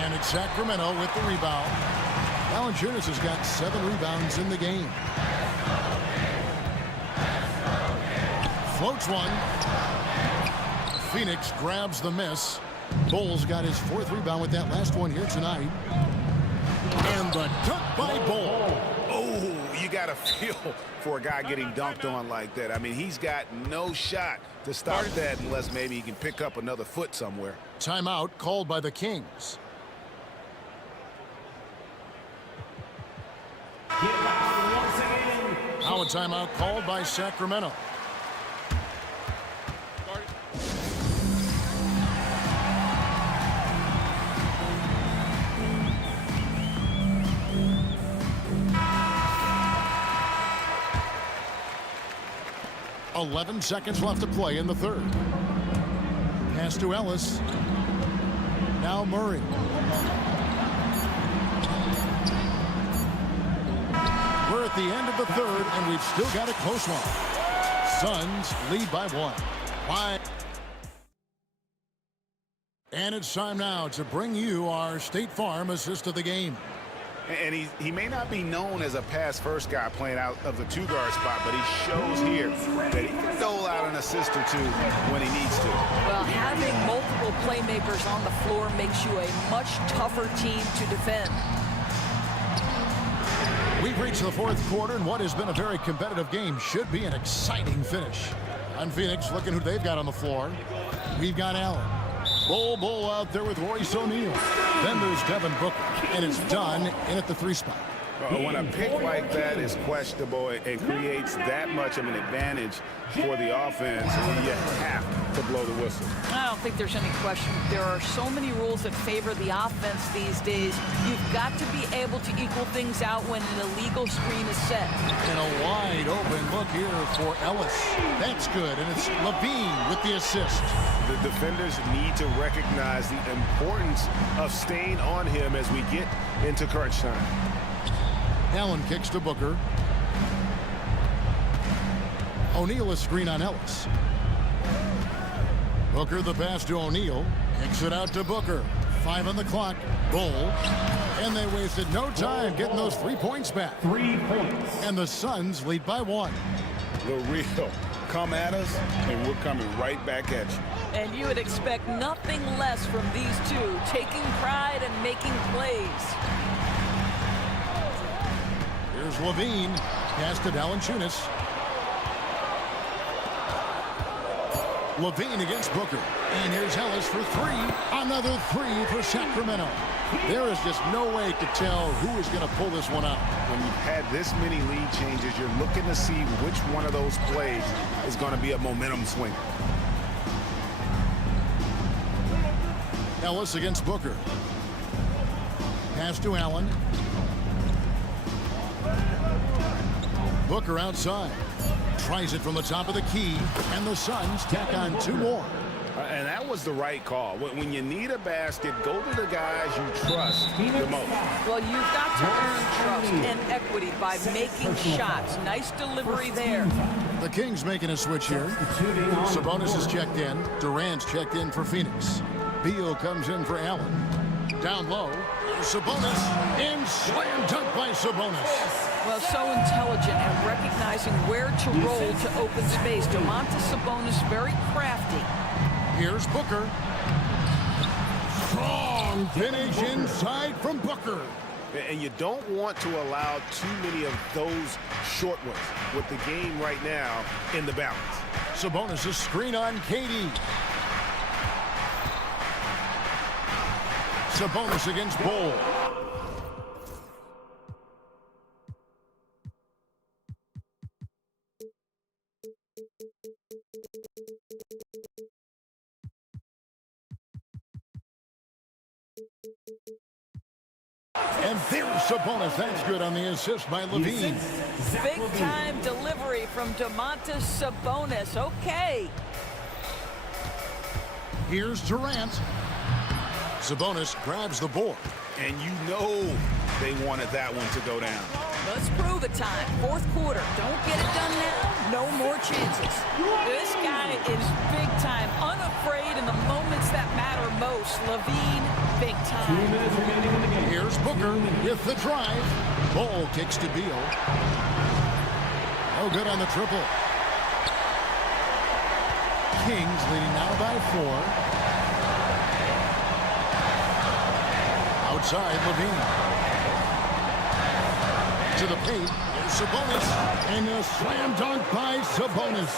And it's Sacramento with the rebound. Valanciunas has got 7 rebounds in the game. Floats one. Phoenix grabs the miss. Bulls got his 4th rebound with that last one here tonight. And the dunk by Bull. Oh, you got to feel for a guy getting dunked on like that. I mean, he's got no shot to stop that unless maybe he can pick up another foot somewhere. Timeout called by the Kings. Get loud once again. Now a timeout called by Sacramento. .11 seconds left to play in the third. Pass to Ellis. Now Murray. We're at the end of the third, and we've still got a close one. Suns lead by 1. And it's time now to bring you our State Farm assist of the game. And he may not be known as a pass-first guy playing out of the two-guard spot, but he shows here that he can dole out an assist or two when he needs to. Well, having multiple playmakers on the floor makes you a much tougher team to defend. We've reached the fourth quarter, and what has been a very competitive game should be an exciting finish. On Phoenix, looking who they've got on the floor. We've got Allen. Bull out there with Royce O'Neal. Then there's Devin Booker, and it's done in at the 3 spot. When a pick like that is questionable, it creates that much of an advantage for the offense, and you have to blow the whistle. I don't think there's any question. There are so many rules that favor the offense these days. You've got to be able to equal things out when an illegal screen is set. And a wide open look here for Ellis. That's good, and it's Levine with the assist. The defenders need to recognize the importance of staying on him as we get into crunch time. Allen kicks to Booker. O'Neal a screen on Ellis. Booker the pass to O'Neal. Kicks it out to Booker. 5 on the clock. Bull. And they wasted no time getting those 3 points back. 3 points. And the Suns lead by 1. The real come at us, and we're coming right back at you. And you would expect nothing less from these two, taking pride and making plays. Here's Levine. Pass to Valanciunas. Levine against Booker. And here's Ellis for 3. Another 3 for Sacramento. There is just no way to tell who is going to pull this one out. When you've had this many lead changes, you're looking to see which one of those plays is going to be a momentum swing. Ellis against Booker. Pass to Allen. Booker outside. Tries it from the top of the key, and the Suns tack on 2 more. And that was the right call. When you need a basket, go to the guys you trust the most. Well, you've got to earn trust and equity by making shots. Nice delivery there. The Kings making a switch here. Sabonis is checked in. Durant's checked in for Phoenix. Beal comes in for Allen. Down low. Sabonis. And slam dunk by Sabonis. Well, so intelligent at recognizing where to roll to open space. Domantas Sabonis, very crafty. Here's Booker. Strong finish inside from Booker. And you don't want to allow too many of those short ones with the game right now in the balance. Sabonis' screen on KD. Sabonis against Bull. And there's Sabonis. That's good on the assist by Levine. Big-time delivery from Domantas Sabonis. Okay. Here's Durant. Sabonis grabs the board. And you know they wanted that one to go down. Let's prove it time. Fourth quarter. Don't get it done now. No more chances. This guy is big time. Unafraid in the moments that matter most. Levine, big time. 2 minutes remaining in the game. Here's Booker with the drive. Bull kicks to Beal. No good on the triple. Kings leading now by 4. Outside, Levine. To the paint, there's Sabonis. And a slam dunk by Sabonis.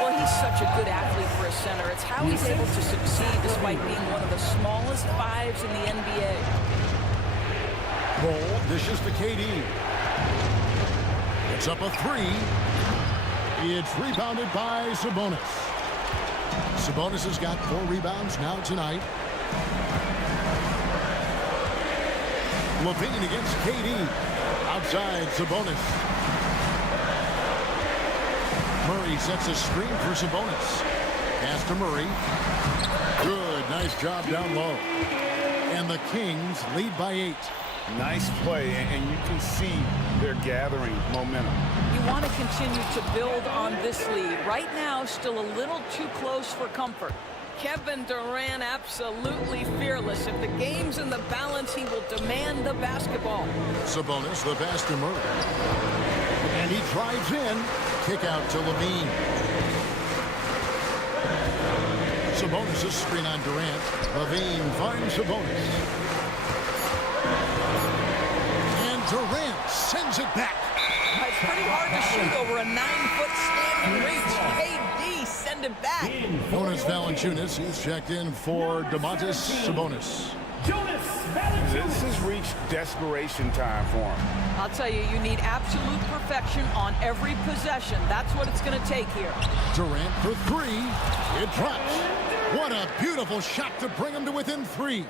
Well, he's such a good athlete for a center. It's how he's able to succeed despite being one of the smallest 5s in the NBA. Bull dishes to KD. It's up a three. It's rebounded by Sabonis. Sabonis has got 4 rebounds now tonight. Levine against KD. Outside Sabonis. Murray sets a screen for Sabonis. Pass to Murray. Good, nice job down low. And the Kings lead by 8. Nice play, and you can see they're gathering momentum. You want to continue to build on this lead. Right now, still a little too close for comfort. Kevin Durant absolutely fearless. If the game's in the balance, he will demand the basketball. Sabonis, the pass to Murray. And he drives in. Kick out to Levine. Sabonis' screen on Durant. Levine finds Sabonis. And Durant sends it back. It's pretty hard to shoot over a 9-foot standing reach. KD, send it back. Jonas Valanciunas, he's checked in for Domantas Sabonis. This has reached desperation time for him. I'll tell you, you need absolute perfection on every possession. That's what it's going to take here. Durant for 3. It drops. What a beautiful shot to bring him to within 3.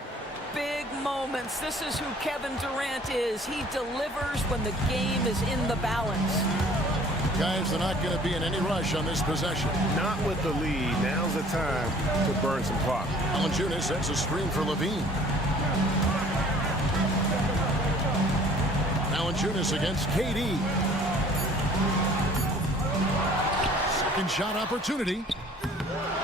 Big moments. This is who Kevin Durant is. He delivers when the game is in the balance. Guys, they're not going to be in any rush on this possession. Not with the lead. Now's the time to burn some clock. Valanciunas sets a screen for Levine. Valanciunas against KD. Second shot opportunity.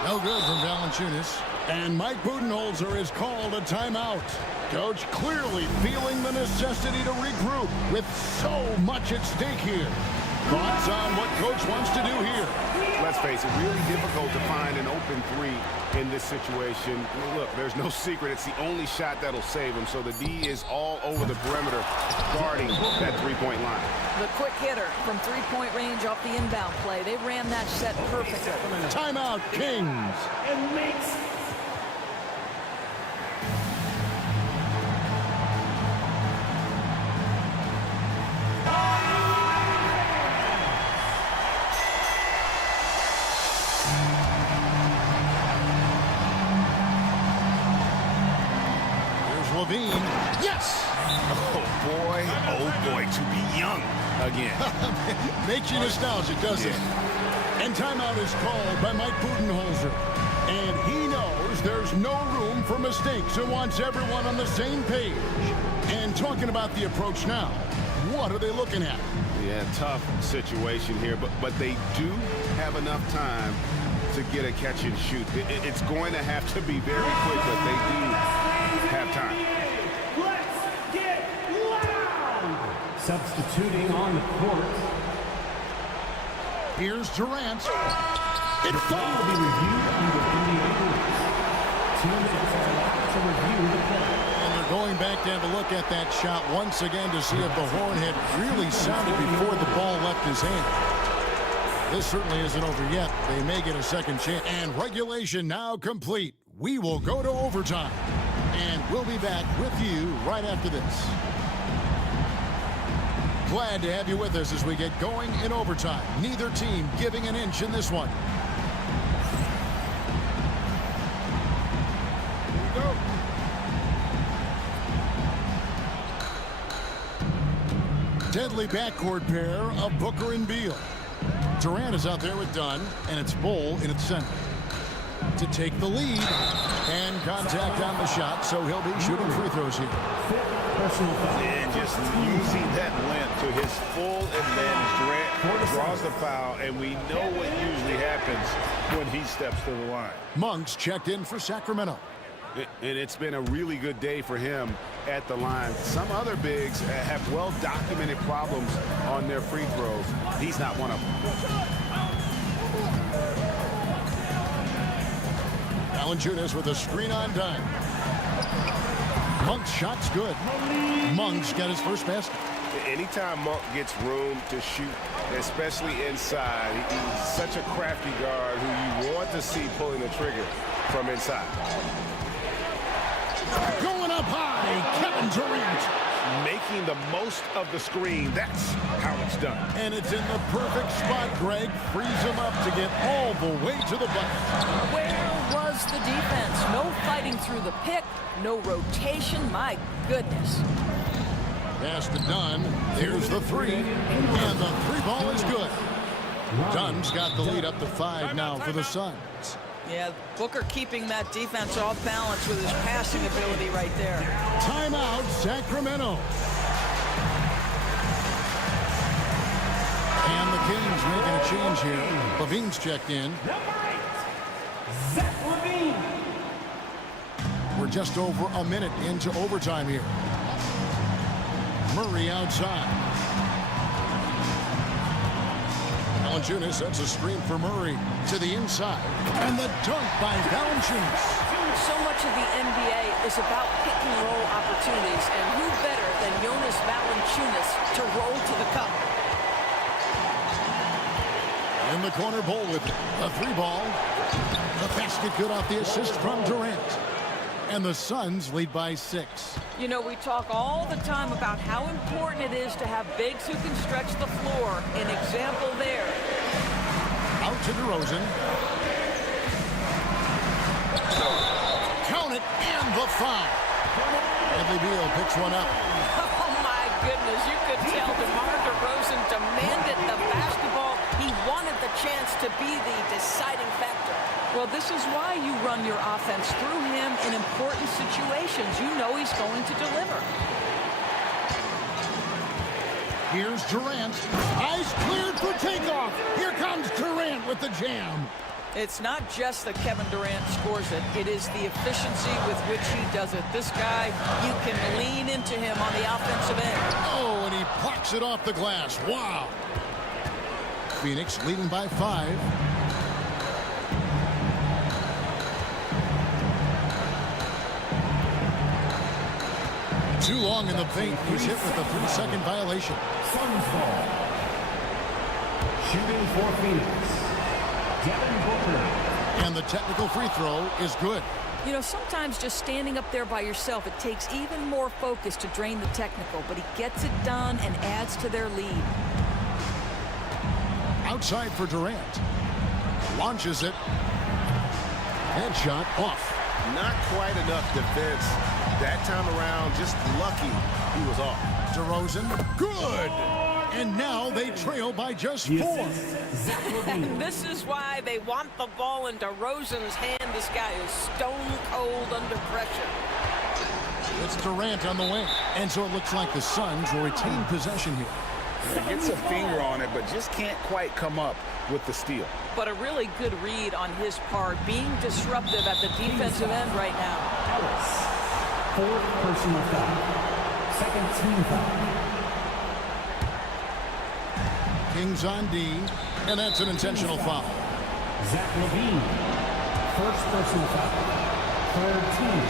No good from Valanciunas. And Mike Budenholzer is called a timeout. Coach clearly feeling the necessity to regroup with so much at stake here. Thoughts on what Coach wants to do here? Let's face it, really difficult to find an open 3 in this situation. I mean, look, there's no secret. It's the only shot that'll save him. So the D is all over the perimeter guarding that 3-point line. The quick hitter from 3-point range off the inbound play. They ran that set perfectly. Timeout, Kings. And makes Levine. Yes! Oh, boy, to be young again. Makes you nostalgic, doesn't it? And timeout is called by Mike Budenholzer. And he knows there's no room for mistakes and wants everyone on the same page. And talking about the approach now, what are they looking at? Yeah, tough situation here, but they do have enough time to get a catch and shoot. It's going to have to be very quick, but they do have time. let's get loud. Substituting on the court. Here's Durant. It will be reviewed under NBA rules. 2 minutes are allowed to review the play. And they're going back to have a look at that shot once again to see if the horn had really sounded before the ball left his hand. This certainly isn't over yet. They may get a second chance. And regulation now complete. We will go to overtime. And we'll be back with you right after this. Glad to have you with us as we get going in overtime. Neither team giving an inch in this one. Deadly backcourt pair of Booker and Beal. Durant is out there with Dunn, and it's Bull in its center. To take the lead, and contact on the shot, so he'll be shooting free throws here. And just using that length to his full advantage. Durant draws the foul, and we know what usually happens when he steps to the line. Monks checked in for Sacramento. And it's been a really good day for him at the line. Some other bigs have well-documented problems on their free throws. He's not one of them. Valanciunas with a screen on dime. Monk's shot's good. Monk's got his first basket. Anytime Monk gets room to shoot, especially inside, he's such a crafty guard who you want to see pulling the trigger from inside. Going up high, Kevin Durant. making the most of the screen. That's how it's done. And it's in the perfect spot, Greg. Frees him up to get all the way to the bucket. Where was the defense? No fighting through the pick, no rotation. My goodness. Pass to Dunn. Here's the three. And the three ball is good. Dunn's got the lead up to 5 now for the Suns. Yeah, Booker keeping that defense off balance with his passing ability right there. Timeout, Sacramento. And the Kings making a change here. Levine's checked in. We're just over a minute into overtime here. Murray outside. Valanciunas sets a screen for Murray to the inside. And the dunk by Valanciunas. So much of the NBA is about pick and roll opportunities, and who better than Jonas Valanciunas to roll to the cup? In the corner, Bol with it. A three ball. The basket good off the assist from Durant. And the Suns lead by 6. You know, we talk all the time about how important it is to have bigs who can stretch the floor. An example there. Out to DeRozan. Count it, and the foul. Bradley Beal picks one up. Oh, my goodness. You could tell DeMar DeRozan demanded the basketball. He wanted the chance to be the deciding factor. Well, this is why you run your offense through him in important situations. You know he's going to deliver. Here's Durant. Eyes cleared for takeoff. Here comes Durant with the jam. It's not just that Kevin Durant scores it. It is the efficiency with which he does it. This guy, you can lean into him on the offensive end. Oh, and he plucks it off the glass. Wow. Phoenix leading by 5. Too long in the paint. He's hit with a 3-second violation. Suns ball. Shooting for Phoenix, Devin Booker. And the technical free throw is good. You know, sometimes just standing up there by yourself, it takes even more focus to drain the technical, but he gets it done and adds to their lead. Outside for Durant. Launches it. Headshot off. Not quite enough defense that time around. Just lucky he was off. DeRozan. Good. And now they trail by just 4. And this is why they want the ball in DeRozan's hand. This guy is stone cold under pressure. It's Durant on the wing. And so it looks like the Suns will retain possession here. He gets a finger on it, but just can't quite come up with the steal. But a really good read on his part, being disruptive at the defensive end right now. Fourth personal foul. Second team foul. Kings on D, and that's an intentional foul. Zach LaVine. First personal foul. Third team.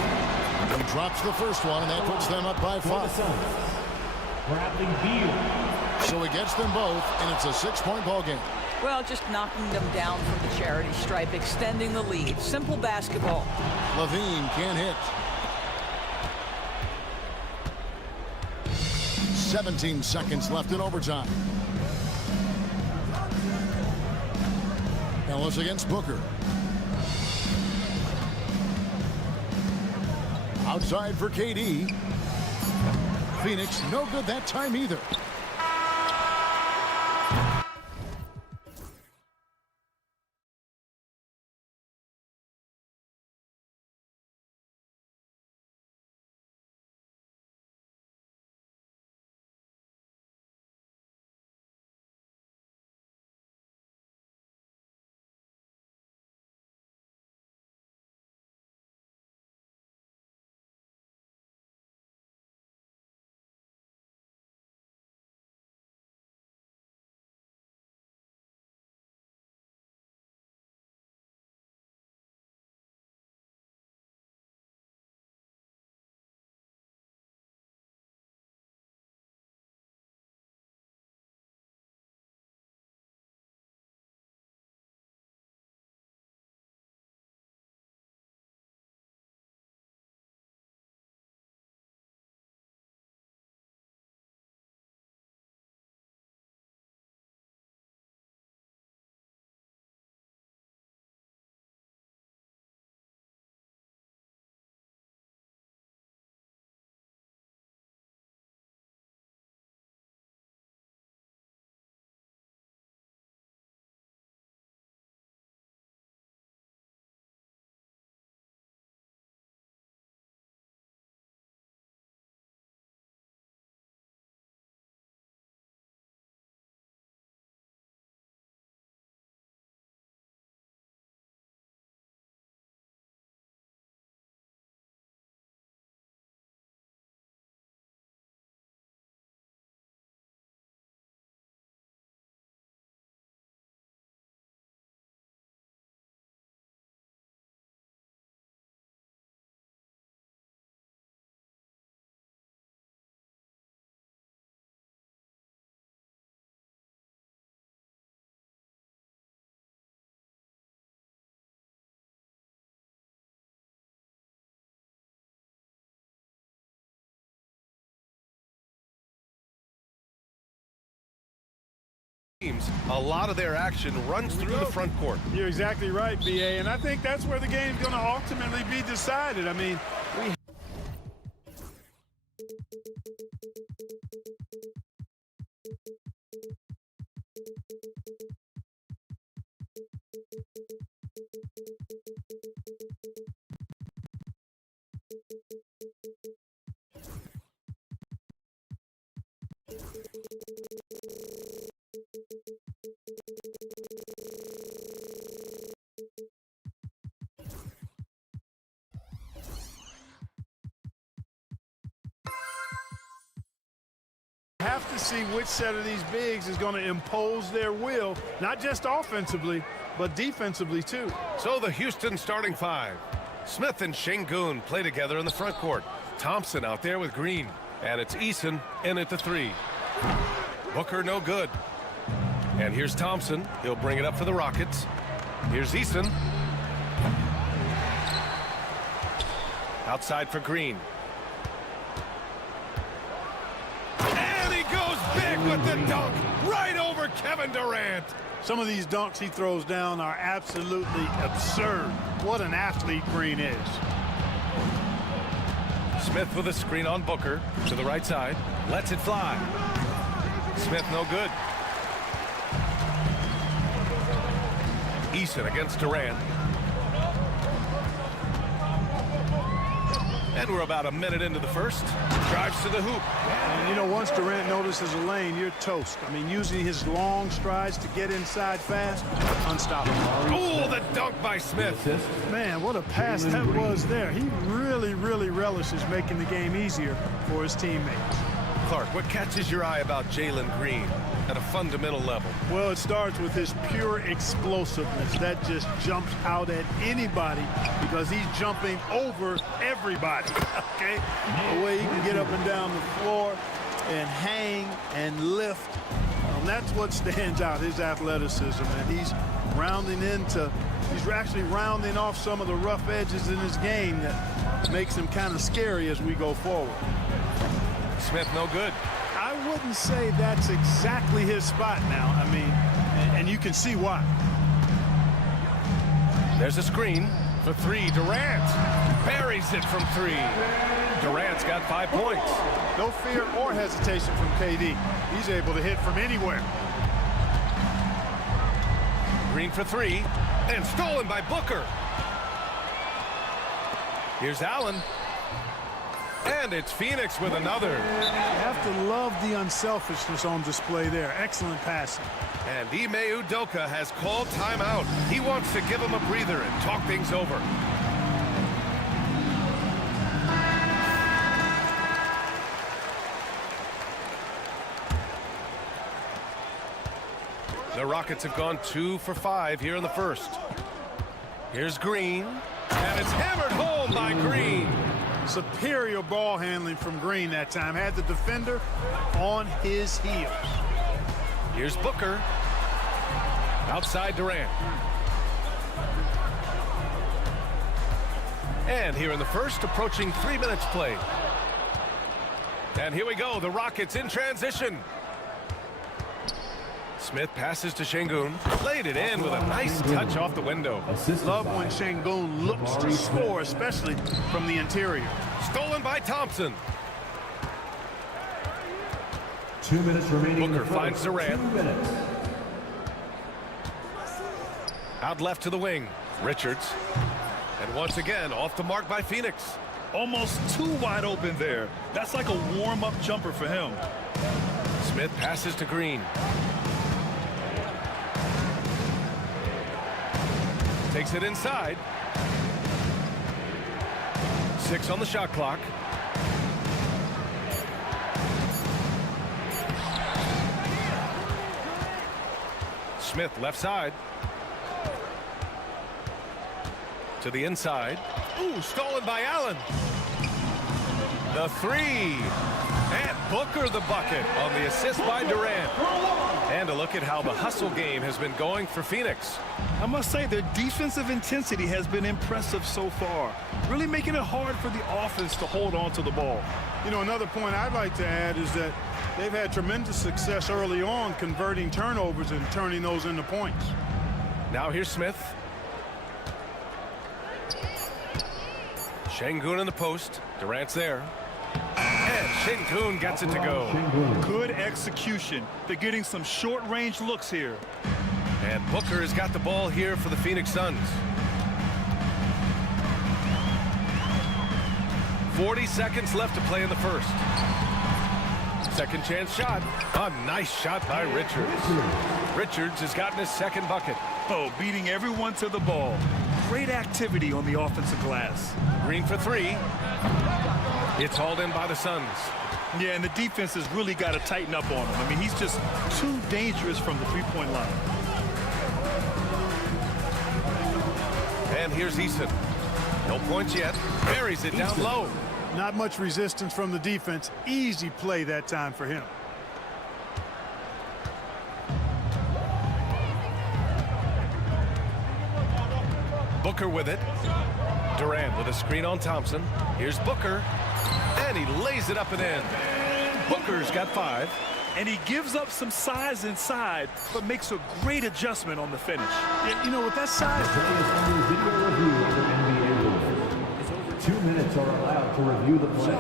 He drops the first one, and that puts them up by 5. Bradley Beal. So he gets them both, and it's a 6-point ball game. Well, just knocking them down from the charity stripe, extending the lead. Simple basketball. LaVine can't hit. 17 seconds left in overtime. Ellis against Booker. Outside for KD. Phoenix no good that time either. teams, a lot of their action runs through the front court. You're exactly right, BA, and I think that's where the game's going to ultimately be decided. I mean, we have to see which set of these bigs is going to impose their will, not just offensively, but defensively too. So the Houston starting five. Smith and Şengün play together in the front court. Thompson out there with Green. And it's Eason in at the three. Booker no good. And here's Thompson. He'll bring it up for the Rockets. Here's Eason. Outside for Green. And he goes big with the dunk right over Kevin Durant. Some of these dunks he throws down are absolutely absurd. What an athlete Green is. Smith with a screen on Booker to the right side. Lets it fly. Smith no good. Eason against Durant. And we're about a minute into the first. Drives to the hoop. And you know, once Durant notices a lane, you're toast. I mean, using his long strides to get inside fast, unstoppable. Oh, the dunk by Smith. Man, what a pass that was there. He really, really relishes making the game easier for his teammates. Clark, what catches your eye about Jalen Green at a fundamental level? Well, it starts with his pure explosiveness. That just jumps out at anybody because he's jumping over everybody, okay? The way he can get up and down the floor and hang and lift. That's what stands out, his athleticism. And he's actually rounding off some of the rough edges in his game that makes him kind of scary as we go forward. Smith no good. I wouldn't say that's exactly his spot now. I mean, and you can see why. There's a screen for three. Durant buries it from three. Durant's got 5 points. No fear or hesitation from KD. He's able to hit from anywhere. Green for three, and stolen by Booker. Here's Allen. And it's Phoenix with another. You have to love the unselfishness on display there. Excellent passing. And Ime Udoka has called timeout. He wants to give him a breather and talk things over. The Rockets have gone 2 for 5 here in the first. Here's Green, and it's hammered home by Green. Superior ball handling from Green that time. Had the defender on his heels. Here's Booker. Outside Durant. And here in the first, approaching 3 minutes played. And here we go, the Rockets in transition. Smith passes to Şengün. Laid it in with a nice touch off the window. Love when Şengün looks to score, especially from the interior. Stolen by Thompson. 2 minutes remaining. Booker finds Durant. 2 minutes. Out left to the wing. Richards. And once again, off the mark by Phoenix. Almost too wide open there. That's like a warm-up jumper for him. Smith passes to Green. Takes it inside. 6 on the shot clock. Smith left side. To the inside. Ooh, stolen by Allen. The three. And Booker the bucket on the assist by Durant. And a look at how the hustle game has been going for Phoenix. I must say their defensive intensity has been impressive so far, really making it hard for the offense to hold on to the ball. You know, another point I'd like to add is that They've had tremendous success early on converting turnovers and turning those into points. Now here's Smith. Şengün in the post. Durant's there. And Şengün gets it to go. Good execution. They're getting some short-range looks here. And Booker has got the ball here for the Phoenix Suns. 40 seconds left to play in the first. Second chance shot. A nice shot by Richards. Richards has gotten his second bucket. Oh, beating everyone to the ball. Great activity on the offensive glass. Green for three. It's hauled in by the Suns. Yeah, and the defense has really got to tighten up on him. I mean, he's just too dangerous from the three-point line. And here's Eason. No points yet. Buries it down low. Not much resistance from the defense. Easy play that time for him. Booker with it. Durant with a screen on Thompson. Here's Booker. And he lays it up and in. Booker's got 5. And he gives up some size inside, but makes a great adjustment on the finish. Yeah, you know, with that size... It's over 2 minutes are allowed to review the play.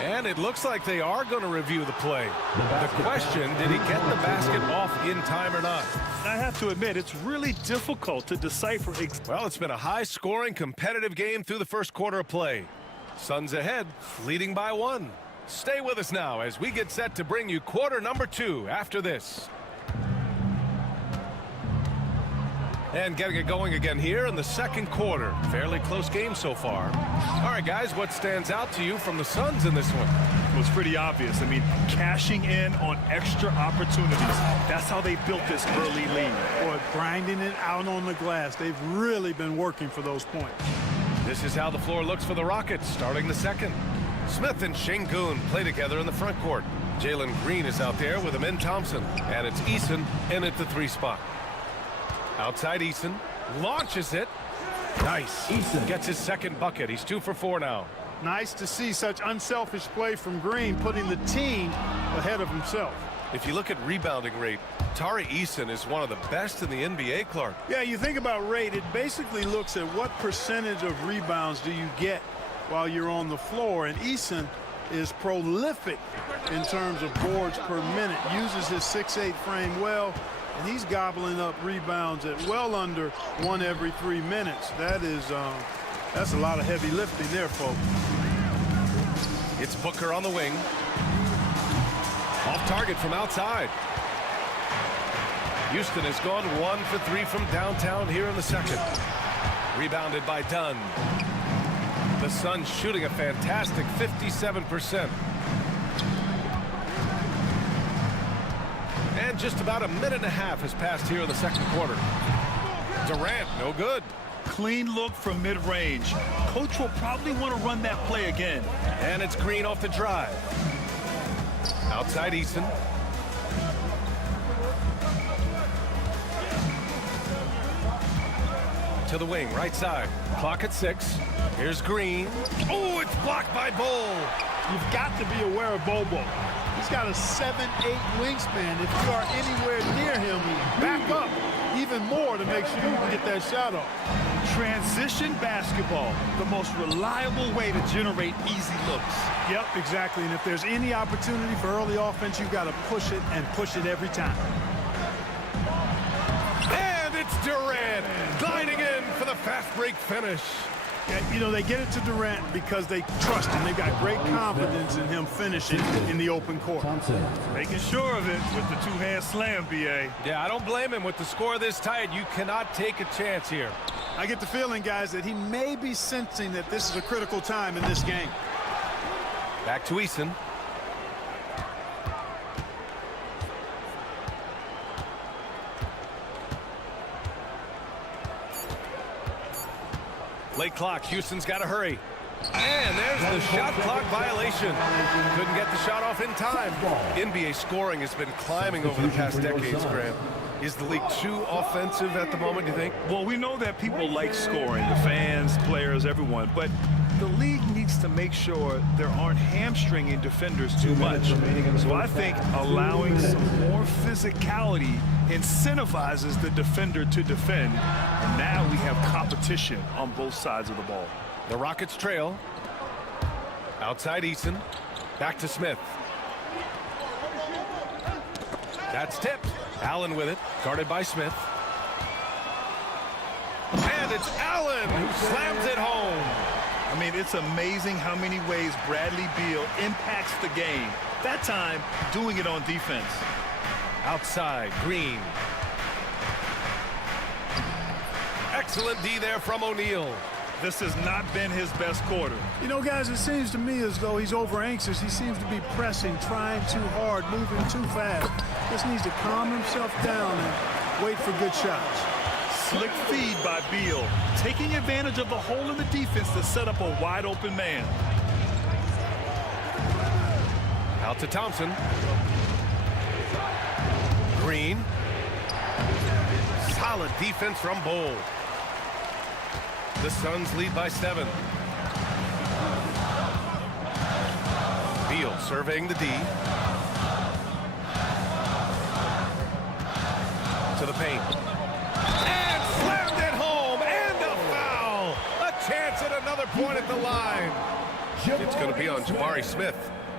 And it looks like they are going to review the play. The question, did he get the basket off in time or not? I have to admit, it's really difficult to decipher. Well, it's been a high-scoring, competitive game through the first quarter of play. Suns ahead, leading by 1. Stay with us now as we get set to bring you quarter number 2 after this. And getting it going again here in the second quarter. Fairly close game so far. All right, guys, what stands out to you from the Suns in this one? Well, it's pretty obvious. I mean, cashing in on extra opportunities. That's how they built this early lead. Boy, grinding it out on the glass. They've really been working for those points. This is how the floor looks for the Rockets starting the second. Smith and Şengün play together in the front court. Jalen Green is out there with Amin Thompson. And it's Eason in at the 3 spot. Outside Eason. Launches it. Nice. Eason gets his second bucket. He's 2 for 4 now. Nice to see such unselfish play from Green, putting the team ahead of himself. If you look at rebounding rate, Tari Eason is one of the best in the NBA, Clark. Yeah, you think about rate, it basically looks at what percentage of rebounds do you get while you're on the floor, and Eason is prolific in terms of boards per minute, uses his 6'8" frame well, and he's gobbling up rebounds at well under 1 every 3 minutes. That's a lot of heavy lifting there, folks. It's Booker on the wing. Off target from outside. Houston has gone 1 for 3 from downtown here in the second. Rebounded by Dunn. The Suns shooting a fantastic 57%. And just about a minute and a half has passed here in the second quarter. Durant, no good. Clean look from mid-range. Coach will probably want to run that play again. And it's Green off the drive. Outside Eason. To the wing, right side. Clock at 6. Here's Green. Oh, it's blocked by Bull. You've got to be aware of Bobo. He's got a 7'8" wingspan. If you are anywhere near him, back up even more to make sure you can get that shot off. Transition basketball, the most reliable way to generate easy looks. Yep, exactly. And if there's any opportunity for early offense, you've got to push it and push it every time. And it's Durant gliding in for the fast break finish. Yeah, you know, they get it to Durant because they trust him. They've got great confidence in him finishing in the open court. Making sure of it with the two-hand slam, B.A. Yeah, I don't blame him. With the score this tight, you cannot take a chance here. I get the feeling, guys, that he may be sensing that this is a critical time in this game. Back to Eason. Late clock. Houston's got to hurry. And there's the shot clock violation. Couldn't get the shot off in time. NBA scoring has been climbing over the past decades, Grant. Is the league too offensive at the moment, you think? Well, we know that people like scoring, the fans, players, everyone, but the league needs to make sure there aren't hamstringing defenders too much. So I think allowing some more physicality incentivizes the defender to defend. And now we have competition on both sides of the ball. The Rockets trail. Outside Eason. Back to Smith. That's tipped. Allen with it. Guarded by Smith. And it's Allen who slams it home. I mean, it's amazing how many ways Bradley Beal impacts the game. That time, doing it on defense. Outside, Green. Excellent D there from O'Neal. This has not been his best quarter. You know, guys, it seems to me as though he's over anxious. He seems to be pressing, trying too hard, moving too fast. Just needs to calm himself down and wait for good shots. Slick feed by Beal, taking advantage of the hole in the defense to set up a wide open man. Out to Thompson. Green. Solid defense from Bowl. The Suns lead by 7. Beal surveying the D. To the paint. And slammed it home. And a foul. A chance at another point at the line. It's going to be on Jabari Smith.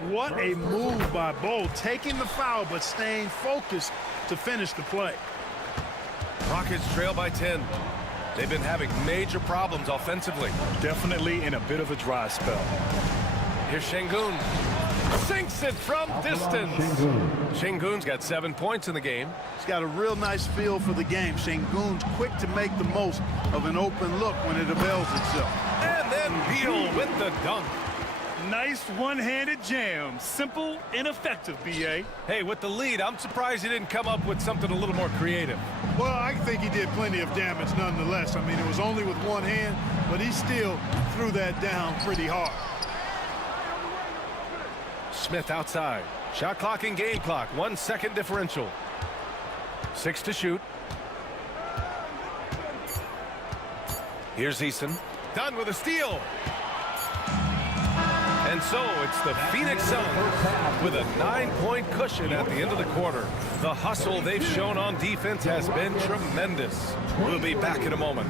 What a move by Bowl, taking the foul but staying focused to finish the play. Rockets trail by 10. They've been having major problems offensively. Definitely in a bit of a dry spell. Here's Şengün. Sinks it from distance. Şengün's got 7 points in the game. He's got a real nice feel for the game. Şengün's quick to make the most of an open look when it avails itself. And then Beal with the dunk. Nice one-handed jam. Simple and effective, B.A. Hey, with the lead, I'm surprised he didn't come up with something a little more creative. Well, I think he did plenty of damage nonetheless. I mean, it was only with one hand, but he still threw that down pretty hard. Smith outside. Shot clock and game clock. 1 second differential. 6 to shoot. Here's Eason. Done with a steal. And so it's the Phoenix Suns with a 9-point cushion at the end of the quarter. The hustle they've shown on defense has been tremendous. We'll be back in a moment.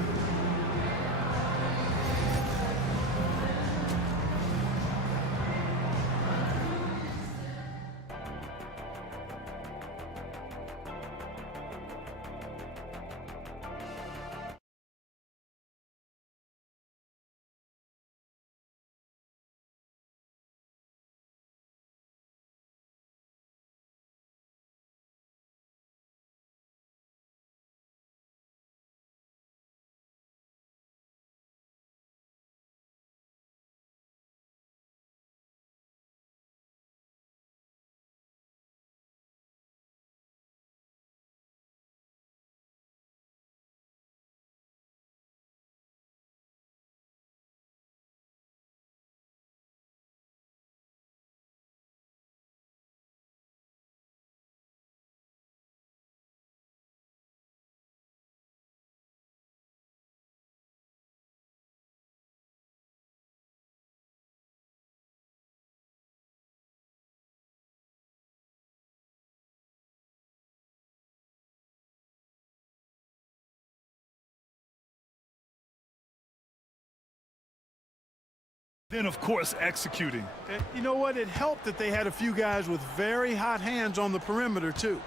Then, of course, executing. You know what? It helped that they had a few guys with very hot hands on the perimeter, too.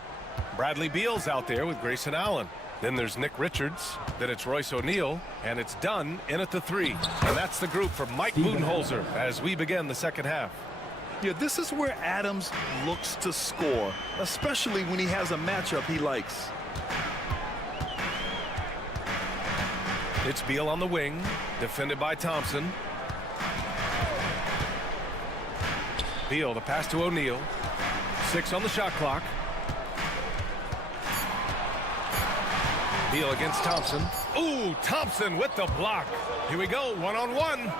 Bradley Beal's out there with Grayson Allen. Then there's Nick Richards. Then it's Royce O'Neal. And it's Dunn in at the 3. And that's the group from Mike Budenholzer as we begin the second half. Yeah, this is where Adams looks to score, especially when he has a matchup he likes. It's Beal on the wing, defended by Thompson. Beal, the pass to O'Neal. 6 on the shot clock. Beal against Thompson. Ooh, Thompson with the block. Here we go, one-on-one.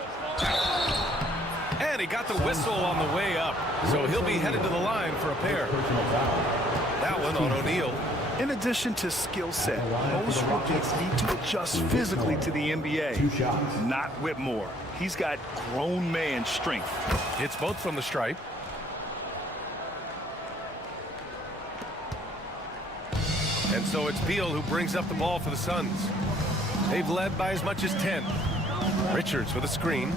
And he got the whistle on the way up. So he'll be headed to the line for a pair. That one on O'Neal. In addition to skill set, most rookies need to adjust physically to the NBA. Not Whitmore. He's got grown man strength. Hits both from the stripe. And so it's Beal who brings up the ball for the Suns. They've led by as much as 10. Richards with a screen.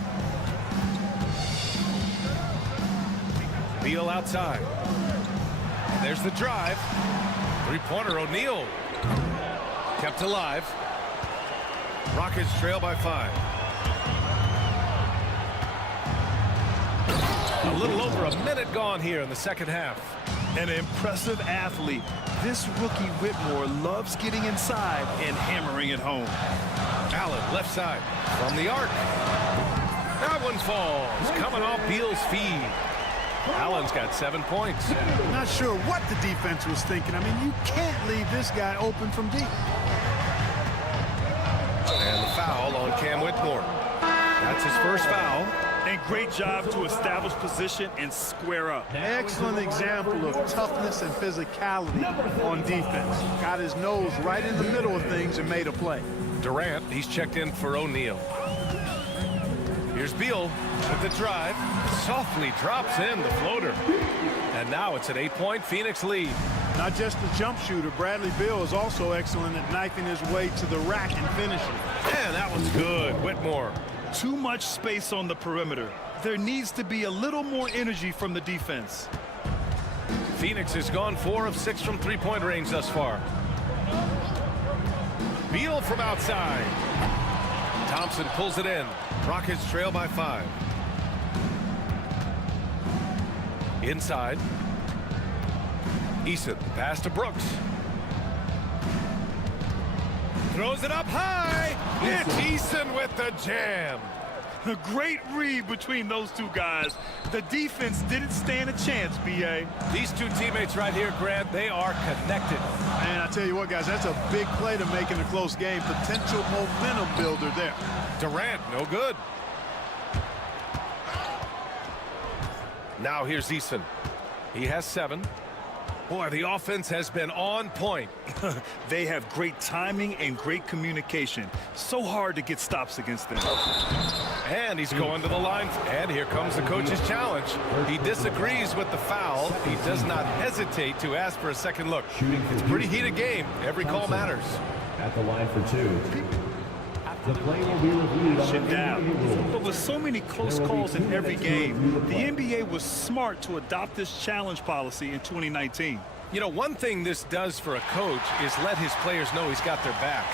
Beal outside. And there's the drive. Three-pointer, O'Neal. Kept alive. Rockets trail by 5. A little over a minute gone here in the second half. An impressive athlete. This rookie Whitmore loves getting inside and hammering it home. Allen left side from the arc. That one falls, coming off Beal's feed. Allen's got 7 points. Not sure what the defense was thinking. I mean, you can't leave this guy open from deep. And the foul on Cam Whitmore. That's his first foul. And great job to establish position and square up. Excellent example of toughness and physicality on defense. Got his nose right in the middle of things and made a play. Durant, he's checked in for O'Neal. Here's Beal with the drive. Softly drops in the floater. And now it's an 8-point Phoenix lead. Not just a jump shooter, Bradley Beal is also excellent at knifing his way to the rack and finishing. And that one's good. Whitmore. Too much space on the perimeter. There needs to be a little more energy from the defense. Phoenix has gone 4 of 6 from three-point range thus far. Beal from outside. Thompson pulls it in. Rockets trail by 5. Inside. Eason, pass to Brooks. Throws it up high. It's Eason with the jam. A great read between those two guys. The defense didn't stand a chance, B.A. These two teammates right here, Grant, they are connected. Man, I tell you what, guys, that's a big play to make in a close game. Potential momentum builder there. Durant, no good. Now here's Eason. He has 7. Boy, the offense has been on point. They have great timing and great communication. So hard to get stops against them. And he's going to the line. And here comes the coach's challenge. He disagrees with the foul. He does not hesitate to ask for a second look. It's a pretty heated game. Every call matters. At the line for 2. The play will be reviewed down. But with so many close calls in every game, the NBA was smart to adopt this challenge policy in 2019. You know, one thing this does for a coach is let his players know he's got their back.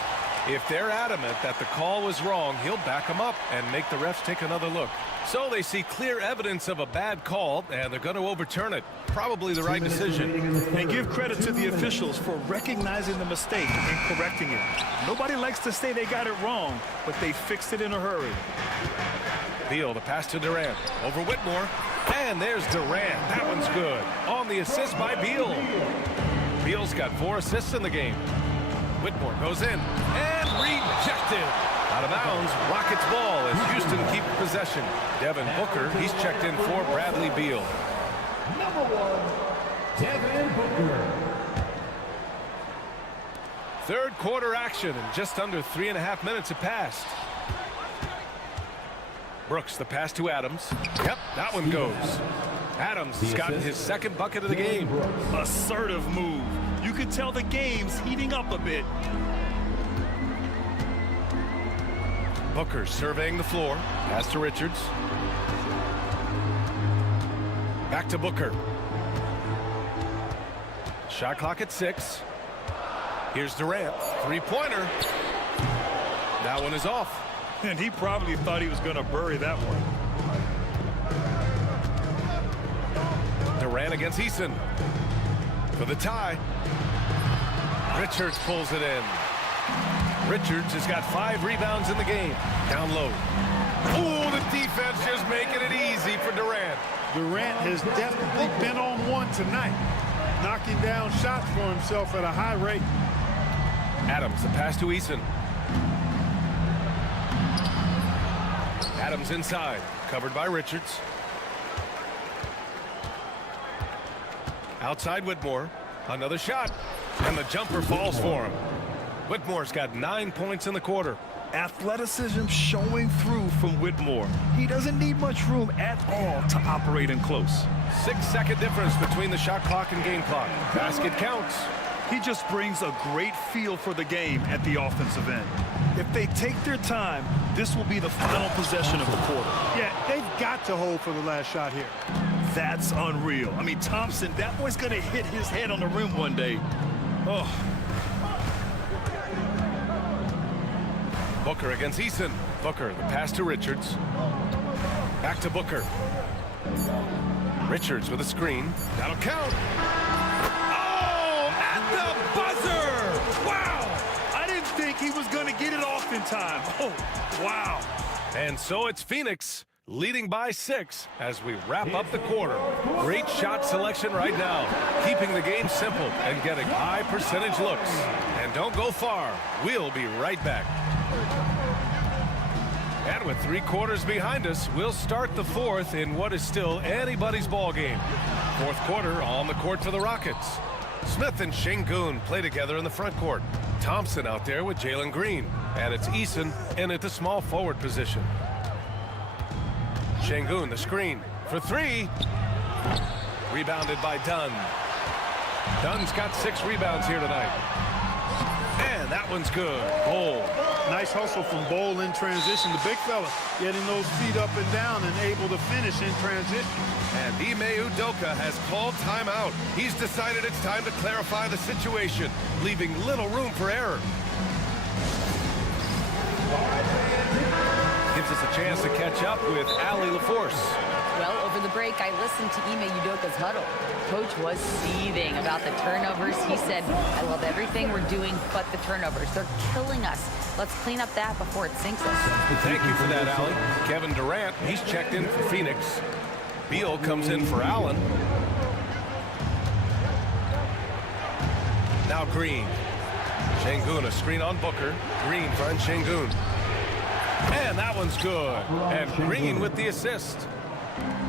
If they're adamant that the call was wrong, he'll back them up and make the refs take another look. So they see clear evidence of a bad call, and they're going to overturn it. Probably the right decision. And give credit to the officials for recognizing the mistake and correcting it. Nobody likes to say they got it wrong, but they fixed it in a hurry. Beal, the pass to Durant. Over Whitmore. And there's Durant. That one's good. On the assist by Beal. Beal's got 4 assists in the game. Whitmore goes in and rejected. Out of bounds, Rockets ball as Houston keep possession. Devin Booker, he's checked in for Bradley Beal. Number 1, Devin Booker. Third quarter action, and just under 3.5 minutes have passed. Brooks, the pass to Adams. Yep, that one goes. Adams has gotten his second bucket of the game. Assertive move. You can tell the game's heating up a bit. Booker surveying the floor. Pass to Richards. Back to Booker. Shot clock at 6. Here's Durant. Three-pointer. That one is off. And he probably thought he was going to bury that one. Durant against Eason. For the tie. Richards pulls it in. Richards has got 5 rebounds in the game. Down low. Oh, the defense just making it easy for Durant. Durant has definitely been on one tonight, knocking down shots for himself at a high rate. Adams, the pass to Eason. Adams inside, covered by Richards. Outside Whitmore, another shot. And the jumper falls for him. Whitmore's got 9 points in the quarter. Athleticism showing through from Whitmore. He doesn't need much room at all to operate in close. 6-second difference between the shot clock and game clock. Basket counts. He just brings a great feel for the game at the offensive end. If they take their time, this will be the final possession of the quarter. Yeah, they've got to hold for the last shot here. That's unreal. I mean, Thompson, that boy's going to hit his head on the rim one day. Oh. Booker against Eason. Booker, the pass to Richards. Back to Booker. Richards with a screen. That'll count. The buzzer! Wow! I didn't think he was going to get it off in time. Oh, wow. And so it's Phoenix leading by 6 as we wrap up the quarter. Great shot selection right now, keeping the game simple and getting high percentage looks. And don't go far. We'll be right back. And with 3 quarters behind us, we'll start the 4th in what is still anybody's ball game. 4th quarter on the court for the Rockets. Smith and Şengün play together in the front court. Thompson out there with Jalen Green. And it's Eason in at the small forward position. Şengün, the screen for 3. Rebounded by Dunn. Dunn's got 6 rebounds here tonight. And that one's good. Bol. Nice hustle from Bol in transition. The big fella getting those feet up and down and able to finish in transition. And Ime Udoka has called timeout. He's decided it's time to clarify the situation, leaving little room for error. Gives us a chance to catch up with Allie LaForce. Well, over the break, I listened to Ime Udoka's huddle. Coach was seething about the turnovers. He said, I love everything we're doing but the turnovers. They're killing us. Let's clean up that before it sinks us. Thank you for that, Allie. Kevin Durant, he's checked in for Phoenix. Beal comes in for Allen. Now Green. Şengün, a screen on Booker. Green finds Şengün. And that one's good. And Green with the assist.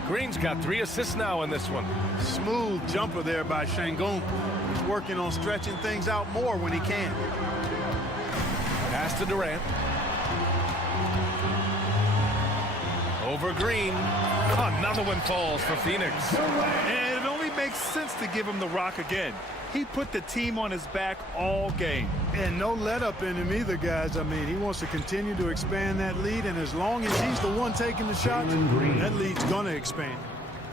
Green's got 3 assists now in this one. Smooth jumper there by Şengün. He's working on stretching things out more when he can. Pass to Durant. Over Green. Another one falls for Phoenix. And it only makes sense to give him the rock again. He put the team on his back all game. And no let up in him either, guys. I mean, he wants to continue to expand that lead, and as long as he's the one taking the shots, that lead's going to expand.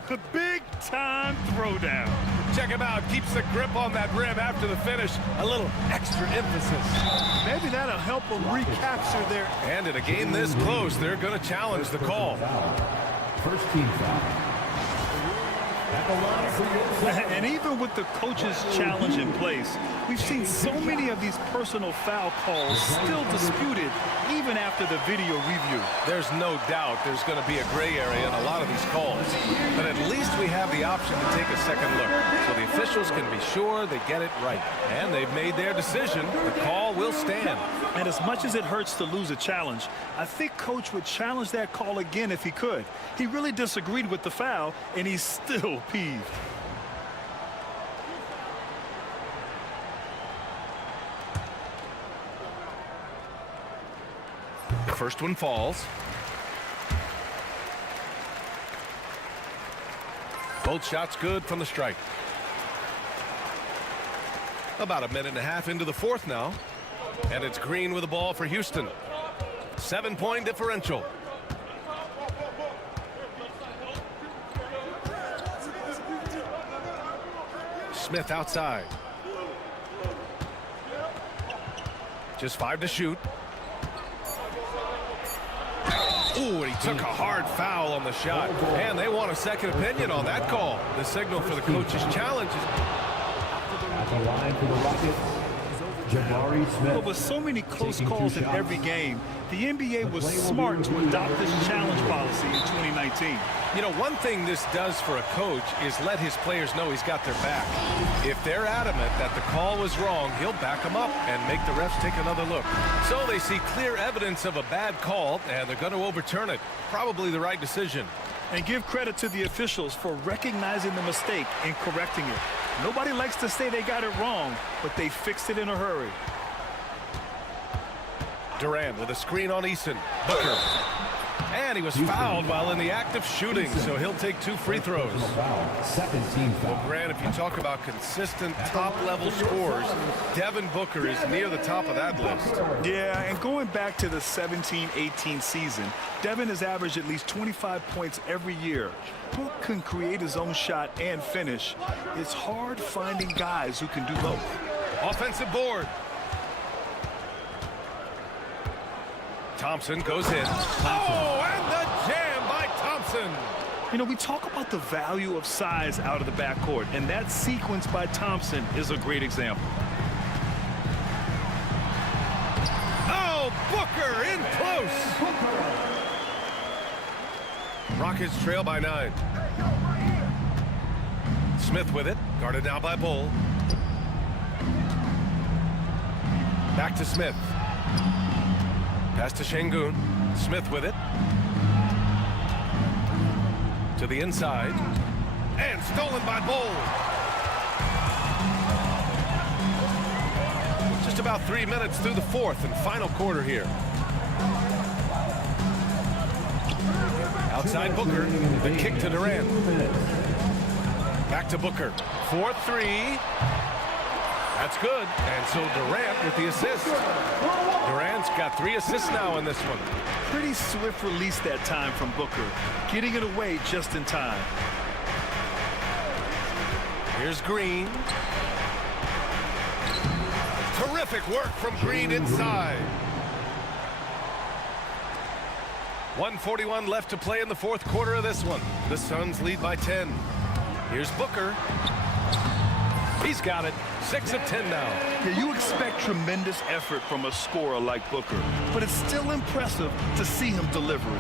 The big-time throwdown. Check him out. Keeps the grip on that rim after the finish. A little extra emphasis. Maybe that'll help them recapture their... And in a game this close, they're going to challenge the call. First team foul. And even with the coach's challenge in place, we've seen so many of these personal foul calls still disputed even after the video review. There's no doubt there's going to be a gray area in a lot of these calls. But at least we have the option to take a second look, so the officials can be sure they get it right. And they've made their decision. The call will stand. And as much as it hurts to lose a challenge, I think Coach would challenge that call again if he could. He really disagreed with the foul, and he's still peeved. The first one falls. Both shots good from the strike. About a minute and a half into the 4th now. And it's Green with the ball for Houston. 7-point differential. Smith outside. Just 5 to shoot. Ooh, and he took a hard foul on the shot. And they want a second opinion on that call. The signal for the coach's challenge is... At the line for the Rockets, But with so many close calls in every game, the NBA was smart to adopt this challenge policy in 2019. You know, one thing this does for a coach is let his players know he's got their back. If they're adamant that the call was wrong, he'll back them up and make the refs take another look. So they see clear evidence of a bad call, and they're going to overturn it. Probably the right decision. And give credit to the officials for recognizing the mistake and correcting it. Nobody likes to say they got it wrong, but they fixed it in a hurry. Durant with a screen on Eason. Booker. And he was fouled while in the act of shooting, so he'll take 2 free throws. Second team foul. Well, Grant, if you talk about consistent top-level scores, Devin Booker is near the top of that list. Yeah, and going back to the 17-18 season, Devin has averaged at least 25 points every year. Book can create his own shot and finish. It's hard finding guys who can do both. Offensive board. Thompson goes in. Oh, and the jam by Thompson. You know, we talk about the value of size out of the backcourt, and that sequence by Thompson is a great example. Oh, Booker in close. Rockets trail by 9. Smith with it, guarded now by Bull. Back to Smith. Pass to Şengün. Smith with it. To the inside. And stolen by Bull. Just about 3 minutes through the fourth and final quarter here. Outside Booker. The kick to Durant. Back to Booker. 4-3. That's good. And so Durant with the assist. Durant's got 3 assists now in this one. Pretty swift release that time from Booker, getting it away just in time. Here's Green. Terrific work from Green inside. 1:41 left to play in the fourth quarter of this one. The Suns lead by 10. Here's Booker. He's got it. 6 of 10 now. Yeah, you expect tremendous effort from a scorer like Booker, but it's still impressive to see him delivering.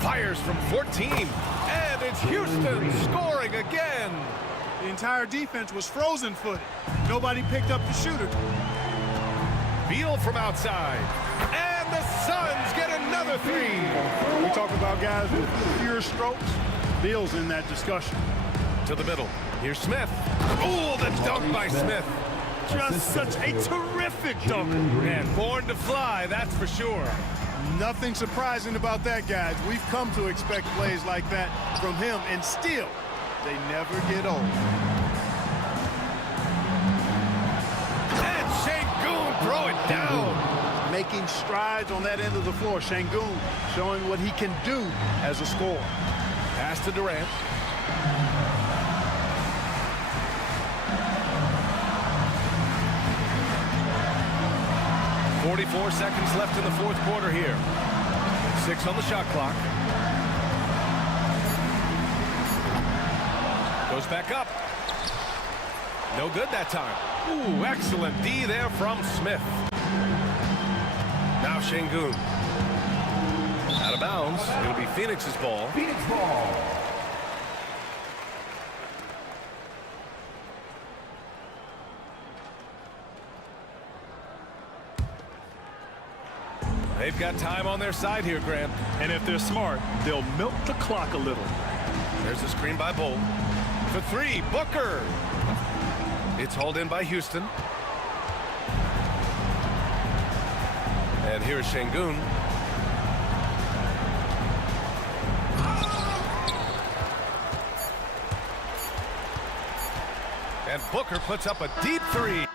Fires from 14, and it's Houston scoring again. The entire defense was frozen-footed. Nobody picked up the shooter. Beal from outside, and the Suns get another 3. We talk about guys with fewer strokes. Beal's in that discussion. To the middle. Here's Smith. Oh, the dunk by Smith. Just such a terrific dunk. And born to fly, that's for sure. Nothing surprising about that, guys. We've come to expect plays like that from him, and still, they never get old. And Şengün throw it down. Making strides on that end of the floor. Şengün showing what he can do as a scorer. Pass to Durant. .44 seconds left in the fourth quarter here. 6 on the shot clock. Goes back up. No good that time. Ooh, excellent D there from Smith. Now Şengün. Out of bounds. It'll be Phoenix's ball. Phoenix ball. They've got time on their side here, Grant. And if they're smart, they'll milk the clock a little. There's a screen by Bull. For 3, Booker. It's hauled in by Houston. And here's Şengün. And Booker puts up a deep 3.